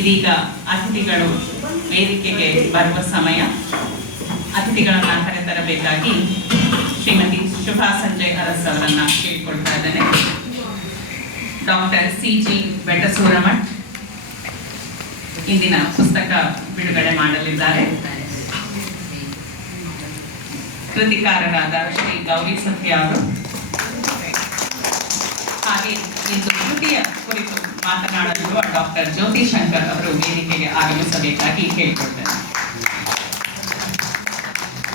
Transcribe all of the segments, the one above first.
ಇದೀಗ ಅತಿಥಿಗಳು ವೇದಿಕೆಗೆ ಬರುವ ಸಮಯ. ಅತಿಥಿಗಳನ್ನ ಕರೆತರಬೇಕಾಗಿ ಶ್ರೀಮತಿ ಶುಭಾ ಸಂಜಯ್ ಅರಸ್ ಅವರನ್ನ ಕೇಳಿಕೊಳ್ತಾ ಇದ್ದೇನೆ. ಡಾಕ್ಟರ್ CG ಬೆಟಸೂರಮಠ್ ಇಂದಿನ ಪುಸ್ತಕ ಬಿಡುಗಡೆ ಮಾಡಲಿದ್ದಾರೆ. ಕೃತಿಕಾರರಾದ ಶ್ರೀ ಗೌರಿ ಸತ್ಯ ಅವರು ಹಾಗೆ ಇಂದು ಕೃತಿಯ ಕುರಿತು ಮಾತನಾಡಲಿರುವ ಡಾಕ್ಟರ್ ಜ್ಯೋತಿ ಶಂಕರ್ ಅವರು ವೇದಿಕೆಗೆ ಆಗಮಿಸಬೇಕಾಗಿ ಕೇಳಿಕೊಳ್ತಾರೆ.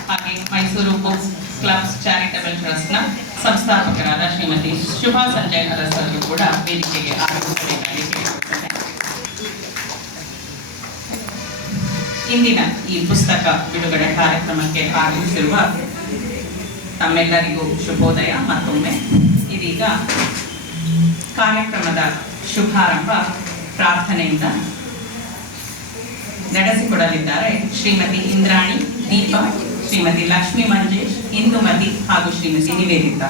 ಹಾಗೆ ಮೈಸೂರು ಬುಕ್ಸ್ ಕ್ಲಬ್ಸ್ ಚಾರಿಟಬಲ್ ಟ್ರಸ್ಟ್ನ ಸಂಸ್ಥಾಪಕರಾದ ಶ್ರೀಮತಿ ಶುಭಾ ಸಂಜಯ್ ಅರಸ್ ಅವರು ಕೂಡ ವೇದಿಕೆಗೆ ಆಗಮಿಸಬೇಕಾಗಿ ಕೇಳಿಕೊಳ್ತಾರೆ. ಇಂದಿನ ಈ ಪುಸ್ತಕ ಬಿಡುಗಡೆ ಕಾರ್ಯಕ್ರಮಕ್ಕೆ ಆಗಮಿಸಿರುವ ತಮ್ಮೆಲ್ಲರಿಗೂ ಶುಭೋದಯ. ಮತ್ತೊಮ್ಮೆ ಇದೀಗ ಕಾರ್ಯಕ್ರಮದ ಶುಭಾರಂಭ ಪ್ರಾರ್ಥನೆಯಿಂದ ನಡೆಸಿಕೊಡಲಿದ್ದಾರೆ ಶ್ರೀಮತಿ ಇಂದ್ರಾಣಿ, ದೀಪ, ಶ್ರೀಮತಿ ಲಕ್ಷ್ಮೀ ಮಂಜೇಶ್, ಇಂದುಮತಿ ಹಾಗೂ ಶ್ರೀಮತಿ ನಿವೇದಿತಾ.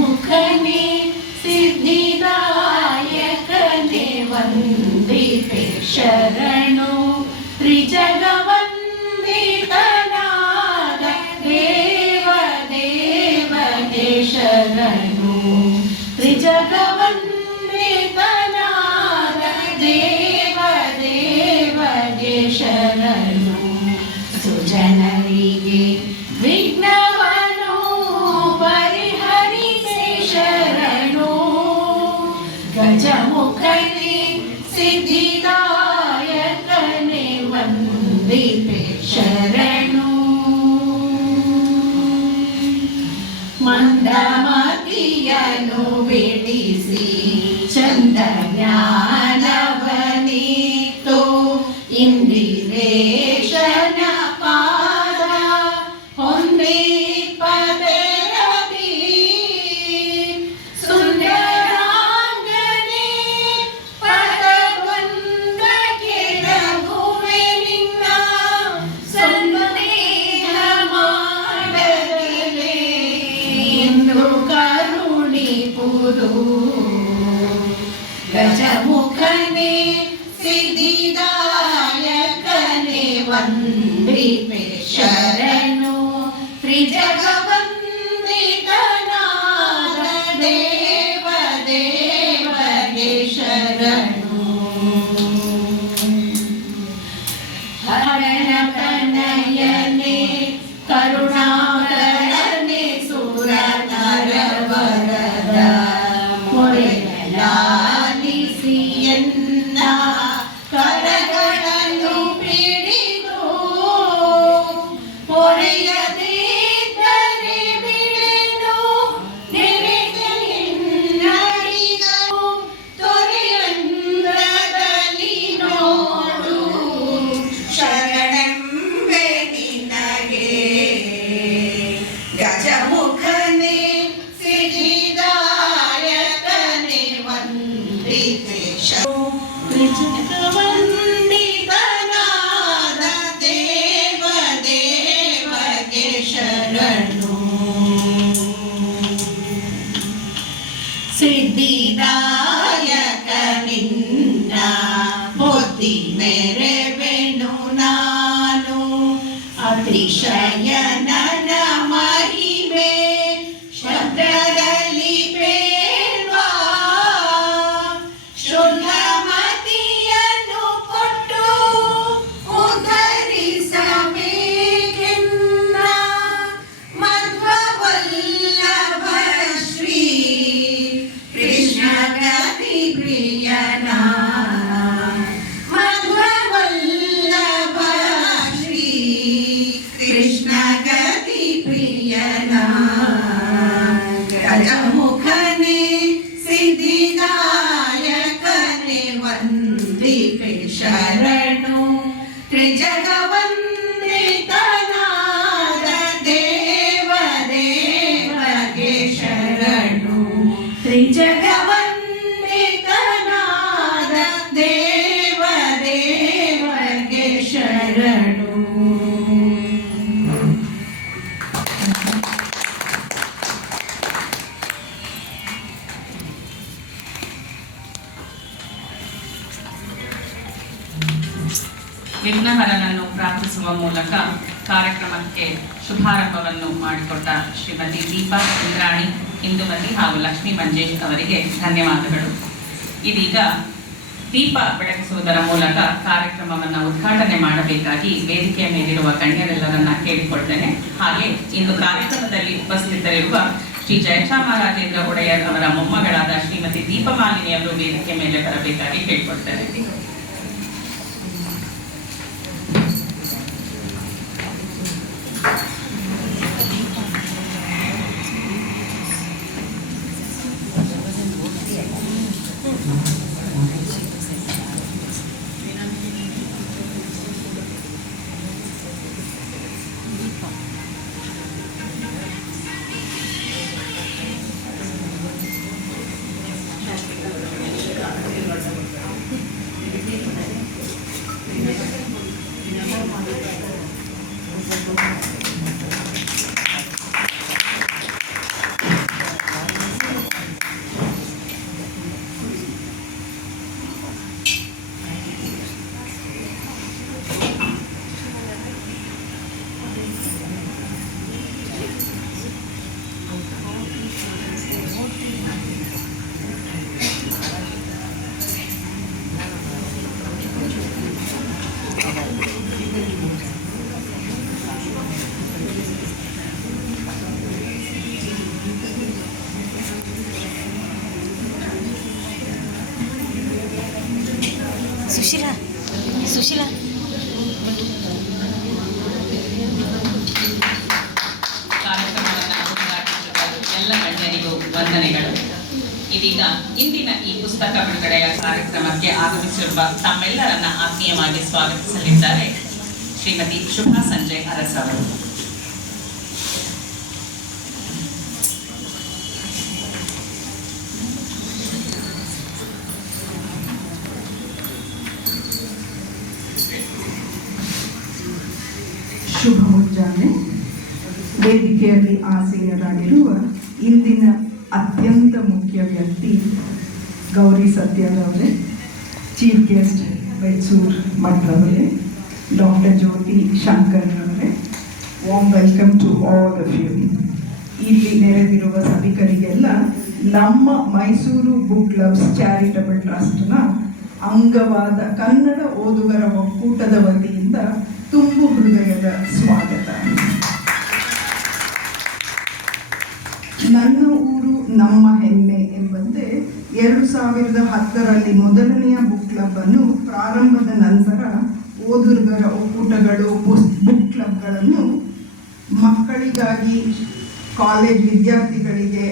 मुखने सिद्धिदायकने वंदिते शरणो त्रिजगवंदितनाद देव देवने शरणो त्रिजगवंदितनाद देव देवने शरणो सुजनरिगे विघ्नवनो गजमुखने सिद्धिदायकने वंदिते शरणो मंदमतियनु बिडिसी चंद ज्ञानवनीतो इंदिरेशನ ಪಾದ ಹೊಂದಿ गजमुखने सिद्धिदायकने वंदिते शरणो त्रिजगवंदितनाद देव देवने शरणो हरण तनयने करुणाकरने सुरनर वरद ಲಾಲಿಸಿಯನ್ನ ಕರಗಳನ್ನು ಪಿಡಿದು ಹೊರೆಯದಿದ್ದರೆ ಬಿಡೆನು ನೆರೆದೆನ್ನಡಿದನು ತೊರೆಯಂದ್ರದಲ್ಲಿ ನೋಡು ಶರಣೆಂಬೆ ನಿನಗೆ ಗಜಮುಖನೆ त्रिजगवंदितनाद देव देवगे शरणो सिद्धिदायकनिನ್ನ ಬುದ್ಧಿ ಮೆರೆವೆನು ನಾನು ಅತಿಶಯನನ ಮಹಿಮೆ ಶಬ್ದದಲ್ಲಿ ಶುದ್ಧಮತಿಯನ್ನು ಕೊಟ್ಟು ಉದ್ಧರಿಸಬೇಕೆನ್ನ ಮಧ್ವವಲ್ಲಭ ಶ್ರೀ ಕೃಷ್ಣ ಗತಿ ಪ್ರಿಯ ಪ್ರಿಯನಾ ಮಧ್ವವಲ್ಲಭ ಶ್ರೀ ಕೃಷ್ಣ ಗತಿ ಪ್ರಿಯನಾ ಗಜಮುಖನೇ ಸಿದ್ಧಿದಾಯಕನೇ ವಂದಿಪೆ ಶರಣು ತ್ರಿಜಗವಂದಿತನಾದ ದೇವ ದೇವಗೆ ಶರಣು ತ್ರಿಜಗವಂದಿತನಾದ ದೇವ ದೇವಗೆ ಶರಣು. ವಿಘ್ನಹರನನ್ನು ಪ್ರಾರ್ಥಿಸುವ ಮೂಲಕ ಕಾರ್ಯಕ್ರಮಕ್ಕೆ ಶುಭಾರಂಭವನ್ನು ಮಾಡಿಕೊಟ್ಟ ಶ್ರೀಮತಿ ದೀಪಾ ಇಂದ್ರಾಣಿ ಇಂದುಮತಿ ಹಾಗೂ ಲಕ್ಷ್ಮೀ ಮಂಜೇಶ್ ಅವರಿಗೆ ಧನ್ಯವಾದಗಳು. ಇದೀಗ ದೀಪ ಬೆಳಗಿಸುವುದರ ಮೂಲಕ ಕಾರ್ಯಕ್ರಮವನ್ನು ಉದ್ಘಾಟನೆ ಮಾಡಬೇಕಾಗಿ ವೇದಿಕೆಯ ಮೇಲಿರುವ ಗಣ್ಯರೆಲ್ಲರನ್ನ ಕೇಳಿಕೊಳ್ತೇನೆ. ಹಾಗೆ ಇಂದು ಕಾರ್ಯಕ್ರಮದಲ್ಲಿ ಉಪಸ್ಥಿತರಿರುವ ಶ್ರೀ ಜಯಚಾಮರಾಜೇಂದ್ರ ಒಡೆಯರ್ ಅವರ ಮೊಮ್ಮಗಳಾದ ಶ್ರೀಮತಿ ದೀಪಮಾಲಿನಿ ಅವರು ವೇದಿಕೆ ಮೇಲೆ ಬರಬೇಕಾಗಿ ಕೇಳಿಕೊಳ್ತೇನೆ. ಸುಶೀಲಾ ಕಾರ್ಯಕ್ರಮವನ್ನು ಉದ್ಘಾಟಿಸಿದ ಎಲ್ಲ ಗಣ್ಯರಿಗೂ ವಂದನೆಗಳು. ಇದೀಗ ಇಂದಿನ ಈ ಪುಸ್ತಕ ಬಿಡುಗಡೆಯ ಕಾರ್ಯಕ್ರಮಕ್ಕೆ ಆಗಮಿಸಿರುವ ತಮ್ಮೆಲ್ಲರನ್ನ ಆತ್ಮೀಯವಾಗಿ ಸ್ವಾಗತಿಸಲಿದ್ದಾರೆ ಶ್ರೀಮತಿ ಶುಭಾ ಸಂಜಯ್ ಅರಸ್ ಅವರು. ಶುಭ ಮುಂಜಾನೆ. ವೇದಿಕೆಯಲ್ಲಿ ಆಸೀನರಾಗಿರುವ ಇಂದಿನ ಅತ್ಯಂತ ಮುಖ್ಯ ವ್ಯಕ್ತಿ ಗೌರಿ ಸತ್ಯರವರೇ, ಚೀಫ್ ಗೆಸ್ಟ್ ಬೆಟ್ಸೂರ್ ಮಠರವರೇ, ಡಾಕ್ಟರ್ ಜ್ಯೋತಿ ಶಂಕರ್ ಅವರೇ, warm welcome to all of you. ಇಲ್ಲಿ ನೆರೆದಿರುವ ಸಭಿಕರಿಗೆಲ್ಲ ನಮ್ಮ ಮೈಸೂರು ಬುಕ್ ಕ್ಲಬ್ಸ್ ಚಾರಿಟಬಲ್ ಟ್ರಸ್ಟ್ನ ಅಂಗವಾದ ಕನ್ನಡ ಓದುಗರ ಒಕ್ಕೂಟದ ವತಿಯಿಂದ ತುಂಬು ಹೃದಯದ ಸ್ವಾಗತ. ನನ್ನ ಊರು ನಮ್ಮ ಹೆಮ್ಮೆ ಎಂಬಂತೆ 2010ರಲ್ಲಿ ಮೊದಲನೆಯ ಬುಕ್ ಕ್ಲಬ್ ಅನ್ನು ಪ್ರಾರಂಭದ ನಂತರ ಓದುಗರ ಒಕ್ಕೂಟಗಳು ಬುಕ್ ಕ್ಲಬ್ಗಳನ್ನು ಮಕ್ಕಳಿಗಾಗಿ, ಕಾಲೇಜ್ ವಿದ್ಯಾರ್ಥಿಗಳಿಗೆ,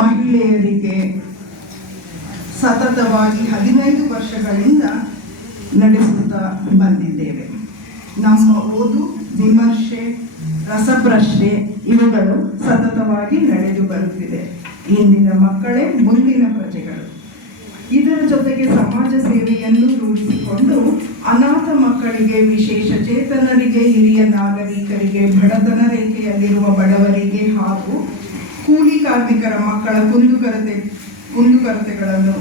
ಮಹಿಳೆಯರಿಗೆ ಸತತವಾಗಿ 15 ವರ್ಷಗಳಿಂದ ನಡೆಸುತ್ತಾ ಬಂದಿದ್ದೇವೆ. ನಮ್ಮ ಓದು, ವಿಮರ್ಶೆ, ರಸಪ್ರಶ್ನೆ ಇವುಗಳು ಸತತವಾಗಿ ನಡೆದು ಬರುತ್ತಿದೆ. ಇಂದಿನ ಮಕ್ಕಳೇ ಮುಂದಿನ ಪ್ರಜೆಗಳು. ಇದರ ಜೊತೆಗೆ ಸಮಾಜ ಸೇವೆಯನ್ನು ರೂಢಿಸಿಕೊಂಡು ಅನಾಥ ಮಕ್ಕಳಿಗೆ, ವಿಶೇಷ ಚೇತನರಿಗೆ, ಹಿರಿಯ ನಾಗರಿಕರಿಗೆ, ಬಡತನ ರೇಖೆಯಲ್ಲಿರುವ ಬಡವರಿಗೆ ಹಾಗೂ ಕೂಲಿ ಕಾರ್ಮಿಕರ ಮಕ್ಕಳ ಕುಂದುಕೊರತೆಗಳನ್ನು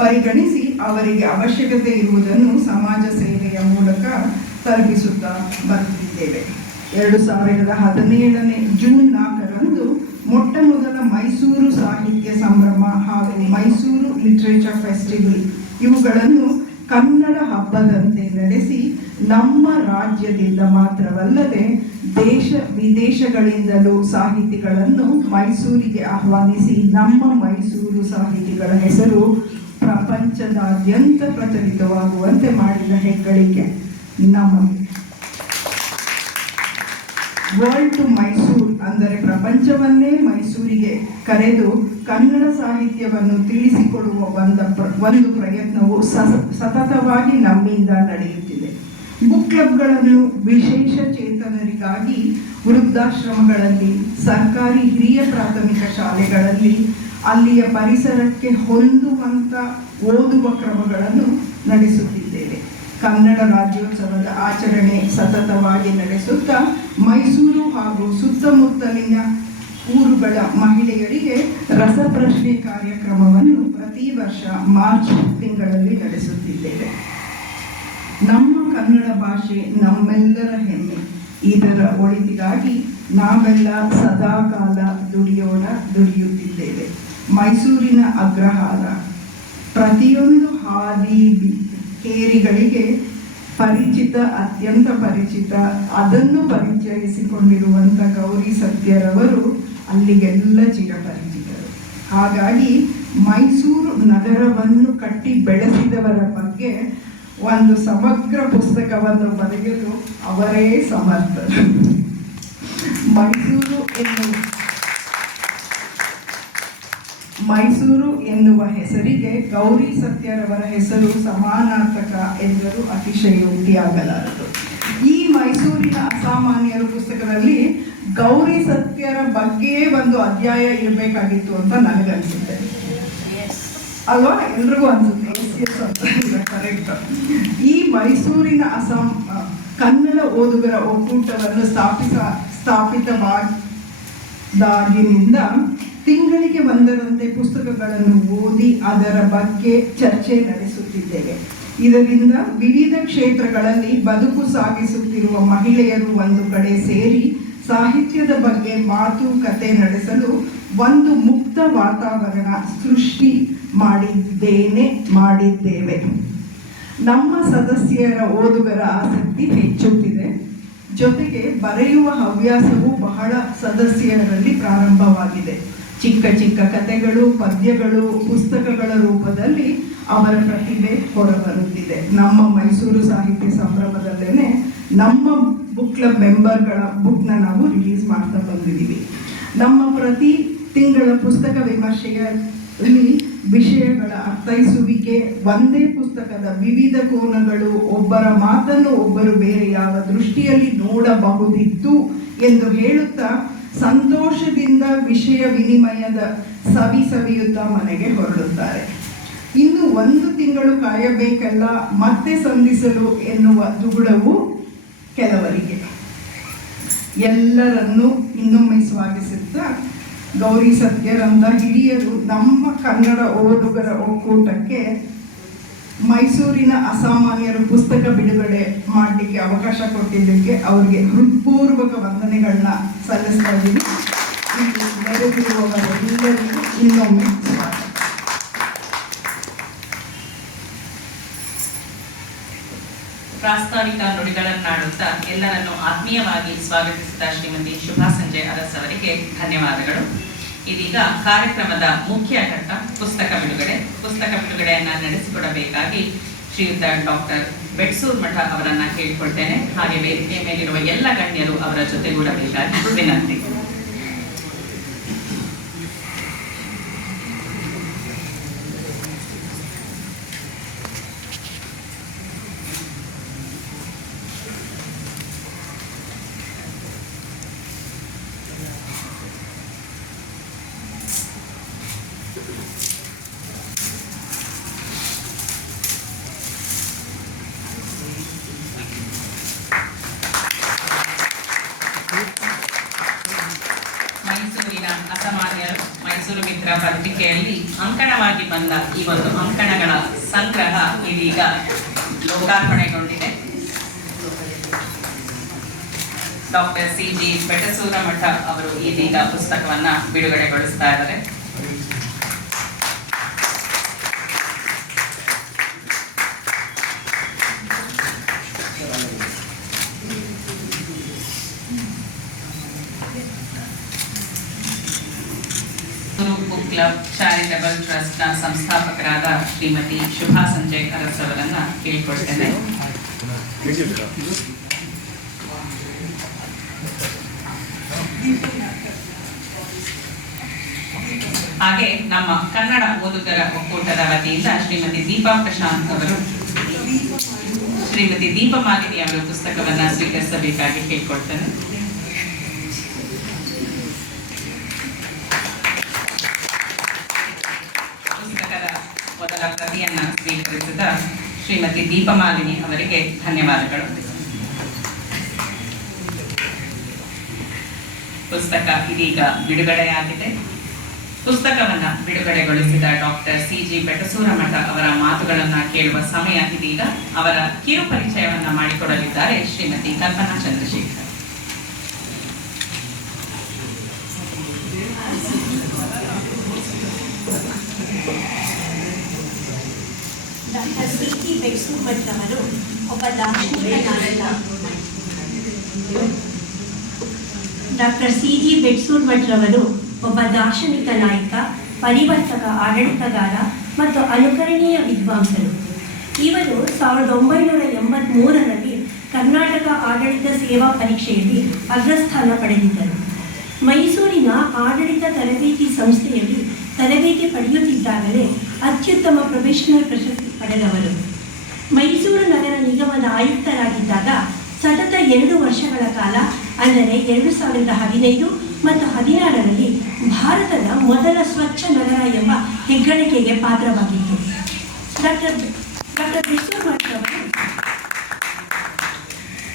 ಪರಿಗಣಿಸಿ ಅವರಿಗೆ ಅವಶ್ಯಕತೆ ಇರುವುದನ್ನು ಸಮಾಜ ಸೇವೆಯ ಮೂಲಕ ತಲುಪಿಸುತ್ತಾ ಬಂದಿದ್ದೇವೆ. 2017 ಜೂನ್ 4ರಂದು ಮೊಟ್ಟ ಮೊದಲ ಮೈಸೂರು ಸಾಹಿತ್ಯ ಸಂಭ್ರಮ ಹಾಗೂ ಮೈಸೂರು ಲಿಟ್ರೇಚರ್ ಫೆಸ್ಟಿವಲ್ ಇವುಗಳನ್ನು ಕನ್ನಡ ಹಬ್ಬದಂತೆ ನಡೆಸಿ ನಮ್ಮ ರಾಜ್ಯದಿಂದ ಮಾತ್ರವಲ್ಲದೆ ದೇಶ ವಿದೇಶಗಳಿಂದಲೂ ಸಾಹಿತಿಗಳನ್ನು ಮೈಸೂರಿಗೆ ಆಹ್ವಾನಿಸಿ ನಮ್ಮ ಮೈಸೂರು ಸಾಹಿತಿಗಳ ಹೆಸರು ಪ್ರಪಂಚದಾದ್ಯಂತ ಪ್ರಚಲಿತವಾಗುವಂತೆ ಮಾಡಿದ ಹೆಗ್ಗಳಿಕೆ ನಮಗೆ. ವರ್ಲ್ಡ್ ಟು ಮೈಸೂರು ಅಂದರೆ ಪ್ರಪಂಚವನ್ನೇ ಮೈಸೂರಿಗೆ ಕರೆದು ಕನ್ನಡ ಸಾಹಿತ್ಯವನ್ನು ತಿಳಿಸಿಕೊಡುವ ಒಂದು ಪ್ರಯತ್ನವು ಸತತವಾಗಿ ನಮ್ಮಿಂದ ನಡೆಯುತ್ತಿದೆ. ಬುಕ್ ಕ್ಲಬ್ಗಳನ್ನು ವಿಶೇಷ ಚೇತನರಿಗಾಗಿ ವೃದ್ಧಾಶ್ರಮಗಳಲ್ಲಿ, ಸರ್ಕಾರಿ ಹಿರಿಯ ಪ್ರಾಥಮಿಕ ಶಾಲೆಗಳಲ್ಲಿ ಅಲ್ಲಿಯ ಪರಿಸರಕ್ಕೆ ಹೊಂದುವಂಥ ಓದುವ ಕ್ರಮಗಳನ್ನು ನಡೆಸುತ್ತಿದ್ದೇವೆ. ಕನ್ನಡ ರಾಜ್ಯೋತ್ಸವದ ಆಚರಣೆ ಸತತವಾಗಿ ನಡೆಸುತ್ತಾ ಮೈಸೂರು ಹಾಗೂ ಸುತ್ತಮುತ್ತಲಿನ ಊರುಗಳ ಮಹಿಳೆಯರಿಗೆ ರಸಪ್ರಶ್ನೆ ಕಾರ್ಯಕ್ರಮವನ್ನು ಪ್ರತಿ ವರ್ಷ ಮಾರ್ಚ್ ತಿಂಗಳಲ್ಲಿ ನಡೆಸುತ್ತಿದ್ದೇವೆ. ನಮ್ಮ ಕನ್ನಡ ಭಾಷೆ ನಮ್ಮೆಲ್ಲರ ಹೆಮ್ಮೆ. ಇದರ ಒಳಿತಿಗಾಗಿ ನಾವೆಲ್ಲ ಸದಾಕಾಲ ದುಡಿಯುತ್ತಿದ್ದೇವೆ. ಮೈಸೂರಿನ ಅಗ್ರಹಾರ ಪ್ರತಿಯೊಂದು ಹಾದಿ ಕೇರಿಗಳಿಗೆ ಅತ್ಯಂತ ಪರಿಚಿತ, ಅದನ್ನು ಪರಿಚಯಿಸಿಕೊಂಡಿರುವಂಥ ಗೌರಿ ಸತ್ಯರವರು ಅಲ್ಲಿಗೆಲ್ಲ ಚಿರಪರಿಚಿತರು. ಹಾಗಾಗಿ ಮೈಸೂರು ನಗರವನ್ನು ಕಟ್ಟಿ ಬೆಳೆಸಿದವರ ಬಗ್ಗೆ ಒಂದು ಸಮಗ್ರ ಪುಸ್ತಕವನ್ನು ಬರೆಯಲು ಅವರೇ ಸಮರ್ಥರು. ಮೈಸೂರು ಎನ್ನುವ ಹೆಸರಿಗೆ ಗೌರಿ ಸತ್ಯರವರ ಹೆಸರು ಸಮಾನಾರ್ಥಕ ಎಂದರೂ ಅತಿಶಯೋಕ್ತಿಯಾಗಲಾರದು. ಈ ಮೈಸೂರಿನ ಅಸಾಮಾನ್ಯರು ಪುಸ್ತಕದಲ್ಲಿ ಗೌರಿ ಸತ್ಯರ ಬಗ್ಗೆ ಒಂದು ಅಧ್ಯಾಯ ಇರಬೇಕಾಗಿತ್ತು ಅಂತ ನನಗನ್ಸುತ್ತೆ, ಅಲ್ವಾ? ಎಲ್ರಿಗೂ ಅನ್ಸುತ್ತೆ. ಕರೆಕ್ಟ್. ಈ ಮೈಸೂರಿನ ಕನ್ನಡ ಓದುಗರ ಒಕ್ಕೂಟವನ್ನು ಸ್ಥಾಪಿತವಾದಾಗಿನಿಂದ ತಿಂಗಳಿಗೆ ಒಂದರಂತೆ ಪುಸ್ತಕಗಳನ್ನು ಓದಿ ಅದರ ಬಗ್ಗೆ ಚರ್ಚೆ ನಡೆಸುತ್ತಿದ್ದೇವೆ. ಇದರಿಂದ ವಿವಿಧ ಕ್ಷೇತ್ರಗಳಲ್ಲಿ ಬದುಕು ಸಾಗಿಸುತ್ತಿರುವ ಮಹಿಳೆಯರು ಒಂದು ಕಡೆ ಸೇರಿ ಸಾಹಿತ್ಯದ ಬಗ್ಗೆ ಮಾತುಕತೆ ನಡೆಸಲು ಒಂದು ಮುಕ್ತ ವಾತಾವರಣ ಸೃಷ್ಟಿ ಮಾಡಿದ್ದೇವೆ. ನಮ್ಮ ಸದಸ್ಯರ ಓದುಗರ ಆಸಕ್ತಿ ಹೆಚ್ಚುತ್ತಿದೆ. ಜೊತೆಗೆ ಬರೆಯುವ ಹವ್ಯಾಸವು ಬಹಳ ಸದಸ್ಯರಲ್ಲಿ ಪ್ರಾರಂಭವಾಗಿದೆ. ಚಿಕ್ಕ ಚಿಕ್ಕ ಕಥೆಗಳು, ಪದ್ಯಗಳು, ಪುಸ್ತಕಗಳ ರೂಪದಲ್ಲಿ ಅವರ ಪ್ರತಿಭೆ ಹೊರಬರುತ್ತಿದೆ. ನಮ್ಮ ಮೈಸೂರು ಸಾಹಿತ್ಯ ಸಂಭ್ರಮದಲ್ಲೇನೆ ನಮ್ಮ ಬುಕ್ ಕ್ಲಬ್ ಮೆಂಬರ್ಗಳ ಬುಕ್ನ ನಾವು ರಿಲೀಸ್ ಮಾಡ್ತಾ ಬಂದಿದ್ದೀವಿ. ನಮ್ಮ ಪ್ರತಿ ತಿಂಗಳ ಪುಸ್ತಕ ವಿಮರ್ಶೆಯಲ್ಲಿ ವಿಷಯಗಳ ಅರ್ಥೈಸುವಿಕೆ, ಒಂದೇ ಪುಸ್ತಕದ ವಿವಿಧ ಕೋನಗಳು, ಒಬ್ಬರ ಮಾತನ್ನು ಒಬ್ಬರು ಬೇರೆ ಯಾವ ದೃಷ್ಟಿಯಲ್ಲಿ ನೋಡಬಹುದಿತ್ತು ಎಂದು ಹೇಳುತ್ತಾ ಸಂತೋಷದಿಂದ ವಿಷಯ ವಿನಿಮಯದ ಸವಿಯುತ್ತಾ ಮನೆಗೆ ಹೊರಡುತ್ತಾರೆ. ಇನ್ನು 1 ತಿಂಗಳು ಕಾಯಬೇಕಲ್ಲ ಮತ್ತೆ ಸಂಧಿಸಲು ಎನ್ನುವ ದುಗುಡವು ಕೆಲವರಿಗೆ. ಎಲ್ಲರನ್ನೂ ಇನ್ನೊಮ್ಮೆ ಸ್ವಾಗತಿಸುತ್ತಾ ಗೌರಿ ಸತ್ಯರಂತ ಹಿರಿಯರು ನಮ್ಮ ಕನ್ನಡ ಓದುಗರ ಒಕ್ಕೂಟಕ್ಕೆ ಮೈಸೂರಿನ ಅಸಾಮಾನ್ಯರು ಪುಸ್ತಕ ಬಿಡುಗಡೆ ಮಾಡಲಿಕ್ಕೆ ಅವಕಾಶ ಕೊಟ್ಟಿದ್ದಕ್ಕೆ ಅವರಿಗೆ ಹೃತ್ಪೂರ್ವಕ ವಂದನೆಗಳನ್ನ ಸಲ್ಲಿಸ್ತಾ ಇದ್ದೀನಿ. ಇಲ್ಲಿ ನೆರೆದಿರುವವರೆಲ್ಲರಿಗೂ ಇನ್ನೊಮ್ಮೆ ಸ್ವಾಗತ. ಪ್ರಾಸ್ತಾವಿಕ ನುಡಿಗಳನ್ನಾಡುತ್ತಾ ಎಲ್ಲರನ್ನು ಆತ್ಮೀಯವಾಗಿ ಸ್ವಾಗತಿಸಿದ ಶ್ರೀಮತಿ ಶುಭಾ ಸಂಜಯ್ ಅರಸ್ ಅವರಿಗೆ ಧನ್ಯವಾದಗಳು. ಇದೀಗ ಕಾರ್ಯಕ್ರಮದ ಮುಖ್ಯ ಘಟ್ಟ ಪುಸ್ತಕ ಬಿಡುಗಡೆಯನ್ನ ನಡೆಸಿಕೊಡಬೇಕಾಗಿ ಶ್ರೀಯುತ ಡಾಕ್ಟರ್ ಬೆಟ್ಸೂರ್ ಮಠ ಅವರನ್ನ ಕೇಳಿಕೊಳ್ತೇನೆ. ಹಾಗೆ ವೇದಿಕೆ ಮೇಲಿರುವ ಎಲ್ಲ ಗಣ್ಯರು ಅವರ ಜೊತೆಗೂಡಬೇಕಾಗಿ ವಿನಂತಿ. ಮೈಸೂರಿನ ಅಸಾಮಾನ್ಯರು ಮೈಸೂರು ಮಿತ್ರ ಪತ್ರಿಕೆಯಲ್ಲಿ ಅಂಕಣವಾಗಿ ಬಂದ ಈ ಒಂದು ಅಂಕಣಗಳ ಸಂಗ್ರಹ ಇದೀಗ ಲೋಕಾರ್ಪಣೆಗೊಂಡಿದೆ. ಡಾಕ್ಟರ್ ಸಿ.ಜಿ. ಬೆಟಸೂರ ಮಠ ಅವರು ಇದೀಗ ಪುಸ್ತಕವನ್ನ ಬಿಡುಗಡೆಗೊಳಿಸ್ತಾ ಇದ್ದಾರೆ. ಕ್ಲಬ್ ಚಾರಿಟಬಲ್ ಟ್ರಸ್ಟ್ನ ಸಂಸ್ಥಾಪಕರಾದ ಶ್ರೀಮತಿ ಶುಭಾ ಸಂಜಯ್ ಅರಸ್ ಅವರನ್ನು ಕೇಳಿಕೊಳ್ತೇನೆ. ಹಾಗೆ ನಮ್ಮ ಕನ್ನಡ ಓದುಗರ ಒಕ್ಕೂಟದ ವತಿಯಿಂದ ಶ್ರೀಮತಿ ದೀಪಾ ಪ್ರಶಾಂತ್ ಅವರು, ಶ್ರೀಮತಿ ದೀಪಮಾಲಿನಿ ಅವರ ಪುಸ್ತಕವನ್ನು ಸ್ವೀಕರಿಸಬೇಕಾಗಿ ಕೇಳ್ಕೊಳ್ತೇನೆ. ಪುಸ್ತಕದ ಮೊದಲ ಪ್ರತಿಯನ್ನ ಸ್ವೀಕರಿಸಿದ ಶ್ರೀಮತಿ ದೀಪಮಾಲಿನಿ ಅವರಿಗೆ ಧನ್ಯವಾದಗಳು. ಪುಸ್ತಕ ಇದೀಗ ಬಿಡುಗಡೆಯಾಗಿದೆ. ಪುಸ್ತಕವನ್ನು ಬಿಡುಗಡೆಗೊಳಿಸಿದ ಡಾಕ್ಟರ್ ಸಿ.ಜಿ. ಬೆಟಸೂರಮಠ ಅವರ ಮಾತುಗಳನ್ನು ಕೇಳುವ ಸಮಯ ಇದೀಗ. ಅವರ ಕಿರು ಪರಿಚಯವನ್ನು ಮಾಡಿಕೊಡಲಿದ್ದಾರೆ ಶ್ರೀಮತಿ ಕಲ್ಪನಾ ಚಂದ್ರಶೇಖರ್. ಡಾಕ್ಟರ್ ಸಿ.ಜಿ. ಬೆಟಸೂರಮಠ ಅವರು ಒಬ್ಬ ದಾರ್ಶನಿಕ ನಾಯಕ. ಡಾಕ್ಟರ್ ಸಿ.ಜಿ. ಬೆಟಸೂರಮಠ ಅವರು ಒಬ್ಬ ದಾರ್ಶನಿಕ ನಾಯಕ, ಪರಿವರ್ತಕ, ಆಡಳಿತಗಾರ ಮತ್ತು ಅನುಕರಣೀಯ ವಿದ್ವಾಂಸರು. ಇವರು 1983ರಲ್ಲಿ ಕರ್ನಾಟಕ ಆಡಳಿತ ಸೇವಾ ಪರೀಕ್ಷೆಯಲ್ಲಿ ಅಗ್ರಸ್ಥಾನ ಪಡೆದಿದ್ದರು. ಮೈಸೂರಿನ ಆಡಳಿತ ತರಬೇತಿ ಸಂಸ್ಥೆಯಲ್ಲಿ ತರಬೇತಿ ಪಡೆಯುತ್ತಿದ್ದಾಗಲೇ ಅತ್ಯುತ್ತಮ ಪ್ರೊಫೆಷನಲ್ ಪ್ರಶಸ್ತಿ ಪಡೆದವರು. ಮೈಸೂರು ನಗರ ನಿಗಮದ ಆಯುಕ್ತರಾಗಿದ್ದಾಗ ಸತತ 2 ವರ್ಷಗಳ ಕಾಲ, ಅಂದರೆ 2015 ಮತ್ತು 2016ರಲ್ಲಿ ಭಾರತದ ಮೊದಲ ಸ್ವಚ್ಛ ನಗರ ಎಂಬ ಹೆಗ್ಗಳಿಕೆಗೆ ಪಾತ್ರವಾಗಿತ್ತು.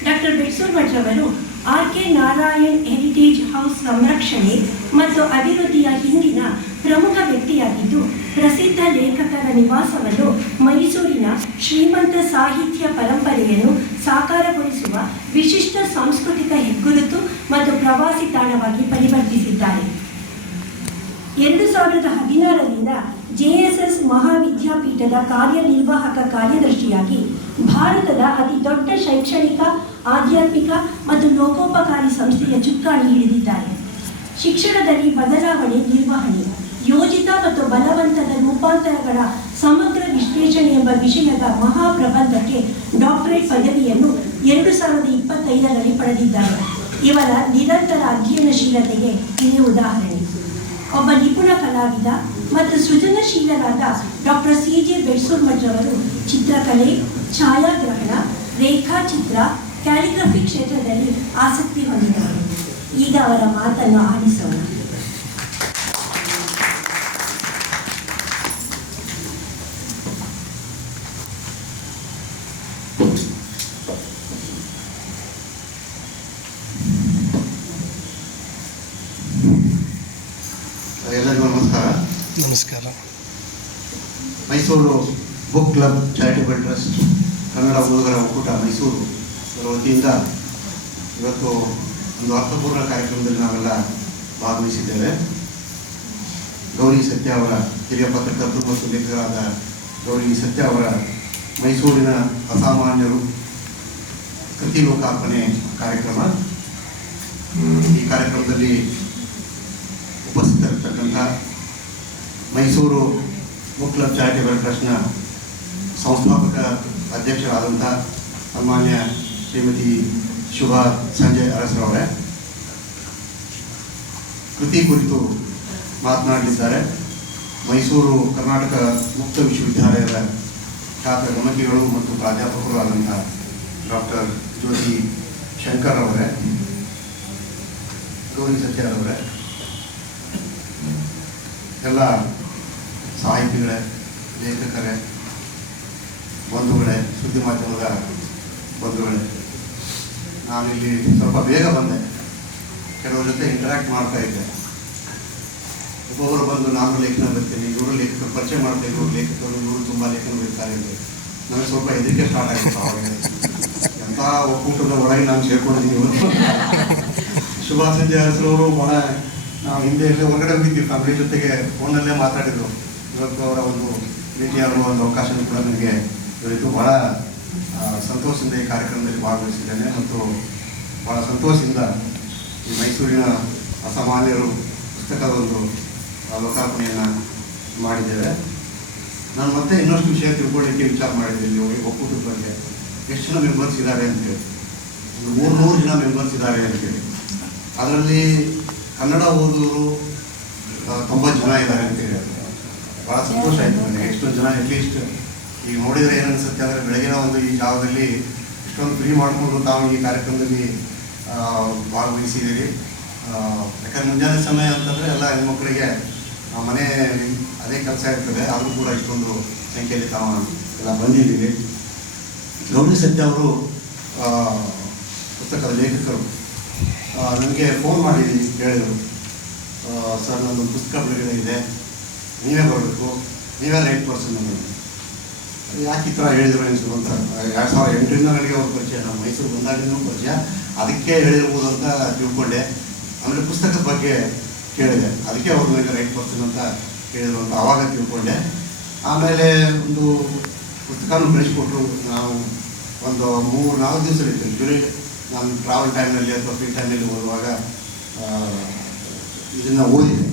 ಡಾಕ್ಟರ್ ಬೆಟಸೂರಮಠ ಅವರು ಆರ್.ಕೆ. ನಾರಾಯಣ್ ಹೆರಿಟೇಜ್ ಹೌಸ್ ಸಂರಕ್ಷಣೆ ಮತ್ತು ಅಭಿವೃದ್ಧಿಯ ಹಿಂದಿನ ಪ್ರಮುಖ ವ್ಯಕ್ತಿಯಾಗಿದ್ದು, ಪ್ರಸಿದ್ಧ ಲೇಖಕರ ನಿವಾಸವನ್ನು ಮೈಸೂರಿನ ಶ್ರೀಮಂತ ಸಾಹಿತ್ಯ ಪರಂಪರೆಯನ್ನು ಸಾಕಾರಗೊಳಿಸುವ ವಿಶಿಷ್ಟ ಸಾಂಸ್ಕೃತಿಕ ಹೆಗ್ಗುರುತು ಮತ್ತು ಪ್ರವಾಸಿ ತಾಣವಾಗಿ ಪರಿವರ್ತಿಸಿದ್ದಾರೆ. 2016ರಿಂದ ಜೆಎಸ್ಎಸ್ ಮಹಾವಿದ್ಯಾಪೀಠದ ಕಾರ್ಯನಿರ್ವಾಹಕ ಕಾರ್ಯದರ್ಶಿಯಾಗಿ ಭಾರತದ ಅತಿ ದೊಡ್ಡ ಶೈಕ್ಷಣಿಕ, ಆಧ್ಯಾತ್ಮಿಕ ಮತ್ತು ಲೋಕೋಪಕಾರಿ ಸಂಸ್ಥೆಯ ಚುಕ್ಕಾಣಿ ಹಿಡಿದಿದ್ದಾರೆ. ಶಿಕ್ಷಣದಲ್ಲಿ ಬದಲಾವಣೆ ನಿರ್ವಹಣೆ, ಯೋಜಿತ ಮತ್ತು ಬಲವಂತದ ರೂಪಾಂತರಗಳ ಸಮಗ್ರ ವಿಶ್ಲೇಷಣೆ ಎಂಬ ವಿಷಯದ ಮಹಾಪ್ರಬಂಧಕ್ಕೆ ಡಾಕ್ಟರೇಟ್ ಪದವಿಯನ್ನು 2025ರಲ್ಲಿ ಪಡೆದಿದ್ದಾರೆ. ಇವರ ನಿರಂತರ ಅಧ್ಯಯನಶೀಲತೆಗೆ ಇದೇ ಉದಾಹರಣೆ. ಒಬ್ಬ ನಿಪುಣ ಕಲಾವಿದ ಮತ್ತು ಸೃಜನಶೀಲರಾದ ಡಾಕ್ಟರ್ ಸಿ.ಜಿ. ಬೆಟಸೂರಮಠ ಅವರು ಚಿತ್ರಕಲೆ, ಛಾಯಾಗ್ರಹಣ, ರೇಖಾಚಿತ್ರ, ಕ್ಯಾಲಿಗ್ರಫಿ ಕ್ಷೇತ್ರದಲ್ಲಿ ಆಸಕ್ತಿ ಹೊಂದಿದ್ದಾರೆ. ಈಗ ಅವರ ಮಾತನ್ನು ಆಲಿಸೋಣ. ಎಲ್ಲರಿಗೂ ನಮಸ್ಕಾರ. ನಮಸ್ಕಾರ. Mysuru book club charitable trust Kannada ಓದುಗರ ಒಕ್ಕೂಟ ಮೈಸೂರು ಅದರ ವತಿಯಿಂದ ಇವತ್ತು ಒಂದು ಅರ್ಥಪೂರ್ಣ ಕಾರ್ಯಕ್ರಮದಲ್ಲಿ ನಾವೆಲ್ಲ ಭಾಗವಹಿಸಿದ್ದೇವೆ. ಗೌರಿ ಸತ್ಯ ಅವರ ಹಿರಿಯ ಪತ್ರಕರ್ತರು ಮತ್ತು ಲೇಖಕರಾದ ಗೌರಿ ಸತ್ಯ ಅವರ ಮೈಸೂರಿನ ಅಸಾಮಾನ್ಯರು ಕೃತಿ ಲೋಕಾರ್ಪಣೆ ಕಾರ್ಯಕ್ರಮ. ಈ ಕಾರ್ಯಕ್ರಮದಲ್ಲಿ ಉಪಸ್ಥಿತರಿರ್ತಕ್ಕಂಥ ಮೈಸೂರು ಬುಕ್ ಕ್ಲಬ್ ಚಾರಿಟಬಲ್ ಟ್ರಸ್ಟ್ನ ಸಂಸ್ಥಾಪಕ ಅಧ್ಯಕ್ಷರಾದಂಥ ಸನ್ಮಾನ್ಯ ಶ್ರೀಮತಿ ಶುಭಾ ಸಂಜಯ್ ಅರಸರವರೇ ಕೃತಿ ಕುರಿತು ಮಾತನಾಡಲಿದ್ದಾರೆ. ಮೈಸೂರು ಕರ್ನಾಟಕ ಮುಕ್ತ ವಿಶ್ವವಿದ್ಯಾಲಯದ ಖ್ಯಾತ ಗಮಕಿಗಳು ಮತ್ತು ಪ್ರಾಧ್ಯಾಪಕರು ಆದಂಥ ಡಾಕ್ಟರ್ ಜ್ಯೋತಿ ಶಂಕರ್ ಅವರೇ, ಗೌರಿ ಸತ್ಯ ಅವರೇ, ಎಲ್ಲ ಸಾಹಿತಿಗಳೇ, ಲೇಖಕರೇ, ಬಂಧುಗಳೇ, ಸುದ್ದಿ ಮಾಧ್ಯಮದ ಬಂಧುಗಳೇ, ನಾನಿಲ್ಲಿ ಸ್ವಲ್ಪ ಬೇಗ ಬಂದೆ. ಕೆಲವ್ರ ಜೊತೆ ಇಂಟರಾಕ್ಟ್ ಮಾಡ್ತಾ ಇದ್ದೆ. ಒಬ್ಬೊಬ್ಬರು ಬಂದು ನಾನು ಲೇಖನ ಬರ್ತೀನಿ, ಇವರು ಲೇಖಕರು ಪರಿಚಯ ಮಾಡ್ತಾ ಇದ್ರು, ಲೇಖಕರು ಇವರು ತುಂಬ ಲೇಖನ ಬರ್ತಾರೆ ಅಂತ ನನಗೆ ಸ್ವಲ್ಪ ಹೆದರಿಕೆ ಸ್ಟಾರ್ಟ್ ಆಗಿತ್ತು. ಅವಾಗ ಎಂಥ ಒಕ್ಕೂಟದ ಒಳಗೆ ನಾನು ಸೇರ್ಕೊಂಡಿದ್ದೀನಿ ಇವತ್ತು. ಶುಭಾ ಸಂಜಯ್ ಅರಸರವರು ನಾವು ಹಿಂದೆ ಎಲ್ಲೇ ಹೊರಗಡೆ ಹೋಗಿದ್ವಿ ಫ್ಯಾಮಿಲಿ ಜೊತೆಗೆ, ಫೋನಲ್ಲೇ ಮಾತಾಡಿದ್ರು. ಇವತ್ತು ಅವರ ಒಂದು ಭೇಟಿಯಾಗುವ ಒಂದು ಅವಕಾಶನೂ ಕೂಡ ನನಗೆ ಇವತ್ತು ಭಾಳ ಸಂತೋಷದಿಂದ ಈ ಕಾರ್ಯಕ್ರಮದಲ್ಲಿ ಭಾಗವಹಿಸಿದ್ದೇನೆ ಮತ್ತು ಭಾಳ ಸಂತೋಷದಿಂದ ಈ ಮೈಸೂರಿನ ಅಸಾಮಾನ್ಯರು ಪುಸ್ತಕದ ಒಂದು ಲೋಕಾರ್ಪಣೆಯನ್ನು ಮಾಡಿದ್ದೇವೆ. ನಾನು ಮತ್ತೆ ಇನ್ನಷ್ಟು ವಿಷಯ ತಿಳ್ಕೊಳ್ಳಿಕ್ಕೆ ವಿಚಾರ ಮಾಡಿದ್ದೆ ಇಲ್ಲಿ ಒಕ್ಕೂಟದ ಬಗ್ಗೆ. ಎಷ್ಟು ಜನ ಮೆಂಬರ್ಸ್ ಇದ್ದಾರೆ ಅಂತೇಳಿ, ಒಂದು 300 ಜನ ಮೆಂಬರ್ಸ್ ಇದ್ದಾರೆ ಅಂತೇಳಿ. ಅದರಲ್ಲಿ ಕನ್ನಡ ಓದುವರು 90 ಜನ ಇದ್ದಾರೆ ಅಂತೇಳಿ. ಭಾಳ ಸಂತೋಷ ಆಯಿತು ನನಗೆ. ಎಷ್ಟೊಂದು ಜನ ಅಟ್ಲೀಸ್ಟ್ ಈಗ ನೋಡಿದರೆ ಏನು ಅನಿಸುತ್ತೆ ಅಂದರೆ, ಬೆಳಗಿನ ಒಂದು ಈ ಜಾಗದಲ್ಲಿ ಇಷ್ಟೊಂದು ಫ್ರೀ ಮಾಡಿಕೊಂಡು ತಾವು ಈ ಕಾರ್ಯಕ್ರಮದಲ್ಲಿ ಭಾಗವಹಿಸಿದ್ದೀರಿ. ಯಾಕಂದರೆ ಮುಂಜಾನೆ ಸಮಯ ಅಂತಂದರೆ ಎಲ್ಲ ಹೆಣ್ಮಕ್ಳಿಗೆ ಮನೆ ಅದೇ ಕೆಲಸ ಇರ್ತದೆ. ಆದರೂ ಕೂಡ ಇಷ್ಟೊಂದು ಸಂಖ್ಯೆಯಲ್ಲಿ ತಾವು ಎಲ್ಲ ಬಂದಿದ್ದೀರಿ. ಗೌರಿ ಸತ್ಯ ಅವರು ಪುಸ್ತಕದ ಲೇಖಕರು ನನಗೆ ಫೋನ್ ಮಾಡಿ ಕೇಳಿದರು, ಸರ್ ನನ್ನೊಂದು ಪುಸ್ತಕ ಬಿಡುಗಡೆ ಇದೆ, ನೀವೇ ಬರಬೇಕು, ನೀವೇ ರೈಟ್ ಪರ್ಸನ್ ಅನ್ನೋದು. ಯಾಕೆ ಈ ಥರ ಹೇಳಿದ್ರು ಅನಿಸ್ತು ಅಂತ. 2008ರಿಂದ ನನಗೆ ಅವ್ರ ಪರಿಚಯ, ನಮ್ಮ ಮೈಸೂರು ಬಂದಾಗಿನೂ ಪರಿಚಯ, ಅದಕ್ಕೆ ಹೇಳಿರ್ಬೋದು ಅಂತ ತಿಳ್ಕೊಂಡೆ. ಆಮೇಲೆ ಪುಸ್ತಕದ ಬಗ್ಗೆ ಕೇಳಿದೆ, ಅದಕ್ಕೆ ಅವ್ರು ನನಗೆ ರೈಟ್ ಪರ್ಸನ್ ಅಂತ ಹೇಳಿದ್ರು ಅಂತ ಆವಾಗ ತಿಳ್ಕೊಂಡೆ. ಆಮೇಲೆ ಒಂದು ಪುಸ್ತಕನೂ ಕಳಿಸ್ಕೊಟ್ರು. ನಾವು ಒಂದು 3-4 ದಿವಸ ಇರ್ತೀನಿ ಜುರಿ ನಾನು ಟ್ರಾವೆಲ್ ಟೈಮ್ನಲ್ಲಿ ಅಥವಾ ಫ್ರೀ ಟೈಮ್ನಲ್ಲಿ ಓದುವಾಗ ಇದನ್ನು ಓದಿದೆ.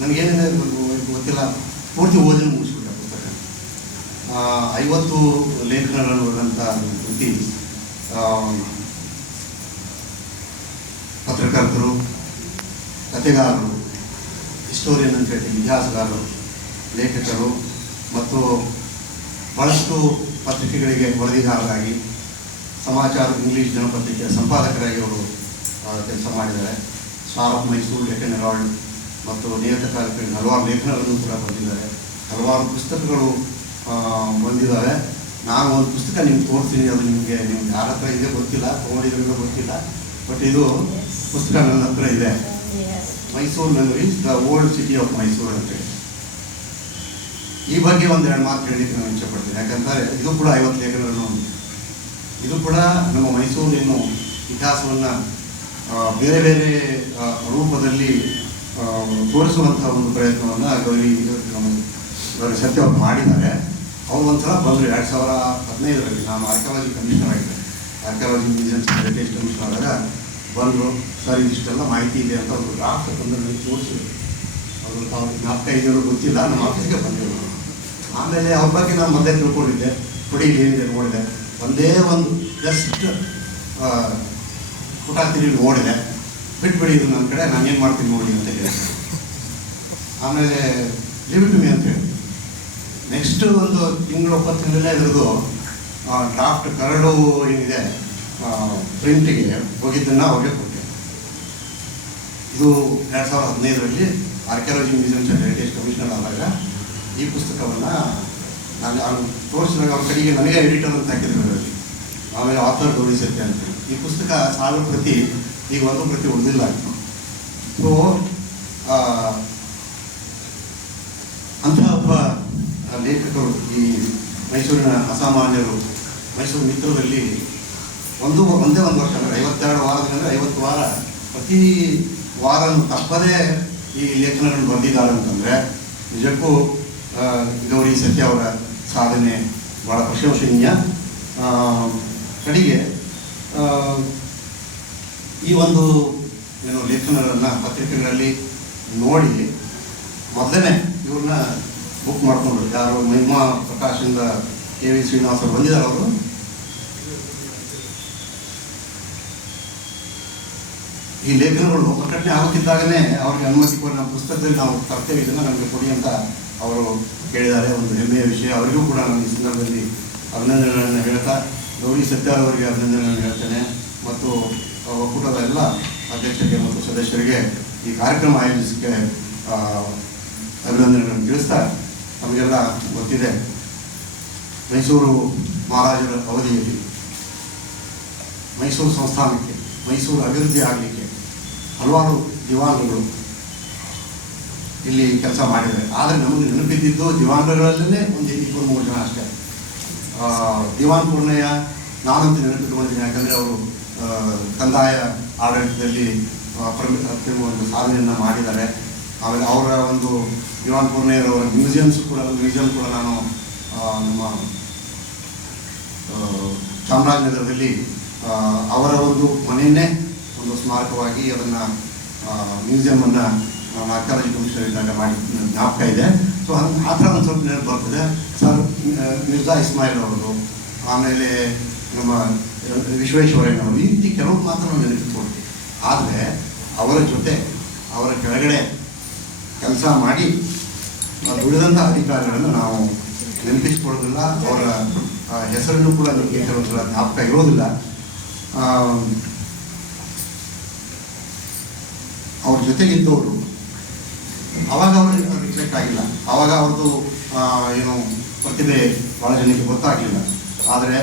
ನನಗೇನಿದೆ ಗೊತ್ತಿಲ್ಲ, ಪೂರ್ತಿ ಓದಿನ ಮುಗಿಸ್ಬಿಟ್ಟೆ ಪುಸ್ತಕ. 50 ಲೇಖನಗಳನ್ನು ಓದಂಥ ಕೃತಿ. ಪತ್ರಕರ್ತರು, ಕಥೆಗಾರರು, ಹಿಸ್ಟೋರಿಯನ್ ಅಂತ ಹೇಳ್ತೀವಿ, ಇತಿಹಾಸಗಾರರು, ಲೇಖಕರು ಮತ್ತು ಭಾಳಷ್ಟು ಪತ್ರಿಕೆಗಳಿಗೆ ವರದಿಗಾರರಾಗಿ, ಸಮಾಚಾರ ಇಂಗ್ಲೀಷ್ ದಿನಪತ್ರಿಕೆಯ ಸಂಪಾದಕರಾಗಿ ಅವರು ಕೆಲಸ ಮಾಡಿದ್ದಾರೆ. Star of Mysuru, Deccan Herald ಮತ್ತು ನಿಯತಕಾಲಿಕಗಳಿಗೆ ಹಲವಾರು ಲೇಖನಗಳನ್ನು ಕೂಡ ಬಂದಿದ್ದಾರೆ. ಹಲವಾರು ಪುಸ್ತಕಗಳು ಬಂದಿದ್ದಾವೆ. ನಾನು ಒಂದು ಪುಸ್ತಕ ನಿಮ್ಗೆ ತೋರಿಸ್ತೀನಿ, ಅದು ನಿಮಗೆ ಯಾರ ಹತ್ರ ಇದೆ ಗೊತ್ತಿಲ್ಲ, ತೊಗೊಂಡಿದ್ರೂ ಗೊತ್ತಿಲ್ಲ, ಬಟ್ ಇದು ಪುಸ್ತಕ ನನ್ನ ಹತ್ರ ಇದೆ. Mysuru memories, the old city of Mysuru ಅಂತೇಳಿ. ಈ ಬಗ್ಗೆ ಒಂದೆರಡು ಮಾತು ಹೇಳಲಿಕ್ಕೆ ನಾನು ಇಷ್ಟಪಡ್ತೀನಿ. ಯಾಕಂದರೆ ಇದು ಕೂಡ 50 ಲೇಖನಗಳನ್ನು ಹೊಂದಿದೆ. ಇದು ಕೂಡ ನಮ್ಮ ಮೈಸೂರಿನ ಇತಿಹಾಸವನ್ನು ಬೇರೆ ಬೇರೆ ರೂಪದಲ್ಲಿ ತೋರಿಸುವಂತಹ ಒಂದು ಪ್ರಯತ್ನವನ್ನು ಗೌರಿ ಸತ್ಯ ಅವರು ಮಾಡಿದ್ದಾರೆ. ಅವರು ಒಂದ್ಸಲ ಬಂದರು 2015ರಲ್ಲಿ. ನಾನು ಆರ್ಕಿಯಾಲಜಿ ಕಮಿಷನರ್ ಆಗಿದ್ದೆ. ಆರ್ಕಿಯಾಲಜಿ ಮ್ಯೂಸಿಯಮ್ಸ್ ಹೆರಿಟೇಜ್ ಕಮಿಷನರ್ ಆದಾಗ ಬಂದರು. ಸರ್ ಇದಿಷ್ಟೆಲ್ಲ ಮಾಹಿತಿ ಇದೆ ಅಂತ ಅವರು ಡ್ರಾಫ್ಟ್ ಬಂದು ನನಗೆ ತೋರಿಸಿದ್ರು. ಅವರು ಅವ್ರ ಜ್ಞಾಪಕ ಇದೆಯೋ ಗೊತ್ತಿಲ್ಲ, ನಮ್ಮ ಆಫೀಸ್ಗೆ ಬಂದಿದ್ರು. ಆಮೇಲೆ ಅವ್ರ ಬಗ್ಗೆ ನಾನು ಮೊದಲೇ ತಿಳ್ಕೊಂಡಿದ್ದೆ. ಪುಡಿ ಏನಿದೆ ನೋಡಿದೆ, ಒಂದೇ ಒಂದು ಜಸ್ಟ್ ಪುಟ ತಿರುಗಿ ನೋಡಿದೆ, ಬಿಟ್ಬಿಡಿ ಇದು ನನ್ನ ಕಡೆ, ನಾನೇನು ಮಾಡ್ತೀನಿ ನೋಡಿ ಅಂತ ಹೇಳಿ. ಆಮೇಲೆ ಲಿವ್ ಟು ಮಿ ಅಂತ ಹೇಳಿ ನೆಕ್ಸ್ಟ್ ಒಂದು ತಿಂಗಳು 20 ತಿಂಗಳಲ್ಲೇ ಇದ್ರದ್ದು ಡ್ರಾಫ್ಟ್ ಕರಡು ಏನಿದೆ ಪ್ರಿಂಟಿಗೆ ಹೋಗಿದ್ದನ್ನು ಅವ್ರಿಗೆ ಕೊಟ್ಟೆ. ಇದು 2015ರಲ್ಲಿ archaeology museums and heritage commissioner ಆದಾಗ ಈ ಪುಸ್ತಕವನ್ನು ನಾನು ತೋರಿಸಿದಾಗ ಅವ್ರ ಕಡೆಗೆ ನನಗೆ ಎಡಿಟರ್ ಅಂತ ಹಾಕಿದ್ರು ಅದರಲ್ಲಿ. ಆಮೇಲೆ ಆಥರ್ ಗೌರಿ ಸತ್ಯ ಅಂತೇಳಿ. ಈ ಪುಸ್ತಕ 1000 ಪ್ರತಿ, ಈಗ 1 ಪ್ರತಿ ಉಳಿದಿಲ್ಲ. ಸೊ ಅಂತಹ ಒಬ್ಬ ಲೇಖಕರು, ಈ ಮೈಸೂರಿನ ಅಸಾಮಾನ್ಯರು, ಮೈಸೂರು ಮಿತ್ರದಲ್ಲಿ ಒಂದೇ ಒಂದು ವರ್ಷ ಅಂದರೆ 52 ವಾರದಿಂದ 50 ವಾರ ಪ್ರತಿ ವಾರನೂ ತಪ್ಪದೇ ಈ ಲೇಖನಗಳನ್ನು ಬರೆದಿದ್ದಾರೆ ಅಂತಂದರೆ ನಿಜಕ್ಕೂ ಗೌರಿ ಸತ್ಯ ಅವರ ಸಾಧನೆ ಭಾಳ ಪ್ರಶಂಸನೀಯ. ಕಡೆಗೆ ಈ ಒಂದು ಲೇಖನಗಳನ್ನು ಪತ್ರಿಕೆಗಳಲ್ಲಿ ನೋಡಿ ಮೊದಲನೇ ಇವ್ರನ್ನ ಬುಕ್ ಮಾಡಿಕೊಂಡ್ರು. ಯಾರು ಮಹಿಮಾ ಪ್ರಕಾಶಿಂದ KV ಶ್ರೀನಿವಾಸ್ ಅವರು ಬಂದಿದ್ದಾರೆ. ಅವರು ಈ ಲೇಖನಗಳು ಪ್ರಕಟಣೆ ಆಗುತ್ತಿದ್ದಾಗಲೇ ಅವ್ರಿಗೆ ಅನುಮತಿ ಕೊಡಿ, ನಮ್ಮ ಪುಸ್ತಕದಲ್ಲಿ ನಾವು ತರ್ತೇವೆ, ಇದನ್ನು ನಮಗೆ ಕೊಡಿ ಅಂತ ಅವರು ಕೇಳಿದ್ದಾರೆ. ಒಂದು ಹೆಮ್ಮೆಯ ವಿಷಯ. ಅವರಿಗೂ ಕೂಡ ನಾನು ಈ ಸಂದರ್ಭದಲ್ಲಿ ಅಭಿನಂದನೆಗಳನ್ನು ಹೇಳ್ತಾ, ಗೌರಿ ಸತ್ಯ ಅವರಿಗೆ ಅಭಿನಂದನೆಗಳನ್ನು ಹೇಳ್ತೇನೆ ಮತ್ತು ಒಕ್ಕೂಟದ ಎಲ್ಲ ಅಧ್ಯಕ್ಷರಿಗೆ ಮತ್ತು ಸದಸ್ಯರಿಗೆ ಈ ಕಾರ್ಯಕ್ರಮ ಆಯೋಜಿಸಕ್ಕೆ ಅಭಿನಂದನೆಗಳನ್ನು ತಿಳಿಸ್ತಾ, ನಮಗೆಲ್ಲ ಗೊತ್ತಿದೆ ಮೈಸೂರು ಮಹಾರಾಜರ ಅವಧಿಯಲ್ಲಿ ಮೈಸೂರು ಸಂಸ್ಥಾನಕ್ಕೆ, ಮೈಸೂರು ಅಭಿವೃದ್ಧಿ ಆಗಲಿಕ್ಕೆ ಹಲವಾರು ದಿವಾನರುಗಳು ಇಲ್ಲಿ ಕೆಲಸ ಮಾಡಿದ್ದಾರೆ. ಆದರೆ ನಮಗೆ ನೆನಪಿದ್ದಿದ್ದು ದಿವಾನರುಗಳಲ್ಲೇ ಒಂದು 23 ಜನ ಅಷ್ಟೇ. ದಿವಾನ್ ಪೂರ್ಣಯ್ಯ ನಾನಂತೂ ನೆನಪಿಟ್ಕೊಂಡಿದ್ದೀನಿ. ಯಾಕಂದರೆ ಅವರು ಕಂದಾಯ ಆಡಳಿತದಲ್ಲಿ ಒಂದು ಸಾಧನೆಯನ್ನು ಮಾಡಿದ್ದಾರೆ. ಆಮೇಲೆ ಅವರ ಒಂದು ದಿವಾನ್ ಪೂರ್ಣಯ್ಯರವರ ಮ್ಯೂಸಿಯಂ ಕೂಡ ನಾನು ನಮ್ಮ ಚಾಮರಾಜನಗರದಲ್ಲಿ ಅವರ ಒಂದು ಮನೆಯನ್ನೇ ಒಂದು ಸ್ಮಾರಕವಾಗಿ ಅದನ್ನು ಮ್ಯೂಸಿಯಮನ್ನು ನಾನು ಆರ್ಕಿಯಾಲಜಿ ಕಮಿಷನರ್ ಇದ್ದಾಗ ಮಾಡಿ ಜ್ಞಾಪಕ ಇದೆ. ಸೊ ಆ ಥರ ಒಂದು ಸ್ವಲ್ಪ ನೆನಪು ಬರ್ತದೆ. ಸರ್ ಮಿರ್ಜಾ ಇಸ್ಮಾಯಿಲ್ ಅವರು, ಆಮೇಲೆ ನಮ್ಮ ವಿಶ್ವೇಶ್ವರಯ್ಯನವರು, ಈ ರೀತಿ ಕೆಲವು ಮಾತ್ರ ನಾವು ನೆನಪಿಟ್ಕೊಳ್ತೀವಿ. ಆದರೆ ಅವರ ಜೊತೆ ಅವರ ಕೆಳಗಡೆ ಕೆಲಸ ಮಾಡಿ ಉಳಿದಂಥ ಅಧಿಕಾರಿಗಳನ್ನು ನಾವು ನೆನಪಿಸ್ಕೊಳ್ಳೋದಿಲ್ಲ. ಅವರ ಹೆಸರನ್ನು ಕೂಡ ನಮಗೆ ಕೆಲವೊಂದು ಜ್ಞಾಪಕ ಇರೋದಿಲ್ಲ. ಅವ್ರ ಜೊತೆಗಿದ್ದವರು ಆವಾಗ ಅವರು ರಿಫ್ಲೆಕ್ಟ್ ಆಗಿಲ್ಲ, ಆವಾಗ ಅವ್ರದ್ದು ಏನು ಪ್ರತಿಭೆ ಭಾಳ ಜನಕ್ಕೆ ಗೊತ್ತಾಗಲಿಲ್ಲ. ಆದರೆ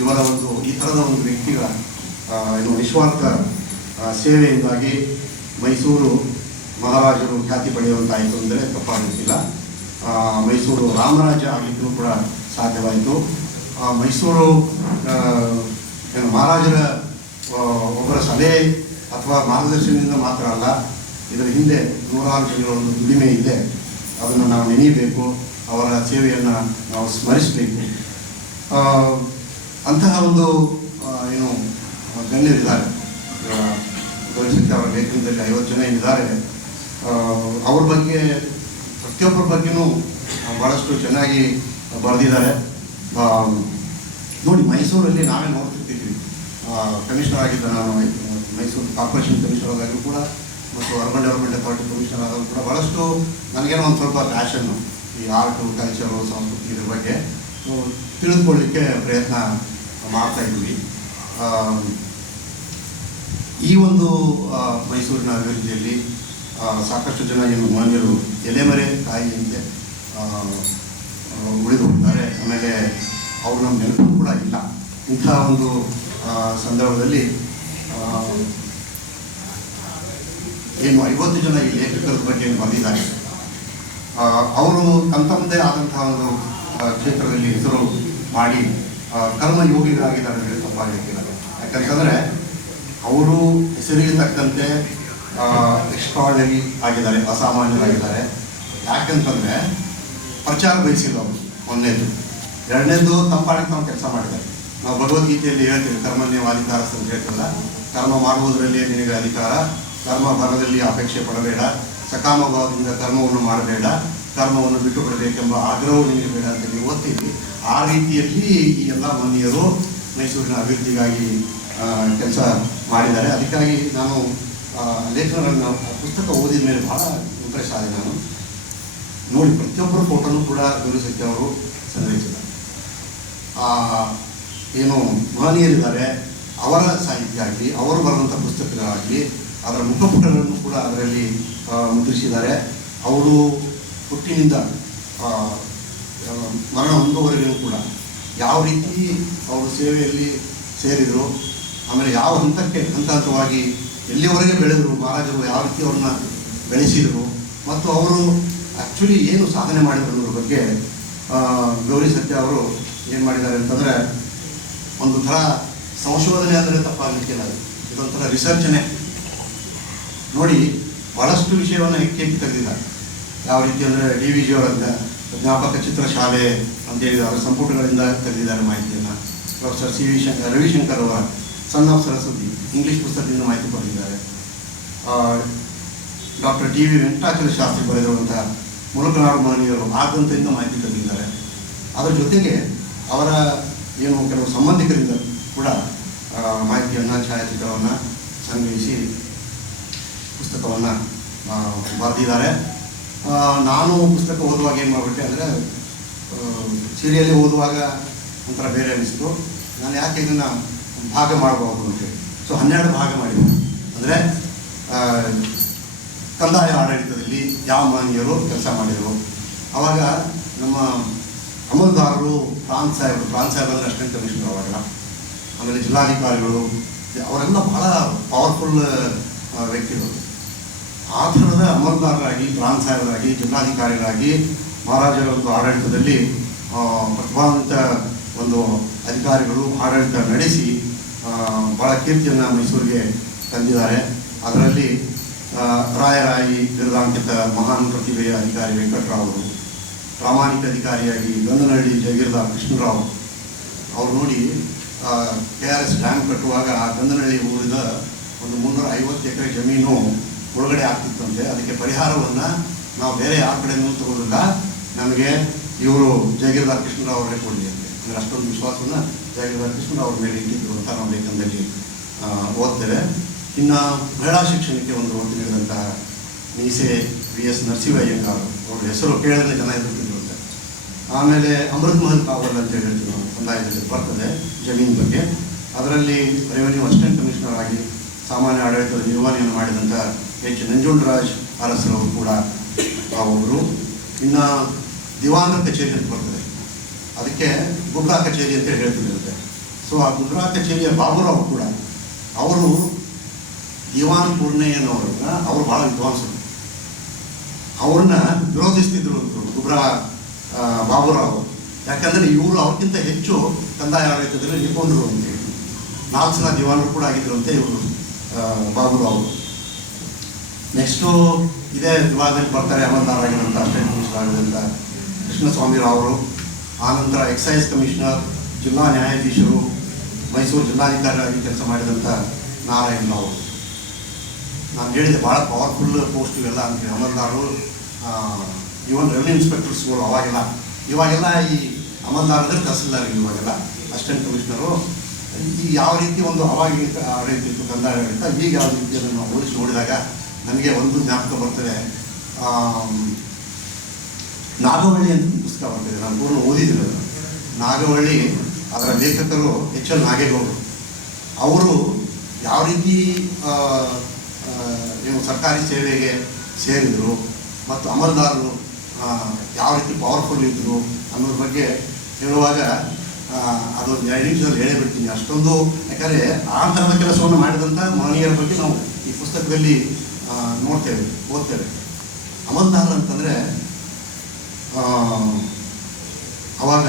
ಇವರ ಒಂದು ಈ ಥರದ ಒಂದು ವ್ಯಕ್ತಿಗಳ ಏನು ನಿಸ್ವಾರ್ಥ ಸೇವೆಯಿಂದಾಗಿ ಮೈಸೂರು ಮಹಾರಾಜರು ಖ್ಯಾತಿ ಪಡೆಯುವಂತಾಯಿತು ಅಂದರೆ ತಪ್ಪಾಗುತ್ತಿಲ್ಲ. ಮೈಸೂರು ರಾಮರಾಜ್ಯ ಆಗಲಿಕ್ಕೂ ಕೂಡ ಸಾಧ್ಯವಾಯಿತು. ಮೈಸೂರು ಮಹಾರಾಜರ ಒಬ್ಬರ ಸಲಹೆ ಅಥವಾ ಮಾರ್ಗದರ್ಶನದಿಂದ ಮಾತ್ರ ಅಲ್ಲ, ಇದರ ಹಿಂದೆ ನೂರಾರು ಜನಗಳ ಒಂದು ದುಡಿಮೆ ಇದೆ. ಅದನ್ನು ನಾವು ನೆನೆಯಬೇಕು, ಅವರ ಸೇವೆಯನ್ನು ನಾವು ಸ್ಮರಿಸಬೇಕು. ಅಂತಹ ಒಂದು ಏನು ಗಣ್ಯರಿದ್ದಾರೆ. ಗೌರಿಸತ್ಯ ಅವರ ಲೇಖನದಲ್ಲಿ 50 ಜನ ಏನಿದ್ದಾರೆ, ಅವ್ರ ಬಗ್ಗೆ ಪ್ರತಿಯೊಬ್ಬರ ಬಗ್ಗೆನೂ ಭಾಳಷ್ಟು ಚೆನ್ನಾಗಿ ಬರೆದಿದ್ದಾರೆ. ನೋಡಿ, ಮೈಸೂರಲ್ಲಿ ನಾವೇ ನೋಡ್ತಿರ್ತಿದ್ವಿ. ಕಮಿಷನರ್ ಆಗಿದ್ದ ನಾನು ಮೈಸೂರು ಕಾರ್ಪೊರೇಷನ್ ಕಮಿಷನರ್ ಆದಾಗಲೂ ಕೂಡ ಮತ್ತು ಅರ್ಬನ್ ಡೆವಲಪ್ಮೆಂಟ್ ಅಥಾರಿಟಿ ಕಮಿಷನರ್ ಆದಾಗಲೂ ಕೂಡ ಭಾಳಷ್ಟು ನನಗೇನೋ ಒಂದು ಸ್ವಲ್ಪ ಪ್ಯಾಷನ್ನು ಈ ಆರ್ಟು, ಕಲ್ಚರು, ಸಂಸ್ಕೃತಿ ಇದ್ರ ಬಗ್ಗೆ ತಿಳಿದುಕೊಳ್ಳಿಕ್ಕೆ ಪ್ರಯತ್ನ ಮಾಡ್ತಾಯಿದ್ವಿ. ಈ ಒಂದು ಮೈಸೂರಿನ ಅಭಿವೃದ್ಧಿಯಲ್ಲಿ ಸಾಕಷ್ಟು ಜನ ಏನು ಮಾನ್ಯರು ಎಲೆಮರೆ ಕಾಯಿಯಂತೆ ಉಳಿದು ಹೋಗ್ತಾರೆ. ಆಮೇಲೆ ಅವರು ನಮ್ಮ ನೆನಪು ಕೂಡ ಇಲ್ಲ. ಇಂಥ ಒಂದು ಸಂದರ್ಭದಲ್ಲಿ ಏನು 50 ಜನ ಈ ಲೇಖಕರ ಬಗ್ಗೆ ಬರೆದಿದ್ದಾರೆ. ಅವರು ತಮ್ಮದೇ ಆದಂತಹ ಒಂದು ಕ್ಷೇತ್ರದಲ್ಲಿ ಹೆಸರು ಮಾಡಿ ಕರ್ಮಯೋಗಿಗಳಾಗಿದ್ದಾರೆ ಅಂದರೆ ತಪ್ಪಾಗಲಿಕ್ಕಿಲ್ಲ. ಯಾಕಂತಂದರೆ ಅವರು ಹೆಸರಿಗೆ ತಕ್ಕಂತೆ ಎಕ್ಸ್ಟ್ರಾರ್ಡಿನರಿ ಆಗಿದ್ದಾರೆ, ಅಸಾಮಾನ್ಯರಾಗಿದ್ದಾರೆ. ಯಾಕಂತಂದರೆ ಪ್ರಚಾರ ಬಯಸಿಲ್ಲ ಅವರು, ಒಂದನೇದು. ಎರಡನೇದು ತಂಪಾಡಿಗೆ ನಾವು ಕೆಲಸ ಮಾಡಿದ್ದಾರೆ. ನಾವು ಭಗವದ್ಗೀತೆಯಲ್ಲಿ ಹೇಳ್ತೇವೆ, ಕರ್ಮಣ್ಯವಾಧಿಕಾರಸ್ ಅಂತ ಹೇಳ್ತಲ್ಲ, ಕರ್ಮ ಮಾಡುವುದರಲ್ಲಿ ನಿನಗೆ ಅಧಿಕಾರ, ಕರ್ಮ ಫಲದಲ್ಲಿ ಅಪೇಕ್ಷೆ ಪಡಬೇಡ, ಸಕಾಮ ಭಾವದಿಂದ ಕರ್ಮವನ್ನು ಮಾಡಬೇಡ, ಕರ್ಮವನ್ನು ಬಿಟ್ಟು ಬಿಡಬೇಕೆಂಬ ಆಗ್ರಹವು ನಿನಗೆ ಬೇಡ ಅಂತ ನೀವು ಓದ್ತೀವಿ. ಆ ರೀತಿಯಲ್ಲಿ ಈ ಎಲ್ಲ ಮಹನೀಯರು ಮೈಸೂರಿನ ಅಭಿವೃದ್ಧಿಗಾಗಿ ಕೆಲಸ ಮಾಡಿದ್ದಾರೆ. ಅದಕ್ಕಾಗಿ ನಾನು ಲೇಖನಗಳನ್ನು ಪುಸ್ತಕ ಓದಿದ ಮೇಲೆ ಭಾಳ ಇಂಪ್ರೆಸ್ ಆದೆ. ನಾನು ನೋಡಿ, ಪ್ರತಿಯೊಬ್ಬರ ಫೋಟೋನು ಕೂಡ ಗೌರಿಸತ್ಯ ಅವರು ಸಂಗ್ರಹಿಸಿದ್ದಾರೆ. ಏನು ಮಹನೀಯರಿದ್ದಾರೆ, ಅವರ ಸಾಹಿತ್ಯ ಆಗಲಿ, ಅವರು ಬರೆದಂಥ ಪುಸ್ತಕಗಳಾಗಲಿ, ಅದರ ಮುಖಪುಟಗಳನ್ನು ಕೂಡ ಅದರಲ್ಲಿ ಮುದ್ರಿಸಿದ್ದಾರೆ. ಅವರು ಹುಟ್ಟಿನಿಂದ ಮರಣ ಹೊಂದುವವರೆಗೂ ಕೂಡ ಯಾವ ರೀತಿ ಅವರು ಸೇವೆಯಲ್ಲಿ ಸೇರಿದರು, ಆಮೇಲೆ ಯಾವ ಹಂತಕ್ಕೆ ಹಂತವಾಗಿ ಎಲ್ಲಿವರೆಗೆ ಬೆಳೆದರು, ಮಹಾರಾಜರು ಯಾವ ರೀತಿ ಅವ್ರನ್ನ ಬೆಳೆಸಿದರು, ಮತ್ತು ಅವರು ಆ್ಯಕ್ಚುಲಿ ಏನು ಸಾಧನೆ ಮಾಡಿದ್ರು ಅನ್ನೋದ್ರ ಬಗ್ಗೆ ಗೌರಿಸತ್ಯ ಅವರು ಏನು ಮಾಡಿದ್ದಾರೆ ಅಂತಂದರೆ, ಒಂದು ಥರ ಸಂಶೋಧನೆ ಅಂದರೆ ತಪ್ಪಾಗಲಿಕ್ಕಿಲ್ಲ, ಇದೊಂಥರ ರಿಸರ್ಚನೆ. ನೋಡಿ, ಭಾಳಷ್ಟು ವಿಷಯವನ್ನು ಎಕ್ಕಿ ತೆಗೆದಿದ್ದಾರೆ. ಯಾವ ರೀತಿ ಅಂದರೆ DVG ಅವರ ಜ್ಞಾಪಕ ಚಿತ್ರಶಾಲೆ ಅಂತೇಳಿ ಅವರ ಸಂಪುಟಗಳಿಂದ ತೆಗೆದಿದ್ದಾರೆ ಮಾಹಿತಿಯನ್ನು. ಪ್ರೊಫೆಸರ್ ರವಿಶಂಕರ್ ಅವರ ಸನ್ ಆಫ್ ಸರಸ್ವತಿ ಇಂಗ್ಲೀಷ್ ಪುಸ್ತಕದಿಂದ ಮಾಹಿತಿ ಬರೆದಿದ್ದಾರೆ. ಡಾಕ್ಟರ್ TV ವೆಂಕಟಾಚಲ ಶಾಸ್ತ್ರಿ ಬರೆದಿರುವಂತಹ ಮುಳುಕನಾಡು ಮಹನೀಯರು ಆ ಗ್ರಂಥದಿಂದ ಮಾಹಿತಿ ತೆಗೆದಿದ್ದಾರೆ. ಅದರ ಜೊತೆಗೆ ಅವರ ಏನು ಕೆಲವು ಸಂಬಂಧಿಕರಿಂದ ಕೂಡ ಮಾಹಿತಿಯನ್ನು, ಛಾಯಾಚಿತ್ರವನ್ನು ಸಂಗ್ರಹಿಸಿ ಪುಸ್ತಕವನ್ನು ಬರೆದಿದ್ದಾರೆ. ನಾನು ಪುಸ್ತಕ ಓದುವಾಗ ಏನು ಮಾಡಿಬಿಟ್ಟೆ ಅಂದರೆ, ಸೀರಿಯಲ್ಲಿ ಓದುವಾಗ ಒಂಥರ ಬೇರೆ ಅನಿಸ್ತು. ನಾನು ಯಾಕೆ ಇದನ್ನು ಭಾಗ ಮಾಡಬಹುದು ಅಂತೇಳಿ 12 ಭಾಗ ಮಾಡಿದ್ದೆ. ಅಂದರೆ ಕಂದಾಯ ಆಡಳಿತದಲ್ಲಿ ಯಾವ ಮಹನೀಯರು ಕೆಲಸ ಮಾಡಿದರು. ಆವಾಗ ನಮ್ಮ ಅಮಲ್ದಾರರು ಪ್ರಾಂತ್ ಸಾಹೇಬರು ಅಸಿಸ್ಟೆಂಟ್ ಕಮಿಷನರ್ ಅವಾಗ, ಆಮೇಲೆ ಜಿಲ್ಲಾಧಿಕಾರಿಗಳು, ಅವರೆಲ್ಲ ಬಹಳ ಪವರ್ಫುಲ್ ವ್ಯಕ್ತಿಗಳು. ಆ ಥರದ ಅಮಲ್ದಾರರಾಗಿ, ಪ್ರಾಂತ್ ಸಾಹೇಬರಾಗಿ, ಜಿಲ್ಲಾಧಿಕಾರಿಗಳಾಗಿ ಮಹಾರಾಜರ ಒಂದು ಆಡಳಿತದಲ್ಲಿ ಪ್ರತಿಭಾವಂತ ಒಂದು ಅಧಿಕಾರಿಗಳು ಆಡಳಿತ ನಡೆಸಿ ಭಾಳ ಕೀರ್ತಿಯನ್ನು ಮೈಸೂರಿಗೆ ತಂದಿದ್ದಾರೆ. ಅದರಲ್ಲಿ ರಾಯರಾಯಿ ಬಿರುದಾಂಕಿತ ಮಹಾನ್ ಪ್ರತಿಭೆಯ ಅಧಿಕಾರಿ ವೆಂಕಟರಾವ್ ಅವರು, ಪ್ರಾಮಾಣಿಕ ಅಧಿಕಾರಿಯಾಗಿ ಗಂಗನಹಳ್ಳಿ ಜಗೀರ್ದಾರ್ ಕೃಷ್ಣರಾವ್ ಅವರು. ನೋಡಿ, KRS ಡ್ಯಾಮ್ ಕಟ್ಟುವಾಗ ಆ ಗಂಗನಹಳ್ಳಿ ಊರಿನ ಒಂದು 350 ಎಕರೆ ಜಮೀನು ಮುಳುಗಡೆ ಆಗ್ತಿತ್ತಂತೆ. ಅದಕ್ಕೆ ಪರಿಹಾರವನ್ನು ನಾವು ಬೇರೆ ಯಾವ ಕಡೆಯೂ ತಗೋದಿಲ್ಲ, ನಮಗೆ ಇವರು ಜಯಗಿರಿದಾರ್ ಕೃಷ್ಣರಾವ್ ಅವರೇ ಕೊಡಲಿ ಅಂತ. ಅಂದರೆ ಅಷ್ಟೊಂದು ವಿಶ್ವಾಸವನ್ನು ಜಯಗಿರಿದಾರ್ ಕೃಷ್ಣರಾವ್ ಅವ್ರ ಮೇಲೆ ಇಟ್ಟಿದ್ರು ಅಂತ ನಾವು ಲೇಖನದಲ್ಲಿ ಓದ್ತೇವೆ. ಇನ್ನು ಮಹಿಳಾ ಶಿಕ್ಷಣಕ್ಕೆ ಒಂದು ಒತ್ತು ನೀಡಿದಂತಹ ಮೀಸೆ VS ನರಸಿಂಹಯ್ಯಂಗಾರ್ ಅವ್ರ ಹೆಸರು ಕೇಳಿದ್ರೆ ಜನ ಎದುರುತ್ತಿದ್ರಂತೆ. ಆಮೇಲೆ ಅಮೃತ್ ಮಹಲ್ ಕಾವಲ್ ಅಂತ ಹೇಳ್ತೀವಿ ನಾವು, ಕಂದಾಯದಲ್ಲಿ ಬರ್ತದೆ ಜಮೀನು ಬಗ್ಗೆ. ಅದರಲ್ಲಿ ರೆವೆನ್ಯೂ ಅಸಿಸ್ಟೆಂಟ್ ಕಮಿಷನರ್ ಆಗಿ ಸಾಮಾನ್ಯ ಆಡಳಿತದ ನಿರ್ವಹಣೆಯನ್ನು ಮಾಡಿದಂಥ H. ನಂಜುಂಡರಾಜ್ ಅರಸರವರು ಕೂಡ ಒಬ್ಬರು. ಇನ್ನು ದಿವಾನರ ಕಚೇರಿ ಅಂತ ಬರ್ತದೆ, ಅದಕ್ಕೆ ಗುಬ್ರಾ ಕಚೇರಿ ಅಂತ ಹೇಳ್ತಿರುತ್ತೆ. ಸೊ ಆ ಗುಬ್ರಾ ಕಚೇರಿಯ ಬಾಬುರಾವ್ ಕೂಡ ಅವರು ದಿವಾನ್ ಪೂರ್ಣಯ್ಯನವ್ರನ್ನ ಅವರು ಭಾಳ ವಿದ್ವಾಂಸರು, ಅವ್ರನ್ನ ವಿರೋಧಿಸ್ತಿದ್ರು ಅಂದರು ಗುಬ್ರಾ ಬಾಬುರಾವ್. ಯಾಕಂದರೆ ಇವರು ಅವ್ರಿಗಿಂತ ಹೆಚ್ಚು ಕಂದಾಯ ಆಡಳಿತದಲ್ಲಿ ನಿಂತ್ಕೊಂಡ್ರು ಅಂತೇಳಿ. 4 ಜನ ದಿವಾನರು ಕೂಡ ಆಗಿದ್ರು ಅಂತೆ ಇವರು ಬಾಬುರಾವ್. ನೆಕ್ಸ್ಟು ಇದೇ ವಿಭಾಗದಲ್ಲಿ ಬರ್ತಾರೆ ಅಮಲ್ದಾರ್ ಆಗಿರುವಂಥ ಅಸಿಸ್ಟೆಂಟ್ ಕಮಿಷನರ್ ಆಗಿರುವಂಥ ಕೃಷ್ಣಸ್ವಾಮಿ ರಾವರು. ಆನಂತರ ಎಕ್ಸೈಸ್ ಕಮಿಷನರ್, ಜಿಲ್ಲಾ ನ್ಯಾಯಾಧೀಶರು, ಮೈಸೂರು ಜಿಲ್ಲಾಧಿಕಾರಿಯಾಗಿ ಕೆಲಸ ಮಾಡಿದಂಥ ನಾರಾಯಣ್ ರಾವ್. ನಾನು ಹೇಳಿದೆ ಭಾಳ ಪವರ್ಫುಲ್ ಪೋಸ್ಟ್ ಇವೆಲ್ಲ ಅಂತೇಳಿ. ಅಮಲ್ದಾರು ಇವನ್ ರೆವಿನ್ಯೂ ಇನ್ಸ್ಪೆಕ್ಟರ್ಸ್ಗಳು ಇವಾಗೆಲ್ಲ ಈ ಅಮಲ್ದಾರ್ ಅಂದರೆ ತಹಸೀಲ್ದಾರ್, ಇವಾಗೆಲ್ಲ ಅಸಿಸ್ಟೆಂಟ್ ಕಮಿಷನರು. ಈ ಯಾವ ರೀತಿ ಒಂದು ಅವಾಗ ಆಡಳಿತ ಇತ್ತು ಕಂದಾಯ ಆಡಳಿತ, ಈಗ ಯಾವ ರೀತಿಯನ್ನು ನಾವು ಹೋಲಿಸಿ ನೋಡಿದಾಗ ನನಗೆ ಒಂದು ಜ್ಞಾಪಕ ಬರ್ತದೆ. ನಾಗವಳ್ಳಿ ಅಂತ ಪುಸ್ತಕ ಬರ್ತದೆ, ನಾನು ಪೂರ್ಣ ಓದಿದ್ದೀನಿ ಅದನ್ನು. ನಾಗವಳ್ಳಿ, ಅದರ ಲೇಖಕರು H.L. ನಾಗೇಗೌಡರು. ಅವರು ಯಾವ ರೀತಿ ಸರ್ಕಾರಿ ಸೇವೆಗೆ ಸೇರಿದರು ಮತ್ತು ಅಮಲ್ದಾರರು ಯಾವ ರೀತಿ ಪವರ್ಫುಲ್ ಇದ್ದರು ಅನ್ನೋದ್ರ ಬಗ್ಗೆ ಹೇಳುವಾಗ ಅದೊಂದು 2 ನಿಮಿಷದಲ್ಲಿ ಹೇಳೇ ಬಿಡ್ತೀನಿ. ಅಷ್ಟೊಂದು, ಯಾಕಂದರೆ ಆ ಥರದ ಕೆಲಸವನ್ನು ಮಾಡಿದಂಥ ಮಹನೀಯರ ಬಗ್ಗೆ ನಾವು ಈ ಪುಸ್ತಕದಲ್ಲಿ ನೋಡ್ತೇವೆ, ಓದ್ತೇವೆ. ಅಮಲ್ದಾರ್ ಅಂತಂದರೆ ಅವಾಗ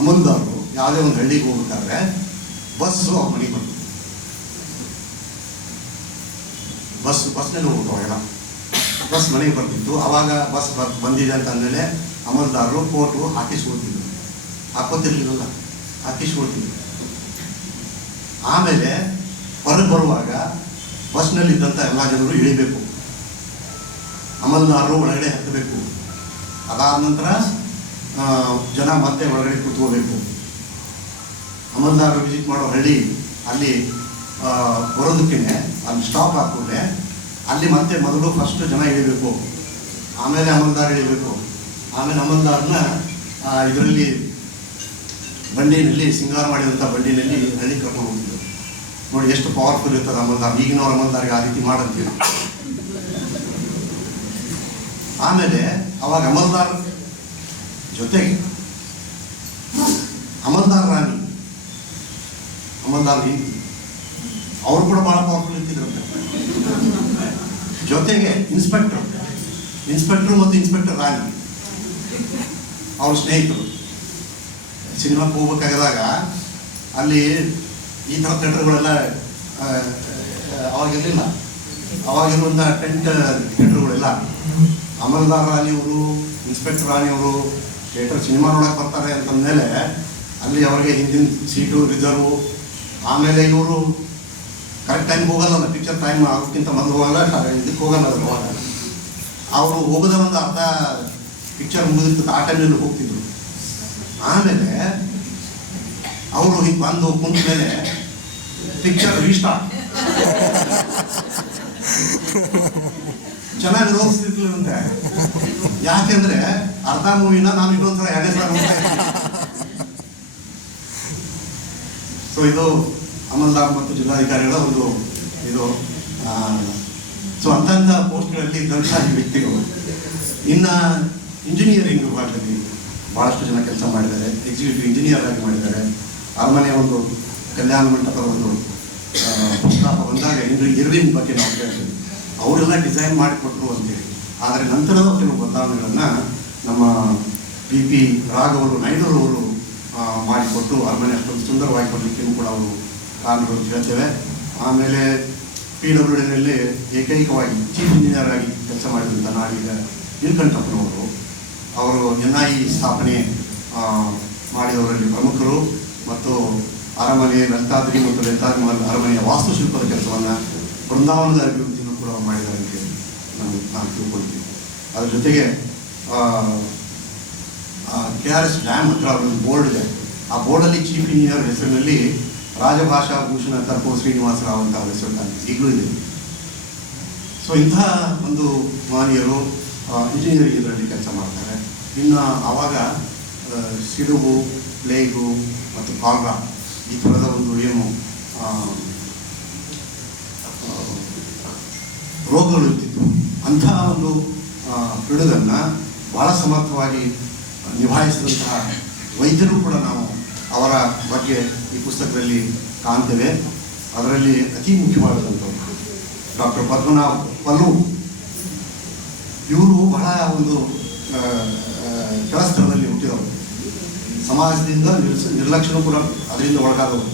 ಅಮಲ್ದಾರರು ಯಾವುದೇ ಒಂದು ಹಳ್ಳಿಗೆ ಹೋಗ್ಬೇಕಾದ್ರೆ ಬಸ್ಸು ಅವ್ರ ಮನೆಗೆ ಬರ್ತದೆ. ಬಸ್ನಲ್ಲಿ ಹೋಗ್ಬೇಕು, ಅವಾಗೆಲ್ಲ ಬಸ್ ಮನೆಗೆ ಬರ್ತಿತ್ತು. ಆವಾಗ ಬಸ್ ಬಂದಿದೆ ಅಂತ ಅಂದಮೇಲೆ ಅಮಲ್ದಾರರು ಕೋಟು ಹಾಕಿಸ್ಕೊಳ್ತಿದ್ರು, ಹಾಕೋತಿರ್ಲಿಲ್ಲ, ಹಾಕಿಸ್ಕೊಳ್ತಿದ್ರು. ಆಮೇಲೆ ಹೊರಗೆ ಬರುವಾಗ ಬಸ್ನಲ್ಲಿದ್ದಂಥ ಎಲ್ಲ ಜನರು ಇಳಿಬೇಕು, ಅಮಲ್ದಾರರು ಒಳಗಡೆ ಹತ್ತಬೇಕು. ಅದಾದ ನಂತರ ಜನ ಮತ್ತೆ ಒಳಗಡೆ ಕೂತ್ಕೋಬೇಕು. ಅಮಲ್ದಾರರು ವಿಸಿಟ್ ಮಾಡೋ ಹಳ್ಳಿ ಅಲ್ಲಿ ಬರೋದಕ್ಕೇ ಅಲ್ಲಿ ಸ್ಟಾಪ್ ಹಾಕ್ಕೊಂಡೆ ಅಲ್ಲಿ ಮತ್ತೆ ಮೊದಲು ಫಸ್ಟ್ ಜನ ಇಳಿಬೇಕು, ಆಮೇಲೆ ಅಮಲ್ದಾರ್ ಇಳಿಬೇಕು. ಆಮೇಲೆ ಅಮಲ್ದಾರನ್ನ ಇದರಲ್ಲಿ ಬಂಡಿನಲ್ಲಿ, ಸಿಂಗಾರ ಮಾಡಿದಂಥ ಬಂಡಿನಲ್ಲಿ ಹಳ್ಳಿ ಕರ್ಕೊಂಡು ಹೋಗ್ತಿದ್ರು. ನೋಡಿ ಎಷ್ಟು ಪವರ್ಫುಲ್ ಇರ್ತದೆ ಅಮಲ್ದಾರ್. ಈಗಿನವ್ರ ಅಮಲ್ದಾರಿಗೆ ಆ ರೀತಿ ಮಾಡಂತೀವಿ. ಆಮೇಲೆ ಅವಾಗ ಅಮಲ್ದಾರ್ ಜೊತೆಗೆ ಅಮಲ್ದಾರ್ ರಾಣಿ, ಅಮಲ್ದಾರ್ ಹೆಂಡತಿ, ಅವರು ಕೂಡ ಭಾಳ ಪವರ್ಫುಲ್ ಇರ್ತಿದ್ರಂತೆ. ಜೊತೆಗೆ ಇನ್ಸ್ಪೆಕ್ಟರ್ ಮತ್ತು ಇನ್ಸ್ಪೆಕ್ಟರ್ ರಾಣಿ ಅವ್ರ ಸ್ನೇಹಿತರು. ಸಿನಿಮಾಕ್ಕೆ ಹೋಗ್ಬೇಕಾದಾಗ ಅಲ್ಲಿ ಈ ಥರ ಥಿಯೇಟರ್ಗಳೆಲ್ಲ ಅವಾಗಿರಲಿಲ್ಲ. ಅವಾಗಿರುವಂಥ ಟೆಂಟ್ ಥಿಯೇಟರ್ಗಳೆಲ್ಲ ಅಮಲ್ದಾರ್ ರಾಣಿಯವರು, ಇನ್ಸ್ಪೆಕ್ಟರ್ ರಾಣಿಯವರು ಥಿಯೇಟರ್ ಸಿನಿಮಾ ನೋಡೋಕೆ ಬರ್ತಾರೆ ಅಂತಂದಮೇಲೆ ಅಲ್ಲಿ ಅವರಿಗೆ ಹಿಂದಿನ ಸೀಟು ರಿಸರ್ವು. ಆಮೇಲೆ ಇವರು ಕರೆಕ್ಟ್ ಟೈಮ್ಗೆ ಹೋಗಲ್ಲ, ಪಿಕ್ಚರ್ ಟೈಮ್ ಆಗೋಕ್ಕಿಂತ ಮೊದಲು ಹೋಗಲ್ಲ, ಇದಕ್ಕೆ ಹೋಗಲ್ಲ. ಅವಾಗ ಅವರು ಹೋಗೋದ ಒಂದು ಅರ್ಧ ಪಿಕ್ಚರ್ ಮುಗಿದಿರ್ತದೆ, ಆ ಟೈಮ್ನಲ್ಲಿ ಹೋಗ್ತಿದ್ರು. ಆಮೇಲೆ ಅವರು ಹಿಂಗೆ ಬಂದು ಕುಂತ ಮೇಲೆ ಪಿಕ್ಚರ್ ರೀಸ್ಟಾರ್ಟ್ ಚೆನ್ನಾಗಿ ರೋಗಿಸ್ತಿರ್ಲಿಲ್ಲಂತೆ. ಯಾಕೆಂದ್ರೆ ಅರ್ಧ ಮೂವಿನ ನಾನು ಇನ್ನೊಂದ್ಸಲ 2ನೇ ಸಲ ನೋಡ್ತಾ ಇದ್ದೀನಿ. ಸೊ ಇದು ಅಮಲ್ದಾರ್ ಮತ್ತು ಜಿಲ್ಲಾಧಿಕಾರಿಗಳ ಒಂದು ಇದು. ಸೊ ಅಂಥ ಪೋಸ್ಟ್ಗಳಲ್ಲಿ ಇದ್ದಂಥ ವ್ಯಕ್ತಿಗಳು. ಇನ್ನು ಇಂಜಿನಿಯರಿಂಗ್ ವಿಭಾಗದಲ್ಲಿ ಭಾಳಷ್ಟು ಜನ ಕೆಲಸ ಮಾಡಿದ್ದಾರೆ. ಎಕ್ಸಿಕ್ಯೂಟಿವ್ ಇಂಜಿನಿಯರ್ ಆಗಿ ಮಾಡಿದ್ದಾರೆ. ಅರಮನೆಯ ಒಂದು ಕಲ್ಯಾಣ ಮಂಟಪದ ಒಂದು ಪ್ರಸ್ತಾಪ ಬಂದಾಗ ಇರ್ವಿನ್ ಬಗ್ಗೆ ನಾವು ಕೇಳ್ತೀವಿ, ಅವರೆಲ್ಲ ಡಿಸೈನ್ ಮಾಡಿಕೊಟ್ರು ಅಂತೇಳಿ. ಆದರೆ ನಂತರದ ಕೆಲವು ಬದಲಾವಣೆಗಳನ್ನು ನಮ್ಮ PP ರಾಘವರು ನಾಯ್ಡುರವರು ಮಾಡಿಕೊಟ್ಟು ಅರಮನೆ ಅಷ್ಟೊಂದು ಸುಂದರವಾಗಿ ಕೊಡಲಿಕ್ಕೆ ಕೂಡ ಅವರು ಕಾರಣಗಳು ಅಂತ ಹೇಳ್ತೇವೆ. ಆಮೇಲೆ PWDನಲ್ಲಿ ಏಕೈಕವಾಗಿ ಚೀಫ್ ಇಂಜಿನಿಯರ್ ಆಗಿ ಕೆಲಸ ಮಾಡಿದಂಥ ನಾಡೀಗ ನೀಲಕಂಠಪ್ಪನವರು, ಅವರು NIE ಸ್ಥಾಪನೆ ಮಾಡಿದವರಲ್ಲಿ ಪ್ರಮುಖರು. ಮತ್ತು ಅರಮನೆ ಲಲಿತಾದ್ರಿ ಮತ್ತು ಲಲಿತಾದ್ರಿ ಅರಮನೆಯ ವಾಸ್ತುಶಿಲ್ಪದ ಕೆಲಸವನ್ನು ಬೃಂದಾವನದ ಅಭಿವೃದ್ಧಿಯನ್ನು ಕೂಡ ಅವ್ರು ಮಾಡಿದ್ದಾರೆ ಅಂತ ಹೇಳಿ ನಾನು ತಿಳ್ಕೊಳ್ತೀನಿ. ಅದ್ರ ಜೊತೆಗೆ KRS ಡ್ಯಾಮ್ ಹತ್ರ ಒಂದು ಬೋರ್ಡ್ ಇದೆ. ಆ ಬೋರ್ಡಲ್ಲಿ ಚೀಫ್ ಇಂಜಿನಿಯರ್ ಹೆಸರಿನಲ್ಲಿ ರಾಜಭಾಷಾ ಭೂಷಣ ತರ್ಪೋ ಶ್ರೀನಿವಾಸರಾವ್ ಅಂತ ಅವ್ರ ಹೆಸರು ಈಗಲೂ ಇದೆ. ಸೊ ಇಂತಹ ಒಂದು ಮಾನೀಯರು ಇಂಜಿನಿಯರಿಂಗ್ ಇದರಲ್ಲಿ ಕೆಲಸ ಮಾಡ್ತಾರೆ. ಇನ್ನು ಆವಾಗ ಸಿಡುಬು, ಪ್ಲೇಗು ಮತ್ತು ಕಾಲ್ರಾ ಈ ಥರದ ಒಂದು ಏನು ರೋಗಗಳು ಇರ್ತಿತ್ತು. ಅಂಥ ಒಂದು ಪಿಡುಗನ್ನು ಬಹಳ ಸಮರ್ಥವಾಗಿ ನಿಭಾಯಿಸಿದಂತಹ ವೈದ್ಯರು ಕೂಡ ನಾವು ಅವರ ಬಗ್ಗೆ ಈ ಪುಸ್ತಕದಲ್ಲಿ ಕಾಣ್ತೇವೆ. ಅದರಲ್ಲಿ ಅತಿ ಮುಖ್ಯವಾದಂಥವ್ರು ಡಾಕ್ಟರ್ ಪದ್ಮನಾಭ್ ಪಲ್ಲು. ಇವರು ಬಹಳ ಒಂದು ಕೆಳಸ್ತರದಲ್ಲಿ ಹುಟ್ಟಿದವರು, ಸಮಾಜದಿಂದ ನಿರ್ಲಕ್ಷ್ಯನೂ ಕೂಡ ಅದರಿಂದ ಒಳಗಾದವರು.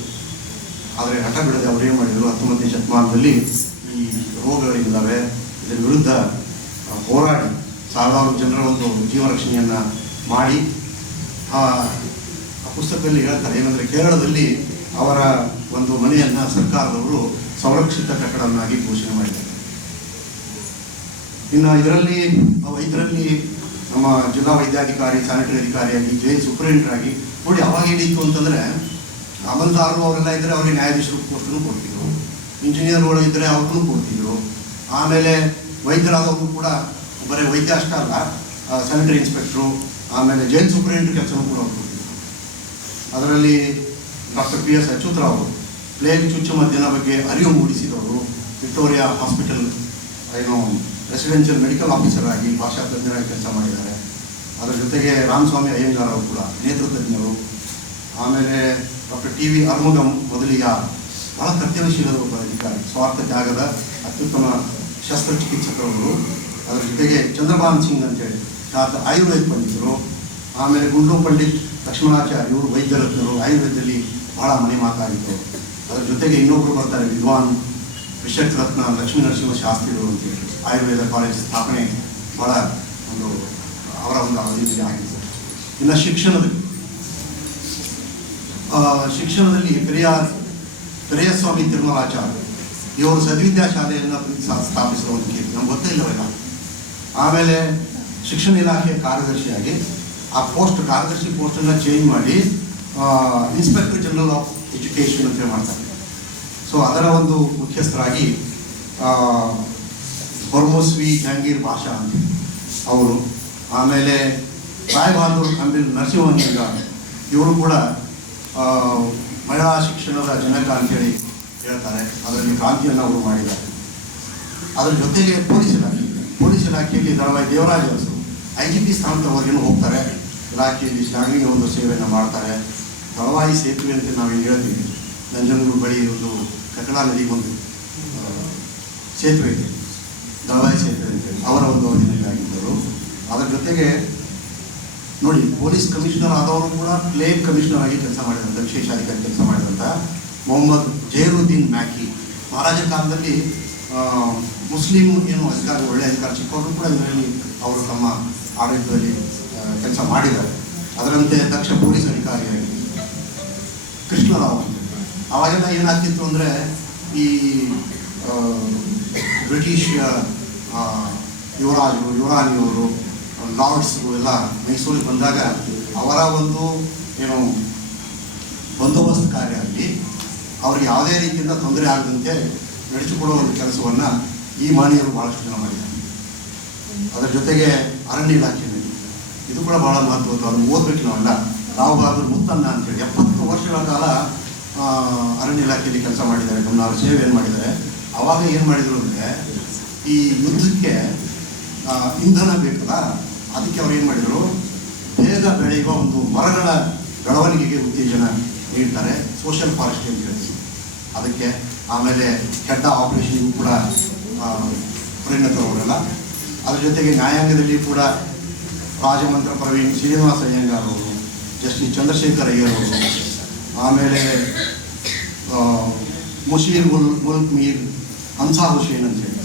ಆದರೆ ಹಠ ಬಿಡದೆ ಅವರು ಏನು ಮಾಡಿದರು, 19ನೇ ಶತಮಾನದಲ್ಲಿ ಈ ರೋಗಗಳಿದ್ದಾವೆ ಇದರ ವಿರುದ್ಧ ಹೋರಾಡಿ ಸಾವಿರಾರು ಜನರ ಒಂದು ಜೀವ ರಕ್ಷಣೆಯನ್ನು ಮಾಡಿ ಆ ಪುಸ್ತಕದಲ್ಲಿ ಹೇಳ್ತಾರೆ ಏನಂದರೆ, ಕೇರಳದಲ್ಲಿ ಅವರ ಒಂದು ಮನೆಯನ್ನು ಸರ್ಕಾರದವರು ಸಂರಕ್ಷಿತ ಕಟ್ಟಡವನ್ನಾಗಿ ಘೋಷಣೆ ಮಾಡಿದ್ದಾರೆ. ಇನ್ನು ಇದರಲ್ಲಿ ನಮ್ಮ ಜಿಲ್ಲಾ ವೈದ್ಯಾಧಿಕಾರಿ, ಸ್ಯಾನಿಟರಿ ಅಧಿಕಾರಿಯಾಗಿ, ಜೈಲ್ ಸೂಪರಿಂಟೆಂಡರಾಗಿ ನೋಡಿ. ಅವಾಗ ಏನಿತ್ತು ಅಂತಂದರೆ, ಅಮಲ್ದಾರರು ಅವರೆಲ್ಲ ಇದ್ದರೆ ಅವರಿಗೆ ನ್ಯಾಯಾಧೀಶರು ಪೋಸ್ಟನ್ನು ಕೊಡ್ತಿದ್ರು, ಇಂಜಿನಿಯರ್ಗಳು ಇದ್ದರೆ ಅವ್ರಿಗೂ ಕೊಡ್ತಿದ್ರು. ಆಮೇಲೆ ವೈದ್ಯರಾದವರು ಕೂಡ ಬರೀ ವೈದ್ಯ ಅಷ್ಟೇ ಅಲ್ಲ, ಸ್ಯಾನಿಟರಿ ಇನ್ಸ್ಪೆಕ್ಟ್ರು, ಆಮೇಲೆ ಜೈಲ್ ಸೂಪರಿಂಟೆಂಡರ್ ಕೆಲಸನೂ ಕೂಡ ಅವ್ರು ಕೊಡ್ತಿದ್ರು. ಅದರಲ್ಲಿ ಡಾಕ್ಟರ್ PS ಅಚ್ಯುತರಾವ್ ಪ್ಲೇಗ್ ಚುಚ್ಚುಮದ್ದಿನ ಬಗ್ಗೆ ಅರಿವು ಮೂಡಿಸಿದವರು. Victoria hospital residential medical officer ಆಗಿ ಭಾಷಾ ತಜ್ಞರಾಗಿ ಕೆಲಸ ಮಾಡಿದ್ದಾರೆ. ಅದರ ಜೊತೆಗೆ ರಾಮಸ್ವಾಮಿ ಅಯ್ಯಂಗಾರ್ ಅವರು ಕೂಡ ನೇತೃತಜ್ಞರು. ಆಮೇಲೆ ಡಾಕ್ಟರ್ TV ಅರ್ಮುಗಂ ಮೊದಲಿಗ ಬಹಳ ಕರ್ತವ್ಯಶೀಲದ ಒಬ್ಬ ಅಧಿಕಾರಿ, ಸ್ವಾರ್ಥ ತ್ಯಾಗದ ಅತ್ಯುತ್ತಮ ಶಸ್ತ್ರಚಿಕಿತ್ಸಕರು. ಅದರ ಜೊತೆಗೆ ಚಂದ್ರಭಾನ್ ಸಿಂಗ್ ಅಂತೇಳಿ ಆಯುರ್ವೇದ ಪಂಡಿತರು. ಆಮೇಲೆ ಗುಂಡ್ಲು ಪಂಡಿತ್ ಲಕ್ಷ್ಮಣಾಚಾರ್ಯ, ಇವರು ವೈದ್ಯರತ್ನರು, ಆಯುರ್ವೇದದಲ್ಲಿ ಬಹಳ ಮನೆ ಮಾತಾಗಿತ್ತು. ಅದರ ಜೊತೆಗೆ ಇನ್ನೊಬ್ಬರು ಬರ್ತಾರೆ, ವಿದ್ವಾನ್ ವಿಷಕ್ ರತ್ನ ಲಕ್ಷ್ಮೀ ನರಸಿಂಹ ಶಾಸ್ತ್ರಿಗಳು ಅಂತೇಳಿ ಆಯುರ್ವೇದ ಕಾಲೇಜ್ ಸ್ಥಾಪನೆ ಬಹಳ ಒಂದು ಅವರ ಒಂದು ಅವಧಿಯಲ್ಲಿ ಆಗಿತ್ತು. ಇನ್ನು ಶಿಕ್ಷಣದಲ್ಲಿ ಪೆರಿಯಸ್ವಾಮಿ ತಿರುಮಲಾಚಾರ್ಯ ಇವರು ಸದ್ವಿದ್ಯಾ ಶಾಲೆಯನ್ನು ಸ್ಥಾಪಿಸುವ ಒಂದು ಕೀರ್ತಿ ನಮ್ಗೆ ಗೊತ್ತೇ ಇಲ್ಲವಲ್ಲ. ಆಮೇಲೆ ಶಿಕ್ಷಣ ಇಲಾಖೆ ಕಾರ್ಯದರ್ಶಿಯಾಗಿ ಆ ಕಾರ್ಯದರ್ಶಿ ಪೋಸ್ಟನ್ನು ಚೇಂಜ್ ಮಾಡಿ ಇನ್ಸ್ಪೆಕ್ಟರ್ ಜನರಲ್ ಆಫ್ ಎಜುಕೇಷನ್ ಅಂತ ಮಾಡ್ತಾರೆ. ಸೊ ಅದರ ಒಂದು ಮುಖ್ಯಸ್ಥರಾಗಿ ಹೊರ್ಮೋಸ್ವಿ ಜಹಾಂಗೀರ್ ಭಾಷಾ ಅಂತ ಅವರು. ಆಮೇಲೆ ರಾಯ್ ಬಹದ್ದೂರ್ ಅಂಬಿಲ್ ನರಸಿಂಹಲಿಂಗ ಇವರು ಕೂಡ ಮಹಿಳಾ ಶಿಕ್ಷಣದ ಜನಕ ಅಂತೇಳಿ ಹೇಳ್ತಾರೆ. ಅದರಲ್ಲಿ ಕ್ರಾಂತಿಯನ್ನು ಅವರು ಮಾಡಿದ್ದಾರೆ. ಅದರ ಜೊತೆಗೆ ಪೊಲೀಸ್ ಇಲಾಖೆಯಲ್ಲಿ ದಳವಾಯಿ ದೇವರಾಜ ಅರಸು IGP ಸ್ಥಾನದವರೆಗೂ ಹೋಗ್ತಾರೆ. ಇಲಾಖೆಯಲ್ಲಿ ಶ್ಲಾಘನೀಯ ಒಂದು ಸೇವೆಯನ್ನು ಮಾಡ್ತಾರೆ. ದಳವಾಯಿ ಸೇತುವೆ ಅಂತ ನಾವೇನು ಹೇಳ್ತೀವಿ, ನಂಜನಗೂಡು ಬಳಿ ಒಂದು ಕಕ್ಕಡ ನದಿಗೆ ಒಂದು ಸೇತುವೆ ಇದೆ, ದಳವಾಯಿ ಸೇತುವೆ ಅಂತೇಳಿ ಅವರ ಒಂದು ಅವಧಿಯಲ್ಲಿ ಆಗಿದ್ದರು. ಅದರ ಜೊತೆಗೆ ನೋಡಿ, ಪೊಲೀಸ್ ಕಮಿಷನರ್ ಆದವರು ಕೂಡ ಪ್ಲೇಗ್ ಕಮಿಷನರ್ ಆಗಿ ಕೆಲಸ ಮಾಡಿದಂಥ, ವಿಶೇಷ ಅಧಿಕಾರಿ ಕೆಲಸ ಮಾಡಿದಂಥ ಮೊಹಮ್ಮದ್ ಜೈರುದ್ದೀನ್ ಮ್ಯಾಕಿ. ಮಹಾರಾಜರ ಕಾಲದಲ್ಲಿ ಮುಸ್ಲಿಂ ಏನು ಅಧಿಕಾರಿ, ಒಳ್ಳೆಯ ಅಧಿಕಾರಿ ಚಿಕ್ಕವರು ಕೂಡ ಇದರಲ್ಲಿ ಅವರು ತಮ್ಮ ಆಡಳಿತದಲ್ಲಿ ಕೆಲಸ ಮಾಡಿದ್ದಾರೆ. ಅದರಂತೆ ದಕ್ಷ ಪೊಲೀಸ್ ಅಧಿಕಾರಿಯಾಗಿ ಕೃಷ್ಣರಾವ್. ಅವಾಗೆಲ್ಲ ಏನಾಗ್ತಿತ್ತು ಅಂದರೆ, ಈ ಬ್ರಿಟಿಷ್ ಯುವರಾಣಿಯವರು, ಲಾರ್ಡ್ಸ್ಗಳು ಎಲ್ಲ ಮೈಸೂರಿಗೆ ಬಂದಾಗ ಅವರ ಒಂದು ಏನು ಬಂದೋಬಸ್ತ್ ಕಾರ್ಯ ಆಗಲಿ, ಅವ್ರಿಗೆ ಯಾವುದೇ ರೀತಿಯಿಂದ ತೊಂದರೆ ಆಗದಂತೆ ನಡೆಸಿಕೊಡುವ ಒಂದು ಕೆಲಸವನ್ನು ಈ ಮಾನೀಯರು ಭಾಳಷ್ಟು ಜನ ಮಾಡಿದ್ದಾರೆ. ಅದರ ಜೊತೆಗೆ ಅರಣ್ಯ ಇಲಾಖೆಯಲ್ಲಿ ಇದು ಕೂಡ ಭಾಳ ಮಹತ್ವದ್ದು, ಅದನ್ನು ಓದಬೇಕು ನಾವೆಲ್ಲ. ರಾವ್ ಬಹದ್ದೂರ್ ಮುತ್ತಣ್ಣ ಅಂತೇಳಿ 70 ವರ್ಷಗಳ ಕಾಲ ಅರಣ್ಯ ಇಲಾಖೆಯಲ್ಲಿ ಕೆಲಸ ಮಾಡಿದ್ದಾರೆ, ಗಮನಾರ್ಹ ಸೇವೆಯನ್ನು ಮಾಡಿದ್ದಾರೆ. ಆವಾಗ ಏನು ಮಾಡಿದರು ಅಂದರೆ, ಈ ಯುದ್ಧಕ್ಕೆ ಇಂಧನ ಬೇಕಲ್ಲ, ಅದಕ್ಕೆ ಅವ್ರು ಏನು ಮಾಡಿದರು, ಬೇಗ ಬೆಳೆಯುವ ಒಂದು ಮರಗಳ ಬೆಳವಣಿಗೆಗೆ ಉತ್ತೇಜನ ನೀಡ್ತಾರೆ, ಸೋಷಿಯಲ್ ಫಾರೆಸ್ಟ್ರಿ ಅಂತ ಹೇಳ್ತೀವಿ ಅದಕ್ಕೆ. ಆಮೇಲೆ ಕೆಡ್ಡ ಆಪರೇಷನ್ಗೂ ಕೂಡ ಪರಿಣತವರೆಲ್ಲ. ಅದ್ರ ಜೊತೆಗೆ ನ್ಯಾಯಾಂಗದಲ್ಲಿ ಕೂಡ ರಾಜಮಂತ್ರ ಪ್ರವೀಣ್ ಶ್ರೀನಿವಾಸ ಅಯ್ಯಂಗಾರ್ ಅವರು, ಜಸ್ಟಿಸ್ ಚಂದ್ರಶೇಖರ್ ಅಯ್ಯರ್ ಅವರು, ಆಮೇಲೆ ಮುಷೀರ್ ಮುಲ್ಕ್ ಮೀರ್ ಹಂಸಾ ಹುಸೇನ್ ಅಂತೇಳಿ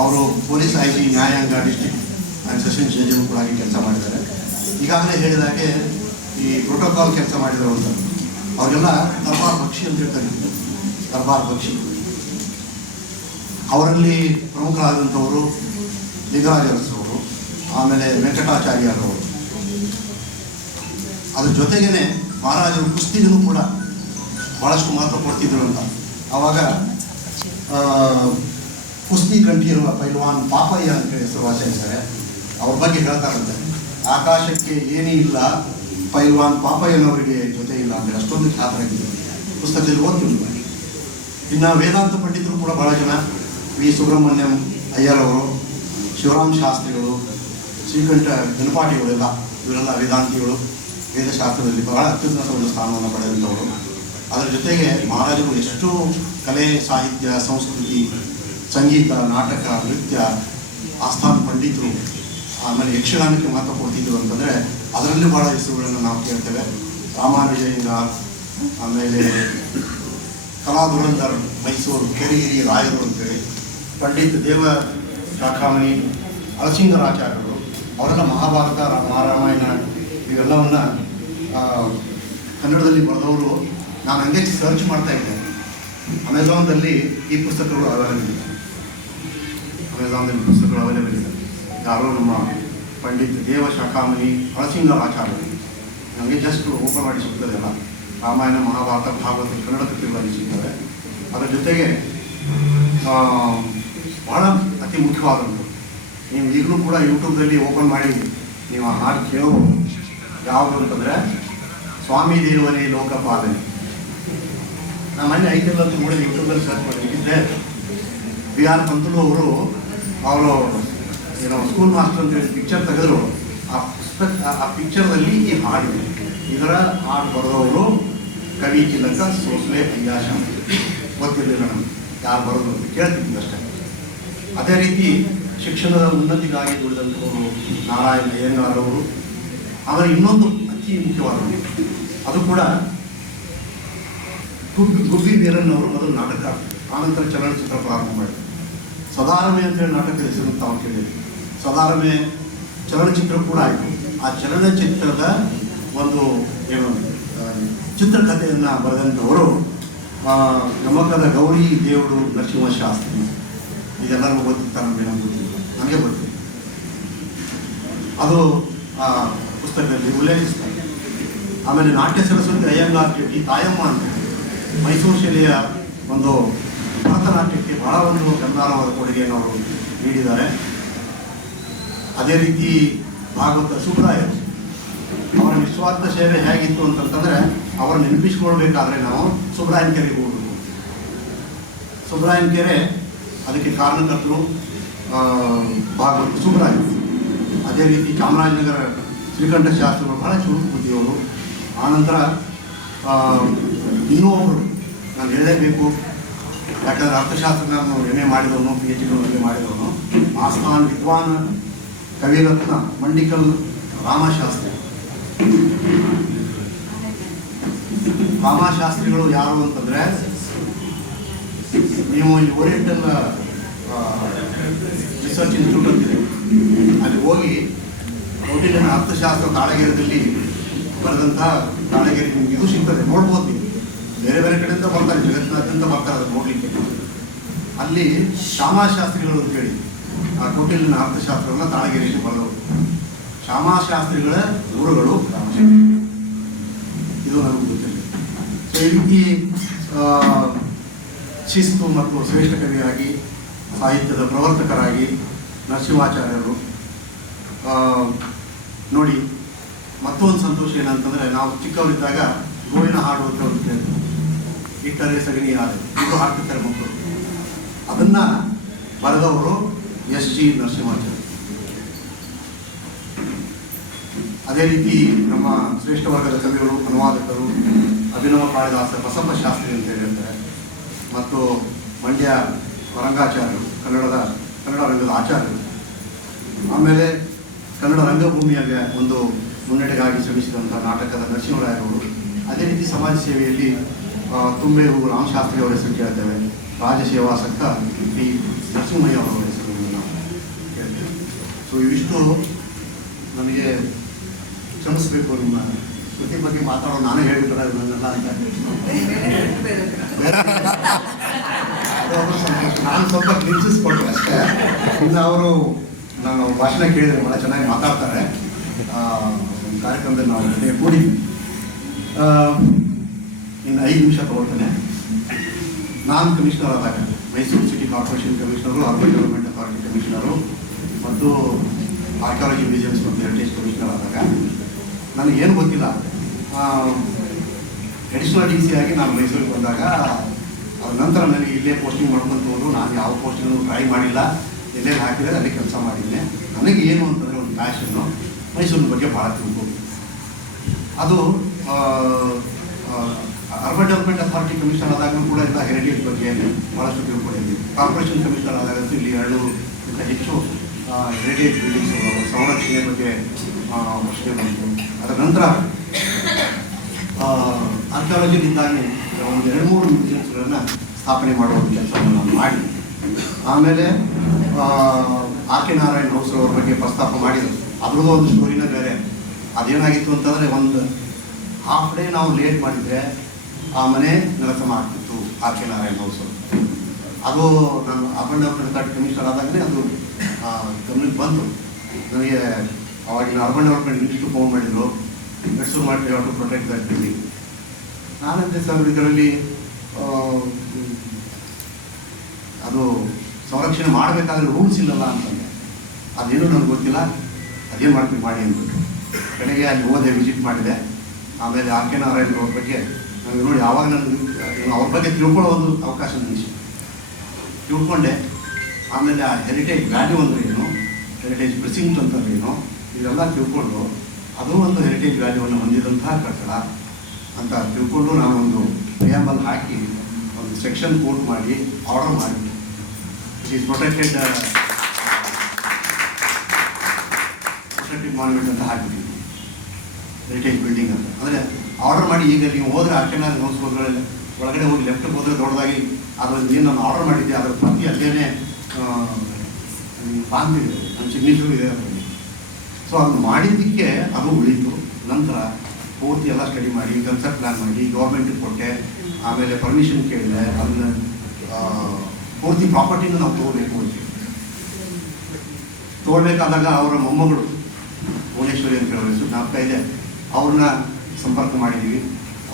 ಅವರು ಪೊಲೀಸ್ IG ನ್ಯಾಯಾಂಗ ಡಿಸ್ಟ್ರಿಕ್ಟ್ ಆ್ಯಂಡ್ ಸೆಷನ್ಸ್ ಜಡ್ಜ್ ಕೂಡ ಆಗಿ ಕೆಲಸ ಮಾಡಿದ್ದಾರೆ. ಈಗಾಗಲೇ ಹೇಳಿದಾಗೆ ಈ ಪ್ರೋಟೋಕಾಲ್ ಕೆಲಸ ಮಾಡಿದ್ರು ಅಂತ ಅವರೆಲ್ಲ ದರ್ಬಾರ್ ಬಕ್ಷಿ ಅಂತ ಹೇಳ್ತಾರೆ. ದರ್ಬಾರ್ ಬಕ್ಷಿ ಅವರಲ್ಲಿ ಪ್ರಮುಖರಾದಂಥವರು ಲಿಂಗರಾಜ ಅರಸರವರು, ಆಮೇಲೆ ವೆಂಕಟಾಚಾರ್ಯರವರು. ಅದ್ರ ಜೊತೆಗೇನೆ ಮಹಾರಾಜರು ಕುಸ್ತಿಗೂ ಕೂಡ ಭಾಳಷ್ಟು ಮಹತ್ವ ಕೊಡ್ತಿದ್ರು ಅಂತ. ಆವಾಗ ಕುಸ್ತಿ ಕಂಠಿರುವ ಪೈಲ್ವಾನ್ ಪಾಪಯ್ಯ ಅಂತ ಹೇಳಿ ಹೆಸರುವಾಸಿದ್ದಾರೆ. ಅವ್ರ ಬಗ್ಗೆ ಹೇಳ್ತಾರಂತೆ, ಆಕಾಶಕ್ಕೆ ಏನೇ ಇಲ್ಲ ಪೈಲ್ವಾನ್ ಪಾಪಯ್ಯನವರಿಗೆ ಜೊತೆ ಇಲ್ಲ ಅಂದರೆ ಅಷ್ಟೊಂದು ಖ್ಯಾತರಾಗಿದ್ದರು. ಪುಸ್ತಕದಲ್ಲಿ ಓದ್ತೀವಿ. ಇನ್ನು ವೇದಾಂತ ಪಂಡಿತರು ಕೂಡ ಭಾಳ ಜನ, ವಿ ಸುಬ್ರಹ್ಮಣ್ಯಂ ಅಯ್ಯರವರು, ಶಿವರಾಮ್ ಶಾಸ್ತ್ರಿಗಳು, ಶ್ರೀಕಂಠ ಗಣಪಾಟಿಗಳೆಲ್ಲ, ಇವರೆಲ್ಲ ವೇದಾಂತಿಗಳು, ವೇದಶಾಸ್ತ್ರದಲ್ಲಿ ಬಹಳ ಅತ್ಯುನ್ನತ ಒಂದು ಸ್ಥಾನವನ್ನು ಪಡೆದಂಥವರು. ಅದರ ಜೊತೆಗೆ ಮಹಾರಾಜರು ಎಷ್ಟು ಕಲೆ, ಸಾಹಿತ್ಯ, ಸಂಸ್ಕೃತಿ, ಸಂಗೀತ, ನಾಟಕ, ನೃತ್ಯ, ಆಸ್ಥಾನ ಪಂಡಿತರು, ಆಮೇಲೆ ಯಕ್ಷಗಾನಕ್ಕೆ ಮಹತ್ವ ಕೊಡ್ತಿದ್ರು ಅಂತಂದರೆ ಅದರಲ್ಲಿ ಭಾಳ ಹೆಸರುಗಳನ್ನು ನಾವು ಕೇಳ್ತೇವೆ. ರಾಮಾನುಜಯ್ಯಂಗ, ಆಮೇಲೆ ಕಲಾಧುರಂಧರ್ ಮೈಸೂರು, ಕೆರಿಗಿರಿ ರಾಯರು ಅಂತೇಳಿ, ಪಂಡಿತ್ ದೇವ ಶಾಖಾಮಣಿ ಅಳಸಿಂಗರಾಚಾರ್ಯರು, ಅವರೆಲ್ಲ ಮಹಾಭಾರತ, ಮಹಾರಾಮಾಯಣ ಇವೆಲ್ಲವನ್ನು ಕನ್ನಡದಲ್ಲಿ ಬರೆದವರು. ನಾನು ಹಂಗೆ ಸರ್ಚ್ ಮಾಡ್ತಾ ಇದ್ದೆ, ಅಮೆಝಾನ್ದಲ್ಲಿ ಈ ಪುಸ್ತಕಗಳು ಅವೈಲೇಬಲ್ ಇದೆ. ಅಮೆಝಾನ್ದಲ್ಲಿ ಪುಸ್ತಕಗಳು ಅವೈಲೇಬಲ್ ಇದೆ. ಯಾರೋ ನಮ್ಮ ಪಂಡಿತ್ ದೇವ ಶಾಖಾಮಣಿ ಅಳಸಿಂಗರಾಚಾರ್ಯರು, ನನಗೆ ಜಸ್ಟ್ ಓಪನ್ ಮಾಡಿ ಸಿಗ್ತದೆಲ್ಲ, ರಾಮಾಯಣ, ಮಹಾಭಾರತ, ಭಾಗವತ ಕನ್ನಡ ಕೃತಿಗಳಲ್ಲಿ ಸಿಗ್ತವೆ. ಅದರ ಜೊತೆಗೆ ಬಹಳ ಅತಿ ಮುಖ್ಯವಾದಂಥದ್ದು, ನೀವು ಈಗಲೂ ಕೂಡ ಯೂಟ್ಯೂಬ್ದಲ್ಲಿ ಓಪನ್ ಮಾಡಿ ನೀವು ಹಾಡು ಕೇಳಬಹುದು. ಯಾವುದು ಅಂತಂದರೆ ಸ್ವಾಮಿ ದೇವರೇ ಲೋಕಪಾಲನೆ. ನಾನು ಮೊನ್ನೆ ಐತಿಲ್ಲ ಅಂತ ನೋಡಿ ಯೂಟ್ಯೂಬಲ್ಲಿ ಸರ್ಚ್ ಮಾಡಿದ್ದೆ. ಬಿ ಆರ್ ಪಂತಲು ಅವರು ಏನೋ ಸ್ಕೂಲ್ ಮಾಸ್ಟರ್ ಅಂತೇಳಿ ಪಿಕ್ಚರ್ ತೆಗೆದ್ರು. ಆ ಪಿಕ್ಚರ್ದಲ್ಲಿ ಈ ಹಾಡಿದೆ. ಇದರ ಹಾಡು ಬರೆದವರು ಕವಿ ತಿಲಕ ಸೋಸ್ಲೆ ಅಯ್ಯಾಶ. ಗೊತ್ತಿರಲಿಲ್ಲ ನಮಗೆ ಯಾರು ಬರೋದು ಅಂತ ಕೇಳ್ತಿದ್ವಿ ಅಷ್ಟೇ. ಅದೇ ರೀತಿ ಶಿಕ್ಷಣದ ಉನ್ನತಿಗಾಗಿ ದುಡಿದಂಥವರು ನಾರಾಯಣ ಅಯ್ಯಂಗಾರವರು. ಆದರೆ ಇನ್ನೊಂದು ಅತಿ ಮುಖ್ಯವಾದದ್ದು, ಅದು ಕೂಡ ಗುಬ್ಬಿ ವೀರಣ್ಣವರು ಮೊದಲು ನಾಟಕ, ಆನಂತರ ಚಲನಚಿತ್ರ ಪ್ರಾರಂಭ ಮಾಡಿದರು. ಸದಾರಮೆ ಅಂತೇಳಿ ನಾಟಕದ ಹೆಸರು ತಾವು ಕೇಳಿದ್ವಿ. ಸದಾರಮೆ ಚಲನಚಿತ್ರ ಕೂಡ ಆಯಿತು. ಆ ಚಲನಚಿತ್ರದ ಒಂದು ಏನು ಚಿತ್ರಕಥೆಯನ್ನು ಬರೆದಂಥವರು ಗಮಕದ ಗೌರಿ ದೇವರು ನರಸಿಂಹಶಾಸ್ತ್ರಿ. ಇದೆಲ್ಲರಿಗೂ ಗೊತ್ತಿರ್ತಾರೆ, ನಮಗೆ ಗೊತ್ತಿಲ್ಲ, ನನಗೆ ಗೊತ್ತಿಲ್ಲ. ಅದು ಪುಸ್ತಕದಲ್ಲಿ ಉಲ್ಲೇಖಿಸ್ತಾರೆ. ಆಮೇಲೆ ನಾಟ್ಯ ಸರಸ್ವತಿ ಅಯ್ಯಂಗಾರ್ ಈ ತಾಯಮ್ಮ ಅಂತ ಮೈಸೂರು ಶಾಲೆಯ ಒಂದು ಭರತನಾಟ್ಯಕ್ಕೆ ಬಹಳ ಒಂದು ಗಮನಾರ್ಹವಾದ ಕೊಡುಗೆಯನ್ನು ಅವರು ನೀಡಿದ್ದಾರೆ. ಅದೇ ರೀತಿ ಭಾಗವತ ಸುಬ್ರಾಯರು, ಅವರ ನಿಸ್ವಾರ್ಥ ಸೇವೆ ಹೇಗಿತ್ತು ಅಂತಂತಂದರೆ, ಅವರ ನೆನಪಿಸ್ಕೊಳ್ಬೇಕಾದ್ರೆ ನಾವು ಸುಬ್ರಾಯನ ಕೆರೆಗೆ ಹೋಗಬೇಕು. ಸುಬ್ರಾಯನ ಕೆರೆ ಅದಕ್ಕೆ ಕಾರಣಕರ್ತರು ಭಾಗವತ ಸುಬ್ರಾಯರು. ಅದೇ ರೀತಿ ಚಾಮರಾಜನಗರ ಶ್ರೀಕಂಠ ಶಾಸ್ತ್ರಿಗಳು ಬಹಳ ಚುರುಕು ಬುದ್ಧಿಯವರು. ಆನಂತರ ಇನ್ನೂ ಒಬ್ಬರು ನಾನು ಹೇಳಲೇಬೇಕು, ಯಾಕಂದರೆ ಅರ್ಥಶಾಸ್ತ್ರ ನಾನು MA ಮಾಡಿದವನು, PhD MA ಮಾಡಿದವನು, ಆಸ್ಥಾನ್ ವಿದ್ವಾನ್ ಕವಿರತ್ನ ಮಂಡಿಕಲ್ ರಾಮಶಾಸ್ತ್ರಿ. ರಾಮಶಾಸ್ತ್ರಿಗಳು ಯಾರು ಅಂತಂದರೆ, ನೀವು ಈ ಓರಿಯೆಂಟಲ್ ರಿಸರ್ಚ್ ಇನ್ಸ್ಟಿಟ್ಯೂಟ್ ಅಂತಿದೆ, ಅಲ್ಲಿ ಹೋಗಿ ಕೌಟಿಲ್ಯನ ಅರ್ಥಶಾಸ್ತ್ರ ತಾಳಗೇರದಲ್ಲಿ ಬರೆದಂಥ ತಾಳಗೇರಿ ನಿಮ್ಗೆ ಇದು ಸಿಗ್ತದೆ, ನೋಡ್ಬೋದು. ನೀವು ಬೇರೆ ಬೇರೆ ಕಡೆಯಿಂದ ಬರ್ತಾರೆ, ಜಗತ್ತಿನಾದ್ಯಂತ ಬರ್ತಾರೆ ಅದನ್ನು ನೋಡಲಿಕ್ಕೆ. ಅಲ್ಲಿ ಶ್ಯಾಮಾಶಾಸ್ತ್ರಿಗಳು ಅಂತೇಳಿ ಆ ಕೌಟಿಲ್ಯನ ಅರ್ಥಶಾಸ್ತ್ರವನ್ನು ತಾಳಗೇರಿಯಲ್ಲಿ ಬರೆದವರು. ಶ್ಯಾಮಾಶಾಸ್ತ್ರಿಗಳ ಗುರುಗಳು ರಾಮಶಾಸ್ತ್ರಿ. ಇದು ನನಗೆ ಗೊತ್ತಿಲ್ಲ. ಸೊ ಈ ರೀತಿ ಶಿಸ್ತು ಮತ್ತು ಶ್ರೇಷ್ಠ ಕವಿಯಾಗಿ, ಸಾಹಿತ್ಯದ ಪ್ರವರ್ತಕರಾಗಿ ನರಸಿಂಹಾಚಾರ್ಯರು. ನೋಡಿ, ಮತ್ತೊಂದು ಸಂತೋಷ ಏನಂತಂದರೆ, ನಾವು ಚಿಕ್ಕವರಿದ್ದಾಗ ಗೋವಿನ ಹಾಡು ಅಂತ ಒಂದು ಕೇಳ್ತೀವಿ. ಇಟ್ಟರೆ ಸಗಣಿ ಹಾಡು, ಇದು ಹಾಡ್ತಿರ್ತಾರೆ ಮಕ್ಕಳು. ಅದನ್ನು ಬರೆದವರು SG ನರಸಿಂಹಾಚಾರ್ಯ. ಅದೇ ರೀತಿ ನಮ್ಮ ಶ್ರೇಷ್ಠ ವರ್ಗದ ಕವಿಗಳು, ಅನುವಾದಕರು ಅಭಿನವ ಕಾಳಿದಾಸ ಬಸಪ್ಪ ಶಾಸ್ತ್ರಿ ಅಂತ ಹೇಳ್ತಾರೆ. ಮತ್ತು ಮಂಡ್ಯ ವರಂಗಾಚಾರ್ಯರು, ಕನ್ನಡ ರಂಗದ ಆಚಾರ್ಯರು. ಆಮೇಲೆ ಕನ್ನಡ ರಂಗಭೂಮಿಯಾಗ ಒಂದು ಮುನ್ನಡೆಗಾಗಿ ಶ್ರಮಿಸಿದಂಥ ನಾಟಕದ ನರಸಿಂಹರಾಯರವರು. ಅದೇ ರೀತಿ ಸಮಾಜ ಸೇವೆಯಲ್ಲಿ ತುಂಬೆಹೂ ರಾಮಶಾಸ್ತ್ರಿ ಅವರ ಹೆಸರು ಕೇಳ್ತೇವೆ. ರಾಜಸೇವಾ ಸಂಘ ಟಿ ನರಸಿಂಹಯ್ಯ ಅವರ ಹೆಸರನ್ನು ನಾವು ಕೇಳ್ತೇವೆ. ಸೊ ಇವಿಷ್ಟು ನನಗೆ ಕ್ಷಮಿಸಬೇಕು, ನಿಮ್ಮ ಕೃತಿ ಬಗ್ಗೆ ಮಾತಾಡೋ ನಾನೇ ಹೇಳ್ಬಿಟ್ರೆ ನನ್ನೆಲ್ಲ ಅಂತ ನಾನು ಸ್ವಲ್ಪ ಕ್ಲಿನ್ಸಿಸ್ಕೊಟ್ಟೆ ಅಷ್ಟೇ. ಇನ್ನು ಅವರು ನಾನು ಭಾಷಣ ಕೇಳಿದರೆ ಭಾಳ ಚೆನ್ನಾಗಿ ಮಾತಾಡ್ತಾರೆ. ಕಾರ್ಯಕ್ರಮದಲ್ಲಿ ನಾವು ಜೊತೆಗೆ ಕೂಡಿದ್ವಿ. ಇನ್ನು 5 ನಿಮಿಷ ತಗೊಳ್ತೇನೆ. ನಾನು ಕಮಿಷನರ್ ಆದಾಗ Mysuru city corporation commissioner, urban development authority commissioner ಮತ್ತು ಆರ್ಕಿಯಾಲಜಿ ಮ್ಯೂಸಿಯಮ್ಸ್ ಮತ್ತು ಹೆರಿಟೇಜ್ ಕಮಿಷನರ್ ಆದಾಗ ನನಗೇನು ಗೊತ್ತಿಲ್ಲ. ಅಡಿಷನಲ್ ಡಿ ಸಿ ಆಗಿ ನಾನು ಮೈಸೂರಿಗೆ ಬಂದಾಗ ಅದ್ರ ನಂತರ ನನಗೆ ಇಲ್ಲೇ ಪೋಸ್ಟಿಂಗ್ ಮಾಡ್ಕೊಂತವ್ರು. ನಾನು ಯಾವ ಪೋಸ್ಟಿಂಗ್ ಟ್ರೈ ಮಾಡಿಲ್ಲ, ಎಲ್ಲೆಲ್ಲಿ ಹಾಕಿದರೆ ಅಲ್ಲಿ ಕೆಲಸ ಮಾಡಿದ್ದೆ. ನನಗೆ ಏನು ಅಂತಂದರೆ ಒಂದು ಪ್ಯಾಷನ್ನು ಮೈಸೂರಿನ ಬಗ್ಗೆ ಭಾಳ ತಿಳ್ಕೊಂಡು, ಅದು ಅರ್ಬನ್ ಡೆವಲಪ್ಮೆಂಟ್ ಅಥಾರಿಟಿ ಕಮಿಷನರ್ ಆದಾಗ ಕೂಡ ಎಲ್ಲ ಹೆರಿಟೇಜ್ ಬಗ್ಗೆ ಭಾಳಷ್ಟು ತಿಳ್ಕೊಂಡಿದ್ವಿ. ಕಾರ್ಪೊರೇಷನ್ ಕಮಿಷನರ್ ಆದಾಗಂತೂ ಇಲ್ಲಿ 2 ಹೆಚ್ಚು ಹೆರಿಟೇಜ್ ಬಿಲ್ಡಿಂಗ್ಸ್ ಸಂರಕ್ಷಣೆ ಬಗ್ಗೆ ಪ್ರಶ್ನೆ ಬಂತು. ಅದರ ನಂತರ ಆರ್ಕಿಯಾಲಜಿಯಿಂದಾಗಿ ಒಂದು 2-3 ಮ್ಯೂಸಿಯಮ್ಸ್ಗಳನ್ನು ಸ್ಥಾಪನೆ ಮಾಡುವ ಕೆಲಸವನ್ನು ನಾನು ಮಾಡಿ, ಆಮೇಲೆ ಆರ್ ಕೆ ನಾರಾಯಣ್ ಹೌಸ್ ಅವ್ರ ಬಗ್ಗೆ ಪ್ರಸ್ತಾಪ ಮಾಡಿದರು. ಅದ್ರದ್ದು ಒಂದು ಸ್ಟೋರಿನೇ ಬೇರೆ. ಅದೇನಾಗಿತ್ತು ಅಂತಂದರೆ, ಒಂದು ಹಾಫ್ ಡೇ ನಾವು ಲೇಟ್ ಮಾಡಿದರೆ ಆ ಮನೆ ನೆಲಸಮ ಆಗ್ತಿತ್ತು ಆರ್ ಕೆ ನಾರಾಯಣ್ ಹೌಸ್. ಅದು ನಾನು ಅರ್ಬನ್ ಡೆವಲಪ್ಮೆಂಟ್ ಅಥಾರಿಟಿ ಕಮಿಷನರ್ ಆದಾಗಲೇ ಅದು ಗಮನಕ್ಕೆ ಬಂತು ನನಗೆ. ಅವಾಗಿನ ಅರ್ಬನ್ ಡೆವಲಪ್ಮೆಂಟ್ ಮಿನಿಸ್ಟ್ರು ಫೋನ್ ಮಾಡಿದರು, ಮೆಡ್ಸೂರು ಮಾಡಿ ಟು ಪ್ರೊಟೆಕ್ಟ್ ದಟ್ ಬಿಲ್ಡಿಂಗ್. ನಾನಂತೆ ಸರ್ ಇದರಲ್ಲಿ ಅದು ಸಂರಕ್ಷಣೆ ಮಾಡಬೇಕಾದ್ರೆ ರೂಲ್ಸ್ ಇಲ್ಲಲ್ಲ ಅಂತಂದೆ. ಅದೇನು ನನಗೆ ಗೊತ್ತಿಲ್ಲ, ಅದೇನು ಮಾಡ್ತೀವಿ ಮಾಡಿ ಅಂದ್ಬಿಟ್ಟು ಕಡೆಗೆ ಅಲ್ಲಿ ಹೋದೆ, ವಿಸಿಟ್ ಮಾಡಿದೆ. ಆಮೇಲೆ ಆರ್ ಕೆ ನಾರಾಯಣ್ ಅವ್ರ ಬಗ್ಗೆ ನನಗೆ ನೋಡಿ ಆವಾಗ ನನಗೆ ಅವ್ರ ಬಗ್ಗೆ ತಿಳ್ಕೊಳ್ಳೋ ಒಂದು ಅವಕಾಶ ನನಗೆ ತಿಳ್ಕೊಂಡೆ. ಆಮೇಲೆ ಆ ಹೆರಿಟೇಜ್ ವ್ಯಾಲ್ಯೂ ಅಂದ್ರೆ ಏನು, ಹೆರಿಟೇಜ್ ಪ್ರಿಸಿಂಕ್ಟ್ ಅಂತಂದ್ರೆ ಏನು, ಇದೆಲ್ಲ ತಿಳ್ಕೊಂಡು ಅದು ಒಂದು ಹೆರಿಟೇಜ್ ವ್ಯಾಲ್ಯೂವನ್ನು ಹೊಂದಿದಂತಹ ಕಟ್ಟಡ ಅಂತ ತಿಳ್ಕೊಂಡು ನಾನು ಒಂದು ಪ್ರಿಯಾಂಬಲ್ ಹಾಕಿ ಒಂದು ಸೆಕ್ಷನ್ ಕೋಟ್ ಮಾಡಿ ಆರ್ಡರ್ ಮಾಡಿ ಇಟ್ ಈಸ್ ಪ್ರೊಟೆಕ್ಟೆಡ್ ಮಾನ್ಯುಮೆಂಟ್ ಅಂತ ಹಾಕಿದ್ದೀವಿ, ಹೆರಿಟೇಜ್ ಬಿಲ್ಡಿಂಗ್ ಅಂತ. ಅಂದರೆ ಆರ್ಡರ್ ಮಾಡಿ ಈಗ ನೀವು ಹೋದರೆ ಅರ್ಕೆನಾರ್ ನೋಡ್ಸ್ಬೋದ್ರಲ್ಲಿ ಒಳಗಡೆ ಹೋಗಿ ಲೆಫ್ಟಿಗೆ ಹೋದರೆ ದೊಡ್ಡದಾಗಿ ಅದರಲ್ಲಿ ಏನು ನಾನು ಆರ್ಡರ್ ಮಾಡಿದ್ದೆ ಅದರ ಪ್ರತಿ ಅದೇನೇ ಕಾಣ್ತಿದೆ, ನನ್ನ ಸಿಗ್ನೇಚರು ಇದೆ ಅದರಲ್ಲಿ. ಸೊ ಅದನ್ನು ಮಾಡಿದ್ದಕ್ಕೆ ಅದು ಉಳಿತು. ನಂತರ ಪೂರ್ತಿ ಎಲ್ಲ ಸ್ಟಡಿ ಮಾಡಿ ಕನ್ಸೆಪ್ಟ್ ಪ್ಲ್ಯಾನ್ ಮಾಡಿ ಗೌರ್ಮೆಂಟಿಗೆ ಕೊಟ್ಟೆ. ಆಮೇಲೆ ಪರ್ಮಿಷನ್ ಕೇಳಿದೆ. ಅದನ್ನ ಪೂರ್ತಿ ಪ್ರಾಪರ್ಟಿನ ನಾವು ತೊಗೊಳ್ಬೇಕಾದಾಗ ಅವರ ಮೊಮ್ಮಗಳು ಭುವನೇಶ್ವರಿ ಅಂತ ಹೇಳೋ ಹೆಸರು ಜ್ಞಾಪಕ ಇದೆ, ಅವ್ರನ್ನ ಸಂಪರ್ಕ ಮಾಡಿದ್ದೀವಿ.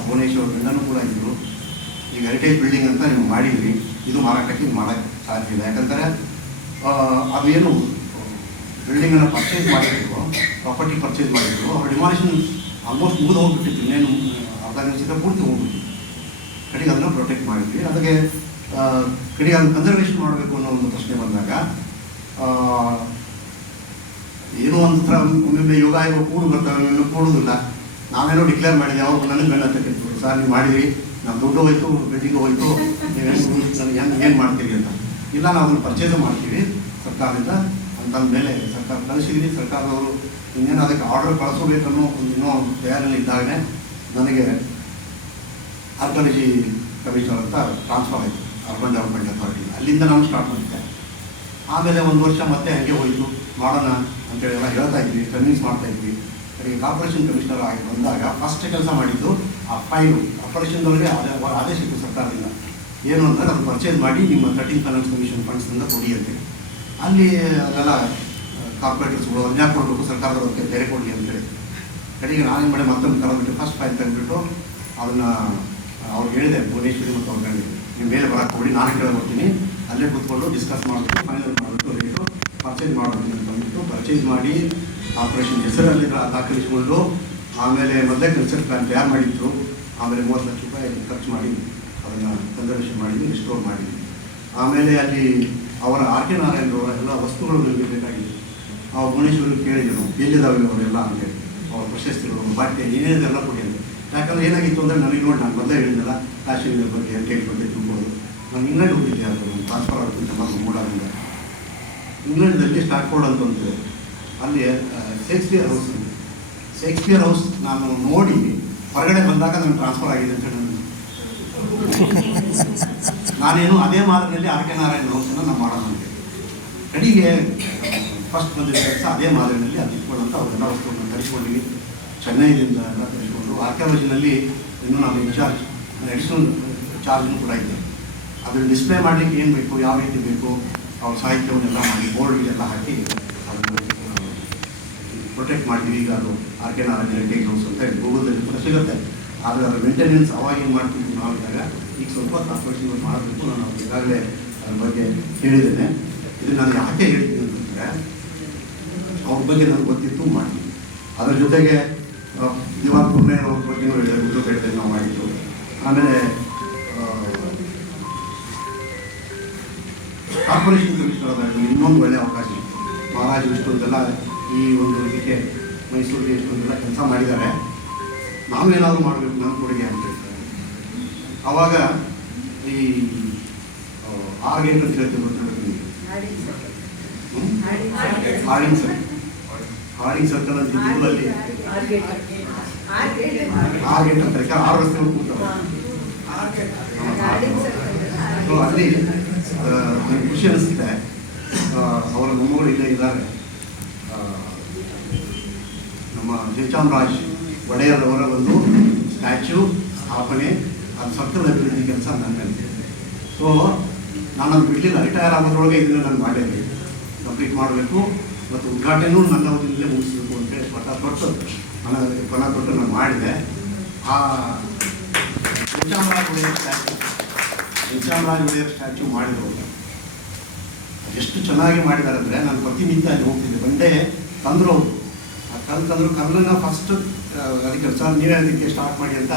ಭುವನೇಶ್ವರ ಗಂಡನೂ ಕೂಡ ಇದ್ದರು. ಈಗ ಹೆರಿಟೇಜ್ ಬಿಲ್ಡಿಂಗ್ ಅಂತ ನೀವು ಮಾಡಿದ್ರಿ, ಇದು ಮಾರಾಟಕ್ಕೆ ಇದು ಮಾಡೋಕ್ಕೆ ಸಾಧ್ಯ ಇಲ್ಲ. ಯಾಕಂದರೆ ಅದೇನು ಬಿಲ್ಡಿಂಗನ್ನು ಪರ್ಚೇಸ್ ಮಾಡಿದ್ರು, ಪ್ರಾಪರ್ಟಿ ಪರ್ಚೇಸ್ ಮಾಡಿದ್ರು, ಅವ್ರ ಡಿಮಾಲಿಷನ್ ಆಲ್ಮೋಸ್ಟ್ ಮುಗಿದು ಹೋಗ್ಬಿಟ್ಟಿತ್ತು. ಇನ್ನೇನು ಅರ್ಧ ನಿಮಿಷದ ಪೂರ್ತಿ ಹೋಗ್ಬಿಟ್ಟಿತ್ತು. ಕಡೆಗೆ ಅದನ್ನು ಪ್ರೊಟೆಕ್ಟ್ ಮಾಡಿದ್ವಿ. ಅದಕ್ಕೆ ಕಡೆಗೆ ಅದನ್ನು ಕನ್ಸರ್ವೇಷನ್ ಮಾಡಬೇಕು ಅನ್ನೋ ಒಂದು ಪ್ರಶ್ನೆ ಬಂದಾಗ ಏನೋ ಒಂಥರ ಒಮ್ಮೊಮ್ಮೆ ಯೋಗ ಆಯೋಗ ಕೂಡು ಬರ್ತವೆ, ಒಮ್ಮೊಮ್ಮೆ ಕೂಡುವುದಿಲ್ಲ. ನಾವೇನೋ ಡಿಕ್ಲೇರ್ ಮಾಡಿದ್ವಿ, ಅವ್ರು ನನಗೆ ಬೆನ್ನ ತಕ್ಕಿದ್ರು, ಸರ್ ನೀವು ಮಾಡಿದ್ರಿ, ನಮ್ಮ ದುಡ್ಡು ಹೋಯ್ತು, ಬಿಲ್ಡಿಂಗು ಹೋಯ್ತು, ನೀವು ನನಗೆ ಏನು ಮಾಡ್ತೀರಿ ಅಂತ. ಇಲ್ಲ ನಾವು ಅದನ್ನು ಪರ್ಚೇಸ್ ಮಾಡ್ತೀವಿ ಸರ್ಕಾರದಿಂದ ಅಂತಂದ ಮೇಲೆ ಸರ್ಕಾರ ಕಳಿಸಿದ್ವಿ. ಸರ್ಕಾರದವರು ಇನ್ನೇನು ಅದಕ್ಕೆ ಆರ್ಡರ್ ಕಳಿಸಬೇಕನ್ನೋ ಒಂದು ಇನ್ನೂ ತಯಾರಿಯಲ್ಲಿ ಇದ್ದಾಗಲೇ ನನಗೆ ಆರ್ಕಿಯಾಲಜಿ ಕಮಿಷನರ್ ಅಂತ ಟ್ರಾನ್ಸ್ಫರ್ ಆಯಿತು ಅರ್ಬನ್ ಡೆವಲಪ್ಮೆಂಟ್ ಅಥಾರಿಟಿ. ಅಲ್ಲಿಂದ ನಾನು ಸ್ಟಾರ್ಟ್ ಮಾಡಿದ್ದೆ. ಆಮೇಲೆ 1 ವರ್ಷ ಮತ್ತೆ ಹಾಗೆ ಹೋಯಿತು, ಮಾಡೋಣ ಅಂತೇಳಿ ಎಲ್ಲ ಹೇಳ್ತಾ ಇದ್ವಿ, ಕನ್ವಿನ್ಸ್ ಮಾಡ್ತಾ ಇದ್ವಿ. ಕಡೆಗೆ ಕಾರ್ಪೊರೇಷನ್ ಕಮಿಷನರ್ ಆಗಿ ಬಂದಾಗ ಫಸ್ಟ್ ಕೆಲಸ ಮಾಡಿದ್ದು ಆ ಫೈಲು ಕಾರ್ಪೊರೇಷನ್ದೊಳಗೆ ಆದೇಶ ಇತ್ತು ಸರ್ಕಾರದಿಂದ, ಏನು ಅಂದರೆ ಅದನ್ನು ಪರ್ಚೇಸ್ ಮಾಡಿ ನಿಮ್ಮ 13th ಫೈನಾನ್ಸ್ ಕಮಿಷನ್ ಫಂಡ್ಸಿಂದ ಕೊಡಿ ಅಂತೇಳಿ. ಅಲ್ಲಿ ಅದೆಲ್ಲ ಕಾರ್ಪೊರೇಟರ್ಸ್ಗಳು ಅನ್ಯಾಯ ಕೊಡಬೇಕು, ಸರ್ಕಾರದವ್ರಿಗೆ ಬೇರೆ ಕೊಡಲಿ ಅಂತೇಳಿ. ಕಡೆಗೆ ನಾನೇನು ಮಾಡಿ ಮತ್ತೊಂದು ಕರೆದ್ಬಿಟ್ಟು ಫಸ್ಟ್ ಫೈಲ್ ತೆಗೆದುಬಿಟ್ಟು ಅದನ್ನು ಅವ್ರಿಗೆ ಹೇಳಿದೆ, ಭುವನೇಶ್ವರಿ ಮತ್ತು ಅವ್ರು ಹೇಳಿದೆ, ನೀವು ಮೇಲೆ ಬರೋಕ್ಕೆ ಕೊಡಿ, ನಾನು ಕೇಳ್ಕೊಡ್ತೀನಿ, ಅಲ್ಲೇ ಕೂತ್ಕೊಂಡು ಡಿಸ್ಕಸ್ ಮಾಡಿಬಿಟ್ಟು ಫೈನಲ್ ಮಾಡಿಬಿಟ್ಟು ರೇಟು ಪರ್ಚೇಸ್ ಮಾಡೋದು ಅಂತ ಬಂದ್ಬಿಟ್ಟು ಪರ್ಚೇಸ್ ಮಾಡಿ ಕಾರ್ಪೊರೇಷನ್ ಹೆಸರಲ್ಲಿ ದಾಖಲಿಸಿಕೊಂಡು ಆಮೇಲೆ ಮೊದಲೇ ಕನ್ಸೆಪ್ಟ್ ಪ್ಲಾನ್ ತಯಾರು ಮಾಡಿದ್ರು. ಆಮೇಲೆ 30 ಲಕ್ಷ ರೂಪಾಯಿ ಖರ್ಚು ಮಾಡಿ ಅದನ್ನು ಕನ್ಸರ್ವೇಷನ್ ಮಾಡಿದ್ವಿ, ರಿಸ್ಟೋರ್ ಮಾಡಿದ್ವಿ. ಆಮೇಲೆ ಅಲ್ಲಿ ಅವರ ಆರ್ ಕೆ ನಾರಾಯಣರವರ ಎಲ್ಲ ವಸ್ತುಗಳು ಬೇಕಾಗಿತ್ತು. ಅವ್ರು ಭುವನೇಶ್ವರಿಗೆ ಕೇಳಿದರು, ಎಲ್ಲಿದ್ದಾವೆ ಅವರೆಲ್ಲ ಅಂತೇಳಿ, ಅವ್ರ ಪ್ರಶಸ್ತಿಗಳು, ಬಟ್ಟೆ ಏನೇನೆಲ್ಲ ಕೊಡಿ ಅಂತ. ಯಾಕಂದರೆ ಏನಾಗಿತ್ತು ಅಂದರೆ ನನಗೆ ನೋಡಿ, ನಾನು ಮೊದಲೇ ಹೇಳಿದ್ನಲ್ಲ ಕಾಶ್ಮೀರದ ಬಗ್ಗೆ ಹೆರಿಟೇಜ್ ಬಗ್ಗೆ ತಿಳ್ಕೊಳ್ಳೋದು. ನಾನು ಇಂಗ್ಲೆಂಡ್ ಹೋಗಿದ್ದೆ, ಅದು ಟ್ರಾನ್ಸ್ಫರ್ ಆಗುತ್ತೆ ನಮ್ಮ ಮೂಡಾರಿಂದ. ಇಂಗ್ಲೆಂಡಲ್ಲಿ ಸ್ಟಾಟ್ಫೋರ್ಡ್ ಅಂತ ಒಂದಿದೆ, ಅಲ್ಲಿ ಶೇಕ್ಸ್ಪಿಯರ್ ಹೌಸ್ ನಾನು ನೋಡಿ ಹೊರಗಡೆ ಬಂದಾಗ ನನಗೆ ಟ್ರಾನ್ಸ್ಫರ್ ಆಗಿದೆ ಅಂತ ಹೇಳಿ ನಾನೇನು ಅದೇ ಮಾದರಿಯಲ್ಲಿ ಆರ್ ಕೆ ನಾರಾಯಣ್ ಹೌಸನ್ನು ನಾವು ಮಾಡೋಣ ಅಂತ. ಕಡೆಗೆ ಫಸ್ಟ್ ಬಂದಿದ್ದ ಕೆಲಸ ಅದೇ ಮಾದರಿಯಲ್ಲಿ ಅದು ಇಟ್ಕೊಳ್ಳೋಂಥ ಅವರೆಲ್ಲ ವಸ್ತುಗಳನ್ನು ತರಿಸ್ಕೊಂಡಿವಿ. ಚೆನ್ನೈದಿಂದ ಎಲ್ಲ ತರಿಸ್ಕೊಂಡು ಆರ್ಕಿಯಾಲಜಿನಲ್ಲಿ ಇನ್ನೂ ನಾನು ಇನ್ಚಾರ್ಜ್, ಅಡಿಷನಲ್ ಚಾರ್ಜ್ನೂ ಕೂಡ ಇದೆ. ಅದನ್ನು ಡಿಸ್ಪ್ಲೇ ಮಾಡಲಿಕ್ಕೆ ಏನು ಬೇಕು, ಯಾವ ರೀತಿ ಬೇಕು, ಅವ್ರ ಸಾಹಿತ್ಯವನ್ನೆಲ್ಲ ಮಾಡಿ ಬೋರ್ಡ್ಗೆಲ್ಲ ಹಾಕಿ ಅದನ್ನು ಪ್ರೊಟೆಕ್ಟ್ ಮಾಡ್ತೀವಿ. ಈಗ ಅದು ಆರ್ಕೆನಾಲಜಿ ಹೆರಿಟೇಜ್ ಹೌಸ್ ಅಂತ ಹೇಳಿ ಗೂಗಲ್ದಲ್ಲಿ ಕೂಡ ಸಿಗುತ್ತೆ. ಆದರೆ ಅದರ ಮೇಂಟೆನೆನ್ಸ್ ಅವಾಗ ಏನು ಮಾಡ್ತಿದ್ವಿ ನಾವು ಇದ್ದಾಗ, ಈಗ ಸ್ವಲ್ಪ ಟ್ರಾನ್ಸ್ಪೋರ್ಟೇಷನ್ ಮಾಡಬೇಕು. ನಾನು ಈಗಾಗಲೇ ಅದ್ರ ಬಗ್ಗೆ ಹೇಳಿದ್ದೇನೆ. ಇದು ನಾನು ಯಾಕೆ ಹೇಳ್ತೀನಿ ಅಂತಂದರೆ, ಅವ್ರ ಬಗ್ಗೆ ನನಗೆ ಗೊತ್ತಿತ್ತು ಮಾಡ್ತೀನಿ. ಅದರ ಜೊತೆಗೆ ದಿವಾನ್ ಪುರ್ಣೆ ಅವ್ರ ಬಗ್ಗೆನೂ ಹೇಳಿದೆ, ಗುಡ್ಲುಪೇಟೆಯಲ್ಲಿ ನಾವು ಮಾಡಿದ್ದು. ಆಮೇಲೆ ಕಾರ್ಪೊರೇಷನ್ ಕಮಿಷನರ್ ಇನ್ನೊಂದು ಒಳ್ಳೆಯ ಅವಕಾಶ ಇತ್ತು. ಮಹಾರಾಜರು ಇಷ್ಟೊಂದೆಲ್ಲ ಈ ಒಂದು ಇದಕ್ಕೆ ಮೈಸೂರಿಗೆ ಇಷ್ಟೊಂದೆಲ್ಲ ಕೆಲಸ ಮಾಡಿದ್ದಾರೆ, ನಾವೇನಾದರೂ ಮಾಡಬೇಕು, ನನ್ನ ಕೊಡುಗೆ ಅಂತ ಹೇಳ್ತಾರೆ. ಆವಾಗ ಈ ಆರ್ಗೇಟ್ ಅಂತ ಹೇಳ್ತೀವಿ ಗೊತ್ತಿರೋದು, ಹಾರ್ಡಿಂಗ್ ಸರ್ಕಲ್ ಅಂತ ಊರಲ್ಲಿ ಆರ್ಗೇಟ್ ಅಂತ 6 ರಸ್ತೆ ಕೂತಾರೆ. ಅಲ್ಲಿ ನನಗೆ ಖುಷಿ ಅನಿಸ್ತಿದೆ. ಅವರ ಮೊಮ್ಮಗಳು ಇಲ್ಲೇ ಇದ್ದಾರೆ. ನಮ್ಮ ಜಯಚಾಮರಾಜ್ ಒಡೆಯರ್ ಅವರ ಒಂದು ಸ್ಟ್ಯಾಚ್ಯೂ ಸ್ಥಾಪನೆ, ಅದು ಸರ್ಕಲ್ ಅಭಿವೃದ್ಧಿ ಕೆಲಸ ನನ್ನ ಮೇಲೆ. ಸೊ ನಾನು ಅದು ಬಿಡಲಿಲ್ಲ. ರಿಟೈರ್ ಆಗೋದ್ರೊಳಗೆ ಇದನ್ನು ನಾನು ಮಾಡೇನೆ, ಕಂಪ್ಲೀಟ್ ಮಾಡಬೇಕು ಮತ್ತು ಉದ್ಘಾಟನೆಯೂ ನನ್ನ ಅವಧಿಯಲ್ಲೇ ಮುಗಿಸ್ಬೇಕು ಅಂತೇಳಿ ಪಣ ತೊಟ್ಟು ನಾನು ಮಾಡಿದೆ. ಆ ಜಯಚಾಮರಾಜ್ ಒಡೆಯರ್ ಸ್ಟ್ಯಾಚ್ಯೂ ಮಾಡಿದವರು ಎಷ್ಟು ಚೆನ್ನಾಗಿ ಮಾಡಿದ್ದಾರೆ ಅಂದರೆ, ನಾನು ಪ್ರತಿನಿತ್ಯ ಅಲ್ಲಿ ಹೋಗ್ತಿದ್ದೆ. ಬಂಡೆ ತಂದರು ಅವರು, ಆ ಕಲ್ಲನ್ನು ಫಸ್ಟ್ ಅದಕ್ಕೆ ಸರ್ ನೀವೇ ಅದಕ್ಕೆ ಸ್ಟಾರ್ಟ್ ಮಾಡಿ ಅಂತ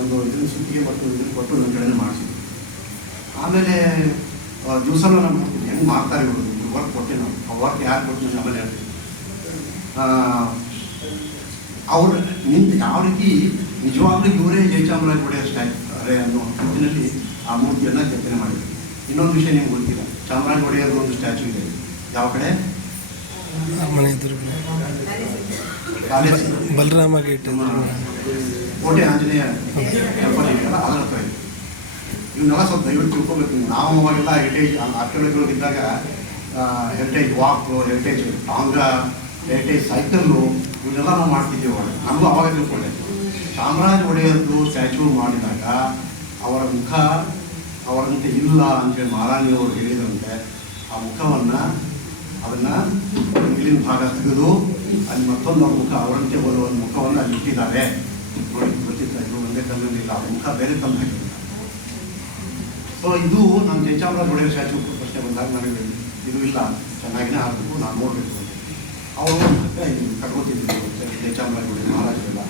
ಒಂದು ಇದನ್ನು ಸುತ್ತಿಗೆ ಮತ್ತು ಇದನ್ನು ಕೊಟ್ಟು ನನ್ನ ಕಡೆನೇ ಮಾಡಿಸಿದ್ವಿ. ಆಮೇಲೆ ದಿವಸನೂ ನಾನು ನೋಡ್ತೀನಿ ಹೆಂಗೆ ಮಾಡ್ತಾರೆ ಇವರು. ವರ್ಕ್ ಕೊಟ್ಟೆ ನಾವು, ಆ ವರ್ಕ್ ಯಾರು ಕೊಟ್ಟು ನಾನು ಆಮೇಲೆ ಹೇಳ್ತೀನಿ. ಅವ್ರು ನಿಂತು ಯಾವ ರೀತಿ ನಿಜವಾಗ್ಲೂ ಇವರೇ ಜಯಚಾಮರಾಜ ಒಡೆಯರ್ ಸ್ಟ್ಯಾಚ್ಯೂ ಅನ್ನೋ ನಿಟ್ಟಿನಲ್ಲಿ ಆ ಮೂರ್ತಿಯನ್ನು ಕೆತ್ತನೆ ಮಾಡಿದ್ರು. ಇನ್ನೊಂದು ವಿಷಯ ನಿಮ್ಗೆ ಗೊತ್ತಿಲ್ಲ, ಚಾಮರಾಜ ಒಡೆಯರ್ ಒಂದು ಸ್ಟ್ಯಾಚ್ಯೂ ಇದೆ. ಯಾವ ಕಡೆ? ಬಲರಾಮ ಗೇಟ್, ಕೋಟೆ ಆಂಜನೇಯ ಟೆಂಪಲ್ ಇದೆಯಲ್ಲ, ಅದರ ಹತ್ರ ಇದೆ. ಇವನ್ನೆಲ್ಲ ಸ್ವಲ್ಪ ದಯವಿಟ್ಟು ತಿಳ್ಕೊಬೇಕು. ನಾವು ಅವಾಗೆಲ್ಲ ಹೆರಿಟೇಜ್ ಆರ್ಕಿಯಾಲಜಿಗಳಿದ್ದಾಗ heritage walk, heritage tonga, heritage cycle ಇವನ್ನೆಲ್ಲ ನಾವು ಮಾಡ್ತಿದ್ದೀವಿ. ಅವಾಗ ನಮಗೂ ಅವಾಗ ತಿಳ್ಕೊಂಡೆ. ಚಾಮರಾಜ ಒಡೆಯರ್ದು ಸ್ಟ್ಯಾಚ್ಯೂ ಮಾಡಿದಾಗ ಅವರ ಮುಖ ಅವರಂತೆ ಇಲ್ಲ ಅಂತೇಳಿ ಮಹಾರಾಣಿಯವರು ಹೇಳಿದಂತೆ ಆ ಮುಖವನ್ನು ಅದನ್ನು ಮೇಲಿನ ಭಾಗ ತೆಗೆದು ಅಲ್ಲಿ ಮತ್ತೊಂದು ಅವ್ರ ಮುಖ ಅವರಂತೆ ಬರುವ ಮುಖವನ್ನು ಅಲ್ಲಿ ಇಟ್ಟಿದ್ದಾರೆ. ನೋಡಿ, ಗೊತ್ತಿಲ್ಲ, ಇದು ಒಂದೇ ಕಲ್ಲಿಲ್ಲ, ಆ ಮುಖ ಬೇರೆ ಕಲ್ಲು ಹಾಕಿದ್ದಾರೆ. ಸೊ ಇದು ನಾನು ಜಯಚಾಮರಾಜ ಒಡೆಯರ್ ಸ್ಟ್ಯಾಚ್ಯೂ ಪ್ರಶ್ನೆ ಬಂದಾಗ ನನಗೆ ಇದು ಇಲ್ಲ, ಚೆನ್ನಾಗಿನೇ ಆಗಬೇಕು, ನಾನು ನೋಡಬೇಕು ಅಂತ. ಅವರು ಕಟ್ಕೋತಿದ್ರು ಜಯಚಾಮರಾಜ ಒಡೆಯರ್ ಮಹಾರಾಜರೆಲ್ಲ.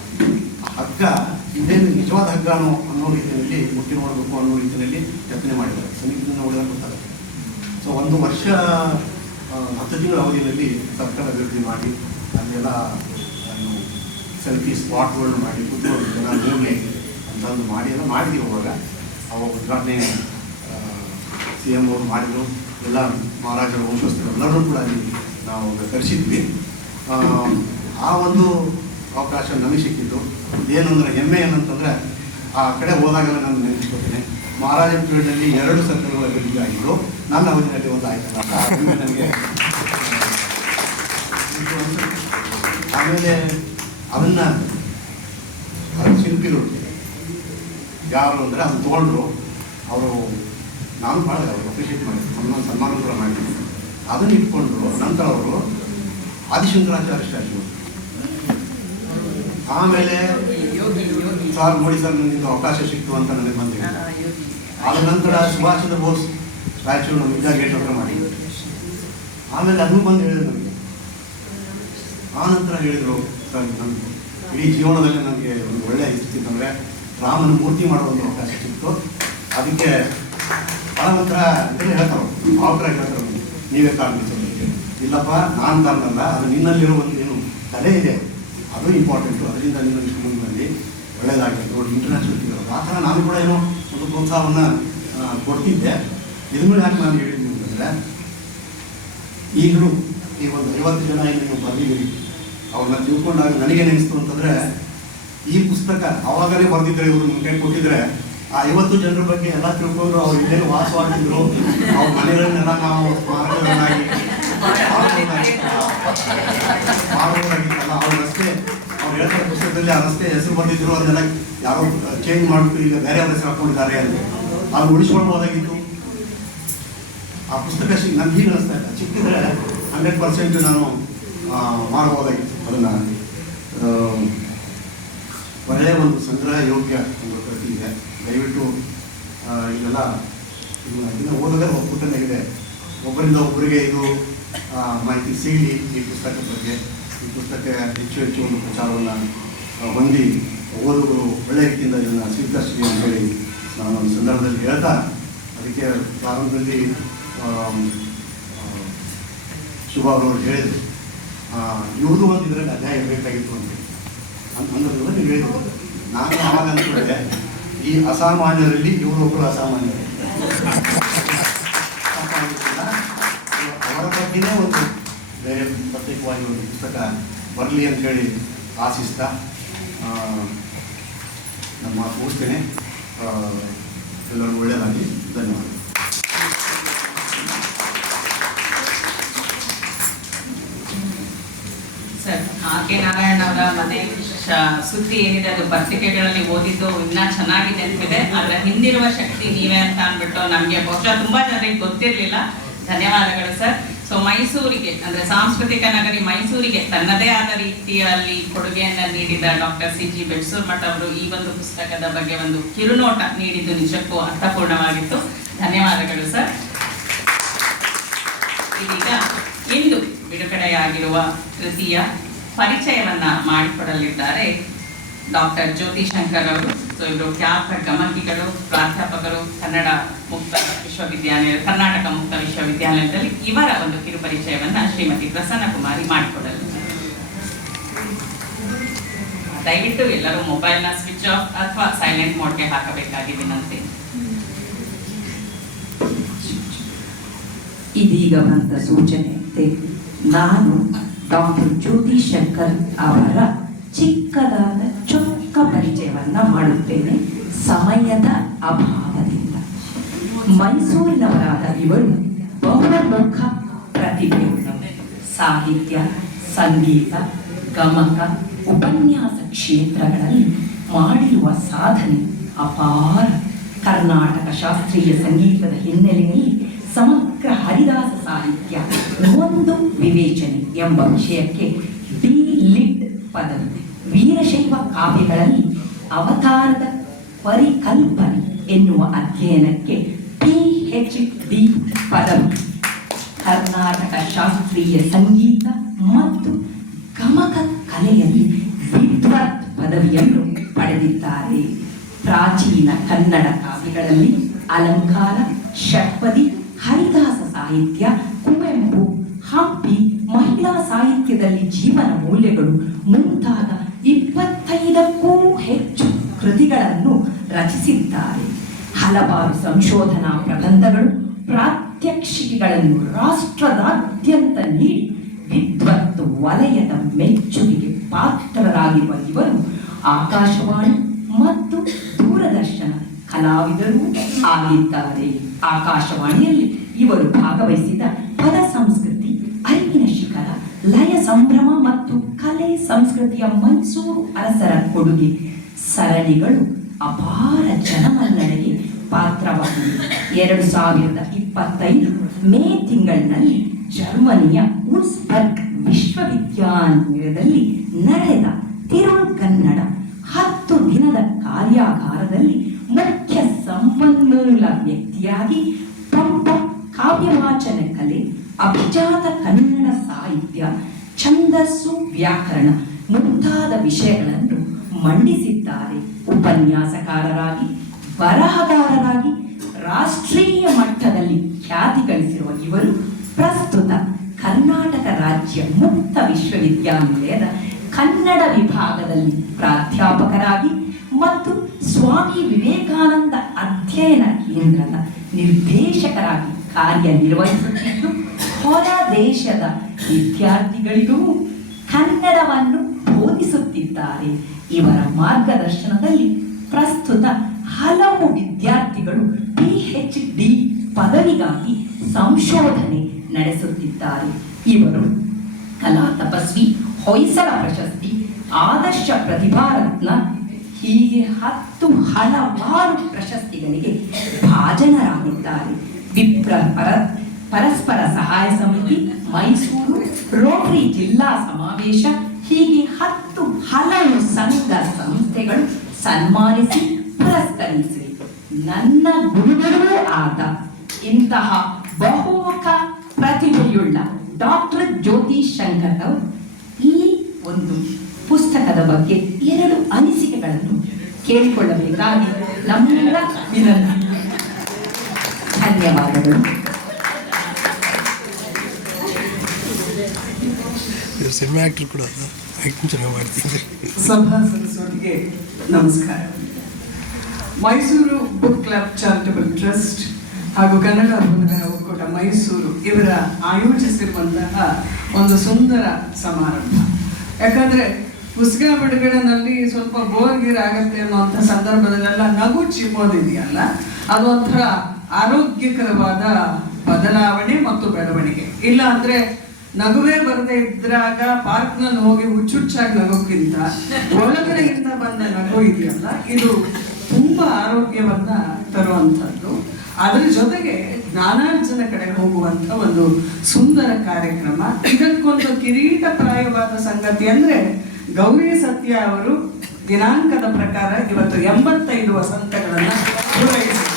ಆ ಹಗ್ಗ ಇದೇನು ನಿಜವಾದ ಹಗ್ಗ ಅನ್ನೋ ರೀತಿಯಲ್ಲಿ ಮುಟ್ಟಿ ನೋಡಬೇಕು ಅನ್ನೋ ರೀತಿಯಲ್ಲಿ ಕೆತ್ತನೆ ಮಾಡಿದ್ದಾರೆ. ಸಮೀಪದಿಂದ ನೋಡಿದಾಗ ಗೊತ್ತಾಗುತ್ತೆ. ಸೊ 1 ವರ್ಷ 10 ತಿಂಗಳ ಅವಧಿಯಲ್ಲಿ ಸರ್ಕಾರ ಅಭಿವೃದ್ಧಿ ಮಾಡಿ ಅಲ್ಲೆಲ್ಲ ಸೆಲ್ಫಿ ಸ್ಪಾಟ್ಗಳನ್ನು ಮಾಡಿ ಕೂತ್ಕೊಂಡು ಜನ ನೋಡಲಿ ಅಂತಂದು ಮಾಡಿ ಎಲ್ಲ ಮಾಡಿದ್ದೀವಿ. ಅವಾಗ ಉದ್ಘಾಟನೆ CM ಅವರು ಮಾಡಿದರು. ಎಲ್ಲ ಮಹಾರಾಜರ ವಂಶಸ್ಥರು ಎಲ್ಲರೂ ಕೂಡ ಅಲ್ಲಿ ನಾವು ಕರೆಸಿದ್ವಿ. ಆ ಒಂದು ಅವಕಾಶ ನನಗೆ ಸಿಕ್ಕಿತ್ತು. ಏನಂದರೆ ಹೆಮ್ಮೆ ಏನಂತಂದರೆ, ಆ ಕಡೆ ಹೋದಾಗೆಲ್ಲ ನಾನು ನೆನೆಸ್ಕೊತೀನಿ, ಮಹಾರಾಜರ ಪೀರಿಯಡ್ನಲ್ಲಿ 2 ಸರ್ಕಲ್ಗಳು ಅಭಿವೃದ್ಧಿ ಆಗಿದ್ದು, ನನ್ನ ಅವಧಿಯಲ್ಲಿ ಒಂದು ಆಯ್ತಲ್ಲ ಅಂತ ನನಗೆ. ಆಮೇಲೆ ಅದನ್ನು ಶಿಲ್ಪಿಗಳು ಯಾರು ಅಂದರೆ ಅದನ್ನು ತೊಗೊಂಡ್ರು. ಅವರು ನಾನು ಭಾಳ ಅವರು ಅಪ್ರಿಷಿಯೇಟ್ ಮಾಡಿದ್ರು, ನಮ್ಮನ್ನು ಸನ್ಮಾನ ಕೂಡ ಮಾಡಿದ್ರು. ಅದನ್ನು ಇಟ್ಕೊಂಡ್ರು. ನಂತರ ಅವರು ಆದಿಶಂಕರಾಚಾರ್ಯ ಸ್ಟ್ಯಾಚ್ಯೂ. ಆಮೇಲೆ ಸರ್ ನೋಡಿ ಸರ್ ನನಗೆ ಅವಕಾಶ ಸಿಕ್ತು ಅಂತ ನನಗೆ ಬಂದಿದೆ. ಆದ ನಂತರ ಸುಭಾಷ್ ಚಂದ್ರ ಬೋಸ್ ಸ್ಟ್ಯಾಚ್ಯೂ ನಮ್ಮ ಇಂಡಿಯಾ ಗೇಟ್ ಹತ್ರ ಮಾಡಿದ್ರು. ಆಮೇಲೆ ಅದನ್ನು ಬಂದು ಹೇಳಿದ್ರು ನನಗೆ. ಆ ನಂತರ ಹೇಳಿದರು, ಸರ್ ನನ್ನ ಇಡೀ ಜೀವನದಲ್ಲಿ ನನಗೆ ಒಂದು ಒಳ್ಳೆಯ ಇಷ್ಟಿತ್ತಂದರೆ ರಾಮನ ಮೂರ್ತಿ ಮಾಡೋ ಒಂದು ಅವಕಾಶ ಸಿಕ್ತು. ಅದಕ್ಕೆ ಭಾಳ ಒಂಥರ ಇದೆಲ್ಲ ಹೇಳ್ತಾರೆ, ಭಾವಕರ ಹೇಳ್ತಾರೆ, ನೀವೇ ಕಾರಣಕ್ಕೆ. ಇಲ್ಲಪ್ಪ, ನಾನು ಕಾರಣಲ್ಲ, ಅದು ನಿನ್ನಲ್ಲಿರೋ ಒಂದು ಏನು ಕಲೆ ಇದೆ, ಅದು ಇಂಪಾರ್ಟೆಂಟು. ಅದರಿಂದ ನಿಮ್ಮ ಮುಂದಿನಲ್ಲಿ ಒಳ್ಳೆಯದಾಗಿದೆ ನೋಡಿ, ಇಂಟರ್ನ್ಯಾಷನಲ್ ಇರೋದು. ಆ ಥರ ನಾನು ಕೂಡ ಏನೋ ಒಂದು ಪ್ರೋತ್ಸಾಹವನ್ನು ಕೊಡ್ತಿದ್ದೆ. ಇದನ್ನು ಯಾಕೆ ನಾನು ಹೇಳಿದ್ದೀನಿ ಅಂತಂದರೆ, ಈಗಲೂ ಈ ಒಂದು 50 ಜನ ಏನು ನೀವು ಬರೆದಿದ್ದೀರಿ, ಅವ್ರನ್ನ ತಿಳ್ಕೊಂಡಾಗ ನನಗೇನಿಸ್ತು ಅಂತಂದರೆ, ಈ ಪುಸ್ತಕ ಅವಾಗಲೇ ಬರೆದಿದ್ದರೆ ಇವರು ಮುಂದೆ ಕೊಟ್ಟಿದ್ರೆ ಆ 50 ಜನರ ಬಗ್ಗೆ ಎಲ್ಲ ತಿಳ್ಕೊಂಡು ಅವ್ರು ಇಲ್ಲೇನು ವಾಸವಾಗಿದ್ರು, ಅವ್ರ ಮನೆಗಳನ್ನೆಲ್ಲ ನಾವು ಸ್ಮಾರಕಗಳನ್ನಾಗಿ ಮಾಡೋದಾಗಿತ್ತಲ್ಲ. ಅವ್ರ ರಸ್ತೆ ಅವ್ರು ಹೇಳ್ತಾರೆ ಪುಸ್ತಕದಲ್ಲಿ ಆ ರಸ್ತೆ ಹೆಸರು ಬಂದಿದ್ರು, ಅದನ್ನೆಲ್ಲ ಯಾರೋ ಚೇಂಜ್ ಮಾಡಿಬಿಟ್ಟು ಈಗ ಬೇರೆ ಅವ್ರ ಹೆಸರು ಹಾಕೊಂಡಿದ್ದಾರೆ ಅಂತ. ಅದು ಉಳಿಸ್ಕೊಳ್ಬೋದಾಗಿತ್ತು. ಆ ಪುಸ್ತಕ ನನಗೆ ಹೀಗೆ ಅನಿಸ್ತಾ ಇಲ್ಲ, ಚಿಕ್ಕಿದ್ರೆ 100% ನಾನು ಮಾಡ್ಬೋದಾಗಿತ್ತು ಅದನ್ನು. ಒಳ್ಳೆಯ ಒಂದು ಸಂಗ್ರಹ ಯೋಗ್ಯ ಒಂದು ಕೃತಿ ಇದೆ. ದಯವಿಟ್ಟು ಇದೆಲ್ಲ ಇದನ್ನು ಓದೋದೇ ಒಕ್ಕೂಟನಾಗಿದೆ. ಒಬ್ಬರಿಂದ ಒಬ್ಬರಿಗೆ ಇದು ಮಾಹಿತಿ ಸಿಗಲಿ ಈ ಪುಸ್ತಕದ ಬಗ್ಗೆ. ಈ ಪುಸ್ತಕ ಹೆಚ್ಚು ಒಂದು ಪ್ರಚಾರವನ್ನು ಹೊಂದಿ ಓದುಗರು ಒಳ್ಳೆಯ ರೀತಿಯಿಂದ ಇದನ್ನು ಸ್ವೀಕರಿಸಲಿ ಅಂತೇಳಿ ನಾನು ಒಂದು ಸಂದರ್ಭದಲ್ಲಿ ಹೇಳ್ತಾ, ಅದಕ್ಕೆ ಪ್ರಾರಂಭದಲ್ಲಿ ಶುಭ ಅವರು ಹೇಳಿದರು, ಇವ್ರದ್ದು ಒಂದು ಇದರಲ್ಲಿ ಅಧ್ಯಾಯ ಇರಬೇಕಾಗಿತ್ತು ಅಂದ್ರೆ ನೀವು ಹೇಳಿದ್ರು. ನಾನು ಆವಾಗ ಅಂದ್ಕೊಂಡೆ, ಈ ಅಸಾಮಾನ್ಯರಲ್ಲಿ ಇವರೊಬ್ಬರು ಅಸಾಮಾನ್ಯರು, ಅವರ ಬಗ್ಗೆನೇ ಒಂದು ಬೇರೆ ಪ್ರತ್ಯೇಕವಾಗಿ ಒಂದು ಪುಸ್ತಕ ಬರಲಿ ಅಂಥೇಳಿ ಆಶಿಸ್ತಾ ನಮ್ಮ ಮುಗಿಸ್ತೇನೆ. ಎಲ್ಲರಿಗೂ ಒಳ್ಳೆಯದಾಗಲಿ. ಧನ್ಯವಾದ. ಸರ್, ಆಕೆ ನಾರಾಯಣ ಅವರ ಮನೆ ಸುದ್ದಿ ಏನಿದೆ ಅದು ಪತ್ರಿಕೆಗಳಲ್ಲಿ ಓದಿದ್ದು ಇನ್ನೂ ಚೆನ್ನಾಗಿ ನೆನಪಿದೆ. ಅದರ ಹಿಂದಿರುವ ಶಕ್ತಿ ನೀವೇ ಅಂತ ಅಂದ್ಬಿಟ್ಟು ನಮಗೆ ಬಹುಶಃ ತುಂಬ ಜನರಿಗೆ ಗೊತ್ತಿರಲಿಲ್ಲ. ಧನ್ಯವಾದಗಳು ಸರ್. ಸೊ ಮೈಸೂರಿಗೆ ಅಂದರೆ ಸಾಂಸ್ಕೃತಿಕ ನಗರಿ ಮೈಸೂರಿಗೆ ತನ್ನದೇ ಆದ ರೀತಿಯಲ್ಲಿ ಕೊಡುಗೆಯನ್ನು ನೀಡಿದ ಡಾಕ್ಟರ್ CG ಬೆಟ್ಸೂರ್ಮಠ ಅವರು ಈ ಒಂದು ಪುಸ್ತಕದ ಬಗ್ಗೆ ಒಂದು ಕಿರುನೋಟ ನೀಡಿದ್ದು ನಿಜಕ್ಕೂ ಅರ್ಥಪೂರ್ಣವಾಗಿತ್ತು. ಧನ್ಯವಾದಗಳು ಸರ್. ಇದೀಗ ಇಂದು ಬಿಡುಗಡೆಯಾಗಿರುವ ಕೃತಿಯ ಪರಿಚಯವನ್ನ ಮಾಡಿಕೊಡಲಿದ್ದಾರೆ ಡಾಕ್ಟರ್ ಜ್ಯೋತಿ ಶಂಕರ್ ಅವರು. ಸೊ ಇವರು ಖ್ಯಾತ ಗಮಕಿಗಳು, ಪ್ರಾಧ್ಯಾಪಕರು, ಕರ್ನಾಟಕ ಮುಕ್ತ ವಿಶ್ವವಿದ್ಯಾಲಯದಲ್ಲಿ. ಇವರ ಒಂದು ಕಿರು ಪರಿಚಯವನ್ನ ಶ್ರೀಮತಿ ಪ್ರಸನ್ನ ಕುಮಾರಿ ಮಾಡಿಕೊಡಲಿದ್ದಾರೆ. ದಯವಿಟ್ಟು ಎಲ್ಲರೂ ಮೊಬೈಲ್ನ ಸ್ವಿಚ್ ಆಫ್ ಅಥವಾ ಸೈಲೆಂಟ್ ಮೋಡ್ಗೆ ಹಾಕಬೇಕಾಗಿ ವಿನಂತಿ. ಇದೀಗ ಬಂದ ಸೂಚನೆಯಂತೆ ನಾನು ಡಾಕ್ಟರ್ ಜ್ಯೋತಿ ಶಂಕರ್ ಅವರ ಚಿಕ್ಕದಾದ ಚೊಕ್ಕ ಪರಿಚಯವನ್ನ ಮಾಡುತ್ತೇನೆ ಸಮಯದ ಅಭಾವದಿಂದ. ಮೈಸೂರಿನವರಾದ ಇವರು ಬಹುಮುಖ ಪ್ರತಿಭೆಯುಳ್ಳವರು. ಸಾಹಿತ್ಯ, ಸಂಗೀತ, ಗಮಕ, ಉಪನ್ಯಾಸ ಕ್ಷೇತ್ರಗಳಲ್ಲಿ ಮಾಡಿರುವ ಸಾಧನೆ ಅಪಾರ. ಕರ್ನಾಟಕ ಶಾಸ್ತ್ರೀಯ ಸಂಗೀತದ ಹಿನ್ನೆಲೆಯಲ್ಲಿ ಸಮಗ್ರ ಹರಿದಾಸ ಸಾಹಿತ್ಯ ಒಂದು ವಿವೇಚನೆ ಎಂಬ ವಿಷಯಕ್ಕೆ ಡಿ.ಲಿಟ್ ಪದವಿ, ವೀರಶೈವ ಕಾವ್ಯಗಳಲ್ಲಿ ಅವತಾರದ ಪರಿಕಲ್ಪನೆ ಎನ್ನುವ ಅಧ್ಯಯನಕ್ಕೆ PhD ಪದವಿ, ಕರ್ನಾಟಕ ಶಾಸ್ತ್ರೀಯ ಸಂಗೀತ ಮತ್ತು ಗಮಕ ಕಲೆಯಲ್ಲಿ ವಿದ್ವತ್ ಪದವಿಯನ್ನು ಪಡೆದಿದ್ದಾರೆ. ಪ್ರಾಚೀನ ಕನ್ನಡ ಕಾವ್ಯಗಳಲ್ಲಿ ಅಲಂಕಾರ, ಷಟ್ಪದಿ, ಹರಿದಾಸ ಸಾಹಿತ್ಯ, ಕುವೆಂಪು, ಹಂಪಿ, ಮಹಿಳಾ ಸಾಹಿತ್ಯದಲ್ಲಿ ಜೀವನ ಮೌಲ್ಯಗಳು ಮುಂತಾದ 25ಕ್ಕೂ ಹೆಚ್ಚು ಕೃತಿಗಳನ್ನು ರಚಿಸಿದ್ದಾರೆ. ಹಲವಾರು ಸಂಶೋಧನಾ ಪ್ರಬಂಧಗಳು, ಪ್ರಾತ್ಯಕ್ಷಿಕೆಗಳನ್ನು ರಾಷ್ಟ್ರದಾದ್ಯಂತ ನೀಡಿ ವಿದ್ವತ್ ವಲಯದ ಮೆಚ್ಚುಗೆಗೆ ಪಾತ್ರರಾಗಿರುವ ಇವರು ಆಕಾಶವಾಣಿ ಮತ್ತು ದೂರದರ್ಶನ ಕಲಾವಿದರು ಆಗಿದ್ದಾರೆ. ಆಕಾಶವಾಣಿಯಲ್ಲಿ ಇವರು ಭಾಗವಹಿಸಿದ ಪದ ಸಂಸ್ಕೃತಿ, ಅರಿವಿನ ಶಿಖರ, ಲಯ ಸಂಭ್ರಮ ಮತ್ತು ಕಲೆ ಸಂಸ್ಕೃತಿಯ ಮೈಸೂರು ಅರಸರ ಕೊಡುಗೆ ಸರಣಿಗಳು ಅಪಾರ ಜನಮನ್ನಣೆಗೆ ಪಾತ್ರವಾಗಿವೆ. 2025 ಮೇ ತಿಂಗಳಿನಲ್ಲಿ ಜರ್ಮನಿಯ ಉಲ್ಸ್ಬರ್ಗ್ ವಿಶ್ವವಿದ್ಯಾನಿಲಯದಲ್ಲಿ ನಡೆದ ತಿರುಳ್ಕನ್ನಡ 10 ದಿನದ ಕಾರ್ಯಾಗಾರದಲ್ಲಿ ಮುಖ್ಯ ಸಂಪನ್ಮೂಲ ವ್ಯಕ್ತಿಯಾಗಿ ಪಂಪ, ಕಾವ್ಯವಾಚನ ಕಲೆ, ಅಭಿಜಾತ ಕನ್ನಡ ಸಾಹಿತ್ಯ, ಛಂದಸ್ಸು, ವ್ಯಾಕರಣ ಮುಂತಾದ ವಿಷಯಗಳನ್ನು ಮಂಡಿಸಿದ್ದಾರೆ. ಉಪನ್ಯಾಸಕಾರರಾಗಿ, ಬರಹಗಾರರಾಗಿ ರಾಷ್ಟ್ರೀಯ ಮಟ್ಟದಲ್ಲಿ ಖ್ಯಾತಿ ಗಳಿಸಿರುವ ಇವರು ಪ್ರಸ್ತುತ ಕರ್ನಾಟಕ ರಾಜ್ಯ ಮುಕ್ತ ವಿಶ್ವವಿದ್ಯಾನಿಲಯದ ಕನ್ನಡ ವಿಭಾಗದಲ್ಲಿ ಪ್ರಾಧ್ಯಾಪಕರಾಗಿ ಮತ್ತು ಸ್ವಾಮಿ ವಿವೇಕಾನಂದ ಅಧ್ಯಯನ ಕೇಂದ್ರದ ನಿರ್ದೇಶಕರಾಗಿ ಕಾರ್ಯನಿರ್ವಹಿಸುತ್ತಿದ್ದು, ಹೊರ ದೇಶದ ವಿದ್ಯಾರ್ಥಿಗಳಿಗೂ ಕನ್ನಡವನ್ನು ಬೋಧಿಸುತ್ತಿದ್ದಾರೆ. ಇವರ ಮಾರ್ಗದರ್ಶನದಲ್ಲಿ ಪ್ರಸ್ತುತ ಹಲವು ವಿದ್ಯಾರ್ಥಿಗಳು PhD ಪದವಿಗಾಗಿ ಸಂಶೋಧನೆ ನಡೆಸುತ್ತಿದ್ದಾರೆ. ಇವರು ಕಲಾ ತಪಸ್ವಿ, ಹೊಯ್ಸಳ ಪ್ರಶಸ್ತಿ, ಆದರ್ಶ ಪ್ರತಿಭಾರತ್ನ ಹೀಗೆ 10 ಹಲವಾರು ಪ್ರಶಸ್ತಿಗಳಿಗೆ ಭಾಜನರಾಗಿದ್ದಾರೆ. ಪರಸ್ಪರ ಸಹಾಯ ಸಮಿತಿ, ಮೈಸೂರು ರೋಟರಿ ಜಿಲ್ಲಾ ಸಮಾವೇಶ ಹೀಗೆ 10 ಹಲವು ಸಂಘ ಸಂಸ್ಥೆಗಳು ಸನ್ಮಾನಿಸಿ ಪುರಸ್ಕರಿಸಿ ನನ್ನ ಗುರುಗಳೂ ಆದ ಇಂತಹ ಬಹುಮುಖ ಪ್ರತಿಭೆಯುಳ್ಳ ಡಾಕ್ಟರ್ ಜ್ಯೋತಿ ಶಂಕರ್ ಅವರು ಈ ಒಂದು ಪುಸ್ತಕದ ಬಗ್ಗೆ 2 ಅನಿಸಿಕೆಗಳನ್ನು ಕೇಳಿಕೊಳ್ಳಬೇಕಾಗಿ ನಮ್ಮೆಲ್ಲ ವಿನಂತಿ. ಧನ್ಯವಾದಗಳು. ಸಿನಿಮಾ ಆಕ್ಟರ್ ಕೂಡ ಚೆನ್ನಾಗಿ ಮಾಡ್ತಿದ್ದೆ. ಸಭಾ ಸದಸ್ಯರಿಗೆ ನಮಸ್ಕಾರ. Mysuru book club charitable trust ಹಾಗೂ ಕನ್ನಡ ಓದುಗರ ಒಕ್ಕೂಟ ಮೈಸೂರು ಇವರ ಆಯೋಜಿಸಿರುವಂತಹ ಒಂದು ಸುಂದರ ಸಮಾರಂಭ. ಯಾಕಂದ್ರೆ ಪುಸ್ತಕ ಬಿಡುಗಡೆನಲ್ಲಿ ಸ್ವಲ್ಪ ಬೋರ್ಗೀರ್ ಆಗತ್ತೆ ಅನ್ನುವಂಥ ಸಂದರ್ಭದಲ್ಲೆಲ್ಲ ನಗು ಚಿಮ್ಮೋದಿದೆಯಲ್ಲ, ಅದು ಒಂಥರ ಆರೋಗ್ಯಕರವಾದ ಬದಲಾವಣೆ ಮತ್ತು ಬೆಳವಣಿಗೆ. ಇಲ್ಲ ಅಂದ್ರೆ ನಗುವೇ ಬರದೇ ಇದ್ರಾಗ ಪಾರ್ಕ್ನಲ್ಲಿ ಹೋಗಿ ಹುಚ್ಚುಚ್ಚಾಗಿ ನಗೋಕ್ಕಿಂತ ಒಳಗಡೆಯಿಂದ ಬಂದ ನಗು ಇದೆಯಲ್ಲ, ಇದು ತುಂಬಾ ಆರೋಗ್ಯವನ್ನ ತರುವಂಥದ್ದು. ಅದರ ಜೊತೆಗೆ ಜ್ಞಾನಾರ್ಜನ ಕಡೆ ಹೋಗುವಂತ ಒಂದು ಸುಂದರ ಕಾರ್ಯಕ್ರಮ. ಇದಕ್ಕೊಂದು ಕಿರೀಟಪ್ರಾಯವಾದ ಸಂಗತಿ ಅಂದ್ರೆ ಗೌರಿ ಸತ್ಯ ಅವರು ದಿನಾಂಕದ ಪ್ರಕಾರ ಇವತ್ತು 85 ವಸಂತಗಳನ್ನ ಪೂರೈಸಿದ್ದಾರೆ.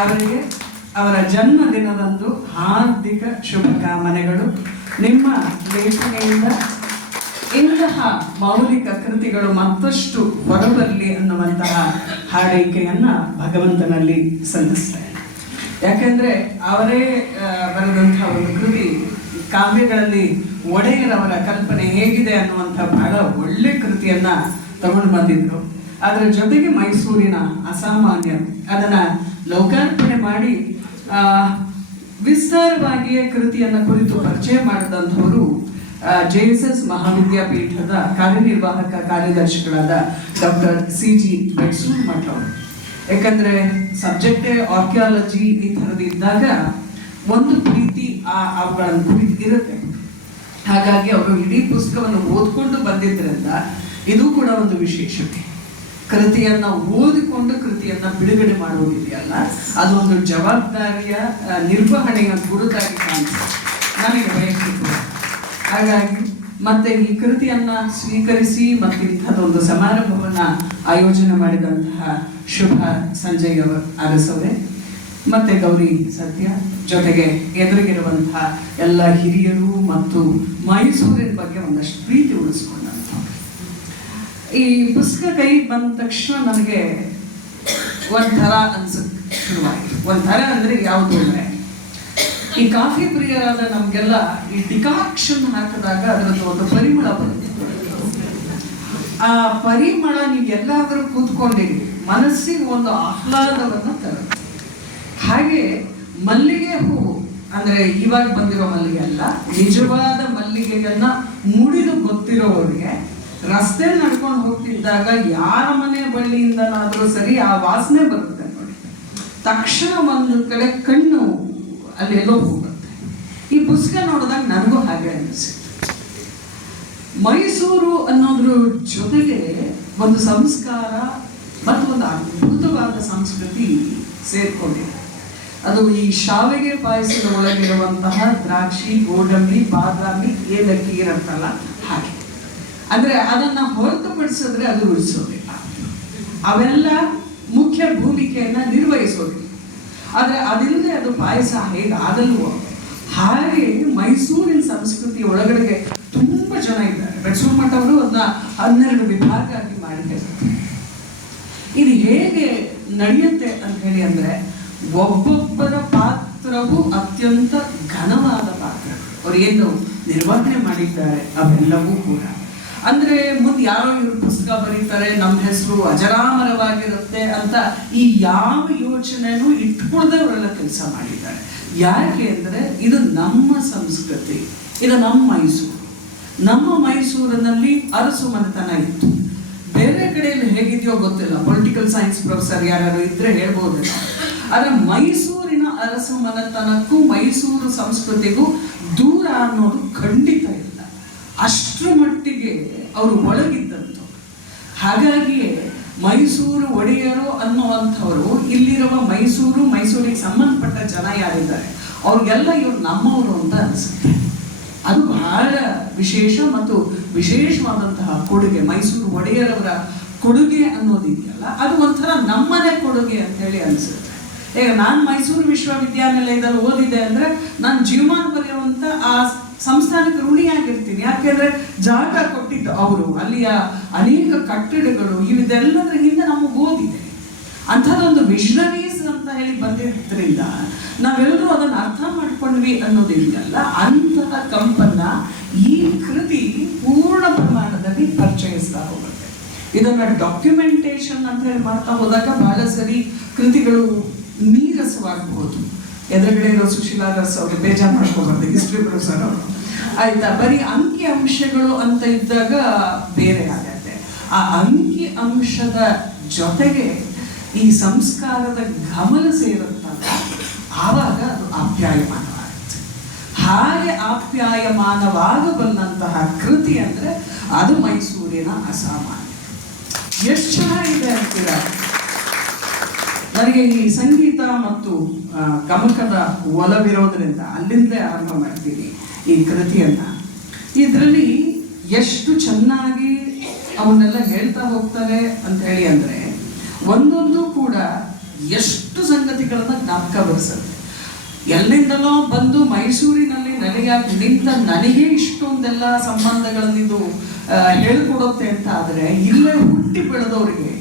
ಅವರಿಗೆ ಅವರ ಜನ್ಮದಿನದಂದು ಹಾರ್ದಿಕ ಶುಭಕಾಮನೆಗಳು. ನಿಮ್ಮ ಲೇಖನೆಯಿಂದ ಇಂತಹ ಮೌಲಿಕ ಕೃತಿಗಳು ಮತ್ತಷ್ಟು ಹೊರಬರಲಿ ಅನ್ನುವಂತಹ ಹಾರೈಕೆಯನ್ನ ಭಗವಂತನಲ್ಲಿ ಸಲ್ಲಿಸ್ತಾರೆ. ಯಾಕೆಂದ್ರೆ ಅವರೇ ಬರೆದಂತಹ ಒಂದು ಕೃತಿ ಕಾವ್ಯಗಳಲ್ಲಿ ಒಡೆಯರವರ ಕಲ್ಪನೆ ಹೇಗಿದೆ ಅನ್ನುವಂಥ ಬಹಳ ಒಳ್ಳೆ ಕೃತಿಯನ್ನ ತಗೊಂಡು ಬಂದಿದ್ರು. ಅದರ ಜೊತೆಗೆ ಮೈಸೂರಿನ ಅಸಾಮಾನ್ಯ ಅದನ್ನ ಲೋಕಾರ್ಪಣೆ ಮಾಡಿ ವಿಸ್ತಾರವಾಗಿಯೇ ಕೃತಿಯನ್ನ ಕುರಿತು ಪರಿಚಯ ಮಾಡಿದಂಥವರು JSS ಮಹಾವಿದ್ಯಾಪೀಠದ ಕಾರ್ಯನಿರ್ವಾಹಕ ಕಾರ್ಯದರ್ಶಿಗಳಾದ ಡಾಕ್ಟರ್ CG ಬೆಟ್ಸೂರ್ ಮಠ ಅವರು. ಯಾಕಂದ್ರೆ ಸಬ್ಜೆಕ್ಟೇ ಆರ್ಕಿಯಾಲಜಿ ಈ ಥರದಿದ್ದಾಗ ಒಂದು ಪ್ರೀತಿ ಅವುಗಳ ಕುರಿತು ಇರುತ್ತೆ. ಹಾಗಾಗಿ ಅವರು ಇಡೀ ಪುಸ್ತಕವನ್ನು ಓದ್ಕೊಂಡು ಬಂದಿದ್ದರಿಂದ ಇದು ಕೂಡ ಒಂದು ವಿಶೇಷತೆ. ಕೃತಿಯನ್ನ ಓದಿಕೊಂಡು ಕೃತಿಯನ್ನ ಬಿಡುಗಡೆ ಮಾಡುವುದಿದೆಯಲ್ಲ, ಅದೊಂದು ಜವಾಬ್ದಾರಿಯ ನಿರ್ವಹಣೆಯ ಗುರುತಾಗಿ ಕಾಣಿಸುತ್ತೆ ನನಗೆ ವೈಯಕ್ತಿಕ. ಹಾಗಾಗಿ ಮತ್ತೆ ಈ ಕೃತಿಯನ್ನ ಸ್ವೀಕರಿಸಿ ಮತ್ತೆ ಇಂಥದ್ದೊಂದು ಸಮಾರಂಭವನ್ನ ಆಯೋಜನೆ ಮಾಡಿದಂತಹ ಶುಭ ಸಂಜಯ್ ಅರಸವರೇ ಮತ್ತೆ ಗೌರಿ ಸತ್ಯ ಜೊತೆಗೆ ಎದುರಿಗಿರುವಂತಹ ಎಲ್ಲ ಹಿರಿಯರು ಮತ್ತು ಮೈಸೂರಿನ ಬಗ್ಗೆ ಒಂದಷ್ಟು ಪ್ರೀತಿ ಉಳಿಸ್ಕೊಂಡಂತ ಈ ಪುಸ್ತಕ ಕೈಗೆ ಬಂದ ತಕ್ಷಣ ನನಗೆ ಒಂಥರ ಅನ್ಸುತ್ತೆ ಶುರುವಾಯಿತು. ಒಂಥರ ಅಂದ್ರೆ ಯಾವುದು ಅಂದ್ರೆ ಈ ಕಾಫಿ ಪ್ರಿಯರಾದ ನಮ್ಗೆಲ್ಲ ಈ ಡಿಕಾಕ್ಷನ್ ಹಾಕಿದಾಗ ಅದರದ್ದು ಒಂದು ಪರಿಮಳ ಬರುತ್ತೆ. ಆ ಪರಿಮಳ ನೀವು ಎಲ್ಲಾದ್ರೂ ಕೂತ್ಕೊಂಡಿರಿ ಮನಸ್ಸಿಗೆ ಒಂದು ಆಹ್ಲಾದವನ್ನು ತರುತ್ತೆ. ಹಾಗೆ ಮಲ್ಲಿಗೆ ಹೂವು ಅಂದ್ರೆ ಇವಾಗ ಬಂದಿರೋ ಮಲ್ಲಿಗೆ ಅಲ್ಲ, ನಿಜವಾದ ಮಲ್ಲಿಗೆಯನ್ನ ಮುಡಿದು ಗೊತ್ತಿರೋರಿಗೆ ರಸ್ತೆ ನಡ್ಕೊಂಡು ಹೋಗ್ತಿದ್ದಾಗ ಯಾರ ಮನೆ ಬಳ್ಳಿಯಿಂದನಾದ್ರೂ ಸರಿ ಆ ವಾಸನೆ ಬರುತ್ತೆ ನೋಡಿ, ತಕ್ಷಣ ಒಂದು ಕಡೆ ಕಣ್ಣು ಅಲ್ಲೆಲ್ಲೋ ಹೋಗುತ್ತೆ. ಈ ಪುಸ್ತಕ ನೋಡಿದಾಗ ನನಗೂ ಹಾಗೆ ಅನಿಸಿತ್ತು. ಮೈಸೂರು ಅನ್ನೋದ್ರ ಜೊತೆಗೆ ಒಂದು ಸಂಸ್ಕಾರ ಮತ್ತು ಒಂದು ಅದ್ಭುತವಾದ ಸಂಸ್ಕೃತಿ ಸೇರ್ಕೊಂಡಿದೆ. ಅದು ಈ ಶಾವಿಗೆ ಪಾಯಸದ ಒಳಗಿರುವಂತಹ ದ್ರಾಕ್ಷಿ, ಗೋಡಂಬಿ, ಬಾದಾಮಿ, ಏಲಕ್ಕಿ ಇರುತ್ತಲ್ಲ ಹಾಗೆ. ಅಂದ್ರೆ ಅದನ್ನ ಹೊರತುಪಡಿಸಿದ್ರೆ ಅದು ಉಳಿಸೋದಿಲ್ಲ. ಅವೆಲ್ಲ ಮುಖ್ಯ ಭೂಮಿಕೆಯನ್ನ ನಿರ್ವಹಿಸೋದಿಲ್ಲ. ಆದ್ರೆ ಅದಿಲ್ಲದೆ ಅದು ಪಾಯಸ ಹೇಗಾಗಲ್ವೋ ಹಾಗೆ ಮೈಸೂರಿನ ಸಂಸ್ಕೃತಿ ಒಳಗಡೆಗೆ ತುಂಬಾ ಜನ ಇದ್ದಾರೆ. ಬೆಟ್ಸೂರ್ ಮಠ ಅವರು ಅದನ್ನ 12 ವಿಭಾಗ ಆಗಿ ಮಾಡಿದ್ದಾರೆ. ಇದು ಹೇಗೆ ನಡೆಯುತ್ತೆ ಅಂತ ಹೇಳಿ ಅಂದ್ರೆ ಒಬ್ಬೊಬ್ಬರ ಪಾತ್ರವು ಅತ್ಯಂತ ಘನವಾದ ಪಾತ್ರ. ಅವ್ರು ಏನು ನಿರ್ವಹಣೆ ಮಾಡಿದ್ದಾರೆ ಅವೆಲ್ಲವೂ ಕೂಡ ಅಂದ್ರೆ ಮುಂದೆ ಯಾರೋ ಇವ್ರ ಪುಸ್ತಕ ಬರೀತಾರೆ, ನಮ್ಮ ಹೆಸರು ಅಜರಾಮರವಾಗಿರುತ್ತೆ ಅಂತ ಈ ಯಾವ ಯೋಚನೆನೂ ಇಟ್ಕೊಳ್ಳದೆ ಅವರೆಲ್ಲ ಕೆಲಸ ಮಾಡಿದ್ದಾರೆ. ಯಾಕೆ ಅಂದ್ರೆ ಇದು ನಮ್ಮ ಸಂಸ್ಕೃತಿ, ಇದು ನಮ್ಮ ಮೈಸೂರು. ನಮ್ಮ ಮೈಸೂರಿನಲ್ಲಿ ಅರಸು ಮನೆತನ ಇತ್ತು. ಬೇರೆ ಕಡೆಯಲ್ಲಿ ಹೇಗಿದೆಯೋ ಗೊತ್ತಿಲ್ಲ, ಪೊಲಿಟಿಕಲ್ ಸೈನ್ಸ್ ಪ್ರೊಫೆಸರ್ ಯಾರು ಇದ್ರೆ ಹೇಳ್ಬೋದಿಲ್ಲ. ಆದ್ರೆ ಮೈಸೂರಿನ ಅರಸು ಮನೆತನಕ್ಕೂ ಮೈಸೂರು ಸಂಸ್ಕೃತಿಗೂ ದೂರ ಅನ್ನೋದು ಖಂಡಿತ ಇಲ್ಲ. ಅಷ್ಟರ ಮಟ್ಟಿಗೆ ಅವರು ಒಳಗಿದ್ದಂಥವ್ರು. ಹಾಗಾಗಿಯೇ ಮೈಸೂರು ಒಡೆಯರು ಅನ್ನುವಂಥವರು ಇಲ್ಲಿರುವ ಮೈಸೂರಿಗೆ ಸಂಬಂಧಪಟ್ಟ ಜನ ಯಾರಿದ್ದಾರೆ ಅವ್ರಿಗೆಲ್ಲ ಇವ್ರು ನಮ್ಮವರು ಅಂತ ಅನಿಸುತ್ತೆ. ಅದು ಬಹಳ ವಿಶೇಷ ಮತ್ತು ವಿಶೇಷವಾದಂತಹ ಕೊಡುಗೆ. ಮೈಸೂರು ಒಡೆಯರವರ ಕೊಡುಗೆ ಅನ್ನೋದಿದೆಯಲ್ಲ, ಅದು ಒಂಥರ ನಮ್ಮನೆ ಕೊಡುಗೆ ಅಂತ ಹೇಳಿ ಅನಿಸುತ್ತೆ. ಈಗ ನಾನು ಮೈಸೂರು ವಿಶ್ವವಿದ್ಯಾನಿಲಯದಲ್ಲಿ ಓದಿದೆ ಅಂದರೆ ನಾನು ಜೀವಮಾನ ಬರೆಯುವಂಥ ಆ ಸಂಸ್ಥಾನಕ್ಕೆ ಋಣಿಯಾಗಿರ್ತೀನಿ. ಯಾಕೆಂದ್ರೆ ಜಾಗ ಕೊಟ್ಟಿದ್ದು ಅವರು, ಅಲ್ಲಿಯ ಅನೇಕ ಕಟ್ಟಡಗಳು ಇವೆಲ್ಲದರ ಹಿಂದೆ ನಮಗೆ ಓದಿದೆ. ಅಂಥದ್ದೊಂದು ವಿಷನರೀಸ್ ಅಂತ ಹೇಳಿ ಬಂದಿದ್ದರಿಂದ ನಾವೆಲ್ಲರೂ ಅದನ್ನು ಅರ್ಥ ಮಾಡ್ಕೊಂಡ್ವಿ ಅನ್ನೋದಿದೆಯಲ್ಲ, ಅಂತಹ ಕಂಪನ್ನ ಈ ಕೃತಿ ಪೂರ್ಣ ಪ್ರಮಾಣದಲ್ಲಿ ಪರಿಚಯಿಸ್ತಾ ಹೋಗುತ್ತೆ. ಇದನ್ನ ಡಾಕ್ಯುಮೆಂಟೇಶನ್ ಅಂತ ಹೇಳಿ ಮಾಡ್ತಾ ಹೋದಾಗ ಬಹಳ ಸರಿ ಕೃತಿಗಳು ನೀರಸವಾಗಬಹುದು. ಎದುರುಗಡೆ ಇರೋ ಸುಶೀಲಾ ರಸ್ ಅವರು ಬೇಜಾರು ಮಾಡ್ಕೋಬಾರ್ದು, ಹಿಸ್ಟ್ರಿ ಪ್ರೊಫೆಸರ್ ಅವರು, ಆಯ್ತಾ. ಬರೀ ಅಂಕಿ ಅಂಶಗಳು ಅಂತ ಇದ್ದಾಗ ಬೇರೆ ಆಗತ್ತೆ. ಆ ಅಂಕಿ ಅಂಶದ ಜೊತೆಗೆ ಈ ಸಂಸ್ಕಾರದ ಗಮನ ಸೇರುತ್ತಲ್ಲ, ಆವಾಗ ಅದು ಆಪ್ಯಾಯಮಾನವಾಗುತ್ತೆ. ಹಾಗೆ ಆಪ್ಯಾಯಮಾನವಾಗಬಲ್ಲಂತಹ ಕೃತಿ ಅಂದ್ರೆ ಅದು ಮೈಸೂರಿನ ಅಸಾಮಾನ್ಯ. ಎಷ್ಟು ಚೆನ್ನಾಗಿದೆ ಅಂತೀರ. ನನಗೆ ಈ ಸಂಗೀತ ಮತ್ತು ಗಮಕದ ಒಲವಿರೋದ್ರಿಂದ ಅಲ್ಲಿಂದಲೇ ಆರಂಭ ಮಾಡ್ತೀನಿ ಈ ಕೃತಿಯನ್ನ. ಇದರಲ್ಲಿ ಎಷ್ಟು ಚೆನ್ನಾಗಿ ಅವನ್ನೆಲ್ಲ ಹೇಳ್ತಾ ಹೋಗ್ತಾರೆ ಅಂತ ಹೇಳಿ ಅಂದ್ರೆ ಒಂದೊಂದು ಕೂಡ ಎಷ್ಟು ಸಂಗತಿಗಳನ್ನ ಜ್ಞಾಪಕ ಬರೆಸುತ್ತೆ. ಎಲ್ಲಿಂದಲೋ ಬಂದು ಮೈಸೂರಿನಲ್ಲಿ ನೆಲೆಯಾಗಿ ನಿಂತ ನನಗೆ ಇಷ್ಟೊಂದೆಲ್ಲ ಸಂಬಂಧಗಳನ್ನಿದು ಹೇಳ್ಕೊಡುತ್ತೆ ಅಂತ ಆದ್ರೆ, ಇಲ್ಲೇ ಹುಟ್ಟಿ ಬೆಳೆದವರಿಗೆ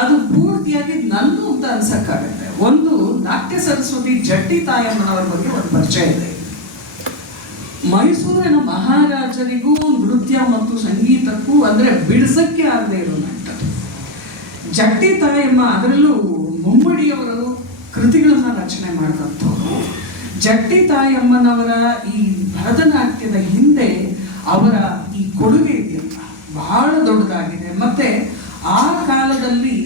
ಅದು ಪೂರ್ತಿಯಾಗಿ ನಂದು ಅಂತ ಅನ್ಸಕ್ಕಾಗತ್ತೆ. ಒಂದು ನಾಟ್ಯ ಸರಸ್ವತಿ ಜಟ್ಟಿ ತಾಯಮ್ಮನವರ ಬಗ್ಗೆ ಒಂದು ಪರಿಚಯ ಇದೆ. ಮೈಸೂರಿನ ಮಹಾರಾಜರಿಗೂ ನೃತ್ಯ ಮತ್ತು ಸಂಗೀತಕ್ಕೂ ಅಂದ್ರೆ ಬಿಡಿಸಕ್ಕೆ ಆಗದೆ ಇರೋ ನಾಟ್ಯ ಜಟ್ಟಿ ತಾಯಮ್ಮ. ಅದರಲ್ಲೂ ಮುಮ್ಮಡಿಯವರು ಕೃತಿಗಳನ್ನ ರಚನೆ ಮಾಡಿದಂಥವ್ರು. ಜಟ್ಟಿ ತಾಯಮ್ಮನವರ ಈ ಭರತನಾಟ್ಯದ ಹಿಂದೆ ಅವರ ಈ ಕೊಡುಗೆ ಇದೆಯಲ್ಲ ಬಹಳ ದೊಡ್ಡದಾಗಿದೆ. ಮತ್ತೆ ಆ ಕಾಲದಲ್ಲಿ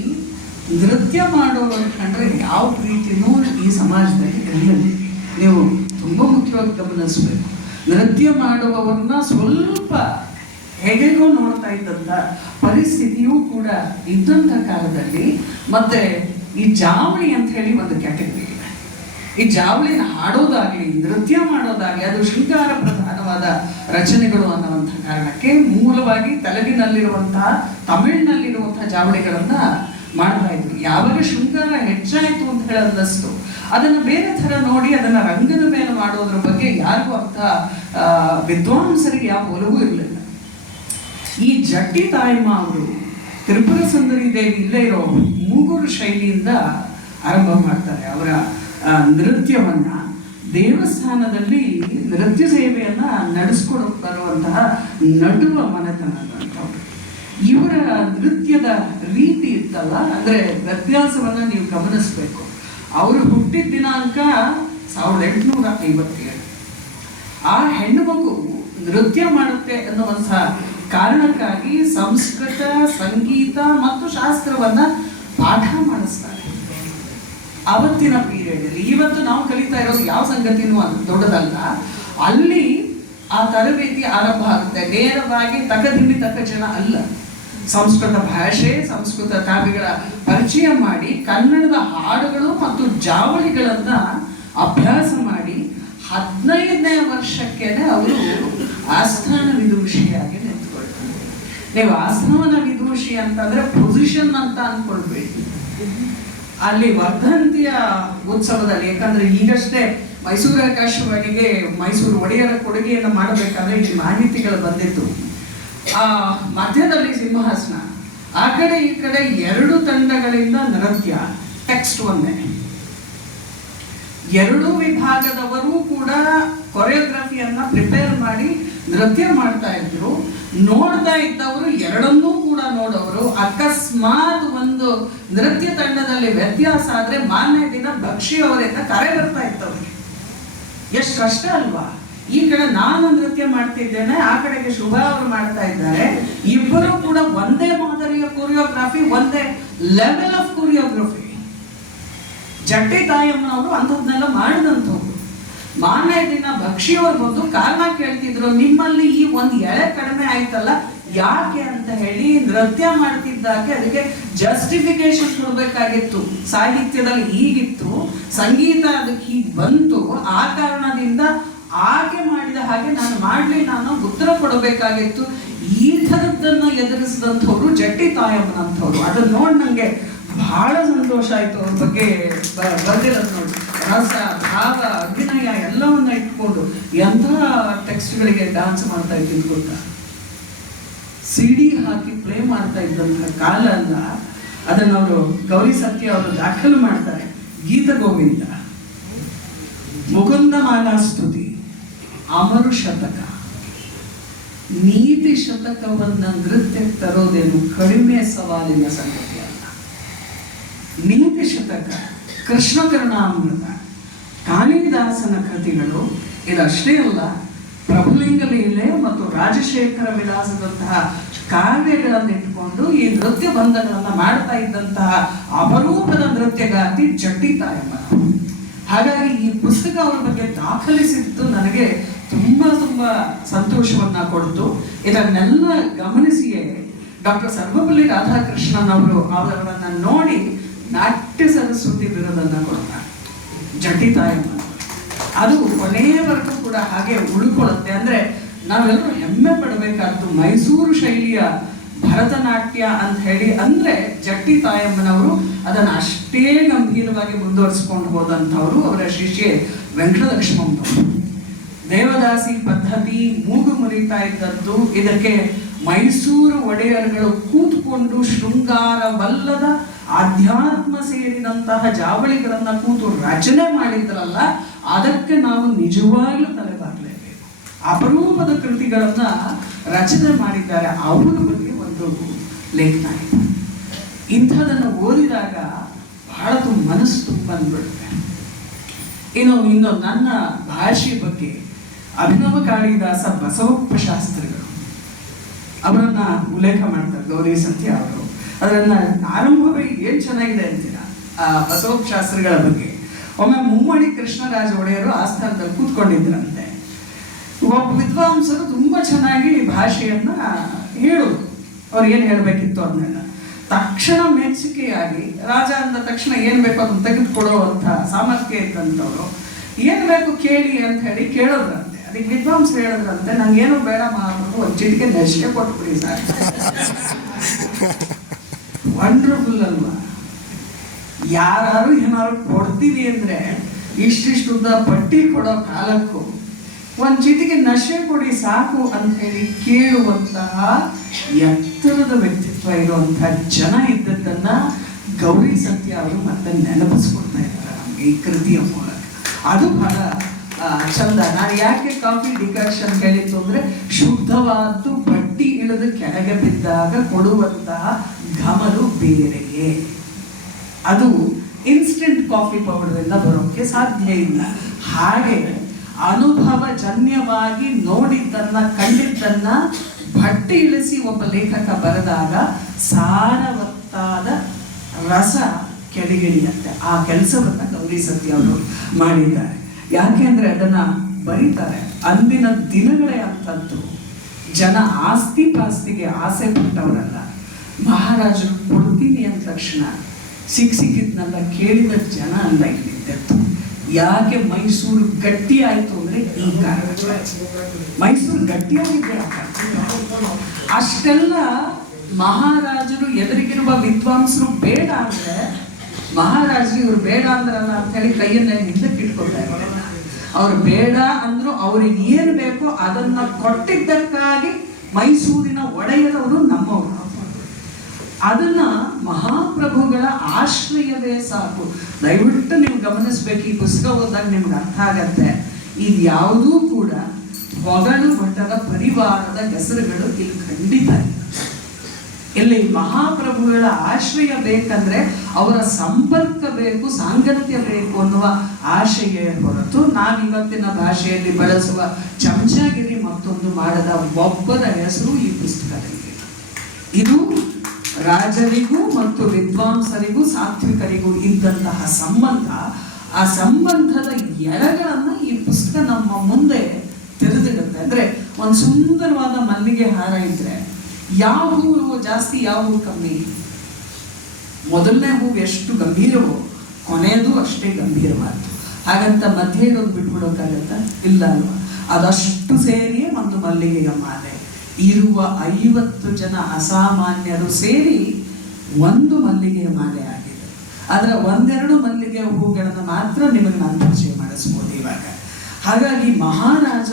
ನೃತ್ಯ ಮಾಡೋರು ಕಂಡ್ರೆ ಯಾವ ಪ್ರೀತಿನೂ ಈ ಸಮಾಜದಲ್ಲಿ ಇರಲಿಲ್ಲ. ನೀವು ತುಂಬ ಮುಖ್ಯವಾಗಿ ಗಮನಿಸಬೇಕು. ನೃತ್ಯ ಮಾಡುವವರನ್ನ ಸ್ವಲ್ಪ ಹೇಗೇಗೋ ನೋಡ್ತಾ ಇದ್ದಂಥ ಪರಿಸ್ಥಿತಿಯೂ ಕೂಡ ಇದ್ದಂಥ ಕಾಲದಲ್ಲಿ. ಮತ್ತೆ ಈ ಜಾವಳಿ ಅಂತ ಹೇಳಿ ಒಂದು ಕ್ಯಾಟಗರಿ ಇದೆ. ಈ ಜಾವಳಿನ ಹಾಡೋದಾಗ್ಲಿ ನೃತ್ಯ ಮಾಡೋದಾಗ್ಲಿ ಅದು ಶೃಂಗಾರ ಪ್ರಧಾನವಾದ ರಚನೆಗಳು ಅನ್ನುವಂಥ ಕಾರಣಕ್ಕೆ ಮೂಲವಾಗಿ ತೆಲುಗಿನಲ್ಲಿರುವಂತಹ ತಮಿಳಿನಲ್ಲಿರುವಂತಹ ಜಾವಳಿಗಳನ್ನ ಮಾಡ್ತಾ ಇದ್ರು. ಯಾವಾಗ ಶೃಂಗಾರ ಹೆಚ್ಚಾಯಿತು ಅಂತ ಹೇಳಿ ಅನ್ನಿಸ್ತು, ಅದನ್ನ ಬೇರೆ ಥರ ನೋಡಿ ಅದನ್ನ ರಂಗದ ಮೇಲೆ ಮಾಡೋದ್ರ ಬಗ್ಗೆ ಯಾರಿಗೂ ಅಂತ ವಿದ್ವಾಂಸರಿಗೆ ಯಾವ ಒಲವೂ ಇರಲಿಲ್ಲ. ಈ ಜಟ್ಟಿ ತಾಯಮ್ಮ ಅವರು ತ್ರಿಪುರ ಸುಂದರಿ ದೇವಿ ಇಲ್ಲೇ ಇರೋ ಮೂಗೂರು ಶೈಲಿಯಿಂದ ಆರಂಭ ಮಾಡ್ತಾರೆ ಅವರ ನೃತ್ಯವನ್ನ. ದೇವಸ್ಥಾನದಲ್ಲಿ ನೃತ್ಯ ಸೇವೆಯನ್ನ ನಡೆಸ್ಕೊಡೋಕೆ ಬರುವಂತಹ ನಡುವ ಮನೆತನದಂಥವ್ರು. ಇವರ ನೃತ್ಯದ ರೀತಿ ಇತ್ತಲ್ಲ, ಅಂದ್ರೆ ವ್ಯತ್ಯಾಸವನ್ನ ನೀವು ಗಮನಿಸ್ಬೇಕು. ಅವರು ಹುಟ್ಟಿದ ದಿನಾಂಕ 1857. ಆ ಹೆಣ್ಣು ಮಗು ನೃತ್ಯ ಮಾಡುತ್ತೆ ಅನ್ನುವಂತಹ ಕಾರಣಕ್ಕಾಗಿ ಸಂಸ್ಕೃತ, ಸಂಗೀತ ಮತ್ತು ಶಾಸ್ತ್ರವನ್ನ ಪಾಠ ಮಾಡಿಸ್ತಾರೆ ಅವತ್ತಿನ ಪೀರಿಯಡ್ ಅಲ್ಲಿ. ಇವತ್ತು ನಾವು ಕಲಿತಾ ಇರೋದು ಯಾವ ಸಂಗತಿನೂ ಅದು ದೊಡ್ಡದಲ್ಲ. ಅಲ್ಲಿ ಆ ತರಬೇತಿ ಆರಂಭ ಆಗುತ್ತೆ. ನೇರವಾಗಿ ತಕದಿಮ್ಮಿ ತಕ್ಕ ಜನ ಅಲ್ಲ, ಸಂಸ್ಕೃತ ಭಾಷೆ, ಸಂಸ್ಕೃತ ಕಾವ್ಯಗಳ ಪರಿಚಯ ಮಾಡಿ ಕನ್ನಡದ ಹಾಡುಗಳು ಮತ್ತು ಜಾವಳಿಗಳನ್ನ ಅಭ್ಯಾಸ ಮಾಡಿ 15ನೇ ವರ್ಷಕ್ಕೇನೆ ಅವರು ಆಸ್ಥಾನ ವಿದೂಷಿಯಾಗಿ ನಿಂತ್ಕೊಳ್ತಾರೆ. ನೀವು ಆಸ್ಥಾನ ವಿದೂಷಿ ಅಂತಂದ್ರೆ ಪೊಸಿಷನ್ ಅಂತ ಅನ್ಕೊಳ್ಬೇಡಿ. ಅಲ್ಲಿ ವರ್ಧಂತಿಯ ಉತ್ಸವದಲ್ಲಿ, ಯಾಕಂದ್ರೆ ಈಗಷ್ಟೇ ಮೈಸೂರು ಆಕಾಶವಾಣಿಗೆ ಮೈಸೂರು ಒಡೆಯರ ಕೊಡುಗೆಯನ್ನು ಮಾಡಬೇಕಾದ್ರೆ ಈ ಮಾಹಿತಿಗಳು ಬಂದಿತ್ತು. ಆ ಮಧ್ಯದಲ್ಲಿ ಸಿಂಹಾಸನ, ಆ ಕಡೆ ಈ ಕಡೆ 2 ತಂಡಗಳಿಂದ ನೃತ್ಯ, ಟೆಕ್ಸ್ಟ್ ಒಂದೇ. 2 ವಿಭಾಗದವರು ಕೂಡ ಕೊರಿಯೋಗ್ರಫಿಯನ್ನ ಪ್ರಿಪೇರ್ ಮಾಡಿ ನೃತ್ಯ ಮಾಡ್ತಾ ಇದ್ರು. ನೋಡ್ತಾ ಇದ್ದವರು ಎರಡನ್ನೂ ಕೂಡ ನೋಡೋರು. ಅಕಸ್ಮಾತ್ ಒಂದು ನೃತ್ಯ ತಂಡದಲ್ಲಿ ವ್ಯತ್ಯಾಸ ಆದ್ರೆ ಮಾನ್ಯ ದಿನ ಭಕ್ಷಿಯವರಿಂದ ಕರೆ ಬರ್ತಾ ಇತ್ತವ್ರಿಗೆ. ಎಷ್ಟು ಕಷ್ಟ ಅಲ್ವಾ? ಈ ಕಡೆ ನಾನು ನೃತ್ಯ ಮಾಡ್ತಿದ್ದೇನೆ, ಆ ಕಡೆಗೆ ಶುಭಾ ಅವರು ಮಾಡ್ತಾ ಇದ್ದಾರೆ. ಇಬ್ಬರು ಕೂಡ ಒಂದೇ ಮಾದರಿಯ ಕೊರಿಯೋಗ್ರಫಿ, ಒಂದೇ ಲೆವೆಲ್ ಆಫ್ ಕೊರಿಯೋಗ್ರಫಿ. ಜಟ್ಟಿ ತಾಯಮ್ಮನವರು ಅಂಥದ್ನೆಲ್ಲ ಮಾಡಿದಂಥವ್ರು. ಮಾನ್ಯ ದಿನ ಭಕ್ಷಿಯವರು ಬಂದು ಕಾರಣ ಕೇಳ್ತಿದ್ರು, ನಿಮ್ಮಲ್ಲಿ ಈ ಒಂದು ಎಳೆ ಕಡಿಮೆ ಆಯ್ತಲ್ಲ, ಯಾಕೆ ಅಂತ ಹೇಳಿ ನೃತ್ಯ ಮಾಡ್ತಿದ್ದಾಗೆ ಅದಕ್ಕೆ ಜಸ್ಟಿಫಿಕೇಶನ್ ಕೊಡ್ಬೇಕಾಗಿತ್ತು. ಸಾಹಿತ್ಯದಲ್ಲಿ ಹೀಗಿತ್ತು, ಸಂಗೀತ ಅದಕ್ಕೆ ಹೀಗೆ ಬಂತು, ಆ ಕಾರಣದಿಂದ ಆಕೆ ಮಾಡಿದ ಹಾಗೆ ನಾನು ಮಾಡ್ಲಿಲ್ಲ ಅನ್ನೋ ಉತ್ತರ ಕೊಡಬೇಕಾಗಿತ್ತು. ಈ ಥರದ್ದನ್ನ ಎದುರಿಸಿದಂಥವ್ರು ಜಟ್ಟಿ ತಾಯಮ್ಮನಂಥವ್ರು. ಅದನ್ನ ನೋಡಿ ನಂಗೆ ಬಹಳ ಸಂತೋಷ ಆಯ್ತು. ಅವ್ರ ಬಗ್ಗೆ ಬರ್ದಿರೋದು ನೋಡಿ, ರಸ, ಭಾವ, ಅಭಿನಯ ಎಲ್ಲವನ್ನ ಇಟ್ಕೊಂಡು ಎಂಥ ಟೆಕ್ಸ್ಟ್ಗಳಿಗೆ ಡ್ಯಾನ್ಸ್ ಮಾಡ್ತಾ ಇದ್ದಿದ್ದು ಗೊತ್ತಾ. CD ಹಾಕಿ ಪ್ಲೇ ಮಾಡ್ತಾ ಇದ್ದಂಥ ಕಾಲ ಅಲ್ಲ. ಅದನ್ನ ಅವರು ಗೌರಿ ಸತ್ಯ ಅವರು ದಾಖಲು ಮಾಡ್ತಾರೆ. ಗೀತ ಗೋವಿಂದ, ಮುಕುಂದ ಮಾಲಾಸ್ತುತಿ, ಅಮರು ಶತಕ, ನೀತಿ ಶತಕವನ್ನ ನೃತ್ಯಕ್ಕೆ ತರೋದೇನು ಕಡಿಮೆ ಸವಾಲಿನ ಸಂಗತಿ ಅಲ್ಲ. ನೀತಿ ಶತಕ, ಕೃಷ್ಣ ಕರುಣಾಮೃತ, ಕಾಳಿದಾಸನ ಕೃತಿಗಳು ಇದಷ್ಟೇ ಅಲ್ಲ, ಪ್ರಭುಲಿಂಗ ಲೀಲೆ ಮತ್ತು ರಾಜಶೇಖರ ವಿಲಾಸದಂತಹ ಕಾವ್ಯಗಳನ್ನು ಇಟ್ಕೊಂಡು ಈ ನೃತ್ಯ ಬಂಧಗಳನ್ನ ಮಾಡ್ತಾ ಇದ್ದಂತಹ ಅಪರೂಪದ ನೃತ್ಯಗಾತಿ ಜಟ್ಟಿ ತಾಯಮ್ಮ. ಹಾಗಾಗಿ ಈ ಪುಸ್ತಕ ಅವರ ಬಗ್ಗೆ ದಾಖಲಿಸಿದ್ದು ನನಗೆ ತುಂಬಾ ಸಂತೋಷವನ್ನ ಕೊಡ್ತು. ಇದನ್ನೆಲ್ಲ ಗಮನಿಸಿಯೇ ಡಾಕ್ಟರ್ ಸರ್ವಪಲ್ಲಿ ರಾಧಾಕೃಷ್ಣನ್ ಅವರು ಅವರನ್ನ ನೋಡಿ ನಾಟ್ಯ ಸರಸ್ವತಿ ಬಿರುದನ್ನ ಕೊಡ್ತಾರೆ ಜಟ್ಟಿ ತಾಯಮ್ಮ. ಅದು ಕೊನೆಯವರೆಗೂ ಕೂಡ ಹಾಗೆ ಉಳ್ಕೊಳ್ಳುತ್ತೆ. ಅಂದ್ರೆ ನಾವೆಲ್ಲರೂ ಹೆಮ್ಮೆ ಪಡಬೇಕಾದ್ದು ಮೈಸೂರು ಶೈಲಿಯ ಭರತನಾಟ್ಯ ಅಂತ ಹೇಳಿ. ಅಂದ್ರೆ ಜಟ್ಟಿ ತಾಯಮ್ಮನವರು ಅದನ್ನ ಅಷ್ಟೇ ಗಂಭೀರವಾಗಿ ಮುಂದುವರಿಸಿಕೊಂಡು ಹೋದಂಥವ್ರು. ಅವರ ಶಿಷ್ಯೆ ವೆಂಕಟಲಕ್ಷ್ಮಮ್ಮನವರು. ದೇವದಾಸಿ ಪದ್ಧತಿ ಮೂಗು ಮುರಿತಾ ಇದ್ದದ್ದು. ಇದಕ್ಕೆ ಮೈಸೂರು ಒಡೆಯರುಗಳು ಕೂತ್ಕೊಂಡು ಶೃಂಗಾರವಲ್ಲದ ಆಧ್ಯಾತ್ಮ ಸೇರಿದಂತಹ ಜಾವಳಿಗಳನ್ನ ಕೂತು ರಚನೆ ಮಾಡಿದ್ರಲ್ಲ, ಅದಕ್ಕೆ ನಾವು ನಿಜವಾಗ್ಲೂ ತಲೆಬಾಗಲೇಬೇಕು. ಅಪರೂಪದ ಕೃತಿಗಳನ್ನ ರಚನೆ ಮಾಡಿದ್ದಾರೆ. ಅವರ ಬಗ್ಗೆ ಒಂದು ಲೇಖನ ಇದೆ. ಇಂಥದನ್ನು ಓದಿದಾಗ ಬಹಳ ಮನಸ್ಸು ತುಂಬ ಅಂದ್ಬಿಡುತ್ತೆ. ಇನ್ನು ನನ್ನ ಭಾಷೆ ಬಗ್ಗೆ ಅಭಿನವ ಕಾಳಿದಾಸ ಬಸವಪ್ಪ ಶಾಸ್ತ್ರಿಗಳು ಅವರನ್ನ ಉಲ್ಲೇಖ ಮಾಡ್ತಾರೆ ಗೌರಿ ಸತ್ಯ ಅವರು. ಅದನ್ನ ಆರಂಭವೇ ಏನ್ ಚೆನ್ನಾಗಿದೆ ಅಂತೀರಾ ಆ ಬಸವಪ್ಪ ಶಾಸ್ತ್ರಿಗಳ ಬಗ್ಗೆ. ಒಮ್ಮೆ ಮುಮ್ಮಡಿ ಕೃಷ್ಣರಾಜ ಒಡೆಯರು ಆಸ್ಥಾನದಲ್ಲಿ ಕೂತ್ಕೊಂಡಿದ್ರಂತೆ. ಒಬ್ಬ ವಿದ್ವಾಂಸರು ತುಂಬಾ ಚೆನ್ನಾಗಿ ಭಾಷೆಯನ್ನ ಹೇಳೋದು, ಅವ್ರು ಏನ್ ಹೇಳ್ಬೇಕಿತ್ತು ಅದನ್ನೆಲ್ಲ ತಕ್ಷಣ ಮೆಚ್ಚುಗೆಯಾಗಿ ರಾಜ ಅಂದ ತಕ್ಷಣ ಏನ್ ಬೇಕೋ ಅದನ್ನ ತೆಗೆದುಕೊಳ್ಳುವಂತ ಸಾಮರ್ಥ್ಯ ಇದ್ದಂಥವ್ರು ಏನ್ ಬೇಕು ಕೇಳಿ ಅಂತ ಹೇಳಿ ಕೇಳೋದ್ರಂತೆ. ಅದಕ್ಕೆ ವಿದ್ವಾಂಸ ಹೇಳಿದ್ರಂತೆ, ನಂಗೇನು ಬೇಡ ಮಾಡ್ಬಿಟ್ಟು ಒಂದು ಚಿಟಿಕೆ ನಶಿಕೆ ಕೊಟ್ಬಿಡಿ ಸರ್. ವಂಡರ್ಫುಲ್ ಅಲ್ವಾ? ಯಾರು ಏನಾದ್ರು ಕೊಡ್ತೀವಿ ಅಂದ್ರೆ ಇಷ್ಟಿಷ್ಟುದ್ದ ಪಟ್ಟಿ ಕೊಡೋ ಕಾಲಕ್ಕೂ ಒಂದ್ ಚಿಟಿಗೆ ನಶೆ ಕೊಡಿ ಸಾಕು ಅಂತ ಹೇಳಿ ಕೇಳುವಂತಹ ಎತ್ತರದ ವ್ಯಕ್ತಿತ್ವ ಇರುವಂತಹ ಜನ ಇದ್ದದ್ದನ್ನ ಗೌರಿ ಸತ್ಯ ಅವರು ಮತ್ತೆ ನೆನಪಿಸ್ಕೊಡ್ತಾ ಇದ್ದಾರೆ ನಮ್ಗೆ ಈ ಕೃತಿಯ ಮೂಲಕ. ಅದು ಬಹಳ ಚಂದ. ನಾನು ಯಾಕೆ ಕಾಫಿ ಡಿಕಾಕ್ಷನ್ ಹೇಳಿತ್ತು ಅಂದ್ರೆ ಶುದ್ಧವಾದ್ದು ಬಟ್ಟಿ ಇಳಿದು ಕೆಳಗೆ ಬಿದ್ದಾಗ ಕೊಡುವಂತಹ ಘಮಲು ಬೇರೆಯೇ. ಅದು ಇನ್ಸ್ಟೆಂಟ್ ಕಾಫಿ ಪೌಡರ್ ಇಂದ ಬರೋಕ್ಕೆ ಸಾಧ್ಯ ಇಲ್ಲ. ಹಾಗೆ ಅನುಭವ ಜನ್ಯವಾಗಿ ನೋಡಿದ್ದನ್ನ ಕಂಡಿದ್ದನ್ನ ಭಟ್ಟಿ ಇಳಿಸಿ ಒಬ್ಬ ಲೇಖಕ ಬರೆದಾಗ ಸಾರವತ್ತಾದ ರಸ ಕೆಳಗಿಳಿಯತ್ತೆ. ಆ ಕೆಲಸವನ್ನ ಗೌರಿ ಸತ್ಯ ಅವರು ಮಾಡಿದ್ದಾರೆ. ಯಾಕೆ ಅಂದ್ರೆ ಅದನ್ನ ಬರೀತಾರೆ. ಅಂದಿನ ದಿನಗಳೇ ಅಂತದ್ದು. ಜನ ಆಸ್ತಿ ಪಾಸ್ತಿಗೆ ಆಸೆ ಪಟ್ಟವರಲ್ಲ. ಮಹಾರಾಜರು ಕೊಡ್ತೀನಿ ಅಂದ ತಕ್ಷಣ ಸಿಕ್ಕಿದ್ನೆಲ್ಲ ಕೇಳಿದ ಜನ ಅಲ್ಲ ಇಲ್ಲಿದ್ದದ್ದು. ಯಾಕೆ ಮೈಸೂರು ಗಟ್ಟಿ ಆಯ್ತು ಅಂದ್ರೆ ಈ ಕಾರಣ. ಮೈಸೂರು ಗಟ್ಟಿಯಾಗಿದ್ದೆ ಅಷ್ಟೆಲ್ಲ ಮಹಾರಾಜರು ಎದುರಿಗಿರುವ ವಿದ್ವಾಂಸರು ಬೇಡ ಅಂದ್ರೆ ಮಹಾರಾಜರು ಇವ್ರು ಬೇಡ ಅಂದ್ರಲ್ಲ ಅಂತ ಹೇಳಿ ಕೈಯನ್ನ ಹಿಂದಕ್ಕೆ ಇಟ್ಕೊಳ್ತಾ ಇದ್ದಾರೆ. ಅವ್ರು ಬೇಡ ಅಂದ್ರು ಅವ್ರಿಗೆ ಏನ್ ಬೇಕೋ ಅದನ್ನ ಕೊಟ್ಟಿದ್ದಕ್ಕಾಗಿ ಮೈಸೂರಿನ ಒಡೆಯರವರು ನಮ್ಮವರು. ಅದನ್ನ ಮಹಾಪ್ರಭುಗಳ ಆಶ್ರಯವೇ ಸಾಕು. ದಯವಿಟ್ಟು ನೀವು ಗಮನಿಸ್ಬೇಕು. ಈ ಪುಸ್ತಕ ಓದಿದಾಗ ನಿಮ್ಗೆ ಅರ್ಥ ಆಗತ್ತೆ. ಇದ್ಯಾವುದೂ ಕೂಡ ಹೊಗಳು ಭಟ್ಟರ ಪರಿವಾರದ ಹೆಸರುಗಳು ಇಲ್ಲಿ ಖಂಡಿತ ಇಲ್ಲ. ಇಲ್ಲಿ ಮಹಾಪ್ರಭುಗಳ ಆಶ್ರಯ ಬೇಕಂದ್ರೆ ಅವರ ಸಂಪರ್ಕ ಬೇಕು, ಸಾಂಗತ್ಯ ಬೇಕು ಅನ್ನುವ ಆಶಯ ಹೊರತು ನಾವಿವತ್ತಿನ ಭಾಷೆಯಲ್ಲಿ ಬಳಸುವ ಚಮಚಾಗಿರಿ ಮತ್ತೊಂದು ಮಾಡದ ಒಬ್ಬರ ಹೆಸರು ಈ ಪುಸ್ತಕದಲ್ಲಿ. ಇದು ರಾಜರಿಗೂ ಮತ್ತು ವಿದ್ವಾಂಸರಿಗೂ ಸಾತ್ವಿಕರಿಗೂ ಇದ್ದಂತಹ ಸಂಬಂಧ. ಆ ಸಂಬಂಧದ ಎಳೆಗಳನ್ನ ಈ ಪುಸ್ತಕ ನಮ್ಮ ಮುಂದೆ ತೆರೆದಿಡುತ್ತೆ. ಅಂದ್ರೆ ಒಂದು ಸುಂದರವಾದ ಮಲ್ಲಿಗೆ ಹಾರ ಇದ್ರೆ ಯಾವ ಹೂವು ಜಾಸ್ತಿ, ಯಾವ ಹೂವು ಕಮ್ಮಿ? ಮೊದಲನೇ ಹೂವು ಎಷ್ಟು ಗಂಭೀರವೋ ಕೊನೆಯದು ಅಷ್ಟೇ ಗಂಭೀರವಾದ್ದು. ಹಾಗಂತ ಮಧ್ಯೆ ಇರೋದು ಬಿಟ್ಬಿಡೋಕ್ಕಾಗತ್ತ? ಇಲ್ಲ ಅಲ್ವಾ? ಅದಷ್ಟು ಸೇರಿಯೇ ಒಂದು ಮಲ್ಲಿಗೆಯ ಮಾಲೆ. ಇರುವ 50 ಜನ ಅಸಾಮಾನ್ಯರು ಸೇರಿ ಒಂದು ಮಲ್ಲಿಗೆಯ ಮಾಲೆ ಆಗಿದೆ. ಅದರ ಒಂದೆರಡು ಮಲ್ಲಿಗೆಯ ಹೂಗಳನ್ನು ಮಾತ್ರ ನಿಮಗೆ ನಾನು ಪರಿಚಯ ಮಾಡಿಸ್ಬೋದು ಇವಾಗ. ಹಾಗಾಗಿ ಮಹಾರಾಜ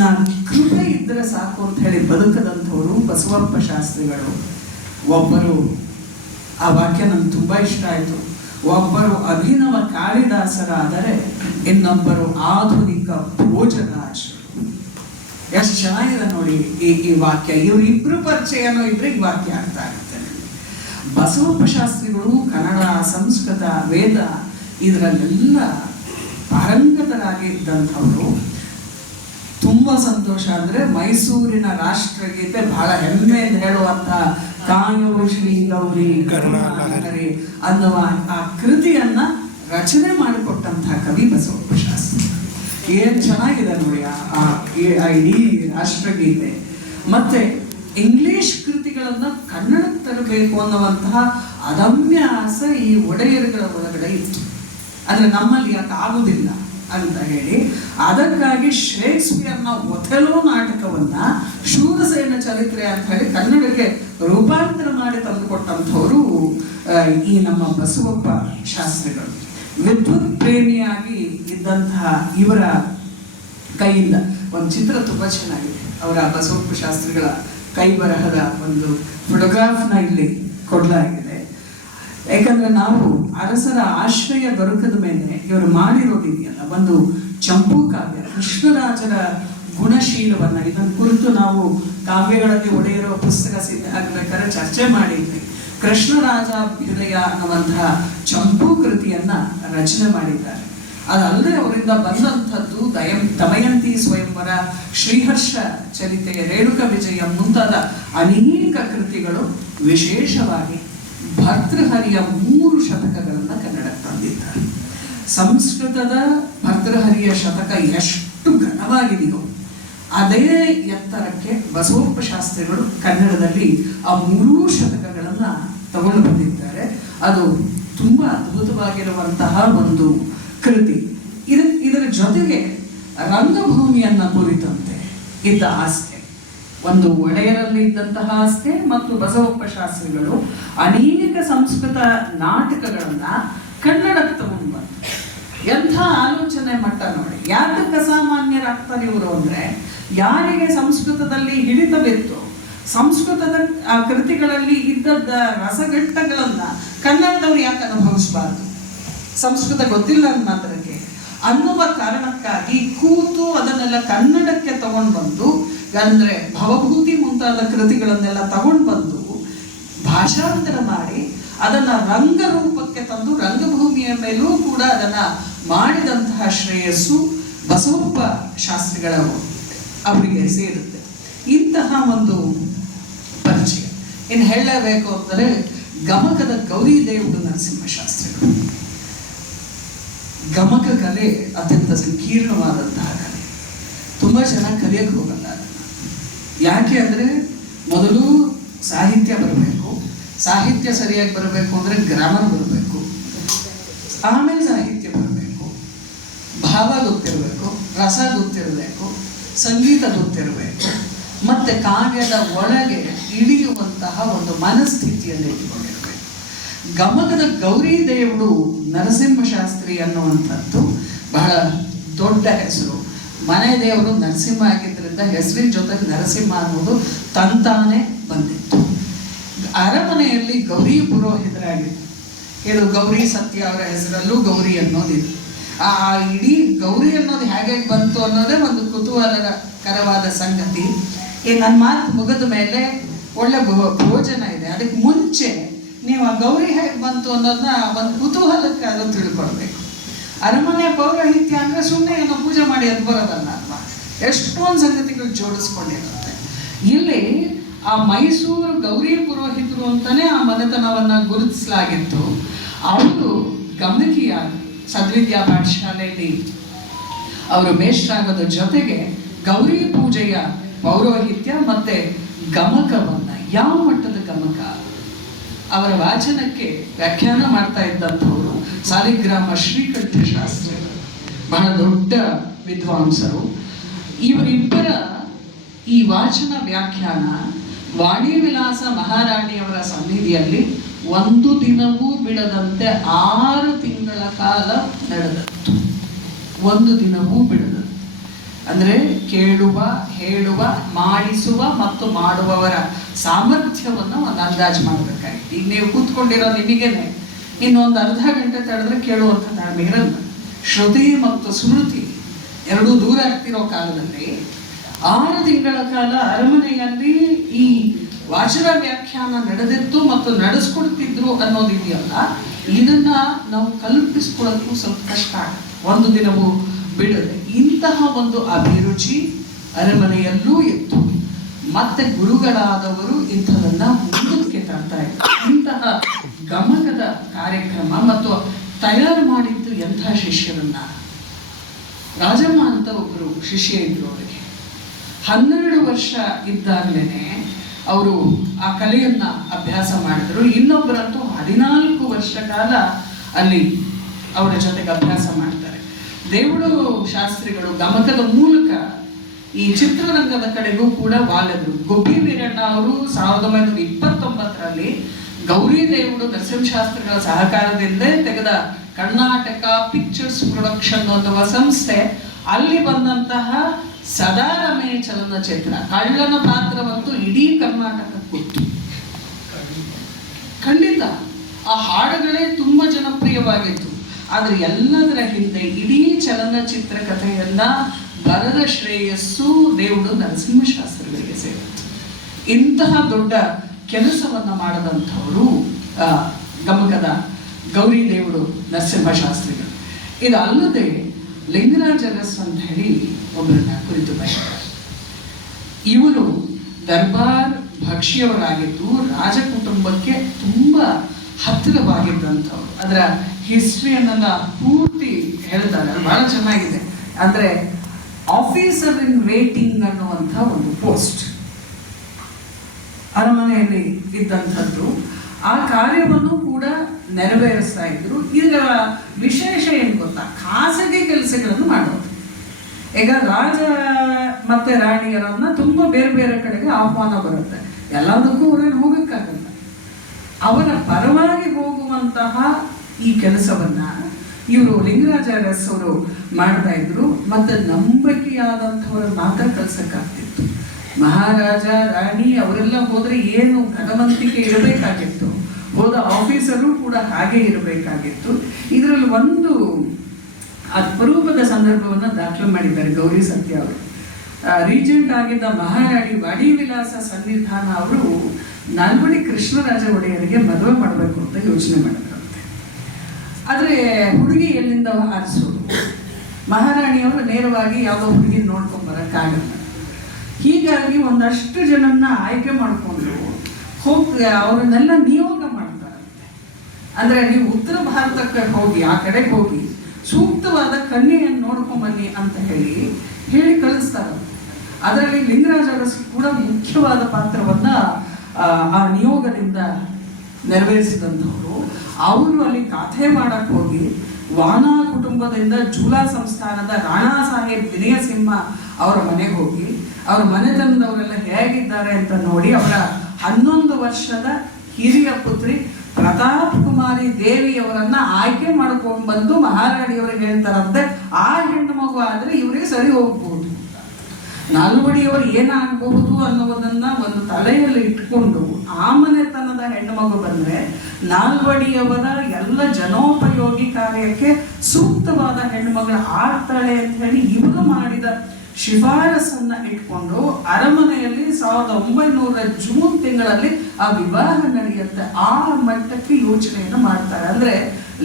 ನಾನು ಕೃಪೆ ಇದ್ರೆ ಸಾಕು ಅಂತ ಹೇಳಿ ಬದುಕದಂಥವರು ಬಸವಪ್ಪ ಶಾಸ್ತ್ರಿಗಳು. ಒಬ್ಬರು, ಆ ವಾಕ್ಯ ನನಗೆ ತುಂಬ ಇಷ್ಟ ಆಯಿತು, ಒಬ್ಬರು ಅಭಿನವ ಕಾಳಿದಾಸರಾದರೆ ಇನ್ನೊಬ್ಬರು ಆಧುನಿಕ ಭೋಜರಾಜರು. ಎಷ್ಟು ಚೆನ್ನಾಗಿದೆ ನೋಡಿ ಈ ವಾಕ್ಯ. ಇವರಿಬ್ರು ಪರಿಚಯನೂ ಇದ್ರೆ ಈ ವಾಕ್ಯ ಅರ್ಥ ಆಗುತ್ತೆ. ಬಸವಪ್ಪ ಶಾಸ್ತ್ರಿಗಳು ಕನ್ನಡ, ಸಂಸ್ಕೃತ, ವೇದ ಇದರಲ್ಲೆಲ್ಲ ಪಾರಂಗತರಾಗಿ ಇದ್ದಂಥವರು. ತುಂಬ ಸಂತೋಷ ಅಂದರೆ ಮೈಸೂರಿನ ರಾಷ್ಟ್ರಗೀತೆ ಬಹಳ ಹೆಮ್ಮೆಯಿಂದ ಹೇಳುವಂಥ ಕಾಂಗರು ಶ್ರೀ ಗೌರಿ ಕರುಣಾಕರಿ ಅನ್ನುವ ಆ ಕೃತಿಯನ್ನ ರಚನೆ ಮಾಡಿಕೊಟ್ಟಂತಹ ಕವಿ ಬಸವಪ್ಪ ಶಾಸ್ತ್ರಿ. ಏನ್ ಚೆನ್ನಾಗಿದೆ ನೋಡಿ ಆ ಇಡೀ ರಾಷ್ಟ್ರಗೀತೆ. ಮತ್ತೆ ಇಂಗ್ಲಿಷ್ ಕೃತಿಗಳನ್ನ ಕನ್ನಡಕ್ಕೆ ತರಬೇಕು ಅನ್ನುವಂತಹ ಅದಮ್ಯ ಆಸೆ ಈ ಒಡೆಯರುಗಳ ಒಳಗಡೆ ಇತ್ತು. ಅಂದ್ರೆ ನಮ್ಮಲ್ಲಿ ಯಾಕೆ ಆಗುದಿಲ್ಲ ಅಂತ ಹೇಳಿ ಅದಕ್ಕಾಗಿ ಶೇಕ್ಸ್ಪಿಯರ್ನ ಒಥೆಲೋ ನಾಟಕವನ್ನ ಶೂರಸೇನ ಚರಿತ್ರೆ ಅಂತ ಹೇಳಿ ಕನ್ನಡಕ್ಕೆ ರೂಪಾಂತರ ಮಾಡಿ ತಂದುಕೊಟ್ಟಂಥವರು ಈ ನಮ್ಮ ಬಸವಪ್ಪ ಶಾಸ್ತ್ರಿಗಳು. ವಿದ್ಯುತ್ ಪ್ರೇಮಿಯಾಗಿ ಇದ್ದಂತಹ ಇವರ ಕೈಯಿಂದ ಒಂದು ಚಿತ್ರ ತುಂಬಾ ಚೆನ್ನಾಗಿದೆ. ಅವರ ಬಸವಪ್ಪ ಶಾಸ್ತ್ರಿಗಳ ಕೈ ಬರಹದ ಒಂದು ಫೋಟೋಗ್ರಾಫ್ನ ಇಲ್ಲಿ ಕೊಡಲಾಗಿದೆ. ಯಾಕಂದ್ರೆ ನಾವು ಅರಸರ ಆಶ್ರಯ ದೊರಕದ ಮೇಲೆ ಇವರು ಮಾಡಿರೋದಿದೆಯಲ್ಲ ಒಂದು ಚಂಪೂ ಕಾವ್ಯ, ಕೃಷ್ಣರಾಜರ ಗುಣಶೀಲವನ್ನ, ಇದನ್ನು ಕುರಿತು ನಾವು ಕಾವ್ಯಗಳಲ್ಲಿ ಒಡೆಯಿರೋ ಪುಸ್ತಕ ಸಿದ್ಧ ಆಗ್ಬೇಕಾದ್ರೆ ಚರ್ಚೆ ಮಾಡಿದ್ವಿ. ಕೃಷ್ಣರಾಜಾಭ್ಯುದಯ ಅನ್ನುವಂತಹ ಚಂಪೂ ಕೃತಿಯನ್ನ ರಚನೆ ಮಾಡಿದ್ದಾರೆ. ಅದಲ್ಲದೆ ಅವರಿಂದ ಬಂದಂಥದ್ದು ದಮಯಂತಿ ಸ್ವಯಂವರ, ಶ್ರೀಹರ್ಷ ಚರಿತೆ, ರೇಣುಕ ವಿಜಯ ಮುಂತಾದ ಅನೇಕ ಕೃತಿಗಳು. ವಿಶೇಷವಾಗಿ ಭರ್ತೃಹರಿಯ 3 ಶತಕಗಳನ್ನು ಕನ್ನಡಕ್ಕೆ ತಂದಿದ್ದಾರೆ. ಸಂಸ್ಕೃತದ ಭರ್ತೃಹರಿಯ ಶತಕ ಎಷ್ಟು ಘನವಾಗಿದೆಯೋ ಅದೇ ಎತ್ತರಕ್ಕೆ ಬಸವಪ್ಪ ಶಾಸ್ತ್ರಿಗಳು ಕನ್ನಡದಲ್ಲಿ ಆ 3 ಶತಕಗಳನ್ನ ತಗೊಂಡು ಬಂದಿದ್ದಾರೆ. ಅದು ತುಂಬಾ ಅದ್ಭುತವಾಗಿರುವಂತಹ ಒಂದು ಕೃತಿ. ಇದರ ಜೊತೆಗೆ ರಂಗಭೂಮಿಯನ್ನ ಕುರಿತಂತೆ ಇದ್ದ ಆಸ್ತೆ, ಒಂದು ಒಡೆಯರಲ್ಲಿ ಇದ್ದಂತಹ ಆಸ್ತೆ ಮತ್ತು ಬಸವಪ್ಪ ಶಾಸ್ತ್ರಿಗಳು ಅನೇಕ ಸಂಸ್ಕೃತ ನಾಟಕಗಳನ್ನ ಕನ್ನಡಕ್ಕೆ ತಗೊಂಡು ಬಂದರು. ಎಂಥ ಆಲೋಚನೆ ಮಟ್ಟ ನೋಡಿ. ಯಾತಕ್ಕೆ ಅಸಾಮಾನ್ಯರಾಗ್ತಾರೆ ಇವರು ಅಂದ್ರೆ, ಯಾರಿಗೆ ಸಂಸ್ಕೃತದಲ್ಲಿ ಹಿಡಿತವಿತ್ತು, ಸಂಸ್ಕೃತದ ಆ ಕೃತಿಗಳಲ್ಲಿ ಇದ್ದದ್ದ ರಸಘಟ್ಟಗಳನ್ನ ಕನ್ನಡದವ್ರು ಯಾಕೆ ಅನುಭವಿಸಬಾರ್ದು, ಸಂಸ್ಕೃತ ಗೊತ್ತಿಲ್ಲ ಮಾತ್ರಕ್ಕೆ ಅನ್ನುವ ಕಾರಣಕ್ಕಾಗಿ ಕೂತು ಅದನ್ನೆಲ್ಲ ಕನ್ನಡಕ್ಕೆ ತಗೊಂಡು ಬಂದು, ಅಂದ್ರೆ ಭವಭೂತಿ ಮುಂತಾದ ಕೃತಿಗಳನ್ನೆಲ್ಲ ತಗೊಂಡು ಬಂದು ಭಾಷಾಂತರ ಮಾಡಿ ಅದನ್ನ ರಂಗರೂಪಕ್ಕೆ ತಂದು ರಂಗಭೂಮಿಯ ಮೇಲೂ ಕೂಡ ಅದನ್ನ ಮಾಡಿದಂತಹ ಶ್ರೇಯಸ್ಸು ಬಸವಪ್ಪ ಶಾಸ್ತ್ರಿಗಳ ಅವರಿಗೆ ಸೇರುತ್ತೆ. ಇಂತಹ ಒಂದು ಪರಿಚಯ ಇನ್ನು ಹೇಳಲೇಬೇಕು ಅಂದರೆ ಗಮಕದ ಗೌರಿದೇವರು ನರಸಿಂಹ ಶಾಸ್ತ್ರಿಗಳು. ಗಮಕ ಕಲೆ ಅತ್ಯಂತ ಸಂಕೀರ್ಣವಾದಂತಹ ಕಲೆ. ತುಂಬ ಜನ ಕಲಿಯಕ್ಕೆ ಹೋಗಲ್ಲ ಅದನ್ನು. ಯಾಕೆ ಅಂದರೆ ಮೊದಲು ಸಾಹಿತ್ಯ ಬರಬೇಕು, ಸಾಹಿತ್ಯ ಸರಿಯಾಗಿ ಬರಬೇಕು ಅಂದರೆ ಗ್ರಾಮರ್ ಬರಬೇಕು, ಆಮೇಲೆ ಸಾಹಿತ್ಯ ಬರಬೇಕು, ಭಾವ ಗೊತ್ತಿರಬೇಕು, ರಸ ಗೊತ್ತಿರಬೇಕು, ಸಂಗೀತ ಗೊತ್ತಿರಬೇಕು, ಮತ್ತೆ ಕಾವ್ಯದ ಒಳಗೆ ಇಳಿಯುವಂತಹ ಒಂದು ಮನಸ್ಥಿತಿಯನ್ನು ಇಟ್ಟುಕೊಂಡಿರಬೇಕು. ಗಮಕದ ಗೌರಿದೇವರು ನರಸಿಂಹ ಶಾಸ್ತ್ರಿ ಅನ್ನುವಂಥದ್ದು ಬಹಳ ದೊಡ್ಡ ಹೆಸರು. ಮನೆ ದೇವರು ನರಸಿಂಹ ಆಗಿದ್ದರಿಂದ ಹೆಸರಿನ ಜೊತೆಗೆ ನರಸಿಂಹ ಅನ್ನೋದು ತಂತಾನೆ ಬಂದಿತ್ತು. ಅರಮನೆಯಲ್ಲಿ ಗೌರಿ ಪುರೋಹಿತರಾಗಿತ್ತು. ಇದು ಗೌರಿ ಸತ್ಯ ಅವರ ಹೆಸರಲ್ಲೂ ಗೌರಿ ಅನ್ನೋದಿದೆ. ಆ ಇಡೀ ಗೌರಿ ಅನ್ನೋದು ಹೇಗೆ ಬಂತು ಅನ್ನೋದೇ ಒಂದು ಕುತೂಹಲಕರವಾದ ಸಂಗತಿ. ಈ ನನ್ನ ಮಾತು ಮುಗಿದ ಮೇಲೆ ಒಳ್ಳೆ ಭೋಜನ ಇದೆ. ಅದಕ್ಕೆ ಮುಂಚೆ ನೀವು ಆ ಗೌರಿ ಹೇಗೆ ಬಂತು ಅನ್ನೋದನ್ನ ಒಂದು ಕುತೂಹಲಕ್ಕೆ ಅದು ತಿಳ್ಕೊಳ್ಬೇಕು. ಅರಮನೆ ಪೌರೋಹಿತ್ಯ ಅಂದ್ರೆ ಸುಮ್ಮನೆ ಏನೋ ಪೂಜೆ ಮಾಡಿ ಅದು ಬರೋದಲ್ಲ ಅಲ್ವಾ, ಎಷ್ಟೊಂದು ಸಂಗತಿಗಳು ಜೋಡಿಸ್ಕೊಂಡಿರುತ್ತೆ. ಇಲ್ಲಿ ಆ ಮೈಸೂರು ಗೌರಿ ಪುರೋಹಿತರು ಅಂತಾನೆ ಆ ಮನೆತನವನ್ನ ಗುರುತಿಸಲಾಗಿತ್ತು. ಅವರು ಗಮನಕಿಯಾಗಿ ಸದ್ವಿದ್ಯಾ ಪಾಠಶಾಲೆಯಲ್ಲಿ ಅವರು ಮೇಷ್ಟ್ರಾಗೋದ್ರ ಜೊತೆಗೆ ಗೌರಿ ಪೂಜೆಯ ಪೌರೋಹಿತ್ಯ ಮತ್ತೆ ಗಮಕವನ್ನ, ಯಾವ ಮಟ್ಟದ ಗಮಕ, ಅವರ ವಾಚನಕ್ಕೆ ವ್ಯಾಖ್ಯಾನ ಮಾಡ್ತಾ ಇದ್ದಂಥವರು ಸಾಲಿಗ್ರಾಮ ಶ್ರೀಕಂಠ ಶಾಸ್ತ್ರಿ, ಬಹಳ ದೊಡ್ಡ ವಿದ್ವಾಂಸರು. ಇವರಿಬ್ಬರ ಈ ವಾಚನ ವ್ಯಾಖ್ಯಾನ ವಾಣಿ ವಿಲಾಸ ಮಹಾರಾಣಿಯವರ ಸನ್ನಿಧಿಯಲ್ಲಿ ಒಂದು ದಿನವೂ ಬಿಡದಂತೆ 6 ತಿಂಗಳ ಕಾಲ ನಡೆದದ್ದು. ಒಂದು ದಿನವೂ ಬಿಡದಂತೆ ಅಂದರೆ ಕೇಳುವ, ಹೇಳುವ, ಮಾಡಿಸುವ ಮತ್ತು ಮಾಡುವವರ ಸಾಮರ್ಥ್ಯವನ್ನು ಒಂದು ಅಂದಾಜು ಮಾಡಬೇಕಾಗಿತ್ತು. ಈಗ ನೀವು ಕೂತ್ಕೊಂಡಿರೋ ನಿಮಗೇನೆ ಇನ್ನೊಂದು ಅರ್ಧ ಗಂಟೆ ತಡೆದ್ರೆ ಕೇಳುವಂಥ ತಾಳ್ಮೆ ಇರಲ್ಲ. ಶ್ರುತಿ ಮತ್ತು ಸ್ಮೃತಿ ಎರಡೂ ದೂರ ಆಗ್ತಿರೋ ಕಾಲದಲ್ಲಿ 6 ತಿಂಗಳ ಕಾಲ ಅರಮನೆಯಲ್ಲಿ ಈ ವಾಚನ ವ್ಯಾಖ್ಯಾನ ನಡೆದಿತ್ತು ಮತ್ತು ನಡೆಸ್ಕೊಡ್ತಿದ್ರು ಅನ್ನೋದಿದೆಯಲ್ಲ, ಇದನ್ನ ನಾವು ಕಲ್ಪಿಸ್ಕೊಳ್ಳೋಕ್ಕೂ ಸ್ವಲ್ಪ ಕಷ್ಟ ಆಗುತ್ತೆ. ಒಂದು ದಿನವೂ ಬಿಡದೆ ಇಂತಹ ಒಂದು ಅಭಿರುಚಿ ಅರಮನೆಯಲ್ಲೂ ಇತ್ತು. ಮತ್ತೆ ಗುರುಗಳಾದವರು ಇಂಥದನ್ನ ಮುಂದಕ್ಕೆ ತರ್ತಾ ಇದ್ರು. ಇಂತಹ ಗಮಕದ ಕಾರ್ಯಕ್ರಮ ಮತ್ತು ತಯಾರು ಮಾಡಿದ್ದು ಎಂಥ ಶಿಷ್ಯರನ್ನ. ರಾಜಮ್ಮ ಅಂತ ಒಬ್ಬರು ಶಿಷ್ಯ ಇದ್ರು. ಅವರಿಗೆ 12 ವರ್ಷ ಇದ್ದಾಗಲೇ ಅವರು ಆ ಕಲೆಯನ್ನ ಅಭ್ಯಾಸ ಮಾಡಿದ್ರು. ಇನ್ನೊಬ್ಬರಂತೂ 14 ವರ್ಷ ಕಾಲ ಅಲ್ಲಿ ಅವರ ಜೊತೆಗೆ ಅಭ್ಯಾಸ ಮಾಡ್ತಾರೆ. ದೇವುಡು ಶಾಸ್ತ್ರಿಗಳು ಗಮಕದ ಮೂಲಕ ಈ ಚಿತ್ರರಂಗದ ಕಡೆಗೂ ಕೂಡ ವಾಲಿದ್ರು. ಗುಬ್ಬಿ ವೀರಣ್ಣ ಅವರು 1929ರಲ್ಲಿ ಗೌರಿ ದೇವುಡು ನರಸಿಂಹಶಾಸ್ತ್ರಿಗಳ ಸಹಕಾರದಿಂದ ತೆಗೆದ ಕರ್ನಾಟಕ ಪಿಕ್ಚರ್ಸ್ ಪ್ರೊಡಕ್ಷನ್ ಅನ್ನುವ ಸಂಸ್ಥೆ, ಅಲ್ಲಿ ಬಂದಂತಹ ಸದಾರಮೆ ಚಲನಚಿತ್ರ ಕಳ್ಳನ ಪಾತ್ರವಂತೂ ಇಡೀ ಕರ್ನಾಟಕಕ್ಕೆ ಗೊತ್ತು. ಖಂಡಿತ ಆ ಹಾಡುಗಳೇ ತುಂಬಾ ಜನಪ್ರಿಯವಾಗಿತ್ತು. ಆದ್ರೆ ಎಲ್ಲದರ ಹಿಂದೆ ಇಡೀ ಚಲನಚಿತ್ರ ಕಥೆಯನ್ನ ಬರದ ಶ್ರೇಯಸ್ಸು ದೇವುಡು ನರಸಿಂಹಶಾಸ್ತ್ರಿಗಳಿಗೆ ಸೇರಿತ್ತು. ಇಂತಹ ದೊಡ್ಡ ಕೆಲಸವನ್ನ ಮಾಡದಂಥವರು ಗಮಕದ ಗೌರಿ ದೇವುಡು ನರಸಿಂಹಶಾಸ್ತ್ರಿಗಳು. ಇದು ಅಲ್ಲದೆ ಲಿಂಗರಾಜ ಅರಸ್ ಅಂತ ಹೇಳಿ ಒಬ್ಬರನ್ನ ಕುರಿತು ಬರೀತಾರೆ. ಇವರು ದರ್ಬಾರ್ ಭಕ್ಷಿಯವರಾಗಿದ್ದು ರಾಜ ಕುಟುಂಬಕ್ಕೆ ತುಂಬಾ ಹತ್ತಿರವಾಗಿದ್ದಂಥವ್ರು. ಅದರ ಹಿಸ್ಟ್ರಿಯನ್ನ ಪೂರ್ತಿ ಹೇಳ್ತಾರೆ, ಬಹಳ ಚೆನ್ನಾಗಿದೆ. ಅಂದ್ರೆ ಆಫೀಸರ್ ಇನ್ ವೇಟಿಂಗ್ ಅನ್ನುವಂಥ ಒಂದು ಪೋಸ್ಟ್ ಅರಮನೆಯಲ್ಲಿ ಇದ್ದಂಥದ್ದು. ಆ ಕಾರ್ಯವನ್ನು ಕೂಡ ನೆರವೇರಿಸ್ತಾ ಇದ್ರು. ಇದರ ವಿಶೇಷ ಏನು ಗೊತ್ತಾ, ಖಾಸಗಿ ಕೆಲಸಗಳನ್ನು ಮಾಡೋದು. ಈಗ ರಾಜ ಮತ್ತೆ ರಾಣಿಯರನ್ನ ತುಂಬಾ ಬೇರೆ ಬೇರೆ ಕಡೆಗೆ ಆಹ್ವಾನ ಬರುತ್ತೆ, ಎಲ್ಲದಕ್ಕೂ ಅವ್ರೇನು ಹೋಗಕ್ಕಾಗಲ್ಲ. ಅವರ ಪರವಾಗಿ ಹೋಗುವಂತಹ ಈ ಕೆಲಸವನ್ನ ಇವರು ಲಿಂಗರಾಜ ಅರಸ್ ಅವರು ಮಾಡ್ತಾ ಇದ್ರು. ಮತ್ತೆ ನಂಬಿಕೆಯಾದಂಥವ್ರ ಮಾತ್ರ ಕಳ್ಸಕ್ಕಾಗ್ತಿತ್ತು. ಮಹಾರಾಜ ರಾಣಿ ಅವರೆಲ್ಲ ಹೋದ್ರೆ ಏನು ಘನವಂತಿಕೆ ಇರಬೇಕಾಗಿತ್ತು, ಹೋದ ಆಫೀಸರು ಕೂಡ ಹಾಗೆ ಇರಬೇಕಾಗಿತ್ತು. ಇದರಲ್ಲಿ ಒಂದು ಅಪರೂಪದ ಸಂದರ್ಭವನ್ನ ದಾಖಲೆ ಮಾಡಿದ್ದಾರೆ ಗೌರಿ ಸತ್ಯ ಅವರು. ರೀಜೆಂಟ್ ಆಗಿದ್ದ ಮಹಾರಾಣಿ ವಾಡಿ ವಿಲಾಸ ಸನ್ನಿಧಾನ ಅವರು ನಾಲ್ವಡಿ ಕೃಷ್ಣರಾಜ ಒಡೆಯರಿಗೆ ಮದುವೆ ಮಾಡಬೇಕು ಅಂತ ಯೋಚನೆ ಮಾಡಿದ್ರಂತೆ. ಆದ್ರೆ ಹುಡುಗಿ ಎಲ್ಲಿಂದ ಆರಿಸೋದು? ಮಹಾರಾಣಿಯವರು ನೇರವಾಗಿ ಯಾವುದೋ ಹುಡುಗಿ ನೋಡ್ಕೊಂಡ್ ಬರಕ್ಕಾಗಲ್ಲ. ಹೀಗಾಗಿ ಒಂದಷ್ಟು ಜನನ್ನ ಆಯ್ಕೆ ಮಾಡಿಕೊಂಡು ಹೋಗಿ ಅವರನ್ನೆಲ್ಲ ನಿಯೋಗ ಮಾಡ್ತಾರಂತೆ. ಅಂದ್ರೆ ನೀವು ಉತ್ತರ ಭಾರತಕ್ಕೆ ಹೋಗಿ, ಆ ಕಡೆಗೆ ಹೋಗಿ ಸೂಕ್ತವಾದ ಕನ್ಯೆಯನ್ನು ನೋಡ್ಕೊಂಡ್ ಬನ್ನಿ ಅಂತ ಹೇಳಿ ಕಳಿಸ್ತಾರೆ. ಅದರಲ್ಲಿ ಲಿಂಗರಾಜ ಅರಸ್ ಕೂಡ ಮುಖ್ಯವಾದ ಪಾತ್ರವನ್ನ ಆ ನಿಯೋಗದಿಂದ ನೆರವೇರಿಸಿದಂಥವ್ರು. ಅವರು ಅಲ್ಲಿ ಕಥೆ ಮಾಡಕ್ ಹೋಗಿ ವಾನಾ ಕುಟುಂಬದಿಂದ ಜೂಲಾ ಸಂಸ್ಥಾನದ ರಾಣಾ ಸಾಹೇಬ್ ವಿನಯ ಸಿಂಹ ಅವರ ಮನೆಗೆ ಹೋಗಿ ಅವ್ರ ಮನೆತನದವರೆಲ್ಲ ಹೇಗಿದ್ದಾರೆ ಅಂತ ನೋಡಿ ಅವರ 11 ವರ್ಷದ ಹಿರಿಯ ಪುತ್ರಿ ಪ್ರತಾಪ್ ಕುಮಾರಿ ದೇವಿಯವರನ್ನ ಆಯ್ಕೆ ಮಾಡ್ಕೊಂಡು ಬಂದು ಮಹಾರಾಣಿಯವರಿಗೆ ಹೇಳ್ತಾರಂತೆ, ಆ ಹೆಣ್ಣು ಮಗು ಆದ್ರೆ ಇವರಿಗೆ ಸರಿ ಹೋಗ್ಬಹುದು, ನಾಲ್ವಡಿಯವರು ಏನಾಗಬಹುದು ಅನ್ನೋದನ್ನ ಒಂದು ತಲೆಯಲ್ಲಿ ಇಟ್ಕೊಂಡು ಆ ಮನೆತನದ ಹೆಣ್ಣು ಮಗು ಬಂದ್ರೆ ನಾಲ್ವಡಿಯವರ ಎಲ್ಲ ಜನೋಪಯೋಗಿ ಕಾರ್ಯಕ್ಕೆ ಸೂಕ್ತವಾದ ಹೆಣ್ಣು ಮಗಳು ಆಗ್ತಾಳೆ ಅಂತ ಹೇಳಿ ಇವರು ಮಾಡಿದ ಶಿಫಾರಸನ್ನ ಇಟ್ಕೊಂಡು ಅರಮನೆಯಲ್ಲಿ 1900 ಜೂನ್ ತಿಂಗಳಲ್ಲಿ ಆ ವಿವಾಹ ನಡೆಯುತ್ತೆ. ಆ ಮಟ್ಟಕ್ಕೆ ಯೋಚನೆಯನ್ನು ಮಾಡ್ತಾರೆ. ಅಂದ್ರೆ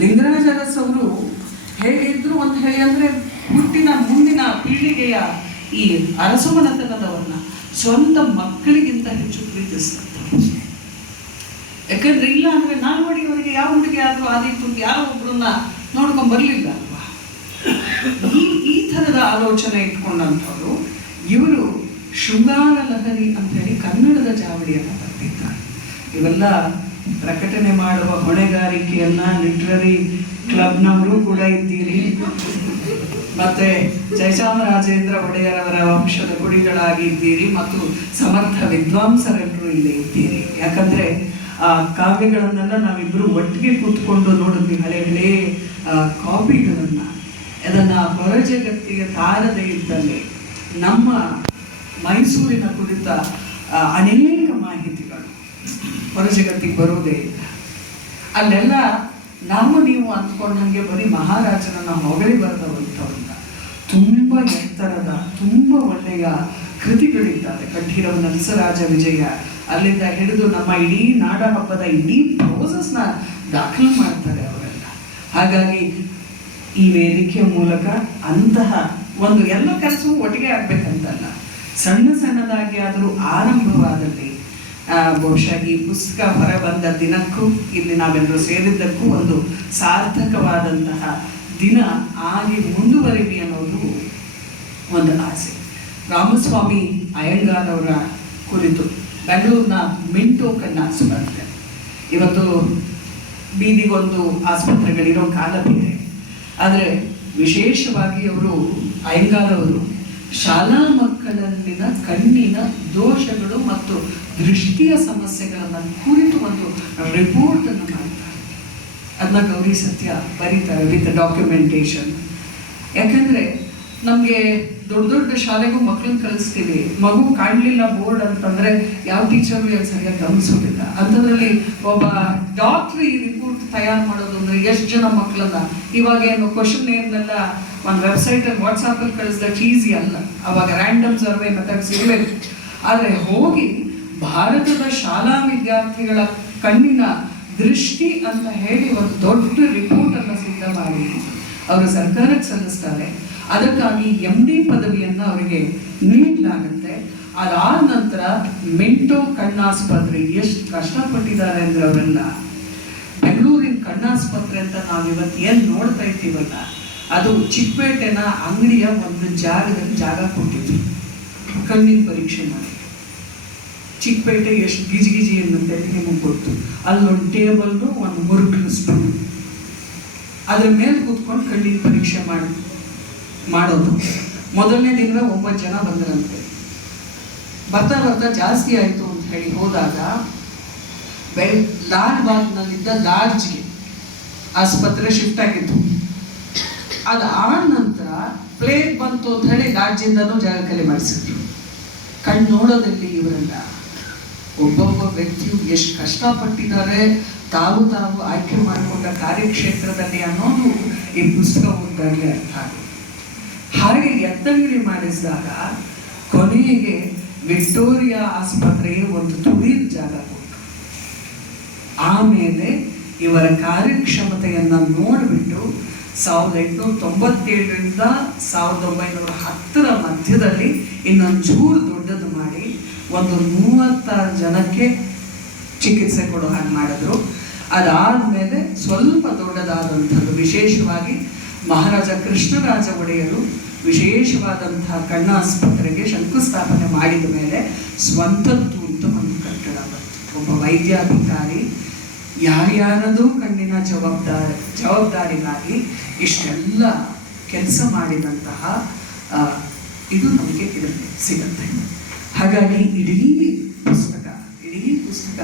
ಲಿಂಗರಾಜ ಅರಸ್ ಅವರು ಹೇಗಿದ್ರು ಅಂತ ಹೇಳಿ ಅಂದ್ರೆ ಹುಟ್ಟಿನ ಮುಂದಿನ ಪೀಳಿಗೆಯ ಈ ಅರಸುಮನೆತನದವನ್ನ ಸ್ವಂತ ಮಕ್ಕಳಿಗಿಂತ ಹೆಚ್ಚು ಪ್ರೀತಿಸ್ತಾರೆ. ಯಾಕಂದ್ರೆ ಇಲ್ಲ ಅಂದ್ರೆ ನಾಲ್ವಡಿಯವರಿಗೆ ಯಾವ ಹುಡುಗಿ ಆದ್ರೂ ಆದಿತ್ತು ಯಾರೋ ಒಬ್ರನ್ನ ನೋಡ್ಕೊಂಡ್ ಬರ್ಲಿಲ್ಲ ಅಲ್ವಾ. ಈ ಥರದ ಆಲೋಚನೆ ಇಟ್ಕೊಂಡಂಥವ್ರು ಇವರು ಶೃಂಗಾರ ಲಹರಿ ಅಂತ ಹೇಳಿ ಕನ್ನಡದ ಜಾವಳಿಯನ್ನು ಬರೆದಿದ್ದಾರೆ. ಇವೆಲ್ಲ ಪ್ರಕಟಣೆ ಮಾಡುವ ಹೊಣೆಗಾರಿಕೆಯನ್ನ ಲಿಟ್ರರಿ ಕ್ಲಬ್ನವರು ಕೂಡ ಇದ್ದೀರಿ, ಮತ್ತೆ ಜಯಚಾಮರಾಜೇಂದ್ರ ಒಡೆಯರವರ ವಂಶದ ಕುಡಿಗಳಾಗಿದ್ದೀರಿ, ಮತ್ತು ಸಮರ್ಥ ವಿದ್ವಾಂಸರೆಲ್ಲರೂ ಇಲ್ಲೇ ಇದ್ದೀರಿ. ಯಾಕಂದ್ರೆ ಆ ಕಾವ್ಯಗಳನ್ನೆಲ್ಲ ನಾವಿಬ್ರು ಒಟ್ಟಿಗೆ ಕೂತ್ಕೊಂಡು ನೋಡಿದ್ವಿ, ಹಳೆ ಹಳೆ ಕಾಪಿಗಳನ್ನ. ಅದನ್ನ ಹೊರ ಜಗತ್ತಿಗೆ ತಾರದೆ ಇದ್ದಲ್ಲಿ ನಮ್ಮ ಮೈಸೂರಿನ ಕುರಿತ ಅನೇಕ ಮಾಹಿತಿಗಳು ಹೊರ ಜಗತ್ತಿಗೆ ಬರೋದೇ ಇಲ್ಲ. ಅಲ್ಲೆಲ್ಲ ನಾವು ನೀವು ಅಂದ್ಕೊಂಡಂಗೆ ಬರೀ ಮಹಾರಾಜನನ್ನ ಹೊಗಳಿ ಬರೆದವಂಥವನ್ನ ತುಂಬ ಎತ್ತರದ ತುಂಬ ಒಳ್ಳೆಯ ಕೃತಿಗಳಿದ್ದಾವೆ. ಕಠಿರವ ನರಸರಾಜ ವಿಜಯ ಅಲ್ಲಿಂದ ಹಿಡಿದು ನಮ್ಮ ಇಡೀ ನಾಡ ಹಬ್ಬದ ಇಡೀ ಪ್ರೋಸೆಸ್ನ ದಾಖಲು ಮಾಡ್ತಾರೆ ಅವರೆಲ್ಲ. ಹಾಗಾಗಿ ಈ ವೇದಿಕೆಯ ಮೂಲಕ ಅಂತಹ ಒಂದು ಎಲ್ಲ ಕೆಲಸವೂ ಒಟ್ಟಿಗೆ ಆಗ್ಬೇಕಂತಲ್ಲ, ಸಣ್ಣ ಸಣ್ಣದಾಗಿ ಆದರೂ ಆರಂಭವಾದಲ್ಲಿ ಬಹುಶಃ ಈ ಪುಸ್ತಕ ಹೊರ ಬಂದ ದಿನಕ್ಕೂ ಇಲ್ಲಿ ನಾವೆಲ್ಲರೂ ಸೇರಿದ್ದಕ್ಕೂ ಒಂದು ಸಾರ್ಥಕವಾದಂತಹ ದಿನ ಆಗಿ ಮುಂದುವರಿಲಿ ಅನ್ನೋದು ಒಂದು ಆಸೆ. ರಾಮಸ್ವಾಮಿ ಅಯ್ಯಂಗಾರ್ ಅವರ ಕುರಿತು ಬೆಂಗಳೂರಿನ ಮಿಂಟೋ ಕಣ್ಣಾಸ್ಪತ್ರೆ, ಇವತ್ತು ಬೀದಿಗೊಂದು ಆಸ್ಪತ್ರೆಗಳಿರೋ ಕಾಲವಿದೆ. ಆದರೆ ವಿಶೇಷವಾಗಿ ಅವರು ಅಯ್ಯಂಗಾರ್ ಅವರು ಶಾಲಾ ಮಕ್ಕಳಲ್ಲಿನ ಕಣ್ಣಿನ ದೋಷಗಳು ಮತ್ತು ದೃಷ್ಟಿಯ ಸಮಸ್ಯೆಗಳನ್ನು ಕುರಿತು ಒಂದು ರಿಪೋರ್ಟ್ ಅನ್ನು ಮಾಡ್ತಾರೆ. ಅದನ್ನ ಗೌರಿ ಸತ್ಯ ಬರೀತಾರೆ ವಿತ್ ಡಾಕ್ಯುಮೆಂಟೇಶನ್. ಯಾಕಂದ್ರೆ ನಮಗೆ ದೊಡ್ಡ ದೊಡ್ಡ ಶಾಲೆಗೂ ಮಕ್ಕಳನ್ನ ಕಳಿಸ್ತೀವಿ, ಮಗು ಕಾಣಲಿಲ್ಲ ಬೋರ್ಡ್ ಅಂತಂದ್ರೆ ಯಾವ ಟೀಚರು ಸರಿಯಾಗಿ ಗಮನಿಸೋದಿಲ್ಲ. ಅಂಥದ್ರಲ್ಲಿ ಒಬ್ಬ ಡಾಕ್ಟ್ರ್ ಈ ರಿಪೋರ್ಟ್ ತಯಾರು ಮಾಡೋದು ಅಂದ್ರೆ ಎಷ್ಟು ಜನ ಮಕ್ಕಳನ್ನ, ಇವಾಗ ಏನು ಕ್ವಶನ್ ಏನೆಲ್ಲ ಒಂದು ವೆಬ್ಸೈಟಲ್ಲಿ ವಾಟ್ಸಾಪಲ್ಲಿ ಕಳಿಸ್ದಷ್ಟು ಈಸಿ ಅಲ್ಲ, ಅವಾಗ ರ್ಯಾಂಡಮ್ ಸರ್ವೆ ಮೆಥಡ್ಸ್ ಇರಬೇಕು. ಆದರೆ ಹೋಗಿ ಭಾರತದ ಶಾಲಾ ವಿದ್ಯಾರ್ಥಿಗಳ ಕಣ್ಣಿನ ದೃಷ್ಟಿ ಅಂತ ಹೇಳಿ ಒಂದು ದೊಡ್ಡ ರಿಪೋರ್ಟ್ ಅನ್ನು ಸಿದ್ಧ ಮಾಡಿ ಅವರು ಸರ್ಕಾರಕ್ಕೆ ಸಲ್ಲಿಸ್ತಾರೆ. ಅದಕ್ಕಾಗಿ MD ಪದವಿಯನ್ನು ಅವರಿಗೆ ನೀಡಲಾಗುತ್ತೆ. ಅದಾದ ನಂತರ ಮಿಂಟೋ ಕಣ್ಣಾಸ್ಪತ್ರೆ ಎಷ್ಟು ಕಷ್ಟಪಟ್ಟಿದ್ದಾರೆ ಅಂದ್ರೆ ಅವರೆಲ್ಲ. ಬೆಂಗಳೂರಿನ ಕಣ್ಣಾಸ್ಪತ್ರೆ ಅಂತ ನಾವು ಇವತ್ತು ಏನು ನೋಡ್ತಾ ಇರ್ತೀವಲ್ಲ, ಅದು ಚಿಕ್ಕಪೇಟೆನ ಅಂಗಡಿಯ ಒಂದು ಜಾಗದಲ್ಲಿ ಜಾಗ ಕೊಟ್ಟಿದ್ವಿ ಕಣ್ಣಿನ ಪರೀಕ್ಷೆ ಮಾಡಿ. ಚಿಕ್ಕಪೇಟೆ ಎಷ್ಟು ಗಿಜಿ ಅನ್ನುತ್ತೆ ನಿಮಗೆ ಗೊತ್ತು. ಅಲ್ಲೊಂದು ಟೇಬಲ್ನು ಒಂದು ಮುರುಕಲು ಸ್ಟೂಲ್, ಅದ್ರ ಮೇಲೆ ಕೂತ್ಕೊಂಡು ಕಣ್ಣಿನ ಪರೀಕ್ಷೆ ಮಾಡೋದು. ಮೊದಲನೇ ದಿನ 9 ಜನ ಬಂದರಂತೆ. ಬರ್ತಾ ಬರ್ತಾ ಜಾಸ್ತಿ ಆಯಿತು ಅಂತ ಹೇಳಿ ಹೋದಾಗ ಲಾಲ್ ಬಾಗ್ನಲ್ಲಿದ್ದ ಲಾಡ್ಜ್ಗೆ ಆಸ್ಪತ್ರೆ ಶಿಫ್ಟ್ ಆಗಿತ್ತು. ಅದಾದ ನಂತರ ಪ್ಲೇಗ್ ಬಂತು ಅಂತ ಹೇಳಿ ಲಾಡ್ಜಿಂದನೂ ಜಾಗ ಖಾಲಿ ಮಾಡಿಸಿದ್ರು. ಕಣ್ಣು ನೋಡೋದಲ್ಲಿ ಇವರೆಲ್ಲ ಒಬ್ಬೊಬ್ಬ ವ್ಯಕ್ತಿಯು ಎಷ್ಟು ಕಷ್ಟಪಟ್ಟಿದ್ದಾರೆ, ತಾವು ಆಯ್ಕೆ ಮಾಡಿಕೊಂಡ ಕಾರ್ಯಕ್ಷೇತ್ರದಲ್ಲಿ ಅನ್ನೋದು ಈ ಪುಸ್ತಕ ಓದಿದಾಗಲೇ ಅರ್ಥ ಆಗುತ್ತೆ. ಹಾಗೆ ಎತ್ತಂಗಡಿ ಮಾಡಿಸಿದಾಗ ಕೊನೆಗೆ ವಿಕ್ಟೋರಿಯಾ ಆಸ್ಪತ್ರೆಗೆ ಒಂದು ತುಳಿದ ಜಾಗ ಕೊಟ್ಟು, ಆಮೇಲೆ ಇವರ ಕಾರ್ಯಕ್ಷಮತೆಯನ್ನ ನೋಡಿಬಿಟ್ಟು 1897ರಿಂದ 1910 ಮಧ್ಯದಲ್ಲಿ ಇನ್ನೊಂಚೂರು ದೊಡ್ಡದು ಮಾಡಿ ಒಂದು 36 ಜನಕ್ಕೆ ಚಿಕಿತ್ಸೆ ಕೊಡೋ ಹಾಗೆ ಮಾಡಿದ್ರು. ಅದಾದ್ಮೇಲೆ ಸ್ವಲ್ಪ ದೊಡ್ಡದಾದಂಥದ್ದು, ವಿಶೇಷವಾಗಿ ಮಹಾರಾಜ ಕೃಷ್ಣರಾಜ ಒಡೆಯರು ವಿಶೇಷವಾದಂತಹ ಕಣ್ಣಾಸ್ಪತ್ರೆಗೆ ಶಂಕುಸ್ಥಾಪನೆ ಮಾಡಿದ ಮೇಲೆ ಸ್ವಂತದ್ದು ಅಂತ ಒಂದು ಕಟ್ಟಡ ಬಂತು. ಒಬ್ಬ ವೈದ್ಯಾಧಿಕಾರಿ ಯಾರ್ಯಾರದೂ ಕಣ್ಣಿನ ಜವಾಬ್ದಾರಿಗಾಗಿ ಇಷ್ಟೆಲ್ಲ ಕೆಲಸ ಮಾಡಿದಂತಹ ಇದು ನಮಗೆ ಇದರಲ್ಲಿ ಸಿಗುತ್ತೆ. ಹಾಗಾಗಿ ಇಡೀ ಪುಸ್ತಕ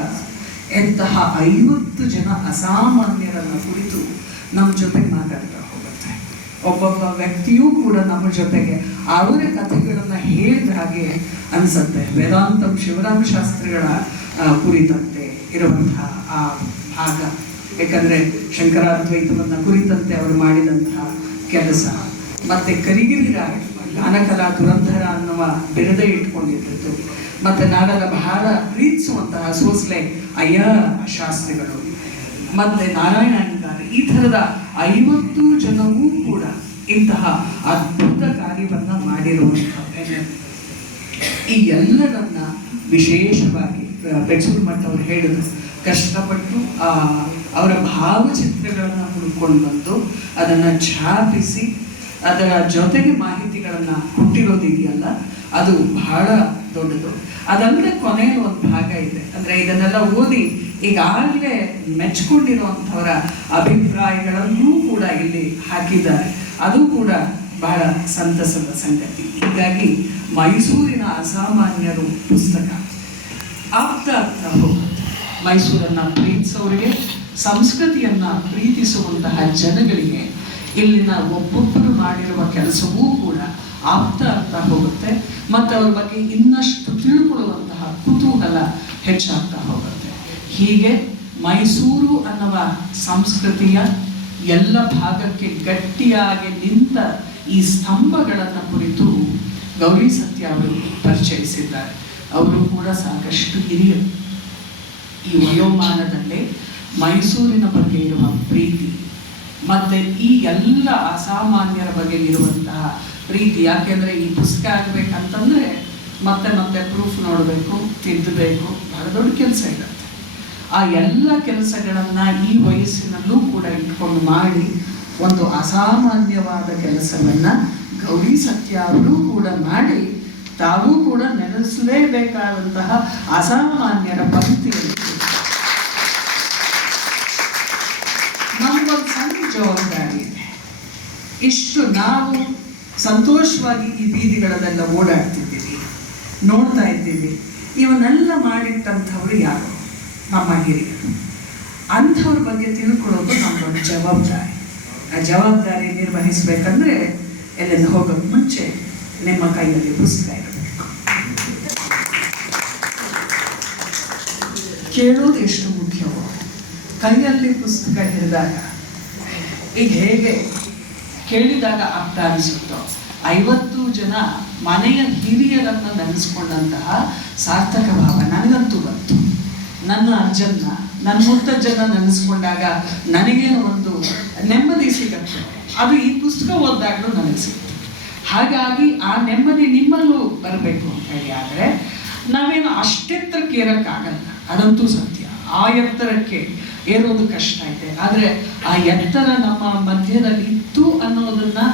ಎಂತಹ 50 ಜನ ಅಸಾಮಾನ್ಯರನ್ನ ಕುರಿತು ನಮ್ಮ ಜೊತೆಗೆ ಮಾತಾಡ್ತಾ ಹೋಗುತ್ತೆ. ಒಬ್ಬೊಬ್ಬ ವ್ಯಕ್ತಿಯೂ ಕೂಡ ನಮ್ಮ ಜೊತೆಗೆ ಅವರ ಕಥೆಗಳನ್ನ ಹೇಳಿದ ಹಾಗೆ ಅನ್ಸುತ್ತೆ. ವೇದಾಂತಂ ಶಿವರಾಮ ಶಾಸ್ತ್ರಿಗಳ ಕುರಿತಂತೆ ಇರುವಂತಹ ಆ ಭಾಗ, ಯಾಕಂದ್ರೆ ಶಂಕರಾದ್ವೈತವನ್ನ ಕುರಿತಂತೆ ಅವರು ಮಾಡಿದಂತಹ ಕೆಲಸ, ಮತ್ತೆ ಕರಿಗಿರಿ ರಾಯ ಗಾನಕಲಾ ದುರಂಧರ ಅನ್ನುವ ಬಿರುದೇ ಇಟ್ಕೊಂಡಿದ್ದು, ಮತ್ತೆ ನಾನೆಲ್ಲ ಬಹಳ ಪ್ರೀತಿಸುವಂತಹ ಸೋಸ್ಲೆ ಅಯ್ಯ ಶಾಸ್ತ್ರಿಗಳು, ಮತ್ತೆ ನಾರಾಯಣ ಅಯ್ಯಂಗಾರ್, ಈ ಥರದ 50 ಜನವೂ ಕೂಡ ಇಂತಹ ಅದ್ಭುತ ಕಾರ್ಯವನ್ನ ಮಾಡಿರುವಂತಹ ಈ ಎಲ್ಲರನ್ನ ವಿಶೇಷವಾಗಿ ಬೆಕ್ಸೂರು ಮಠ ಅವರು ಹೇಳಿದ್ರು, ಕಷ್ಟಪಟ್ಟು ಅವರ ಭಾವಚಿತ್ರಗಳನ್ನ ಹುಡ್ಕೊಂಡು ಬಂದು ಅದನ್ನ ಛಾಪಿಸಿ ಅದರ ಜೊತೆಗೆ ಮಾಹಿತಿಗಳನ್ನ ಕೊಟ್ಟಿರೋದಿದೆಯಲ್ಲ, ಅದು ಬಹಳ ದೊಡ್ಡದು. ಅದಲ್ಲದೆ ಕೊನೆಯಲ್ಲಿ ಒಂದು ಭಾಗ ಇದೆ, ಅಂದರೆ ಇದನ್ನೆಲ್ಲ ಓದಿ ಈಗಾಗಲೇ ಮೆಚ್ಕೊಂಡಿರುವಂಥವರ ಅಭಿಪ್ರಾಯಗಳನ್ನೂ ಕೂಡ ಇಲ್ಲಿ ಹಾಕಿದ್ದಾರೆ. ಅದು ಕೂಡ ಬಹಳ ಸಂತಸದ ಸಂಗತಿ. ಹೀಗಾಗಿ ಮೈಸೂರಿನ ಅಸಾಮಾನ್ಯರು ಪುಸ್ತಕ ಆಗ್ತಾ ಆಗ್ತಾ ಹೋಗುತ್ತೆ. ಮೈಸೂರನ್ನು ಪ್ರೀತಿಸೋರಿಗೆ, ಸಂಸ್ಕೃತಿಯನ್ನು ಪ್ರೀತಿಸುವಂತಹ ಜನಗಳಿಗೆ ಇಲ್ಲಿನ ಒಬ್ಬೊಬ್ಬರು ಮಾಡಿರುವ ಕೆಲಸವೂ ಕೂಡ ಆಗ್ತಾ ಆಗ್ತಾ ಹೋಗುತ್ತೆ ಮತ್ತು ಅವ್ರ ಬಗ್ಗೆ ಇನ್ನಷ್ಟು ತಿಳ್ಕೊಳ್ಳುವಂತಹ ಕುತೂಹಲ ಹೆಚ್ಚಾಗ್ತಾ ಹೋಗುತ್ತೆ. ಹೀಗೆ ಮೈಸೂರು ಅನ್ನುವ ಸಂಸ್ಕೃತಿಯ ಎಲ್ಲ ಭಾಗಕ್ಕೆ ಗಟ್ಟಿಯಾಗಿ ನಿಂತ ಈ ಸ್ತಂಭಗಳನ್ನು ಕುರಿತು ಗೌರಿ ಸತ್ಯ ಅವರು ಪರಿಚಯಿಸಿದ್ದಾರೆ. ಅವರು ಕೂಡ ಸಾಕಷ್ಟು ಹಿರಿಯರು. ಈ ವಯೋಮಾನದಲ್ಲೇ ಮೈಸೂರಿನ ಬಗ್ಗೆ ಇರುವ ಪ್ರೀತಿ ಮತ್ತು ಈ ಎಲ್ಲ ಅಸಾಮಾನ್ಯರ ಬಗ್ಗೆ ಇರುವಂತಹ ಪ್ರೀತಿ, ಯಾಕೆಂದರೆ ಈ ಪುಸ್ತಕ ಆಗಬೇಕಂತಂದರೆ ಮತ್ತೆ ಮತ್ತೆ ಪ್ರೂಫ್ ನೋಡಬೇಕು, ತಿದ್ದಬೇಕು, ಬಹಳ ದೊಡ್ಡ ಕೆಲಸ ಇರುತ್ತೆ. ಆ ಎಲ್ಲ ಕೆಲಸಗಳನ್ನು ಈ ವಯಸ್ಸಿನಲ್ಲೂ ಕೂಡ ಇಟ್ಕೊಂಡು ಮಾಡಿ ಒಂದು ಅಸಾಮಾನ್ಯವಾದ ಕೆಲಸವನ್ನು ಗೌರಿ ಸತ್ಯ ಅವರು ಕೂಡ ಮಾಡಿ ತಾವೂ ಕೂಡ ನೆನೆಸಲೇಬೇಕಾದಂತಹ ಅಸಾಮಾನ್ಯರ ಪಂಕ್ತಿಯಲ್ಲಿ ನಮಗೊಂದು ಸಣ್ಣ ಜವಾಬ್ದಾರಿ ಇದೆ. ಇಷ್ಟು ನಾವು ಸಂತೋಷವಾಗಿ ಈ ಬೀದಿಗಳನ್ನೆಲ್ಲ ಓಡಾಡ್ತಿದ್ದೀವಿ, ನೋಡ್ತಾ ಇದ್ದೀವಿ. ಇವನ್ನೆಲ್ಲ ಮಾಡಿಟ್ಟಂಥವ್ರು ಯಾರು? ನಮ್ಮ ಹಿರಿಯರು. ಅಂಥವ್ರ ಬಗ್ಗೆ ತಿಳ್ಕೊಳ್ಳೋದು ನಮ್ಮದೊಂದು ಜವಾಬ್ದಾರಿ. ಆ ಜವಾಬ್ದಾರಿ ನಿರ್ವಹಿಸಬೇಕಂದ್ರೆ ಎಲ್ಲಿಂದ ಹೋಗೋಕ್ಕೆ ಮುಂಚೆ ನಿಮ್ಮ ಕೈಯಲ್ಲಿ ಪುಸ್ತಕ ಇರಬೇಕು. ಕೇಳೋದು ಎಷ್ಟು ಮುಖ್ಯವೋ, ಕೈಯಲ್ಲಿ ಪುಸ್ತಕ ಹಿಡಿದಾಗ ಈಗ ಹೇಗೆ ಕೇಳಿದಾಗ ಅರ್ಥ ಅನಿಸುತ್ತೋ, 50 ಜನ ಮನೆಯ ಹಿರಿಯರನ್ನು ನೆನೆಸ್ಕೊಂಡಂತಹ ಸಾರ್ಥಕ ಭಾವ ನನಗಂತೂ ಬಂತು. ನನ್ನ ಅಜ್ಜನ್ನ, ನನ್ನ ಮುತ್ತಜ್ಜನ ನೆನೆಸ್ಕೊಂಡಾಗ ನನಗೇನು ಒಂದು ನೆಮ್ಮದಿ ಸಿಗತ್ತೆ. ಅದು ಈ ಪುಸ್ತಕ ಓದಿದಾಗಲೂ ನನಗೆ ಸಿಗುತ್ತೆ. ಹಾಗಾಗಿ ಆ ನೆಮ್ಮದಿ ನಿಮ್ಮಲ್ಲೂ ಬರಬೇಕು ಅಂತ ಹೇಳಿ. ಆದರೆ ನಾವೇನು ಅಷ್ಟೆತ್ತರಕ್ಕೆ ಏರೋಕ್ಕಾಗಲ್ಲ, ಅದಂತೂ ಸತ್ಯ. ಆ ಎತ್ತರಕ್ಕೆ ಏರೋದು ಕಷ್ಟ ಇದೆ. ಆದರೆ ಆ ಎತ್ತರ ನಮ್ಮ ಮಧ್ಯದಲ್ಲಿ ಇತ್ತು ಅನ್ನೋದನ್ನು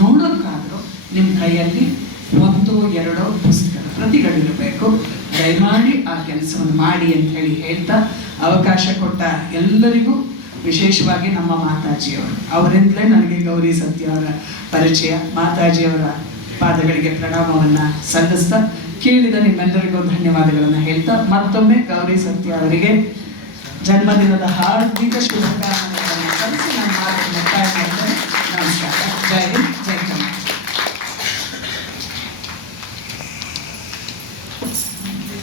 ನೋಡೋಕ್ಕಾದರೂ ನಿಮ್ಮ ಕೈಯಲ್ಲಿ 1-2 ಪುಸ್ತಕದ ಪ್ರತಿಗಳಿರಬೇಕು. ದಯಮಾಡಿ ಆ ಕೆಲಸವನ್ನು ಮಾಡಿ ಅಂತ ಹೇಳಿ ಹೇಳ್ತಾ, ಅವಕಾಶ ಕೊಟ್ಟ ಎಲ್ಲರಿಗೂ, ವಿಶೇಷವಾಗಿ ನಮ್ಮ ಮಾತಾಜಿಯವರು, ಅವರಿಂದಲೇ ನನಗೆ ಗೌರಿ ಸತ್ಯ ಅವರ ಪರಿಚಯ. ಮಾತಾಜಿಯವರ ಪಾದಗಳಿಗೆ ಪ್ರಣಾಮವನ್ನು ಸಲ್ಲಿಸ್ತಾ, ಕೇಳಿದ ನಿಮ್ಮೆಲ್ಲರಿಗೂ ಧನ್ಯವಾದಗಳನ್ನು ಹೇಳ್ತಾ, ಮತ್ತೊಮ್ಮೆ ಗೌರಿ ಸತ್ಯ ಅವರಿಗೆ ಜನ್ಮದಿನದ ಹಾರ್ದಿಕ ಶುಭಕಾಮನೆಗಳನ್ನು ಸಲ್ಲಿಸಿ ನನ್ನ ಮಾತನ್ನು ಮುಕ್ತಾಯ ಮಾಡ್ತೇನೆ. ನಮಸ್ಕಾರ. ಜೈ ಹಿಂದ್, ಜೈ ಕರ್ನಾಟಕ.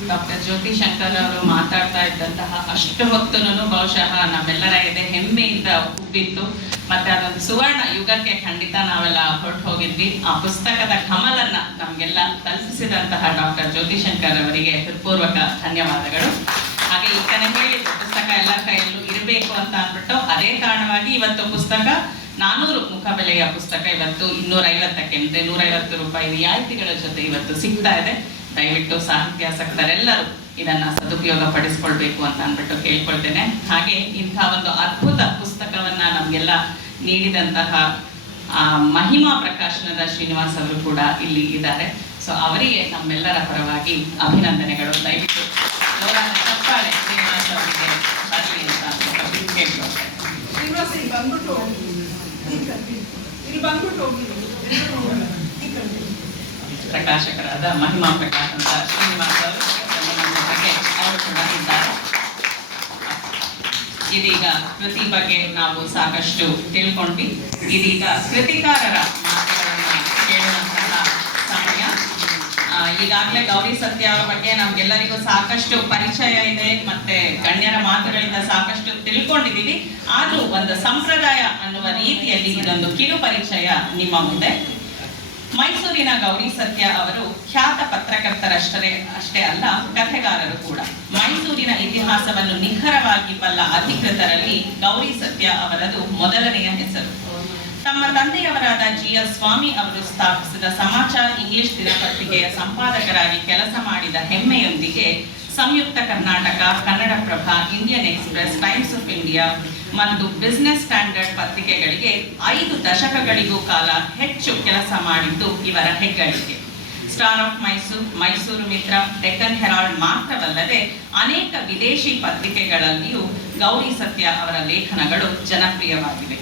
ಡಾಕ್ಟರ್ ಜ್ಯೋತಿ ಶಂಕರ್ ಅವರು ಮಾತಾಡ್ತಾ ಇದ್ದಂತಹ ಅಷ್ಟು ಹೊತ್ತುನು ಬಹುಶಃ ನಮ್ಮೆಲ್ಲರ ಎದೆ ಹೆಮ್ಮೆಯಿಂದ ಉಬ್ಬಿತ್ತು. ಮತ್ತೆ ಅದೊಂದು ಸುವರ್ಣ ಯುಗಕ್ಕೆ ಖಂಡಿತ ನಾವೆಲ್ಲ ಹೊರಟು ಹೋಗಿದ್ವಿ. ಆ ಪುಸ್ತಕದ ಕಮಲನ್ನ ನಮ್ಗೆಲ್ಲ ತಲುಪಿಸಿದಂತಹ ಡಾಕ್ಟರ್ ಜ್ಯೋತಿ ಶಂಕರ್ ಅವರಿಗೆ ಹೃತ್ಪೂರ್ವಕ ಧನ್ಯವಾದಗಳು. ಹಾಗೆ ಈ ಕಡೆ ಹೇಳಿದ್ದು ಪುಸ್ತಕ ಎಲ್ಲರ ಕೈಯಲ್ಲೂ ಇರಬೇಕು ಅಂತ ಅಂದ್ಬಿಟ್ಟು, ಅದೇ ಕಾರಣವಾಗಿ ಇವತ್ತು ಪುಸ್ತಕ 400 ಮುಖಬೆಲೆಯ ಪುಸ್ತಕ ಇವತ್ತು 250ಕ್ಕೆ, ಅಂದ್ರೆ 150 ರೂಪಾಯಿ ರಿಯಾಯಿತಿಗಳ ಜೊತೆ ಇವತ್ತು ಸಿಗ್ತಾ ಇದೆ. ದಯವಿಟ್ಟು ಸಾಹಿತ್ಯಾಸಕ್ತರೆಲ್ಲರೂ ಇದನ್ನ ಸದುಪಯೋಗ ಪಡಿಸ್ಕೊಳ್ಬೇಕು ಅಂತ ಅಂದ್ಬಿಟ್ಟು ಕೇಳ್ಕೊಳ್ತೇನೆ. ಹಾಗೆ ಇಂಥ ಒಂದು ಅದ್ಭುತ ಪುಸ್ತಕವನ್ನ ನಮ್ಗೆಲ್ಲ ನೀಡಿದಂತಹ ಮಹಿಮಾ ಪ್ರಕಾಶನದ ಶ್ರೀನಿವಾಸ್ ಅವರು ಕೂಡ ಇಲ್ಲಿ ಇದ್ದಾರೆ. ಸೊ ಅವರಿಗೆ ನಮ್ಮೆಲ್ಲರ ಪರವಾಗಿ ಅಭಿನಂದನೆಗಳು. ದಯವಿಟ್ಟು ಜೋರಾದ ಚಪ್ಪಾಳೆ ಶ್ರೀನಿವಾಸ್ ಅವರಿಗೆ ಬರಲಿ ಅಂತ ಕೇಳ್ಕೊಳ್ತೇನೆ. ಪ್ರಕಾಶಕರಾದ ಮಹಿಮಾ ಪ್ರಕಾಶನದ ಶ್ರೀನಿವಾಸ್ ಅವರು ಅವರು ಕೂಡ ಇದ್ದಾರೆ. ಇದೀಗ ಕೃತಿ ಬಗ್ಗೆ ನಾವು ಸಾಕಷ್ಟು ತಿಳ್ಕೊಂಡ್ವಿ. ಇದೀಗ ಕೃತಿಕಾರರ ಮಾತುಗಳನ್ನ ಕೇಳುವಂತಹ ಸಮಯ. ಈಗಾಗಲೇ ಗೌರಿ ಸತ್ಯ ಅವರ ಬಗ್ಗೆ ನಮ್ಗೆಲ್ಲರಿಗೂ ಸಾಕಷ್ಟು ಪರಿಚಯ ಇದೆ, ಮತ್ತೆ ಗಣ್ಯರ ಮಾತುಗಳಿಂದ ಸಾಕಷ್ಟು ತಿಳ್ಕೊಂಡಿದ್ದೀವಿ. ಆದ್ರೂ ಒಂದು ಸಂಪ್ರದಾಯ ಅನ್ನುವ ರೀತಿಯಲ್ಲಿ ಇದೊಂದು ಕಿರು ಪರಿಚಯ ನಿಮ್ಮ ಮುಂದೆ. ಮೈಸೂರಿನ ಗೌರಿ ಸತ್ಯ ಅವರು ಖ್ಯಾತ ಪತ್ರಕರ್ತರಷ್ಟೇ ಅಲ್ಲ, ಕಥೆಗಾರರು ಕೂಡ. ಮೈಸೂರಿನ ಇತಿಹಾಸವನ್ನು ನಿಖರವಾಗಿ ಬಲ್ಲ ಅಧಿಕೃತರಲ್ಲಿ ಗೌರಿ ಸತ್ಯ ಅವರದು ಮೊದಲನೆಯ ಹೆಸರು. ತಮ್ಮ ತಂದೆಯವರಾದ GS ಸ್ವಾಮಿ ಅವರು ಸ್ಥಾಪಿಸಿದ ಸಮಾಚಾರ ಇಂಗ್ಲಿಷ್ ದಿನಪತ್ರಿಕೆಯ ಸಂಪಾದಕರಾಗಿ ಕೆಲಸ ಮಾಡಿದ ಹೆಮ್ಮೆಯೊಂದಿಗೆ Samyukta Karnataka, Kannadaprabha, Indian Express, Times of India ಮತ್ತು ಬಿಸಿನೆಸ್ ಸ್ಟ್ಯಾಂಡರ್ಡ್ ಪತ್ರಿಕೆಗಳಿಗೆ 5 ದಶಕಗಳಿಗೂ ಕಾಲ ಹೆಚ್ಚು ಕೆಲಸ ಮಾಡಿದ್ದು ಇವರ ಹೆಗ್ಗಳಿಕೆ. Star of Mysore, Mysore Mitra, Deccan Herald ಮಾತ್ರವಲ್ಲದೆ ಅನೇಕ ವಿದೇಶಿ ಪತ್ರಿಕೆಗಳಲ್ಲಿಯೂ ಗೌರಿ ಸತ್ಯ ಅವರ ಲೇಖನಗಳು ಜನಪ್ರಿಯವಾಗಿವೆ.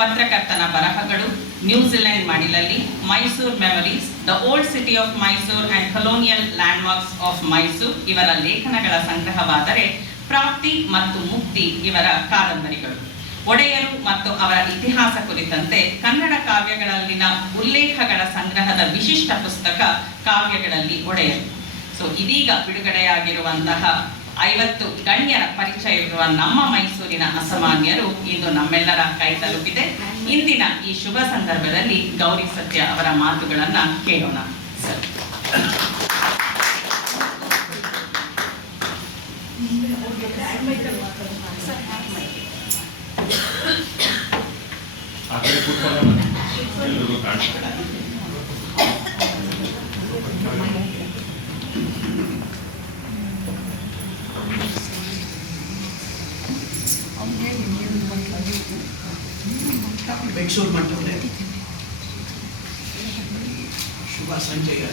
ಪತ್ರಕರ್ತನ ಬರಹಗಳು ನ್ಯೂಜಿಲೆಂಡ್ ಮಡಿಲಲ್ಲಿ, Mysore memories, the old city of Mysore and colonial landmarks of Mysore ಇವರ ಲೇಖನಗಳ ಸಂಗ್ರಹವಾದರೆ, ಪ್ರಾಪ್ತಿ ಮತ್ತು ಮುಕ್ತಿ ಇವರ ಕಾದಂಬರಿಗಳು. ಒಡೆಯರು ಮತ್ತು ಅವರ ಇತಿಹಾಸ ಕುರಿತಂತೆ ಕನ್ನಡ ಕಾವ್ಯಗಳಲ್ಲಿನ ಉಲ್ಲೇಖಗಳ ಸಂಗ್ರಹದ ವಿಶಿಷ್ಟ ಪುಸ್ತಕ ಕಾವ್ಯಗಳಲ್ಲಿ ಒಡೆಯರು. ಸೊ ಇದೀಗ ಬಿಡುಗಡೆಯಾಗಿರುವಂತಹ 50 ಗಣ್ಯರ ಪರಿಚಯವಿರುವ ನಮ್ಮ ಮೈಸೂರಿನ ಅಸಾಮಾನ್ಯರು ಇಂದು ನಮ್ಮೆಲ್ಲರ ಕೈ ತಲುಪಿದೆ. ಇಂದಿನ ಈ ಶುಭ ಸಂದರ್ಭದಲ್ಲಿ ಗೌರಿ ಸತ್ಯ ಅವರ ಮಾತುಗಳನ್ನ ಕೇಳೋಣ. ಸರ್, ಬೆಕ್ಸೂರು ಮಠವೇ ಶುಭ ಸಂಜೆಯ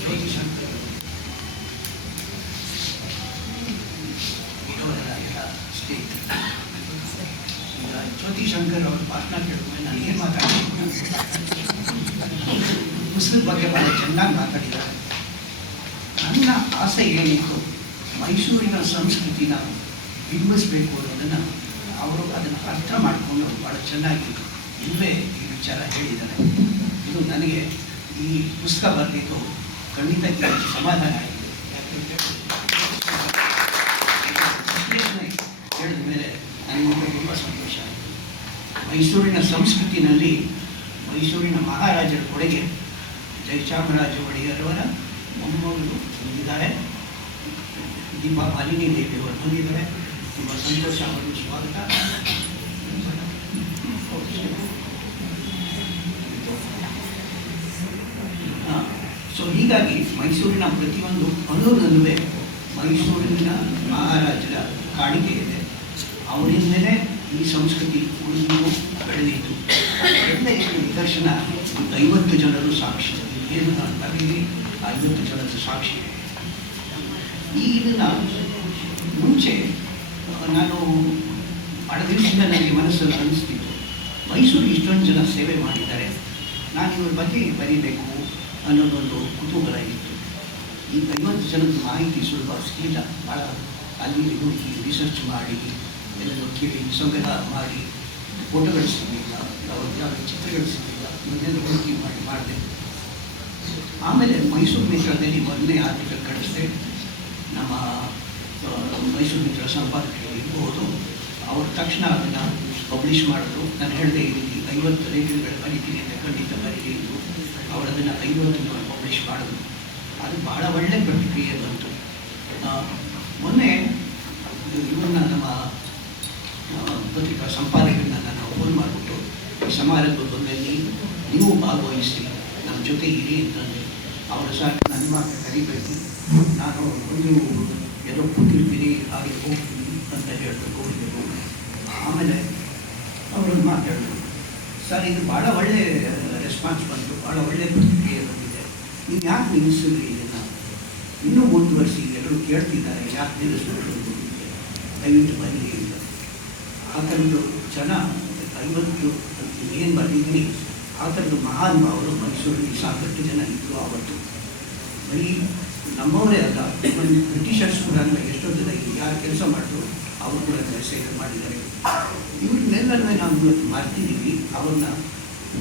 ಜ್ಯೋತಿ ಶಂಕರ್ ಈಗ ಜ್ಯೋತಿ ಶಂಕರ್ ಅವ್ರ ಭಾಷಣ ಕೇಳಿದ್ಮೇಲೆ ನಾನು ಏನು ಮಾತಾಡ್ತೀನಿ, ಪುಸ್ತಕದ ಬಗ್ಗೆ ಭಾಳ ಚೆನ್ನಾಗಿ ಮಾತಾಡಿದ್ದಾರೆ. ನನ್ನ ಆಸೆ ಏನಿತ್ತು, ಮೈಸೂರಿನ ಸಂಸ್ಕೃತಿನ ಬಿಂಬಿಸಬೇಕು ಅನ್ನೋದನ್ನು ಅವರು ಅದನ್ನು ಅರ್ಥ ಮಾಡಿಕೊಂಡು ಭಾಳ ಚೆನ್ನಾಗಿ ಇಲ್ಲವೇ ಈ ವಿಚಾರ ಹೇಳಿದ್ದಾರೆ. ಇದು ನನಗೆ ಈ ಪುಸ್ತಕ ಬರಲಿದ್ದು ಖಂಡಿತ ಸಮಾಧಾನ ಆಗಿದೆ. ಯಾಕಂದರೆ ಹೇಳಿದ ಮೇಲೆ ನನಗೆ ತುಂಬ ಸಂತೋಷ ಆಯಿತು. ಮೈಸೂರಿನ ಸಂಸ್ಕೃತಿನಲ್ಲಿ ಮೈಸೂರಿನ ಮಹಾರಾಜರ ಕೊಡುಗೆ ಜಯಚಾಮರಾಜ ಒಡೆಯರವರ ಮೊಮ್ಮಗಳು ಹೊಂದಿದ್ದಾರೆ, ದೀಪಾ ಮಾಲಿನಿ ದೇವಿಯವರು ಹೊಂದಿದ್ದಾರೆ. ತುಂಬ ಸಂತೋಷ, ಅವರಿಗೆ ಸ್ವಾಗತ. ಸೊ ಹೀಗಾಗಿ ಮೈಸೂರಿನ ಪ್ರತಿಯೊಂದು ಅಣುನಲ್ಲೂ ಮೈಸೂರಿನ ಮಹಾರಾಜರ ಕಾಣಿಕೆ ಇದೆ. ಅವರಿಂದಲೇ ಈ ಸಂಸ್ಕೃತಿ ಉಳಿದು ಬೆಳೆದಿತ್ತು. ಒಳ್ಳೆಯ ನಿದರ್ಶನ 50 ಜನರು ಸಾಕ್ಷಿ. ಏನು ಅಂತಾಗಿದೆ, 50 ಜನರು ಸಾಕ್ಷಿ. ಇದನ್ನು ಮುಂಚೆ ನಾನು ಭಾಳ ದಿವಸದಿಂದ ನನಗೆ ಮನಸ್ಸಲ್ಲಿ ಅನಿಸ್ತಿತ್ತು, ಮೈಸೂರು ಇಷ್ಟೊಂದು ಜನ ಸೇವೆ ಮಾಡಿದ್ದಾರೆ, ನಾನು ಇವ್ರ ಬಗ್ಗೆ ಬರೀಬೇಕು ಅನ್ನೋದೊಂದು ಕುತೂಹಲ ಇತ್ತು. ಈ 50 ಜನದ ಮಾಹಿತಿ ಸುಲಭ ಸಿಗಲಿಲ್ಲ. ಭಾಳ ಅಲ್ಲಿ ಹುಡುಕಿ ರಿಸರ್ಚ್ ಮಾಡಿ ಎಲ್ಲರೂ ಕೇಳಿ ಸಂಗ್ರಹ ಮಾಡಿ ಫೋಟೋಗಳು ಸಿಗಲಿಲ್ಲ, ಅವ್ರ ಚಿತ್ರಗಳು ಸಿಗಲಿಲ್ಲ, ಇವನ್ನೆಲ್ಲ ಹುಡುಕಿ ಮಾಡಿದೆ. ಆಮೇಲೆ ಮೈಸೂರು ಮಿತ್ರದಲ್ಲಿ ಮೊದಲನೇ ಆರ್ಟಿಕಲ್ ಕಳಿಸಿದೆ. ನಮ್ಮ ಮೈಸೂರು ಮಿತ್ರ ಸಂಪಾದಕರು ಇರ್ಬೋದು, ಅವರು ತಕ್ಷಣ ಅದನ್ನು ಪಬ್ಲಿಷ್ ಮಾಡಿದ್ರು. ನಾನು ಹೇಳಿದೆ, ಈ ರೀತಿ 50 ಲೇಖನಗಳು ಬರೀತೀನಿ ಅಂತ, ಖಂಡಿತ ಬರೀಲಿ ಇದ್ದು ಅವರು ಅದನ್ನು 50 ಪಬ್ಲಿಷ್ ಮಾಡಿದ್ರು. ಅದು ಭಾಳ ಒಳ್ಳೆಯ ಪ್ರತಿಕ್ರಿಯೆ ಬಂತು. ಮೊನ್ನೆ ಇವನ್ನ ನಮ್ಮ ಪತ್ರಿಕಾ ಸಂಪಾದಕರನ್ನ ನಾನು ಫೋನ್ ಮಾಡಿಬಿಟ್ಟು, ಈ ಸಮಾರಂಭದಲ್ಲಿ ನೀವು ಭಾಗವಹಿಸಿ ನಮ್ಮ ಜೊತೆ ಇರಿ ಅಂತಂದರೆ, ಅವರು ಸಹ ನನ್ನ ಮಾತು ಕರಿಬೇಕು, ನಾನು ನೀವು ಎಲ್ಲೋ ಕೂತಿರ್ತೀನಿ ಹಾಗೆ ಹೋಗ್ತೀನಿ ಅಂತ ಹೇಳ್ಬೇಕು ಹೋಗಬೇಕು. ಆಮೇಲೆ ಅವರು ಮಾತಾಡಿದ್ರು, ಸರ್ ಇದು ಭಾಳ ಒಳ್ಳೆಯ ರೆಸ್ಪಾನ್ಸ್ ಬಂತು, ಭಾಳ ಒಳ್ಳೆಯ ಪ್ರತಿಕ್ರಿಯೆ ಬಂದಿದೆ, ನೀವು ಯಾಕೆ ನಿಲ್ಲಿಸಿದ್ರಿ, ಇದನ್ನು ಇನ್ನೂ ಮುಂದುವರಿಸಿ, ಎಲ್ಲರೂ ಕೇಳ್ತಿದ್ದಾರೆ, ಯಾಕೆ ನಿಲ್ಲಿಸ್ಬಿಟ್ಟು ದಯವಿಟ್ಟು ಬನ್ನಿ ಅಂತ. ಆ ಥರದ್ದು ಜನ 50 ಏನು ಬಂದಿದ್ದೀನಿ, ಆ ಥರದ್ದು ಮಹಾನ್ ಭಾವರು ಮೈಸೂರಲ್ಲಿ ಸಾಕಷ್ಟು ಜನ ಇದ್ದರು ಆವತ್ತು. ಬರೀ ನಮ್ಮವರೇ ಅಲ್ಲ, ಬ್ರಿಟಿಷರ್ಸ್ ಕೂಡ ಎಷ್ಟೋ ಜನ ಯಾರು ಕೆಲಸ ಮಾಡಿದ್ರು ಅವರು ಕೂಡ ಸೇವೆ ಮಾಡಿದ್ದಾರೆ. ಇವ್ರನ್ನೆಲ್ಲರೂ ನಾವು ಇವತ್ತು ಮಾಡ್ತಿದ್ದೀವಿ. ಅವ್ರನ್ನ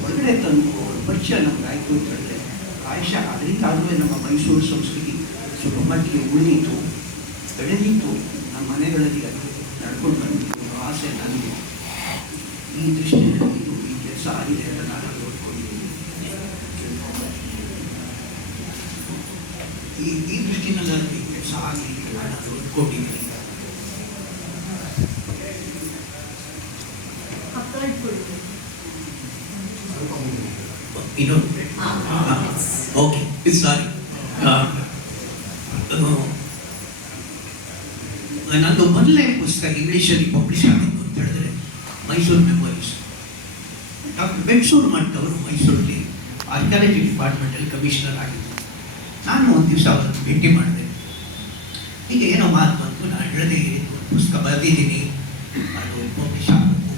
ಒಳಗಡೆ ತಂದು ಅವ್ರ ಪರಿಚಯ ನಮ್ಗೆ ಆಯಿತು ಅಂತ ಹೇಳಿದ್ರೆ, ಪ್ರಾಯಶಃ ಅದರಿಂದಾಗಲೇ ನಮ್ಮ ಮೈಸೂರು ಸಂಸ್ಕೃತಿ ಸ್ವಲ್ಪ ಮಟ್ಟಿಗೆ ಉಳಿದಿತ್ತು, ಬೆಳೆದಿತ್ತು, ನಮ್ಮ ಮನೆಗಳಲ್ಲಿ ಅದು ನಡ್ಕೊಂಡು ಬಂದಿತ್ತು ಅನ್ನೋ ಆಸೆ ನನಗೆ. ಈ ದೃಷ್ಟಿಯಲ್ಲಿ ಇದು ಈ ಕೆಲಸ ಆಗಿದೆ ಅಂತ ನಾನು ನೋಡ್ಕೊಂಡಿದ್ದೀನಿ. ಈ ದೃಷ್ಟಿನಲ್ಲಿ ಈ ಕೆಲಸ ಆಗಲಿ ನಾನು ನೋಡ್ಕೊಂಡಿದ್ದೀನಿ. ಇನ್ನೊಂದು ಓಕೆ, ಸಾರಿ, ನಂದು ಮೊದಲನೇ ಪುಸ್ತಕ ಇಂಗ್ಲೀಷಲ್ಲಿ ಪಬ್ಲಿಷ್ ಆಗಿತ್ತು ಅಂತ ಹೇಳಿದ್ರೆ ಮೈಸೂರು ಮೆಮೊರೀಸ್. ಡಾಕ್ಟರ್ ಬೆಕ್ಸೂರು ಮಠ್ ಅವರು ಮೈಸೂರಲ್ಲಿ ಆರ್ಕಿಯಾಲಜಿ ಡಿಪಾರ್ಟ್ಮೆಂಟಲ್ಲಿ ಕಮಿಷನರ್ ಆಗಿದ್ದೆ. ನಾನು ಒಂದು ದಿವಸ ಅವರನ್ನು ಭೇಟಿ ಮಾಡಿದೆ. ಹೀಗೆ ಏನೋ ಮಾತು ಬಂತು, ನಾನು ಹೇಳದೆ ಒಂದು ಪುಸ್ತಕ ಬರೆದಿದ್ದೀನಿ, ಅದು ಪಬ್ಲಿಷ್ ಆಗಬೇಕು,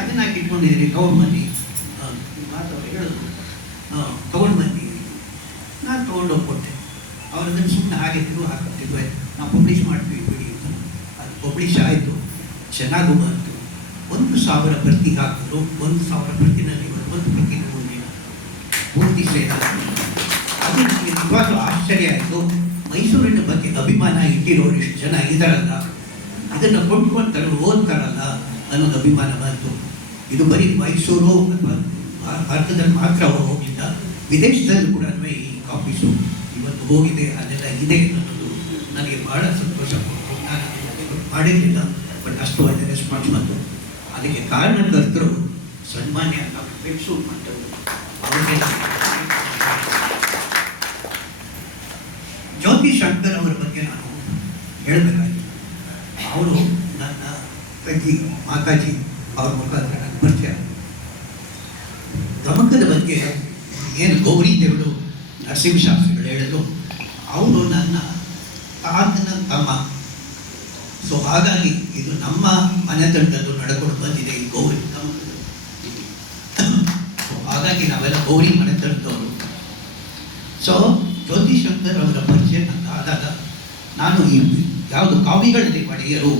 ಅದನ್ನು ಇಟ್ಕೊಂಡಿದ್ದೀರಿ, ತೊಗೊಂಡು ಬನ್ನಿ ಮಾತು ಅವ್ರು ಹೇಳಿದ್ರು. ತೊಗೊಂಡು ಬನ್ನಿ, ನಾನು ತೊಗೊಂಡೋಗಿ ಕೊಟ್ಟೆ. ಅವ್ರು ಅದನ್ನು ಸುಮ್ಮನೆ ಹಾಗೆ ತಿರುವು ಹಾಕುತ್ತಿದ್ವಿ, ನಾವು ಪಬ್ಲಿಷ್ ಮಾಡ್ತೀವಿ ಬಿಡಿ ಅಂತ. ಅದು ಪಬ್ಲಿಷ್ ಆಯಿತು, ಚೆನ್ನಾಗೂ ಬಂತು. 1,000 ಪ್ರತಿ ಹಾಕಿದ್ರು. 1,000 ಪ್ರತಿನಲ್ಲಿ ಒಂದು ಪ್ರತಿ ಓದಿಲ್ಲ, ಪೂರ್ತಿ ಸೇರ. ಅದು ನನಗೆ ನಿಜವಾಗ್ಲೂ ಆಶ್ಚರ್ಯ ಆಯಿತು. ಮೈಸೂರಿನ ಬಗ್ಗೆ ಅಭಿಮಾನ ಇಟ್ಟಿರೋರು ಇಷ್ಟು ಜನ ಇದ್ದಾರಲ್ಲ, ಇದನ್ನು ಕೊಂಡ್ಕೊಳ್ತಾರೆ, ಓದ್ತಾರಲ್ಲ ಅನ್ನೋದು ಅಭಿಮಾನ ಬಂತು. ಇದು ಬರೀ ಮೈಸೂರು ಅಥವಾ ಭಾರತದಲ್ಲಿ ಮಾತ್ರ ಅವರು ಹೋಗಿಲ್ಲ, ವಿದೇಶದಲ್ಲೂ ಕೂಡ ಈ ಕಾಪೀಸು ಇವತ್ತು ಹೋಗಿದೆ, ಅಲ್ಲೆಲ್ಲ ಇದೆ ಅನ್ನೋದು ನನಗೆ ಬಹಳ ಸಂತೋಷ ಕೊಟ್ಟು. ನಾನು ಮಾಡಿರಲಿಲ್ಲ, ಬಟ್ ಅಷ್ಟು ಒಳ್ಳೆ ರೆಸ್ಪಾನ್ಸ್ ಬಂತು. ಅದಕ್ಕೆ ಕಾರಣಕರ್ತರು ಸನ್ಮಾನ್ಯ ಡಾಕ್ಟರ್ ಬೆಟ್ಸೂರ್ ಮಟ್ಟವರು. ಅವರಿಗೆ ಜ್ಯೋತಿ ಶಂಕರ್ ಅವರ ಬಗ್ಗೆ ನಾನು ಹೇಳಬೇಕಾಗಿತ್ತು. ಅವರು ನನ್ನ ತಂಗಿ ಮಾತಾಜಿ ಅವ್ರ ಮುಖಾಂತರ ನನ್ನ ಪರಿಚಯ. ಗಮಕದ ಬಗ್ಗೆ ಏನು ಗೌರಿ ದೇವರು ನರಸಿಂಹಶಾಸ್ತ್ರಿಗಳು ಹೇಳಲು, ಅವರು ನನ್ನ ತಾತನ ತಮ್ಮ. ಸೊ ಹಾಗಾಗಿ ಇದು ನಮ್ಮ ಮನೆತನದಲ್ಲೂ ನಡ್ಕೊಂಡು ಬಂದಿದೆ ಈ ಗೌರಿ ಗಮಕದ. ಸೊ ಹಾಗಾಗಿ ನಾವೆಲ್ಲ ಗೌರಿ ಮನೆತನದವರು. ಸೊ ಜ್ಯೋತಿ ಶಂಕರ್ ಅವರ ಪರಿಚಯ ಆದಾಗ ನಾನು ಈ ಯಾವುದು ಕಾವ್ಯಗಳಲ್ಲಿ ಒಡೆಯರು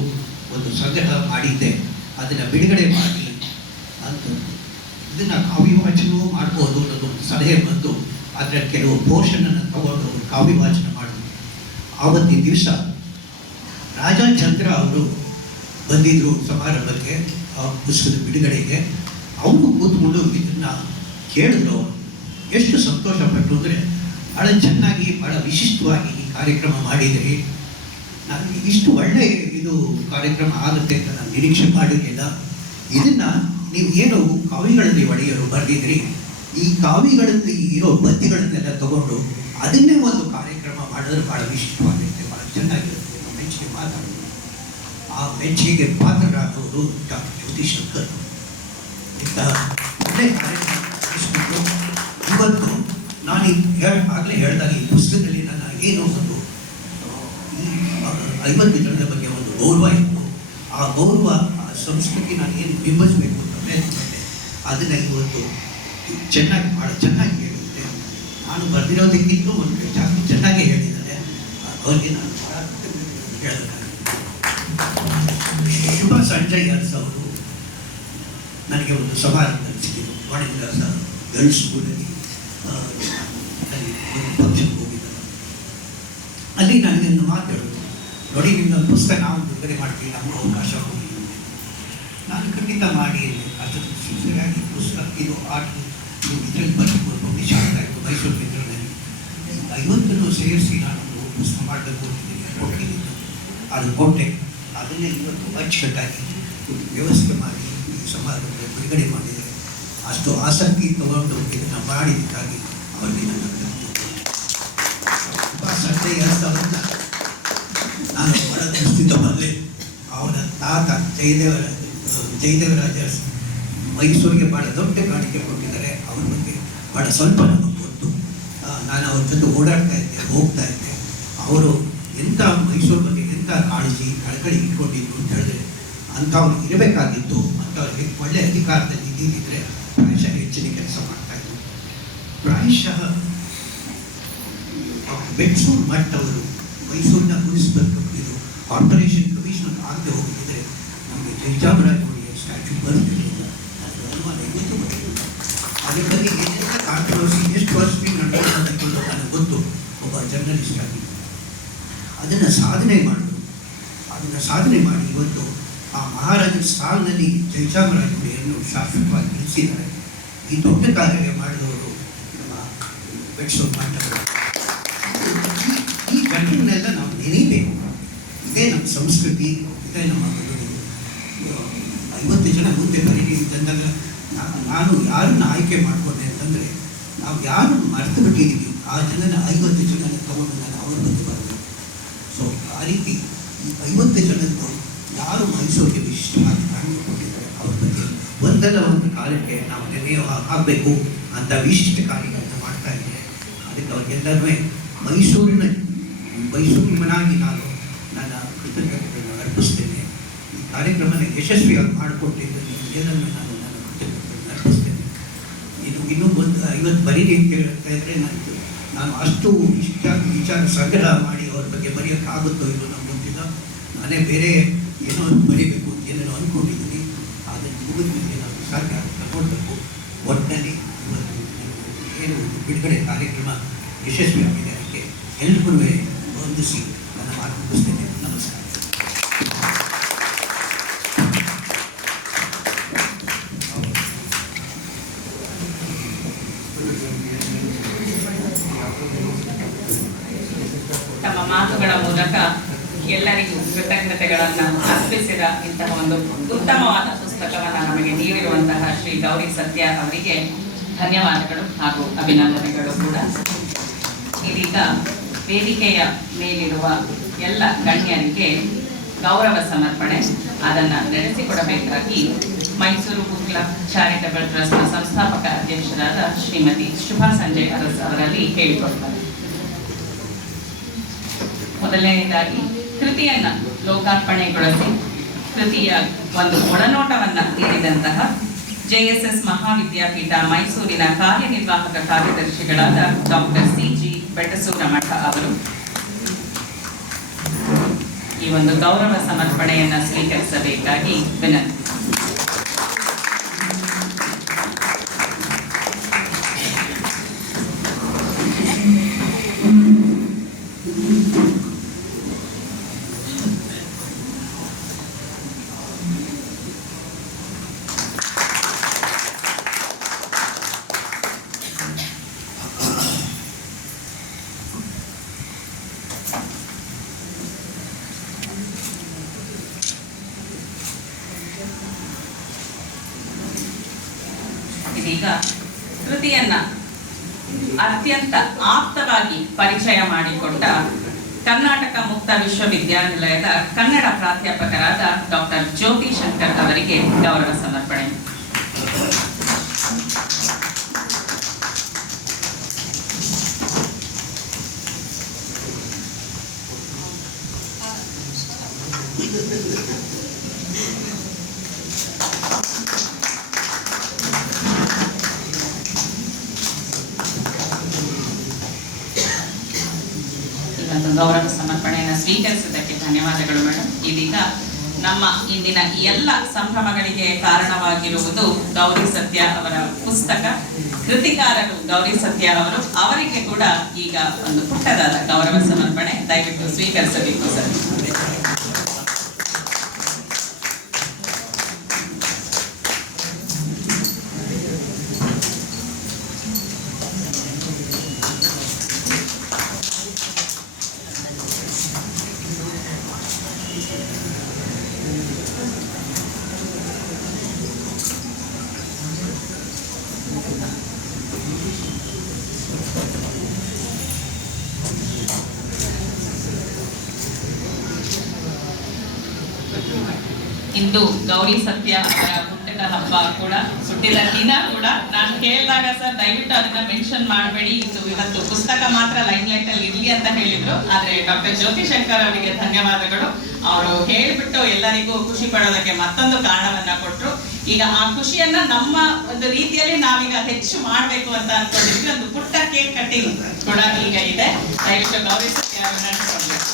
ಒಂದು ಸಂಗ್ರಹ ಮಾಡಿದ್ದೆ, ಅದನ್ನು ಬಿಡುಗಡೆ ಮಾಡಿ ಅಂತ. ಇದನ್ನು ಕಾವ್ಯ ವಾಚನವೂ ಮಾಡ್ಬೋದು ಅನ್ನೋದು ಒಂದು ಸಲಹೆ ಬಂದು ಅದರ ಕೆಲವು ಪೋರ್ಷನನ್ನು ತಗೊಂಡು ಕಾವ್ಯ ವಾಚನ ಮಾಡಿದ್ರು. ಆವತ್ತಿನ ದಿವಸ ರಾಜಚಂದ್ರ ಅವರು ಬಂದಿದ್ದರು ಸಮಾರಂಭಕ್ಕೆ, ಆ ಪುಸ್ತಕದ ಬಿಡುಗಡೆಗೆ. ಅವರು ಕೂತ್ಕೊಂಡು ಇದನ್ನು ಕೇಳಿದ್ರು. ಎಷ್ಟು ಸಂತೋಷಪಟ್ಟರು ಅಂದರೆ, ಭಾಳ ಚೆನ್ನಾಗಿ ಭಾಳ ವಿಶಿಷ್ಟವಾಗಿ ಈ ಕಾರ್ಯಕ್ರಮ ಮಾಡಿದಿರಿ, ನನಗೆ ಇಷ್ಟು ಒಳ್ಳೆ ಇದು ಕಾರ್ಯಕ್ರಮ ಆಗುತ್ತೆ ಅಂತ ನಾನು ನಿರೀಕ್ಷೆ ಮಾಡಿರಲಿಲ್ಲ. ಇದನ್ನು ನೀವು ಏನು ಕಾವ್ಯಗಳಲ್ಲಿ ಒಡೆಯರು ಬರೆದಿದ್ರಿ, ಈ ಕಾವ್ಯಗಳಲ್ಲಿ ಇರೋ ಪದ್ಯಗಳನ್ನೆಲ್ಲ ತಗೊಂಡು ಅದನ್ನೇ ಒಂದು ಕಾರ್ಯಕ್ರಮ ಮಾಡಿದ್ರೆ ಭಾಳ ವಿಶಿಷ್ಟವಾಗಿರುತ್ತೆ, ಭಾಳ ಚೆನ್ನಾಗಿರುತ್ತೆ, ಮೆಚ್ಚುಗೆ ಮಾತಾಡೋದು. ಆ ಮೆಚ್ಚುಗೆಗೆ ಪಾತ್ರರಾದವರು ಡಾಕ್ಟರ್ ಜ್ಯೋತಿ ಶಂಕರ್. ಇಂಥ ಒಳ್ಳೆ ಕಾರ್ಯಕ್ರಮ ನಡೆಸಿಬಿಟ್ಟು ಇವತ್ತು ನಾನು ಆಗಲೇ ಹೇಳಿದಾಗ ಈ ಪುಸ್ತಕದಲ್ಲಿ ನನ್ನ ಏನೋ ಒಂದು 50 ಜನರ ಬಗ್ಗೆ ಒಂದು ಗೌರವ ಇತ್ತು. ಆ ಗೌರವ, ಆ ಸಂಸ್ಕೃತಿ ನಾನು ಏನು ಬಿಂಬಿಸಬೇಕು ಅಂತ ಪ್ರಯತ್ನ, ಅದನ್ನು ಇವತ್ತು ಚೆನ್ನಾಗಿ ಭಾಳ ಚೆನ್ನಾಗಿ ಹೇಳುತ್ತೆ. ನಾನು ಬರೆದಿರೋದಕ್ಕಿಂತಲೂ ಒಂದು ಜಾಸ್ತಿ ಚೆನ್ನಾಗೇ ಹೇಳಿದ್ದಾರೆ. ಅವರಿಗೆ ನಾನು ಭಾಳ ಹೇಳಬೇಕಾಗಿದೆ. ಶುಭ ಸಂಜಯ್ ಅರ್ಸ್ ಅವರು ನನಗೆ ಒಂದು ಸಮಾರಂಭ ಸಿಕ್ಕಿದ್ರು, ವಾಣಿಜ್ಯ ಗರ್ಲ್ಸ್ ಸ್ಕೂಲಲ್ಲಿ ಫಂಕ್ಷನ್ ಹೋಗಿದ್ದರು. ಅಲ್ಲಿ ನನಗೆ ಒಂದು ಮಾತಾಡೋದು, ನೋಡಿ ನಿಮ್ಮೊಂದು ಪುಸ್ತಕ ನಾವು ಬಿಡುಗಡೆ ಮಾಡ್ತೀವಿ, ನಮಗೆ ಅವಕಾಶ ಹೋಗಿ. ನಾನು ಖಂಡಿತ ಮಾಡಿ ಅಷ್ಟೊಂದು ಸರಿಯಾಗಿ ಪುಸ್ತಕ ಇದು ಆರ್ಟ್ ಇದರಲ್ಲಿ ಬರಬೇಕು, ಪಬ್ಲಿಷ್ ಆಗ್ತಾಯಿತ್ತು ಮೈಸೂರು ಮಿತ್ರನಲ್ಲಿ. 50 ಸೇರಿಸಿ ನಾನು ಪುಸ್ತಕ ಮಾಡಬೇಕು ಅಂತಿದ್ದೀನಿ, ಕೊಟ್ಟಿದ್ದೀನಿ. ಅದು ಕೊಟ್ಟೆ. ಅದನ್ನೇ ಇವತ್ತು ಅಚ್ಚುಕಟ್ಟಾಗಿ ವ್ಯವಸ್ಥೆ ಮಾಡಿ ಈ ಸಮಾರಂಭ ಬಿಡುಗಡೆ ಮಾಡಿದರೆ, ಅಷ್ಟು ಆಸಕ್ತಿ ತಗೊಂಡು ಇದನ್ನು ಮಾಡಿದ್ದಕ್ಕಾಗಿ ಅವರಿಗೆ ನನ್ನ ಸಂಜಯ್ ಅವರನ್ನ ನಾನು ಬಹಳ ದೃಷ್ಟಿತವಲ್ಲೇ. ಅವರ ತಾತ ಜಯದೇವರಾಜ ಮೈಸೂರಿಗೆ ಭಾಳ ದೊಡ್ಡ ಕಾಣಿಕೆ ಕೊಟ್ಟಿದ್ದಾರೆ. ಅವ್ರ ಬಗ್ಗೆ ಭಾಳ ಸ್ವಲ್ಪ ನಮಗೆ ಗೊತ್ತು. ನಾನು ಅವ್ರ ಜೊತೆ ಓಡಾಡ್ತಾ ಇದ್ದೆ, ಹೋಗ್ತಾ ಇದ್ದೆ. ಅವರು ಎಂಥ ಮೈಸೂರು ಬಗ್ಗೆ ಎಂಥ ಕಾಳಜಿ ಕಳಕಳಿ ಇಟ್ಕೊಂಡಿದ್ರು ಅಂತ ಹೇಳಿದ್ರೆ, ಅಂಥವ್ರು ಇರಬೇಕಾಗಿತ್ತು. ಅಂಥವ್ರಿಗೆ ಒಳ್ಳೆಯ ಅಧಿಕಾರದಲ್ಲಿ ಇದ್ದಿದ್ದರೆ ಪ್ರಾಯಶಃ ಹೆಚ್ಚಿನ ಕೆಲಸ ಮಾಡ್ತಾಯಿದ್ರು. ಪ್ರಾಯಶಃ ಬೆಟ್ಸೂರ್ ಮಠ್ ಅವರು ಮೈಸೂರಿನ ಮುನ್ಸಿಪಲ್ ಇದು ಕಾರ್ಪೊರೇಷನ್ ಕಮಿಷನರ್ ಆಗದೆ ಹೋಗಿದ್ದರೆ ನಮಗೆ ಜಯಚಾಮರಾಜ ಒಡೆಯರ್ ಸ್ಟ್ಯಾಚ್ಯೂ ಬರುತ್ತಿರಲಿಲ್ಲ. ಅದು ಅನುಮಾನ ಇವತ್ತು ಬರಲಿಲ್ಲ. ಅದ್ರ ಬಗ್ಗೆ ಏನೆಲ್ಲ ಕಾಂಟ್ರವರ್ಸಿ ಎಷ್ಟು ವರ್ಷಕ್ಕೆ ನಡ್ಕೊಂಡು ನನಗೆ ಗೊತ್ತು. ಒಬ್ಬ ಜರ್ನಲಿಸ್ಟ್ ಆಗಿ ಅದನ್ನು ಸಾಧನೆ ಮಾಡಿ ಇವತ್ತು ಆ ಮಹಾರಾಜರ ಸಾಲಿನಲ್ಲಿ ಜಯಚಾಮರಾಜ ಒಡೆಯರನ್ನು ಶಾಶ್ವತವಾಗಿ ನಿಲ್ಲಿಸಿದ್ದಾರೆ. ಈ ದೊಡ್ಡ ಕಾರ್ಯ ಮಾಡಿದವರು ನಮ್ಮ ಬೆಟ್ಸೂರ್ ಮಠ್ ಅವರು. ಈ ಘಟನೆಲ್ಲ ನಾವು ನೆನೀಬೇಕು. ಇದೇ ನಮ್ಮ ಸಂಸ್ಕೃತಿ, ಇದೇ ನಮ್ಮ ಬದುಕು. 50 ಜನ ಮುಂದೆ ಬರೀರಿ ಅಂತಂದಾಗ ನಾನು ಯಾರನ್ನು ಆಯ್ಕೆ ಮಾಡಿಕೊಂಡೆ ಅಂತಂದರೆ, ನಾವು ಯಾರನ್ನು ಮರೆತು ಬಿಟ್ಟಿದ್ದೀವಿ ಆ ಜನನ 50 ಜನನ ತಗೊಂಡು ನಾನು ಅವ್ರ ಬಗ್ಗೆ ಬರಬೇಕು. ಸೊ ಆ ರೀತಿ ಈ 50 ಜನದ್ದು ಯಾರು ಮೈಸೂರಿಗೆ ವಿಶಿಷ್ಟವಾಗಿ ಕಾಣಿಸಿಕೊಂಡಿದ್ದಾರೆ ಅವ್ರ ಬಗ್ಗೆ ಒಂದಲ್ಲ ಒಂದು ಕಾಲಕ್ಕೆ ನಾವು ನೆನೆಯೋ ಆಗಬೇಕು ಅಂತ ವಿಶಿಷ್ಟ ಕಾರ್ಯಗಳನ್ನು ಮಾಡ್ತಾ ಇದ್ದಾರೆ. ಅದಕ್ಕೆ ಅವ್ರಿಗೆಲ್ಲರೂ ಮೈಸೂರಿನಾಗಿ ನಾನು ನನ್ನ ಕೃತಜ್ಞತೆಗಳನ್ನು ಅರ್ಪಿಸ್ತೇನೆ. ಈ ಕಾರ್ಯಕ್ರಮನ ಯಶಸ್ವಿಯಾಗಿ ಮಾಡಿಕೊಟ್ಟಿದ್ದು ಎಲ್ಲರೂ ನಾನು ನನ್ನ ಕೃತಜ್ಞತೆಗಳನ್ನು ಅರ್ಪಿಸ್ತೇನೆ. ಇನ್ನೂ ಒಂದು 50 ಬರೀರಿ ಅಂತ ಹೇಳ್ತಾ ಇದ್ದರೆ ನಾನು ಅಷ್ಟು ವಿಚಾರ ಸಂಗ್ರಹ ಮಾಡಿ ಅವ್ರ ಬಗ್ಗೆ ಬರೆಯೋಕ್ಕಾಗುತ್ತೋ ಇದು ನಮ್ಗೆ ಗೊತ್ತಿಲ್ಲ. ನಾನೇ ಬೇರೆ ಏನೋ ಬರೀಬೇಕು ಅಂತ ಏನೇನೋ ಅಂದ್ಕೊಂಡಿದ್ದೀನಿ. ಅದನ್ನು ಮುಗಿದ ಮೇಲೆ ನಾನು ಸಾಧ್ಯ ಆಗುತ್ತೆ ನೋಡಬೇಕು. ಒಟ್ಟಿನಲ್ಲಿ ಏನು ಬಿಡುಗಡೆ ಕಾರ್ಯಕ್ರಮ ಯಶಸ್ವಿಯಾಗಿದೆ. ಅದಕ್ಕೆ ಎಲ್ರಿಗೂ ವಂದಿಸಿ ನನ್ನ ಮಾತು ಮುಗಿಸ್ತೇನೆ. ನಮಸ್ಕಾರ. ತಮ್ಮ ಮಾತುಗಳ ಮೂಲಕ ಎಲ್ಲರಿಗೂ ಕೃತಜ್ಞತೆಗಳನ್ನು ಅರ್ಪಿಸಿದ ಇಂತಹ ಒಂದು ಉತ್ತಮವಾದ ಪುಸ್ತಕವನ್ನು ನಮಗೆ ನೀಡಿರುವಂತಹ ಶ್ರೀ ಗೌರಿ ಸತ್ಯ ಅವರಿಗೆ ಧನ್ಯವಾದಗಳು ಹಾಗೂ ಅಭಿನಂದನೆಗಳು ಕೂಡ. ಇದೀಗ ವೇದಿಕೆಯ ಮೇಲಿರುವ ಎಲ್ಲ ಗಣ್ಯರಿಗೆ ಗೌರವ ಸಮರ್ಪಣೆ ಅದನ್ನು ನಡೆಸಿಕೊಡಬೇಕಾಗಿ ಮೈಸೂರು ಬುಕ್ ಕ್ಲಬ್ ಚಾರಿಟಬಲ್ ಟ್ರಸ್ಟ್ನ ಸಂಸ್ಥಾಪಕ ಅಧ್ಯಕ್ಷರಾದ ಶ್ರೀಮತಿ ಶುಭಾ ಸಂಜಯ್ ಅರಸ್ ಅವರಲ್ಲಿ ಹೇಳಿಕೊಡ್ತಾರೆ. ಮೊದಲನೆಯದಾಗಿ ಕೃತಿಯನ್ನ ಲೋಕಾರ್ಪಣೆಗೊಳಿಸಿ ಕೃತಿಯ ಒಂದು ಒಳನೋಟವನ್ನ ನೀಡಿದಂತಹ JSS ಮಹಾವಿದ್ಯಾಪೀಠ ಮೈಸೂರಿನ ಕಾರ್ಯನಿರ್ವಾಹಕ ಕಾರ್ಯದರ್ಶಿಗಳಾದ ಡಾಕ್ಟರ್ CG ಬೆಟಸೂರಮಠ ಅವರು ಈ ಒಂದು ಗೌರವ ಸಮರ್ಪಣೆಯನ್ನ ಸ್ವೀಕರಿಸಬೇಕಾಗಿ ವಿನಂತಿ. ಇದೀಗ ಕೃತಿಯನ್ನ ಅತ್ಯಂತ ಆಪ್ತವಾಗಿ ಪರಿಚಯ ಮಾಡಿಕೊಟ್ಟ ಕರ್ನಾಟಕ ಮುಕ್ತ ವಿಶ್ವವಿದ್ಯಾನಿಲಯದ ಕನ್ನಡ ಪ್ರಾಧ್ಯಾಪಕರಾದ ಡಾಕ್ಟರ್ ಜ್ಯೋತಿ ಶಂಕರ್ ಅವರಿಗೆ ಗೌರವ ಸಮರ್ಪಣೆ. ಗೌರವ ಸಮರ್ಪಣೆಯನ್ನು ಸ್ವೀಕರಿಸಿದ್ದಕ್ಕೆ ಧನ್ಯವಾದಗಳು ಮೇಡಮ್. ಇದೀಗ ನಮ್ಮ ಇಂದಿನ ಈ ಎಲ್ಲ ಸಂಭ್ರಮಗಳಿಗೆ ಕಾರಣವಾಗಿರುವುದು ಗೌರಿ ಸತ್ಯ ಅವರ ಪುಸ್ತಕ. ಕೃತಿಕಾರರು ಗೌರಿ ಸತ್ಯ ಅವರು, ಅವರಿಗೆ ಕೂಡ ಈಗ ಒಂದು ಪುಟ್ಟದಾದ ಗೌರವ ಸಮರ್ಪಣೆ ದಯವಿಟ್ಟು ಸ್ವೀಕರಿಸಬೇಕು ಸರ್. ಇಂದು ಗೌರಿ ಸತ್ಯ ಅವರ ಹುಟ್ಟಿದ ಹಬ್ಬ ಕೂಡ, ಹುಟ್ಟಿದ ದಿನ ಕೂಡ. ನಾನು ಕೇಳಿದಾಗ ಸರ್ ದಯವಿಟ್ಟು ಅದನ್ನ ಮೆನ್ಷನ್ ಮಾಡಬೇಡಿ, ಇವತ್ತು ಪುಸ್ತಕ ಮಾತ್ರ ಲೈನ್ ಲೈಟ್ ಅಲ್ಲಿ ಇರ್ಲಿ ಅಂತ ಹೇಳಿದ್ರು. ಆದ್ರೆ ಡಾಕ್ಟರ್ ಜ್ಯೋತಿ ಶಂಕರ್ ಅವರಿಗೆ ಧನ್ಯವಾದಗಳು. ಅವರು ಹೇಳಿಬಿಟ್ಟು ಎಲ್ಲರಿಗೂ ಖುಷಿ ಪಡೋದಕ್ಕೆ ಮತ್ತೊಂದು ಕಾರಣವನ್ನ ಕೊಟ್ರು. ಈಗ ಆ ಖುಷಿಯನ್ನ ನಮ್ಮ ಒಂದು ರೀತಿಯಲ್ಲಿ ನಾವೀಗ ಹೆಚ್ಚು ಮಾಡ್ಬೇಕು ಅಂತ ಅನ್ಕೊಂಡಿದ್ವಿ. ಒಂದು ಪುಟ್ಟ ಕೇಕ್ ಕಟ್ಟಿಂಗ್ ಕೂಡ ಈಗ ಇದೆ. ದಯವಿಟ್ಟು ಗೌರಿ ಸತ್ಯ ಅವರನ್ನ ನಡೆಸ್ಕೊಡ್ಬೇಕು.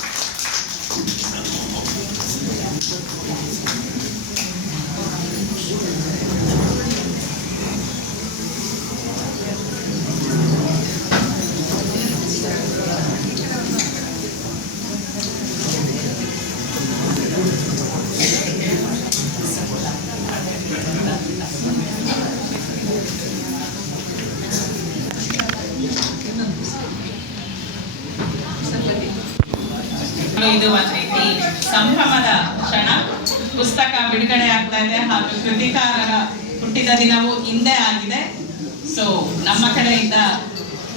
ಇದು ಒಂದು ರೀತಿ ಸಂಭ್ರಮದ ಕ್ಷಣ. ಪುಸ್ತಕ ಬಿಡುಗಡೆ ಆಗ್ತಾ ಇದೆ ಹಾಗೂ ಕೃತಿಕಾರರ ಹುಟ್ಟಿದ ದಿನವೂ ಹಿಂದೆ ಆಗಿದೆ. ಸೊ ನಮ್ಮ ಕಡೆಯಿಂದ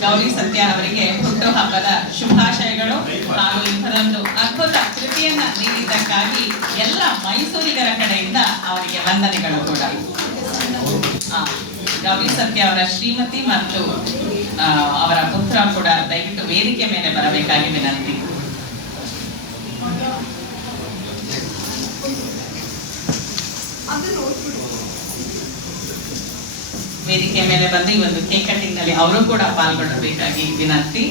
ಗೌರಿ ಸತ್ಯ ಅವರಿಗೆ ಹುಟ್ಟುಹಬ್ಬದ ಶುಭಾಶಯಗಳು ಹಾಗೂ ಇಂಥದೊಂದು ಅದ್ಭುತ ಕೃತಿಯನ್ನ ನೀಡಿದ್ದಕ್ಕಾಗಿ ಎಲ್ಲ ಮೈಸೂರಿಗರ ಕಡೆಯಿಂದ ಅವರಿಗೆ ವಂದನೆಗಳು ಕೂಡ. ಗೌರಿ ಸತ್ಯ ಅವರ ಶ್ರೀಮತಿ ಮತ್ತು ಅವರ ಪುತ್ರ ಕೂಡ ದಯವಿಟ್ಟು ವೇದಿಕೆ ಮೇಲೆ ಬರಬೇಕಾಗಿ ವಿನಂತಿ. ವೇದಿಕೆ ಮೇಲೆ ಬಂದು ಈ ಒಂದು ಕೇಕ್ ಕಟಿಂಗ್ ನಲ್ಲಿ ಅವರು ಕೂಡ ಪಾಲ್ಗೊಳ್ಳಬೇಕಾಗಿ ವಿನಂತಿ.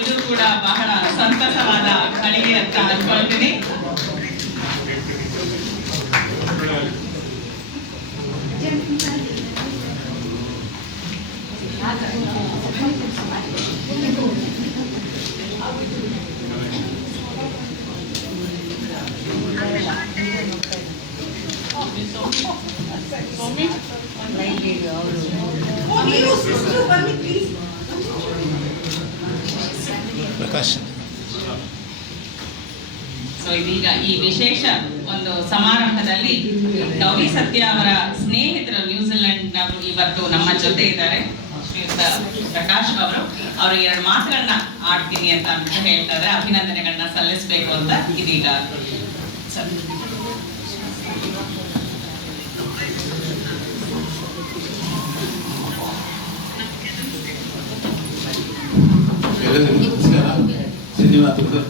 ಇದು ಕೂಡ ಬಹಳ ಸಂತಸವಾದ ಗಳಿಗೆ ಅಂತ ಅನ್ಕೊಳ್ತೀನಿ. ಪ್ರಕಾಶ್. ಸೊ ಇದೀಗ ಈ ವಿಶೇಷ ಒಂದು ಸಮಾರಂಭದಲ್ಲಿ ಗೌರಿ ಸತ್ಯ ಅವರ ಸ್ನೇಹಿತರು ನ್ಯೂಜಿಲೆಂಡ್ನವರು ಇವತ್ತು ನಮ್ಮ ಜೊತೆ ಇದ್ದಾರೆ. ಶ್ರೀಯುತ ಪ್ರಕಾಶ್ ಅವರು 2 ಮಾತುಗಳನ್ನ ಆಡ್ತೀನಿ ಅಂತ ಹೇಳ್ತಾರೆ. ಅಭಿನಂದನೆಗಳನ್ನ ಸಲ್ಲಿಸಬೇಕು ಅಂತ ಇದೀಗ ಧನ್ಯವಾದಗಳು.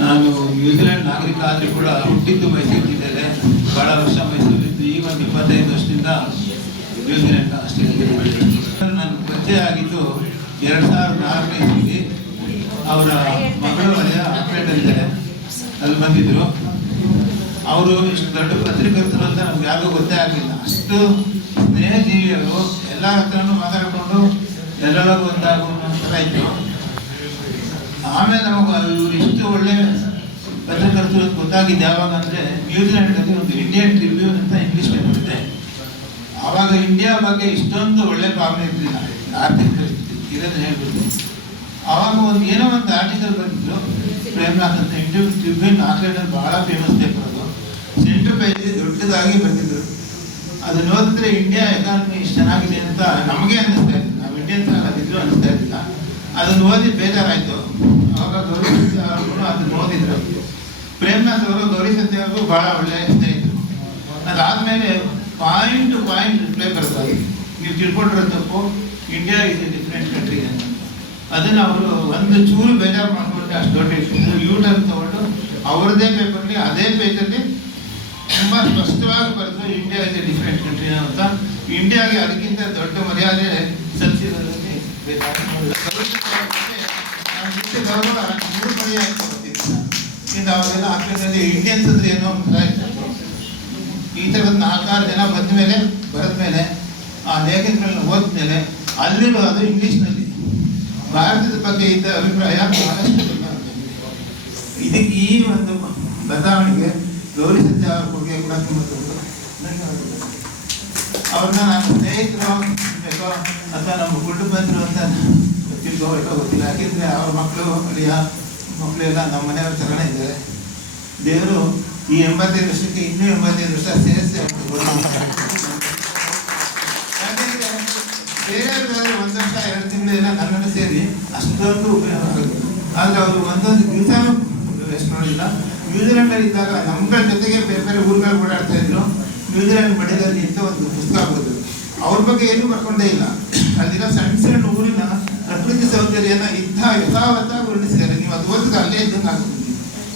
ನಾನು ನ್ಯೂಜಿಲೆಂಡ್ ನಾಗರಿಕ ಆದರೂ ಕೂಡ ಹುಟ್ಟಿದ್ದು ಮೈಸೂರಿನಿದ್ದೇನೆ. ಬಹಳ ವರ್ಷ ಮೈಸೂರಿದ್ದು. ಈಗ ಒಂದು 25 ವರ್ಷದಿಂದ ನ್ಯೂಜಿಲೆಂಡ್ ಆಸ್ಟ್ರೇಲಿಯಾ ಮಾಡಿದ್ದೀನಿ. ನಾನು ಪರಿಚಯ ಆಗಿದ್ದು 2004ನೇ ಇಸ್ವಿಲಿ. ಅವರ ಮಗಳು ಅಲ್ಲಿಯ ಆಪರೇಟರ್ ಇದ್ದಾರೆ, ಅಲ್ಲಿ ಬಂದಿದ್ದರು. ಅವರು ಇಷ್ಟು ದೊಡ್ಡ ಪತ್ರಿಕರ್ತರು ಅಂತ ನಮ್ಗೆ ಯಾರಿಗೂ ಗೊತ್ತೇ ಆಗಲಿಲ್ಲ. ಅಷ್ಟು ಸ್ನೇಹಜೀವಿಯವರು, ಎಲ್ಲ ಹತ್ರನೂ ಮಾತಾಡಿಕೊಂಡು ಎಲ್ಲರಿಗೂ ಒಂದಾಗುವ ಥರ ಇತ್ತು. ಆಮೇಲೆ ನಮಗೆ ಇವರು ಇಷ್ಟು ಒಳ್ಳೆ ಪತ್ರಕರ್ತರು ಗೊತ್ತಾಗಿದ್ದು ಯಾವಾಗ ಅಂದರೆ ನ್ಯೂಜಿಲೆಂಡಲ್ಲಿ ಒಂದು ಇಂಡಿಯನ್ ಟ್ರಿಬ್ಯೂನ್ ಅಂತ ಇಂಗ್ಲೀಷ್ ಪೇಪರ್ ಇದೆ. ಆವಾಗ ಇಂಡಿಯಾ ಬಗ್ಗೆ ಇಷ್ಟೊಂದು ಒಳ್ಳೆ ಭಾವನೆ ಇರಲಿಲ್ಲ, ಆರ್ಥಿಕ ಪರಿಸ್ಥಿತಿ ಇರೋದನ್ನ ಹೇಳ್ಬಿಟ್ಟು. ಆವಾಗ ಏನೋ ಒಂದು ಆರ್ಟಿಕಲ್ ಬಂದಿದ್ರು, ಪ್ರೇಮ್ನಾಥ್ ಅಂತ. ಇಂಡಿಯನ್ ಟ್ರಿಬ್ಯೂನ್ ಆಕ್ಲೆಂಡಲ್ಲಿ ಭಾಳ ಫೇಮಸ್ ಪೇಪರ್ ಅದು. ಸೆಂಟ್ರ್ ಪೇಜ್ ದೊಡ್ಡದಾಗಿ ಬಂದಿದ್ರು. ಅದು ನೋಡಿದ್ರೆ ಇಂಡಿಯಾ ಎಕಾನಮಿ ಇಷ್ಟು ಚೆನ್ನಾಗಿದೆ ಅಂತ ನಮಗೆ ಅನ್ನಿಸ್ತಾ ಇತ್ತು. ನಾವು ಇಂಡಿಯನ್ಸ್ ಅದಿದ್ರು ಅನ್ನಿಸ್ತಾ ಇರಲಿಲ್ಲ. ಅದನ್ನು ಓದಿ ಬೇಜಾರಾಯಿತು. ಆವಾಗ ಗೌರಿ ಸತ್ಯ ಅವರು ಅದನ್ನು ಓದಿದ್ರು. ಪ್ರೇಮ್ನಾಥ್ ಅವರು ಗೌರಿ ಸತ್ಯ ಅವರು ಭಾಳ ಒಳ್ಳೆಯ ಸ್ನೇಹಿತರು. ಅದಾದಮೇಲೆ ಪಾಯಿಂಟ್ ಟು ಪಾಯಿಂಟ್ ರಿಪ್ಲೈ ಬರ್ತದೆ. ನೀವು ತಿಳ್ಕೊಂಡಿರೋ ತಪ್ಪು, India is A different country ಅಂತ. ಅದನ್ನು ಅವರು ಒಂದು ಚೂರು ಬೇಜಾರು ಮಾಡ್ಕೊಂಡ್ರೆ ಅಷ್ಟು ದೊಡ್ಡ ಯೂಟರ್ನ್ ತಗೊಂಡು ಅವರದೇ ಪೇಪರ್ಲಿ ಅದೇ ಪೇಜಲ್ಲಿ ತುಂಬ ಸ್ಪಷ್ಟವಾಗಿ ಬರೆದು India is A different country ಅಂತ. ಇಂಡಿಯಾಗೆ ಅದಕ್ಕಿಂತ ದೊಡ್ಡ ಮರ್ಯಾದೆ ಸಲ್ಲಿಸಿರೋದ್ರಲ್ಲಿ ಗೌರವ 3 ಪಡಿ ಆಯ್ತು. ಇಂದ ಅವಾಗೆಲ್ಲ ಆಫ್ರಿಕಾದಲ್ಲಿ ಇಂಡಿಯನ್ಸ್ ಅಂದ್ರೆ ಏನೋ ಈ ಥರದ 4-6 ಜನ ಬಂದ ಮೇಲೆ ಬರೆದ ಮೇಲೆ ಆ ಲೇಖನಗಳನ್ನ ಓದ್ಮೇಲೆ ಅಲ್ಲಿರೋ ಅದು ಇಂಗ್ಲೀಷ್ನಲ್ಲಿ ಭಾರತದ ಬಗ್ಗೆ ಇದ್ದ ಅಭಿಪ್ರಾಯ ಬಹಳಷ್ಟು ಇದಕ್ಕೆ ಈ ಒಂದು ಬದಲಾವಣೆಗೆ ಗೌರಿ ಸತ್ಯ ಅವರ ಕೊಡುಗೆ ಕೂಡ ತುಂಬ ದೊಡ್ಡದು. ಅವ್ರನ್ನ ನಾನು ಸ್ನೇಹಿತರು ಅಥವಾ ನಮ್ಮ ಕುಟುಂಬದ್ರು ಅಂತ ಗೊತ್ತಿಲ್ಲ. ಯಾಕೆಂದರೆ ಅವ್ರ ಮಕ್ಕಳು ಅಳಿಯ ಮಕ್ಕಳೆಲ್ಲ ನಮ್ಮ ಮನೆಯವ್ರ ಥರನೇ ಇದ್ದಾರೆ. ದೇವರು ಈ 85 ವರ್ಷಕ್ಕೆ ಇನ್ನೂ 85 ವರ್ಷ ಸೇರಿಸಿ ಯಾಕೆಂದರೆ ಬೇರೆಯವ್ರಿಗೆ 1 ವರ್ಷ 2 ತಿಂಗಳೆಲ್ಲ ನನ್ನನ್ನು ಸೇರಿ ಅಷ್ಟೊಂದು ಉಪಯೋಗ ಆಗುತ್ತೆ. ಆದರೆ ಅವರು ಒಂದೊಂದು ದಿವಸನೂ ರೆಸ್ಟ್ ನೋಡಿಲ್ಲ. ನ್ಯೂಜಿಲೆಂಡಲ್ಲಿ ಇದ್ದಾಗ ನಮ್ಗಳ ಜೊತೆಗೆ ಬೇರೆ ಬೇರೆ ಊರುಗಳು ಓಡಾಡ್ತಾ ಇದ್ರು. ನ್ಯೂಜಿಲೆಂಡ್ ಮಧ್ಯದಲ್ಲಿ ಇಂಥ ಒಂದು ಪುಸ್ತಕ ಬರೆದ್ರು. ಅವ್ರ ಬಗ್ಗೆ ಏನೂ ಬರ್ಕೊಂಡೇ ಇಲ್ಲ. ಅಲ್ಲಿರೋ ಸಣ್ಣ ಸಣ್ಣ ಊರಿನ ಪ್ರಕೃತಿ ಸೌಂದರ್ಯನ ಯಥಾವತ್ತಾಗಿ ವರ್ಣಿಸಿದ್ದಾರೆ. ನೀವು ಅದು ಓದಿದ್ರೆ ಅಲ್ಲೇ ಇದ್ದಂಗೆ ಆಗ್ತದೆ.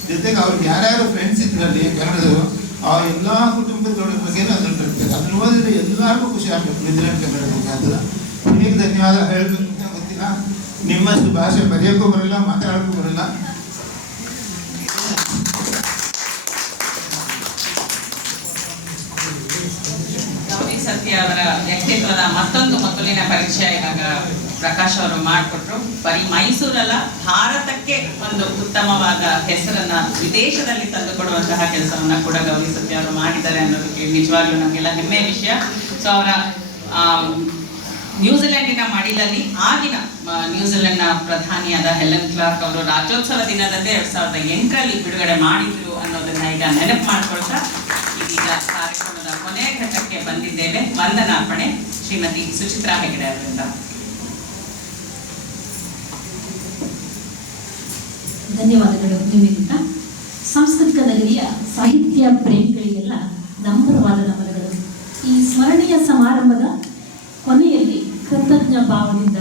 ಜೊತೆಗೆ ಅವ್ರಿಗೆ ಯಾರ್ಯಾರು ಫ್ರೆಂಡ್ಸ್ ಇದ್ರು ಅಲ್ಲಿ ಕನ್ನಡದವರು, ಆ ಎಲ್ಲ ಕುಟುಂಬದವ್ರ ಬಗ್ಗೆನೂ ಅದನ್ನು ಬರ್ತಾರೆ. ಅದನ್ನು ಓದಿದ್ರೆ ಎಲ್ಲರಿಗೂ ಖುಷಿ ಆಗ್ಬೇಕು. ನ್ಯೂಜಿಲೆಂಡ್ ಕನ್ನಡ ಬಗ್ಗೆ ನಿಮಗೆ ಧನ್ಯವಾದ ಹೇಳಬೇಕು ಅಂತ ಗೊತ್ತಿಲ್ಲ. ನಿಮ್ಮಷ್ಟು ಭಾಷೆ ಬರೆಯೋಕ್ಕೂ ಬರಲ್ಲ, ಮಾತಾಡೋಕ್ಕೂ ಬರಲ್ಲ. ಗೌರಿ ಸತ್ಯ ಅವರ ವ್ಯಕ್ತಿತ್ವ ಕಾರ್ಯಕ್ರಮದ ಮತ್ತೊಂದು ಮೊದಲಿನ ಪರಿಚಯ ಇವಾಗ ಪ್ರಕಾಶ್ ಅವರು ಮಾಡಿಕೊಟ್ರು. ಬರೀ ಮೈಸೂರಲ್ಲ, ಭಾರತಕ್ಕೆ ಒಂದು ಉತ್ತಮವಾದ ಹೆಸರನ್ನ ವಿದೇಶದಲ್ಲಿ ತಂದುಕೊಡುವಂತಹ ಕೆಲಸವನ್ನ ಕೂಡ ಗೌರಿ ಸತ್ಯ ಅವರು ಮಾಡಿದ್ದಾರೆ ಅನ್ನೋದಕ್ಕೆ ನಿಜವಾಗ್ಲೂ ನಮಗೆಲ್ಲ ಹೆಮ್ಮೆಯ ವಿಷಯ. ಸೊ ಅವರ ನ್ಯೂಜಿಲೆಂಡಿನ ಮಡಿಲಲ್ಲಿ ಆಗಿನ ನ್ಯೂಜಿಲೆಂಡ್ನ ಪ್ರಧಾನಿಯಾದ ಹೆಲೆನ್ ಕ್ಲಾರ್ಕ್ ಅವರು ರಾಜ್ಯೋತ್ಸವ ದಿನದಂದೇ 2008ರಲ್ಲಿ ಬಿಡುಗಡೆ ಮಾಡಿದ್ರು ಅನ್ನೋದನ್ನ ಈಗ ನೆನಪು ಮಾಡ್ಕೊಳ್ತಾ ಇದೀಗ ಕಾರ್ಯಕ್ರಮದ ಕೊನೆಯ ಘಟ್ಟಕ್ಕೆ ಬಂದಿದ್ದೇವೆ. ವಂದನಾರ್ಪಣೆ ಶ್ರೀಮತಿ ಸುಚಿತ್ರಾ ಹೆಗಡೆ ಅವರಿಂದ. ಧನ್ಯವಾದಗಳು ನಿಮ್ಮಿಂದ. ಸಾಂಸ್ಕೃತಿಕ ನಗರಿಯ ಸಾಹಿತ್ಯ ಪ್ರೇಮಿಗಳಿಗೆಲ್ಲ ನಮ್ರವಾದ ನಮನಗಳು. ಈ ಸ್ಮರಣೀಯ ಸಮಾರಂಭದ ಕೊನೆಯಲ್ಲಿ ಕೃತಜ್ಞ ಭಾವದಿಂದ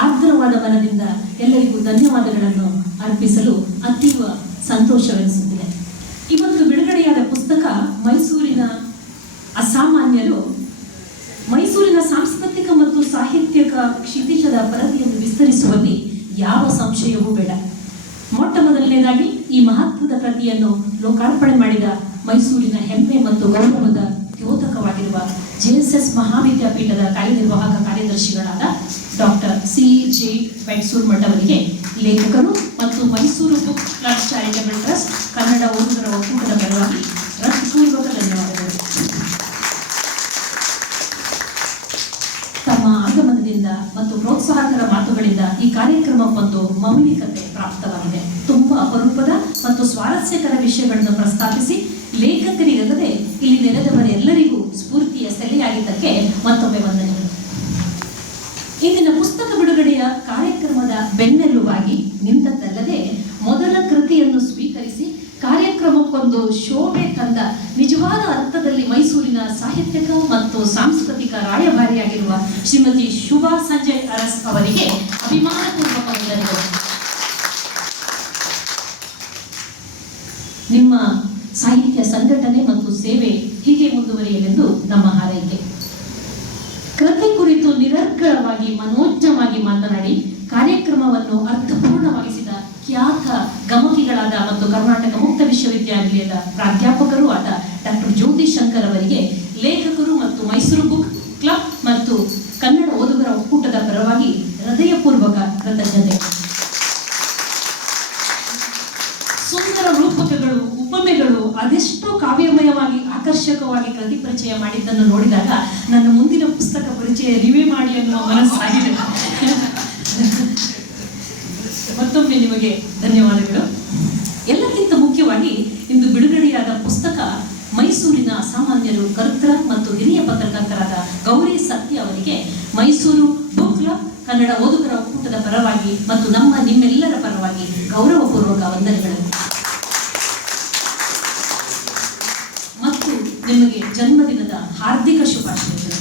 ಆರ್ದ್ರವಾದ ಮನದಿಂದ ಎಲ್ಲರಿಗೂ ಧನ್ಯವಾದಗಳನ್ನು ಅರ್ಪಿಸಲು ಅತೀವ ಸಂತೋಷವೆನಿಸುತ್ತಿದೆ. ಇವತ್ತು ಬಿಡುಗಡೆಯಾದ ಪುಸ್ತಕ ಮೈಸೂರಿನ ಅಸಾಮಾನ್ಯರು ಮೈಸೂರಿನ ಸಾಂಸ್ಕೃತಿಕ ಮತ್ತು ಸಾಹಿತ್ಯಿಕ ಕ್ಷಿತಿಜದ ಪರದಿಯನ್ನು ವಿಸ್ತರಿಸುವಲ್ಲಿ ಯಾವ ಸಂಶಯವೂ ಬೇಡ. ಮೊಟ್ಟ ಮೊದಲನೇದಾಗಿ ಈ ಮಹತ್ವದ ಕೃತಿಯನ್ನು ಲೋಕಾರ್ಪಣೆ ಮಾಡಿದ ಮೈಸೂರಿನ ಹೆಮ್ಮೆ ಮತ್ತು ಗೌರವದ ದ್ಯೋತಕವಾಗಿರುವ JSS ಮಹಾವಿದ್ಯಾಪೀಠದ ಕಾರ್ಯನಿರ್ವಾಹಕ ಕಾರ್ಯದರ್ಶಿಗಳಾದ ಡಾಕ್ಟರ್ CG ಬೆಟ್ಸೂರ್ ಮಠ್ ಅವರಿಗೆ, ಲೇಖಕರು ಮತ್ತು Mysuru book club charitable trust Kannada ಓದುಗರ ಒಕ್ಕೂಟದ ಪರವಾಗಿ ಹೃತ್ಪೂರ್ವಕ ಧನ್ಯವಾದಗಳು. ತಮ್ಮ ಆಗಮನದಿಂದ ಮತ್ತು ಪ್ರೋತ್ಸಾಹಕರ ಮಾತುಗಳಿಂದ ಈ ಕಾರ್ಯಕ್ರಮಕ್ಕೊಂದು ಮೌಲಿಕತೆ ಪ್ರಾಪ್ತವಾಗಿದೆ. ತುಂಬಾ ಅಪರೂಪದ ಮತ್ತು ಸ್ವಾರಸ್ಯಕರ ವಿಷಯಗಳನ್ನು ಪ್ರಸ್ತಾಪಿಸಿ ಲೇಖಕರಿಗಲ್ಲದೆ ಇಲ್ಲಿ ನೆರೆದವರೆಲ್ಲರಿಗೂ ಸ್ಫೂರ್ತಿಯ ಸೆಲೆಯಾಗಿದ್ದಕ್ಕೆ ಮತ್ತೊಮ್ಮೆ ವಂದನೆಗಳು. ಇಂದಿನ ಪುಸ್ತಕ ಬಿಡುಗಡೆಯ ಕಾರ್ಯಕ್ರಮದ ಬೆನ್ನೆಲುಬಾಗಿ ನಿಂತದ್ದಲ್ಲದೆ ಮೊದಲ ಕೃತಿಯನ್ನು ಸ್ವೀಕರಿಸಿ ಕಾರ್ಯಕ್ರಮಕ್ಕೊಂದು ಶೋಭೆ ತಂದ ನಿಜವಾದ ಅರ್ಥದಲ್ಲಿ ಮೈಸೂರಿನ ಸಾಹಿತ್ಯಿಕ ಮತ್ತು ಸಾಂಸ್ಕೃತಿಕ ರಾಯಭಾರಿಯಾಗಿರುವ ಶ್ರೀಮತಿ ಶುಭಾ ಸಂಜಯ್ ಅರಸ್ ಅವರಿಗೆ ಅಭಿಮಾನಪೂರ್ವಕ ವಂದನೆಗಳು. ನಿಮ್ಮ ಸಾಹಿತ್ಯ ಸಂಘಟನೆ ಮತ್ತು ಸೇವೆ ಹೀಗೆ ಮುಂದುವರಿಯಲೆಂದು ನಮ್ಮ ಹಾರೈಕೆ. ಕೃತಿ ಕುರಿತು ನಿರರ್ಗಳವಾಗಿ ಮನೋಜ್ಞವಾಗಿ ಮಾತನಾಡಿ ಕಾರ್ಯಕ್ರಮವನ್ನು ಅರ್ಥಪೂರ್ಣವಾಗಿಸಿದ ಖ್ಯಾತ ಗಮಕಿಗಳಾದ ಮತ್ತು ಕರ್ನಾಟಕ ಮುಕ್ತ ವಿಶ್ವವಿದ್ಯಾನಿಲಯದ ಪ್ರಾಧ್ಯಾಪಕರೂ ಆದ ಡಾಕ್ಟರ್ ಜ್ಯೋತಿ ಶಂಕರ್ ಅವರಿಗೆ, ಲೇಖಕರು ಮತ್ತು ಮೈಸೂರು ಬುಕ್ ಕ್ಲಬ್ ಮತ್ತು ಕನ್ನಡ ಓದುಗರ ಒಕ್ಕೂಟದ ಪರವಾಗಿ ಹೃದಯಪೂರ್ವಕ ಕೃತಜ್ಞತೆ. ಸುಂದರ ರೂಪಕಗಳು, ಉಪಮೆಗಳು ಅದೆಷ್ಟೋ ಕಾವ್ಯಮಯವಾಗಿ ಆಕರ್ಷಕವಾಗಿ ಕೃತಿ ಪರಿಚಯ ಮಾಡಿದ್ದನ್ನು ನೋಡಿದಾಗ ನನ್ನ ಮುಂದಿನ ಪುಸ್ತಕ ಪರಿಚಯ ರಿವ್ಯೂ ಮಾಡಿ ಅನ್ನೋ ಮನಸ್ಸಾಗಿದೆ. ಮತ್ತೊಮ್ಮೆ ನಿಮಗೆ ಧನ್ಯವಾದಗಳು. ಎಲ್ಲಕ್ಕಿಂತ ಮುಖ್ಯವಾಗಿ ಇಂದು ಬಿಡುಗಡೆಯಾದ ಪುಸ್ತಕ ಮೈಸೂರಿನ ಅಸಾಮಾನ್ಯರು ಕರ್ತೃ ಮತ್ತು ಹಿರಿಯ ಪತ್ರಕರ್ತರಾದ ಗೌರಿ ಸತ್ಯ ಅವರಿಗೆ ಮೈಸೂರು ಬುಕ್ ಕ್ಲಬ್ ಕನ್ನಡ ಓದುಗರ ಒಕ್ಕೂಟದ ಪರವಾಗಿ ಮತ್ತು ನಿಮ್ಮೆಲ್ಲರ ಪರವಾಗಿ ಗೌರವಪೂರ್ವಕ ವಂದನೆಗಳು. ಮತ್ತು ನಿಮಗೆ ಜನ್ಮದಿನದ ಹಾರ್ದಿಕ ಶುಭಾಶಯಗಳು.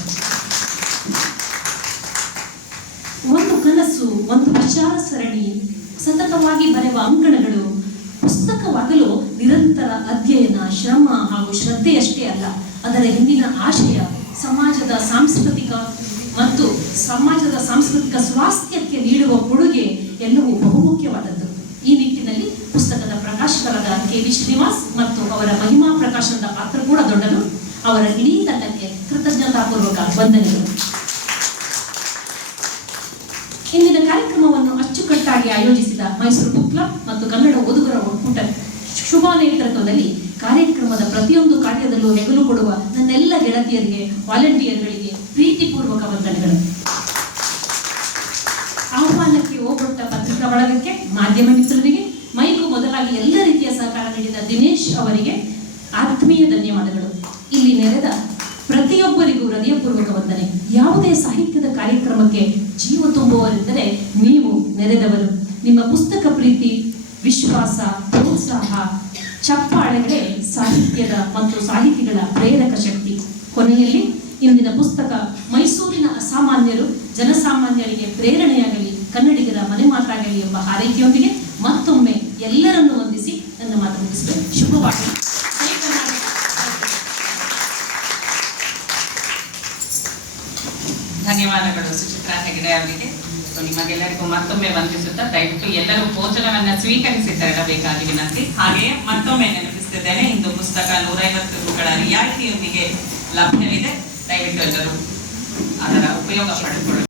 ಒಂದು ಕನಸು, ಒಂದು ವಿಚಾರ ಸರಣಿ, ಸತತವಾಗಿ ಬರೆಯುವ ಅಂಕಣಗಳು, ಪುಸ್ತಕವಾಗಲು ನಿರಂತರ ಅಧ್ಯಯನ, ಶ್ರಮ ಹಾಗೂ ಶ್ರದ್ಧೆಯಷ್ಟೇ ಅಲ್ಲ, ಅದರ ಹಿಂದಿನ ಆಶಯ ಸಮಾಜದ ಸಾಂಸ್ಕೃತಿಕ ಸ್ವಾಸ್ಥ್ಯಕ್ಕೆ ನೀಡುವ ಕೊಡುಗೆ ಎಲ್ಲವೂ ಬಹುಮುಖ್ಯವಾದದ್ದು. ಈ ನಿಟ್ಟಿನಲ್ಲಿ ಪುಸ್ತಕದ ಪ್ರಕಾಶಕರಾದ KV ಶ್ರೀನಿವಾಸ್ ಮತ್ತು ಅವರ ಮಹಿಮಾ ಪ್ರಕಾಶನದ ಪಾತ್ರ ಕೂಡ ದೊಡ್ಡದು. ಅವರ ಇಡೀ ತಂಡಕ್ಕೆ ಕೃತಜ್ಞತಾಪೂರ್ವಕ ವಂದನೆಗಳು. ಇಂದಿನ ಕಾರ್ಯಕ್ರಮವನ್ನು ಅಚ್ಚುಕಟ್ಟಾಗಿ ಆಯೋಜಿಸಿದ ಮೈಸೂರು ಬುಕ್ ಕ್ಲಬ್ ಮತ್ತು ಕನ್ನಡ ಓದುಗರ ಒಕ್ಕೂಟ ಶುಭ ನೇತೃತ್ವದಲ್ಲಿ ಕಾರ್ಯಕ್ರಮದ ಪ್ರತಿಯೊಂದು ಕಾರ್ಯದಲ್ಲೂ ಹೆಗಲು ಕೊಡುವ ನನ್ನೆಲ್ಲ ಗೆಳತಿಯರಿಗೆ, ವಾಲಂಟಿಯರ್ಗಳಿಗೆ ಪ್ರೀತಿಪೂರ್ವಕ ವಂದನೆಗಳು. ಆಹ್ವಾನಕ್ಕೆ ಓಗೊಟ್ಟ ಪತ್ರಿಕಾ ಬಳಗಕ್ಕೆ, ಮಾಧ್ಯಮ ಮಿತ್ರರಿಗೆ, ಮೈಕು ಮೊದಲಾಗಿ ಎಲ್ಲ ರೀತಿಯ ಸಹಕಾರ ನೀಡಿದ ದಿನೇಶ್ ಅವರಿಗೆ ಆತ್ಮೀಯ ಧನ್ಯವಾದಗಳು. ಇಲ್ಲಿ ನೆರೆದ ಪ್ರತಿಯೊಬ್ಬರಿಗೂ ಹೃದಯಪೂರ್ವಕ ವಂದನೆ. ಯಾವುದೇ ಸಾಹಿತ್ಯದ ಕಾರ್ಯಕ್ರಮಕ್ಕೆ ಜೀವ ತುಂಬುವರೆಂದರೆ ನೀವು ನೆರೆದವರು. ನಿಮ್ಮ ಪುಸ್ತಕ ಪ್ರೀತಿ, ವಿಶ್ವಾಸ, ಪ್ರೋತ್ಸಾಹ, ಚಪ್ಪಾಳೆಗಳೇ ಸಾಹಿತ್ಯದ ಮತ್ತು ಸಾಹಿತಿಗಳ ಪ್ರೇರಕ ಶಕ್ತಿ. ಕೊನೆಯಲ್ಲಿ ಇಂದಿನ ಪುಸ್ತಕ ಮೈಸೂರಿನ ಅಸಾಮಾನ್ಯರು ಜನಸಾಮಾನ್ಯರಿಗೆ ಪ್ರೇರಣೆಯಾಗಲಿ, ಕನ್ನಡಿಗರ ಮನೆ ಮಾತಾಗಲಿ ಎಂಬ ಹಾರೈಕೆಯೊಂದಿಗೆ ಮತ್ತೊಮ್ಮೆ ಎಲ್ಲರನ್ನೂ ವಂದಿಸಿ ನನ್ನ ಮಾತು ಮುಗಿಸಿದೆ. ಶುಭವಾಗಲಿ. ಧನ್ಯವಾದಗಳು ಸುಚಿತ್ರಾ ಹೆಗಡೆ ಅವರಿಗೆ. ನಿಮಗೆಲ್ಲರಿಗೂ ಮತ್ತೊಮ್ಮೆ ವಂದಿಸುತ್ತಾ ದಯವಿಟ್ಟು ಎಲ್ಲರೂ ಭೋಜನವನ್ನ ಸ್ವೀಕರಿಸಿದ್ದರಬೇಕಾಗಿ ವಿನಂತಿ. ಹಾಗೆಯೇ ಮತ್ತೊಮ್ಮೆ ನೆನಪಿಸುತ್ತಿದ್ದೇನೆ, ಇಂದು ಪುಸ್ತಕ 150 ರೂಗಳ ರಿಯಾಯಿತಿಯೊಂದಿಗೆ ಲಭ್ಯವಿದೆ. ದಯವಿಟ್ಟು ಎಲ್ಲರೂ ಅದರ ಉಪಯೋಗ ಪಡೆದುಕೊಳ್ಳಬೇಕು.